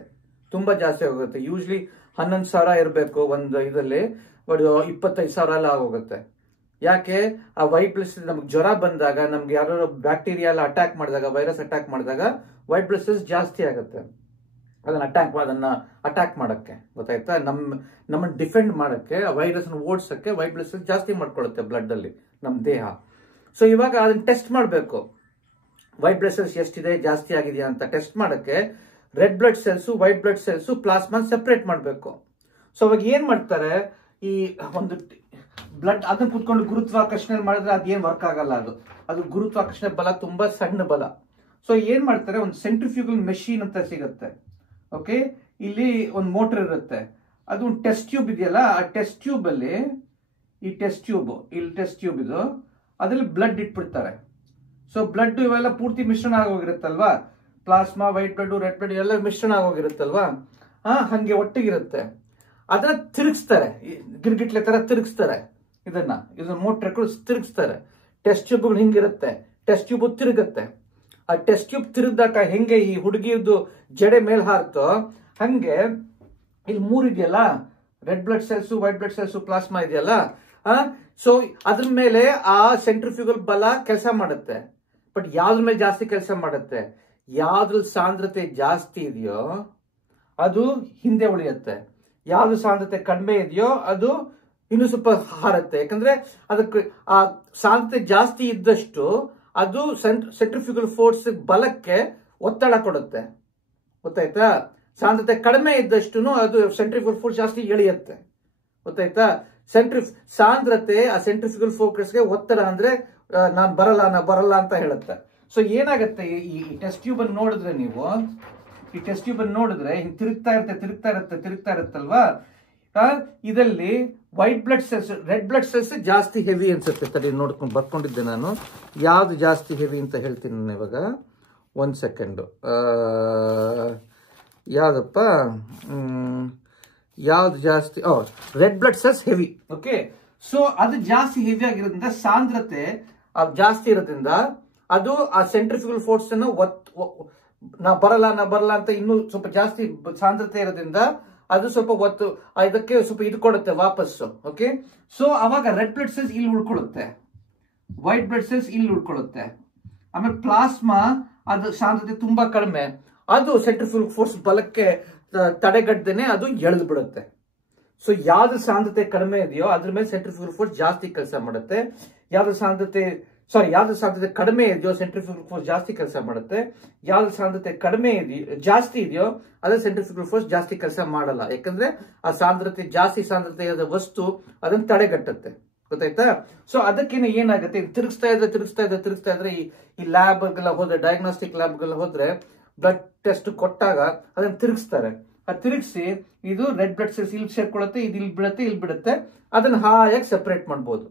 ತುಂಬಾ ಜಾಸ್ತಿ ಆಗುತ್ತೆ. ಯೂಶ್ಲಿ 11,000 ಇರಬೇಕು ಒಂದು ಇದರಲ್ಲಿ, 25,000 ಎಲ್ಲ ಆಗೋಗುತ್ತೆ. ಯಾಕೆ? ಆ ವೈಟ್ ಬ್ಲಡ್ ಸೆಲ್ಸ್ ನಮ್ಗೆ ಜ್ವರ ಬಂದಾಗ, ನಮ್ಗೆ ಯಾರು ಬ್ಯಾಕ್ಟೀರಿಯಾ ಎಲ್ಲ ಅಟ್ಯಾಕ್ ಮಾಡಿದಾಗ, ವೈರಸ್ ಅಟ್ಯಾಕ್ ಮಾಡಿದಾಗ ವೈಟ್ ಬ್ಲಡ್ ಸೆಲ್ಸ್ ಜಾಸ್ತಿ ಆಗುತ್ತೆ. ಅದನ್ನ ಅಟ್ಯಾಕ್ ಮಾಡಕ್ಕೆ, ಗೊತ್ತಾಯ್ತಾ? ನಮ್ಮನ್ನ ಡಿಫೆಂಡ್ ಮಾಡಕ್ಕೆ, ಆ ವೈರಸ್ ಓಡಿಸಕ್ಕೆ ವೈಟ್ ಬ್ಲಡ್ ಸೆಲ್ಸ್ ಜಾಸ್ತಿ ಮಾಡ್ಕೊಳ್ಳುತ್ತೆ ಬ್ಲಡ್ ಅಲ್ಲಿ, ನಮ್ಮ ದೇಹ. ಸೊ ಇವಾಗ ಅದನ್ನ ಟೆಸ್ಟ್ ಮಾಡಬೇಕು, ವೈಟ್ ಬ್ಲಡ್ ಸೆಲ್ಸ್ ಎಷ್ಟಿದೆ, ಜಾಸ್ತಿ ಆಗಿದೆಯಾ ಅಂತ ಟೆಸ್ಟ್ ಮಾಡಕ್ಕೆ red blood cells, white blood cells, plasma separate ಮಾಡಬೇಕು. ಸೊ ಅವಾಗ ಏನ್ ಮಾಡ್ತಾರೆ, ಈ ಒಂದು ಬ್ಲಡ್ ಅದನ್ನ ಕುತ್ಕೊಂಡು ಗುರುತ್ವಾಕರ್ಷಣೆ ಮಾಡಿದ್ರೆ ಅದೇನ್ ವರ್ಕ್ ಆಗಲ್ಲ. ಅದು ಗುರುತ್ವಾಕರ್ಷಣೆ ಬಲ ತುಂಬಾ ಸಣ್ಣ ಬಲ. ಸೊ ಏನ್ ಮಾಡ್ತಾರೆ, ಒಂದು ಸೆಂಟ್ರಿಫ್ಯೂಗಲ್ ಮೆಷಿನ್ ಅಂತ ಸಿಗುತ್ತೆ. ಓಕೆ, ಇಲ್ಲಿ ಒಂದು ಮೋಟರ್ ಇರುತ್ತೆ, ಅದು ಒಂದು ಟೆಸ್ಟ್ ಟ್ಯೂಬ್ ಇದೆಯಲ್ಲ, ಆ ಟೆಸ್ಟ್ ಟ್ಯೂಬ್ ಅಲ್ಲಿ ಈ ಟೆಸ್ಟ್ ಟ್ಯೂಬ್ ಇದು, ಅದ್ರಲ್ಲಿ ಬ್ಲಡ್ ಇಟ್ಬಿಡ್ತಾರೆ. ಸೊ ಬ್ಲಡ್ ಇವೆಲ್ಲ ಪೂರ್ತಿ ಮಿಶ್ರಣ ಆಗೋಗಿರುತ್ತಲ್ವಾ, plasma, white blood, red blood ಎಲ್ಲ ಮಿಶ್ರಣ ಆಗೋಗಿರುತ್ತಲ್ವಾ, ಹಂಗೆ ಒಟ್ಟಿಗಿರುತ್ತೆ. ಅದನ್ನ ತಿರುಗಿಸ್ತಾರೆ, ಗಿರ್ಗಿಟ್ಲೆ ತರ ತಿರುಗಿಸ್ತಾರೆ. ಇದನ್ನ ಮೋಟರ್ ತಿರುಗಿಸ್ತಾರೆ. ಟೆಸ್ಟ್ ಟ್ಯೂಬ್ಗಳು ಹಿಂಗಿರುತ್ತೆ, ಟೆಸ್ಟ್ ಟ್ಯೂಬ್ ತಿರುಗುತ್ತೆ. ಆ ಟೆಸ್ಟ್ ಟ್ಯೂಬ್ ತಿರುಗಿದಾಗ ಹೆಂಗೆ ಈ ಹುಡುಗಿಯದು ಜಡೆ ಮೇಲ್ ಹಾರ್ತೋ ಹಂಗೆ ಇಲ್ಲಿ 3 ಇದೆಯಲ್ಲ, red blood cells, white blood cells, plasma ಇದೆಯಲ್ಲ. ಸೊ ಅದ್ರ ಮೇಲೆ ಆ ಸೆಂಟ್ರಿಫ್ಯೂಗಲ್ ಬಲ ಕೆಲಸ ಮಾಡುತ್ತೆ. ಬಟ್ ಯಾವ್ದ್ರ ಮೇಲೆ ಜಾಸ್ತಿ ಕೆಲಸ ಮಾಡುತ್ತೆ, ಯಾವ್ದ್ರಲ್ಲಿ ಸಾಂದ್ರತೆ ಜಾಸ್ತಿ ಇದೆಯೋ ಅದು ಹಿಂದೆ ಉಳಿಯುತ್ತೆ, ಯಾವ್ದು ಸಾಂದ್ರತೆ ಕಡಿಮೆ ಇದೆಯೋ ಅದು ಇನ್ನೂ ಸ್ವಲ್ಪ ಹಾರುತ್ತೆ. ಯಾಕಂದ್ರೆ ಅದಕ್ಕೆ ಆ ಸಾಂದ್ರತೆ ಜಾಸ್ತಿ ಇದ್ದಷ್ಟು ಅದು ಸೆಂಟ್ರಿಫ್ಯೂಗಲ್ ಫೋರ್ಸ್ ಬಲಕ್ಕೆ ಒತ್ತಡ ಕೊಡುತ್ತೆ, ಗೊತ್ತಾಯ್ತಾ? ಸಾಂದ್ರತೆ ಕಡಿಮೆ ಇದ್ದಷ್ಟು ಅದು ಸೆಂಟ್ರಿಫ್ಯೂಗಲ್ ಫೋರ್ಸ್ ಜಾಸ್ತಿ ಎಳೆಯುತ್ತೆ, ಗೊತ್ತಾಯ್ತಾ? ಸಾಂದ್ರತೆ ಆ ಸೆಂಟ್ರಿಫ್ಯೂಗಲ್ ಫೋರ್ಸ್ಗೆ ಒತ್ತಡ ಅಂದ್ರೆ ನಾನ್ ಬರಲ್ಲ ಅಂತ ಹೇಳುತ್ತೆ. ಸೊ ಏನಾಗುತ್ತೆ, ಈ ಟೆಸ್ಟ್ ಟ್ಯೂಬ್ ಅನ್ನು ನೋಡಿದ್ರೆ ನೀವು, ಈ ಟೆಸ್ಟ್ ಟ್ಯೂಬ್ ಅನ್ನು ನೋಡಿದ್ರೆ ಹಿಂಗ್ ತಿರುಗ್ತಾ ಇರುತ್ತಲ್ವಾ, ಇದರಲ್ಲಿ white blood cells, red blood cells ಜಾಸ್ತಿ ಹೆವಿ ಅನ್ಸುತ್ತೆ. ತಡಿ ನೋಡ್ಕೊಂಡು ಬರ್ಕೊಂಡಿದ್ದೆ ನಾನು, ಯಾವ್ದು ಜಾಸ್ತಿ ಹೆವಿ ಅಂತ ಹೇಳ್ತೀನಿ ನಾನು ಇವಾಗ. 1 ಸೆಕೆಂಡ್, ಯಾವ್ದಪ್ಪ, ಯಾವ್ದು ಜಾಸ್ತಿ? Red blood cells heavy. Okay, so ಅದು ಜಾಸ್ತಿ ಹೆವಿ ಆಗಿರೋದ್ರಿಂದ, ಸಾಂದ್ರತೆ ಜಾಸ್ತಿ ಇರೋದ್ರಿಂದ ಅದು ಆ ಸೆಂಟ್ರಿಫ್ಯೂಗಲ್ ಫೋರ್ಸ್ ಅನ್ನು ನಾ ಬರಲ್ಲ ಅಂತ ಇನ್ನೂ ಸ್ವಲ್ಪ ಜಾಸ್ತಿ ಸಾಂದ್ರತೆ ಇರೋದ್ರಿಂದ ಅದು ಸ್ವಲ್ಪ ಇದಕ್ಕೆ ಸ್ವಲ್ಪ ಇದು ಕೊಡುತ್ತೆ ವಾಪಸ್ಸು. ಓಕೆ, ಸೊ ಅವಾಗ ರೆಡ್ ಬ್ಲಡ್ ಸೆಲ್ಸ್ ಇಲ್ಲಿ ಉಳ್ಕೊಳ್ಳುತ್ತೆ, ವೈಟ್ ಬ್ಲಡ್ ಸೆಲ್ಸ್ ಇಲ್ಲಿ ಉಳ್ಕೊಳ್ಳುತ್ತೆ. ಆಮೇಲೆ ಪ್ಲಾಸ್ಮಾ ಅದು ಸಾಂದ್ರತೆ ತುಂಬಾ ಕಡಿಮೆ, ಅದು ಸೆಂಟ್ರಿಫ್ಯೂಗಲ್ ಫೋರ್ಸ್ ಬಲಕ್ಕೆ ತಡೆಗಟ್ಟದೇನೆ ಅದು ಎಳೆದು ಬಿಡುತ್ತೆ. ಸೊ ಯಾವ್ದು ಸಾಂದ್ರತೆ ಕಡಿಮೆ ಇದೆಯೋ ಅದ್ರ ಮೇಲೆ ಸೆಂಟ್ರಿಫ್ಯೂಗಲ್ ಫೋರ್ಸ್ ಜಾಸ್ತಿ ಕೆಲಸ ಮಾಡುತ್ತೆ, ಯಾವ್ದು ಸಾಂದ್ರತೆ ಸಾರಿ ಯಾವ್ದು ಸಾಂದ್ರತೆ ಕಡಿಮೆ ಇದೆಯೋ ಸೆಂಟ್ರಿಫ್ಯೂಗಲ್ ಫೋರ್ಸ್ ಜಾಸ್ತಿ ಕೆಲಸ ಮಾಡುತ್ತೆ, ಯಾವ್ದು ಸಾಂದ್ರತೆ ಕಡಿಮೆ ಇದೆಯೋ ಜಾಸ್ತಿ ಇದೆಯೋ ಅದೇ ಸೆಂಟ್ರಿಫ್ಯೂಗಲ್ ಫೋರ್ಸ್ ಜಾಸ್ತಿ ಕೆಲಸ ಮಾಡಲ್ಲ. ಯಾಕಂದ್ರೆ ಆ ಸಾಂದ್ರತೆ ಜಾಸ್ತಿ ಸಾಂದ್ರತೆಯಾದ ವಸ್ತು ಅದನ್ನ ತಡೆಗಟ್ಟುತ್ತೆ. ಗೊತ್ತಾಯ್ತಾ? ಸೊ ಅದಕ್ಕೇನೆ ಏನಾಗುತ್ತೆ, ತಿರುಗಿಸ್ತಾ ಇದ್ರೆ ಈ ಲ್ಯಾಬ್ಗೆಲ್ಲ ಹೋದ್ರೆ, ಡಯಾಗ್ನೋಸ್ಟಿಕ್ ಲ್ಯಾಬ್ಗೆಲ್ಲ ಹೋದ್ರೆ ಬ್ಲಡ್ ಟೆಸ್ಟ್ ಕೊಟ್ಟಾಗ ಅದನ್ನ ತಿರುಗಿಸ್ತಾರೆ. ಅದು ತಿರುಗಿಸಿ ಇದು ರೆಡ್ ಬ್ಲಡ್ ಸೆಲ್ಸ್ ಇಲ್ಲಿ ಸೇರ್ಕೊಳ್ಳುತ್ತೆ, ಇದು ಇಲ್ಲಿ ಬಿಡುತ್ತೆ, ಅದನ್ನ ಹಾಯಾಗಿ ಸೆಪರೇಟ್ ಮಾಡ್ಬೋದು.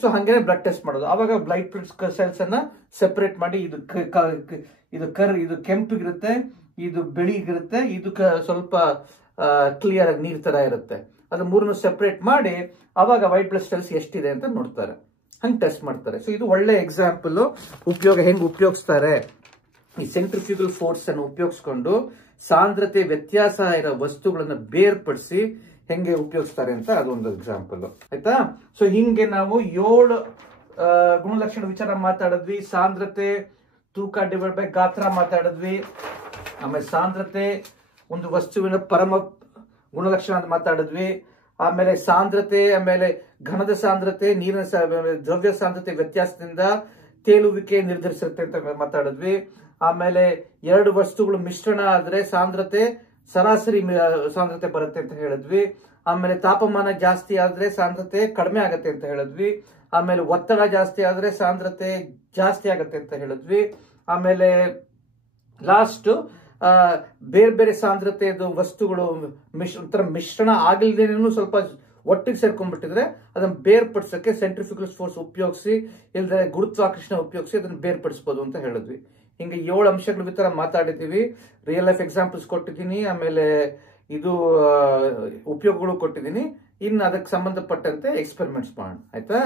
ಸೊ ಹಂಗೇನೆ ಬ್ಲಡ್ ಟೆಸ್ಟ್ ಮಾಡೋದು. ಅವಾಗ ಬ್ಲಡ್ ಸೆಲ್ಸ್ ಅನ್ನ ಸೆಪರೇಟ್ ಮಾಡಿ ಇದು ಕೆಂಪಿಗಿರುತ್ತೆ, ಇದು ಬಿಳಿಗಿರುತ್ತೆ, ಇದು ಸ್ವಲ್ಪ ಕ್ಲಿಯರ್ ಆಗಿ ನೀರ್ ತರ ಇರುತ್ತೆ. ಅದು ಮೂರನ್ನು ಸೆಪರೇಟ್ ಮಾಡಿ ಅವಾಗ ವೈಟ್ ಬ್ಲಡ್ ಸೆಲ್ಸ್ ಎಷ್ಟಿದೆ ಅಂತ ನೋಡ್ತಾರೆ, ಹಂಗೆ ಟೆಸ್ಟ್ ಮಾಡ್ತಾರೆ. ಸೊ ಇದು ಒಳ್ಳೆ ಎಕ್ಸಾಂಪಲ್ ಹೆಂಗ್ ಉಪಯೋಗಿಸ್ತಾರೆ. ಈ ಸೆಂಟ್ರಿಫ್ಯೂಗಲ್ ಫೋರ್ಸ್ ಅನ್ನು ಉಪಯೋಗಿಸ್ಕೊಂಡು ಸಾಂದ್ರತೆ ವ್ಯತ್ಯಾಸ ಇರೋ ವಸ್ತುಗಳನ್ನ ಬೇರ್ಪಡಿಸಿ ಹೆಂಗೆ ಉಪಯೋಗಿಸ್ತಾರೆ ಅಂತ ಅದೊಂದು ಎಕ್ಸಾಂಪಲ್. ಆಯ್ತಾ? ಸೊ ಹಿಂಗೆ ನಾವು 7 ಗುಣಲಕ್ಷಣ ವಿಚಾರ ಮಾತಾಡಿದ್ವಿ. ಸಾಂದ್ರತೆ, ತೂಕ ಡಿವೈಡ್ ಬೈ ಗಾತ್ರ ಮಾತಾಡಿದ್ವಿ. ಆಮೇಲೆ ಸಾಂದ್ರತೆ ಒಂದು ವಸ್ತುವಿನ ಪರಮ ಗುಣಲಕ್ಷಣ ಅಂತ ಮಾತಾಡಿದ್ವಿ. ಆಮೇಲೆ ಸಾಂದ್ರತೆ, ಆಮೇಲೆ ಘನದ ಸಾಂದ್ರತೆ, ನೀರಿನ ದ್ರವ್ಯ ಸಾಂದ್ರತೆ ವ್ಯತ್ಯಾಸದಿಂದ ತೇಲುವಿಕೆ ನಿರ್ಧರಿಸಿರುತ್ತೆ ಅಂತ ಮಾತಾಡಿದ್ವಿ. ಆಮೇಲೆ 2 ವಸ್ತುಗಳು ಮಿಶ್ರಣ ಆದ್ರೆ ಸಾಂದ್ರತೆ ಸರಾಸರಿ ಸಾಂದ್ರತೆ ಬರುತ್ತೆ ಅಂತ ಹೇಳಿದ್ವಿ. ಆಮೇಲೆ ತಾಪಮಾನ ಜಾಸ್ತಿ ಆದ್ರೆ ಸಾಂದ್ರತೆ ಕಡಿಮೆ ಆಗತ್ತೆ ಅಂತ ಹೇಳಿದ್ವಿ. ಆಮೇಲೆ ಒತ್ತಡ ಜಾಸ್ತಿ ಆದ್ರೆ ಸಾಂದ್ರತೆ ಜಾಸ್ತಿ ಆಗತ್ತೆ ಅಂತ ಹೇಳಿದ್ವಿ. ಆಮೇಲೆ ಲಾಸ್ಟ್ ಬೇರೆ ಬೇರೆ ಸಾಂದ್ರತೆಯದು ವಸ್ತುಗಳು ಒಂಥರ ಮಿಶ್ರಣ ಆಗಿಲ್ದೇನೂ ಸ್ವಲ್ಪ ಒಟ್ಟಿಗೆ ಸೇರ್ಕೊಂಡ್ಬಿಟ್ಟಿದ್ರೆ ಅದನ್ನ ಬೇರ್ಪಡಿಸಕ್ಕೆ ಸೆಂಟ್ರಿಫ್ಯೂಗಲ್ ಫೋರ್ಸ್ ಉಪಯೋಗಿಸಿ, ಇಲ್ಲದೆ ಗುರುತ್ವಾಕರ್ಷಣೆ ಉಪಯೋಗಿಸಿ ಅದನ್ನ ಬೇರ್ಪಡಿಸಬಹುದು ಅಂತ ಹೇಳಿದ್ವಿ. ಹಿಂಗೆ 7 ಅಂಶಗಳ ವಿತರ ಮಾತಾಡಿದ್ದೀವಿ. ರಿಯಲ್ ಲೈಫ್ ಎಕ್ಸಾಂಪಲ್ಸ್ ಕೊಟ್ಟಿದ್ದೀನಿ, ಆಮೇಲೆ ಇದು ಉಪಯೋಗಗಳು ಕೊಟ್ಟಿದ್ದೀನಿ. ಇನ್ನು ಅದಕ್ಕೆ ಸಂಬಂಧಪಟ್ಟಂತೆ ಎಕ್ಸ್ಪೆರಿಮೆಂಟ್ಸ್ ಮಾಡೋಣ. ಆಯ್ತಾ?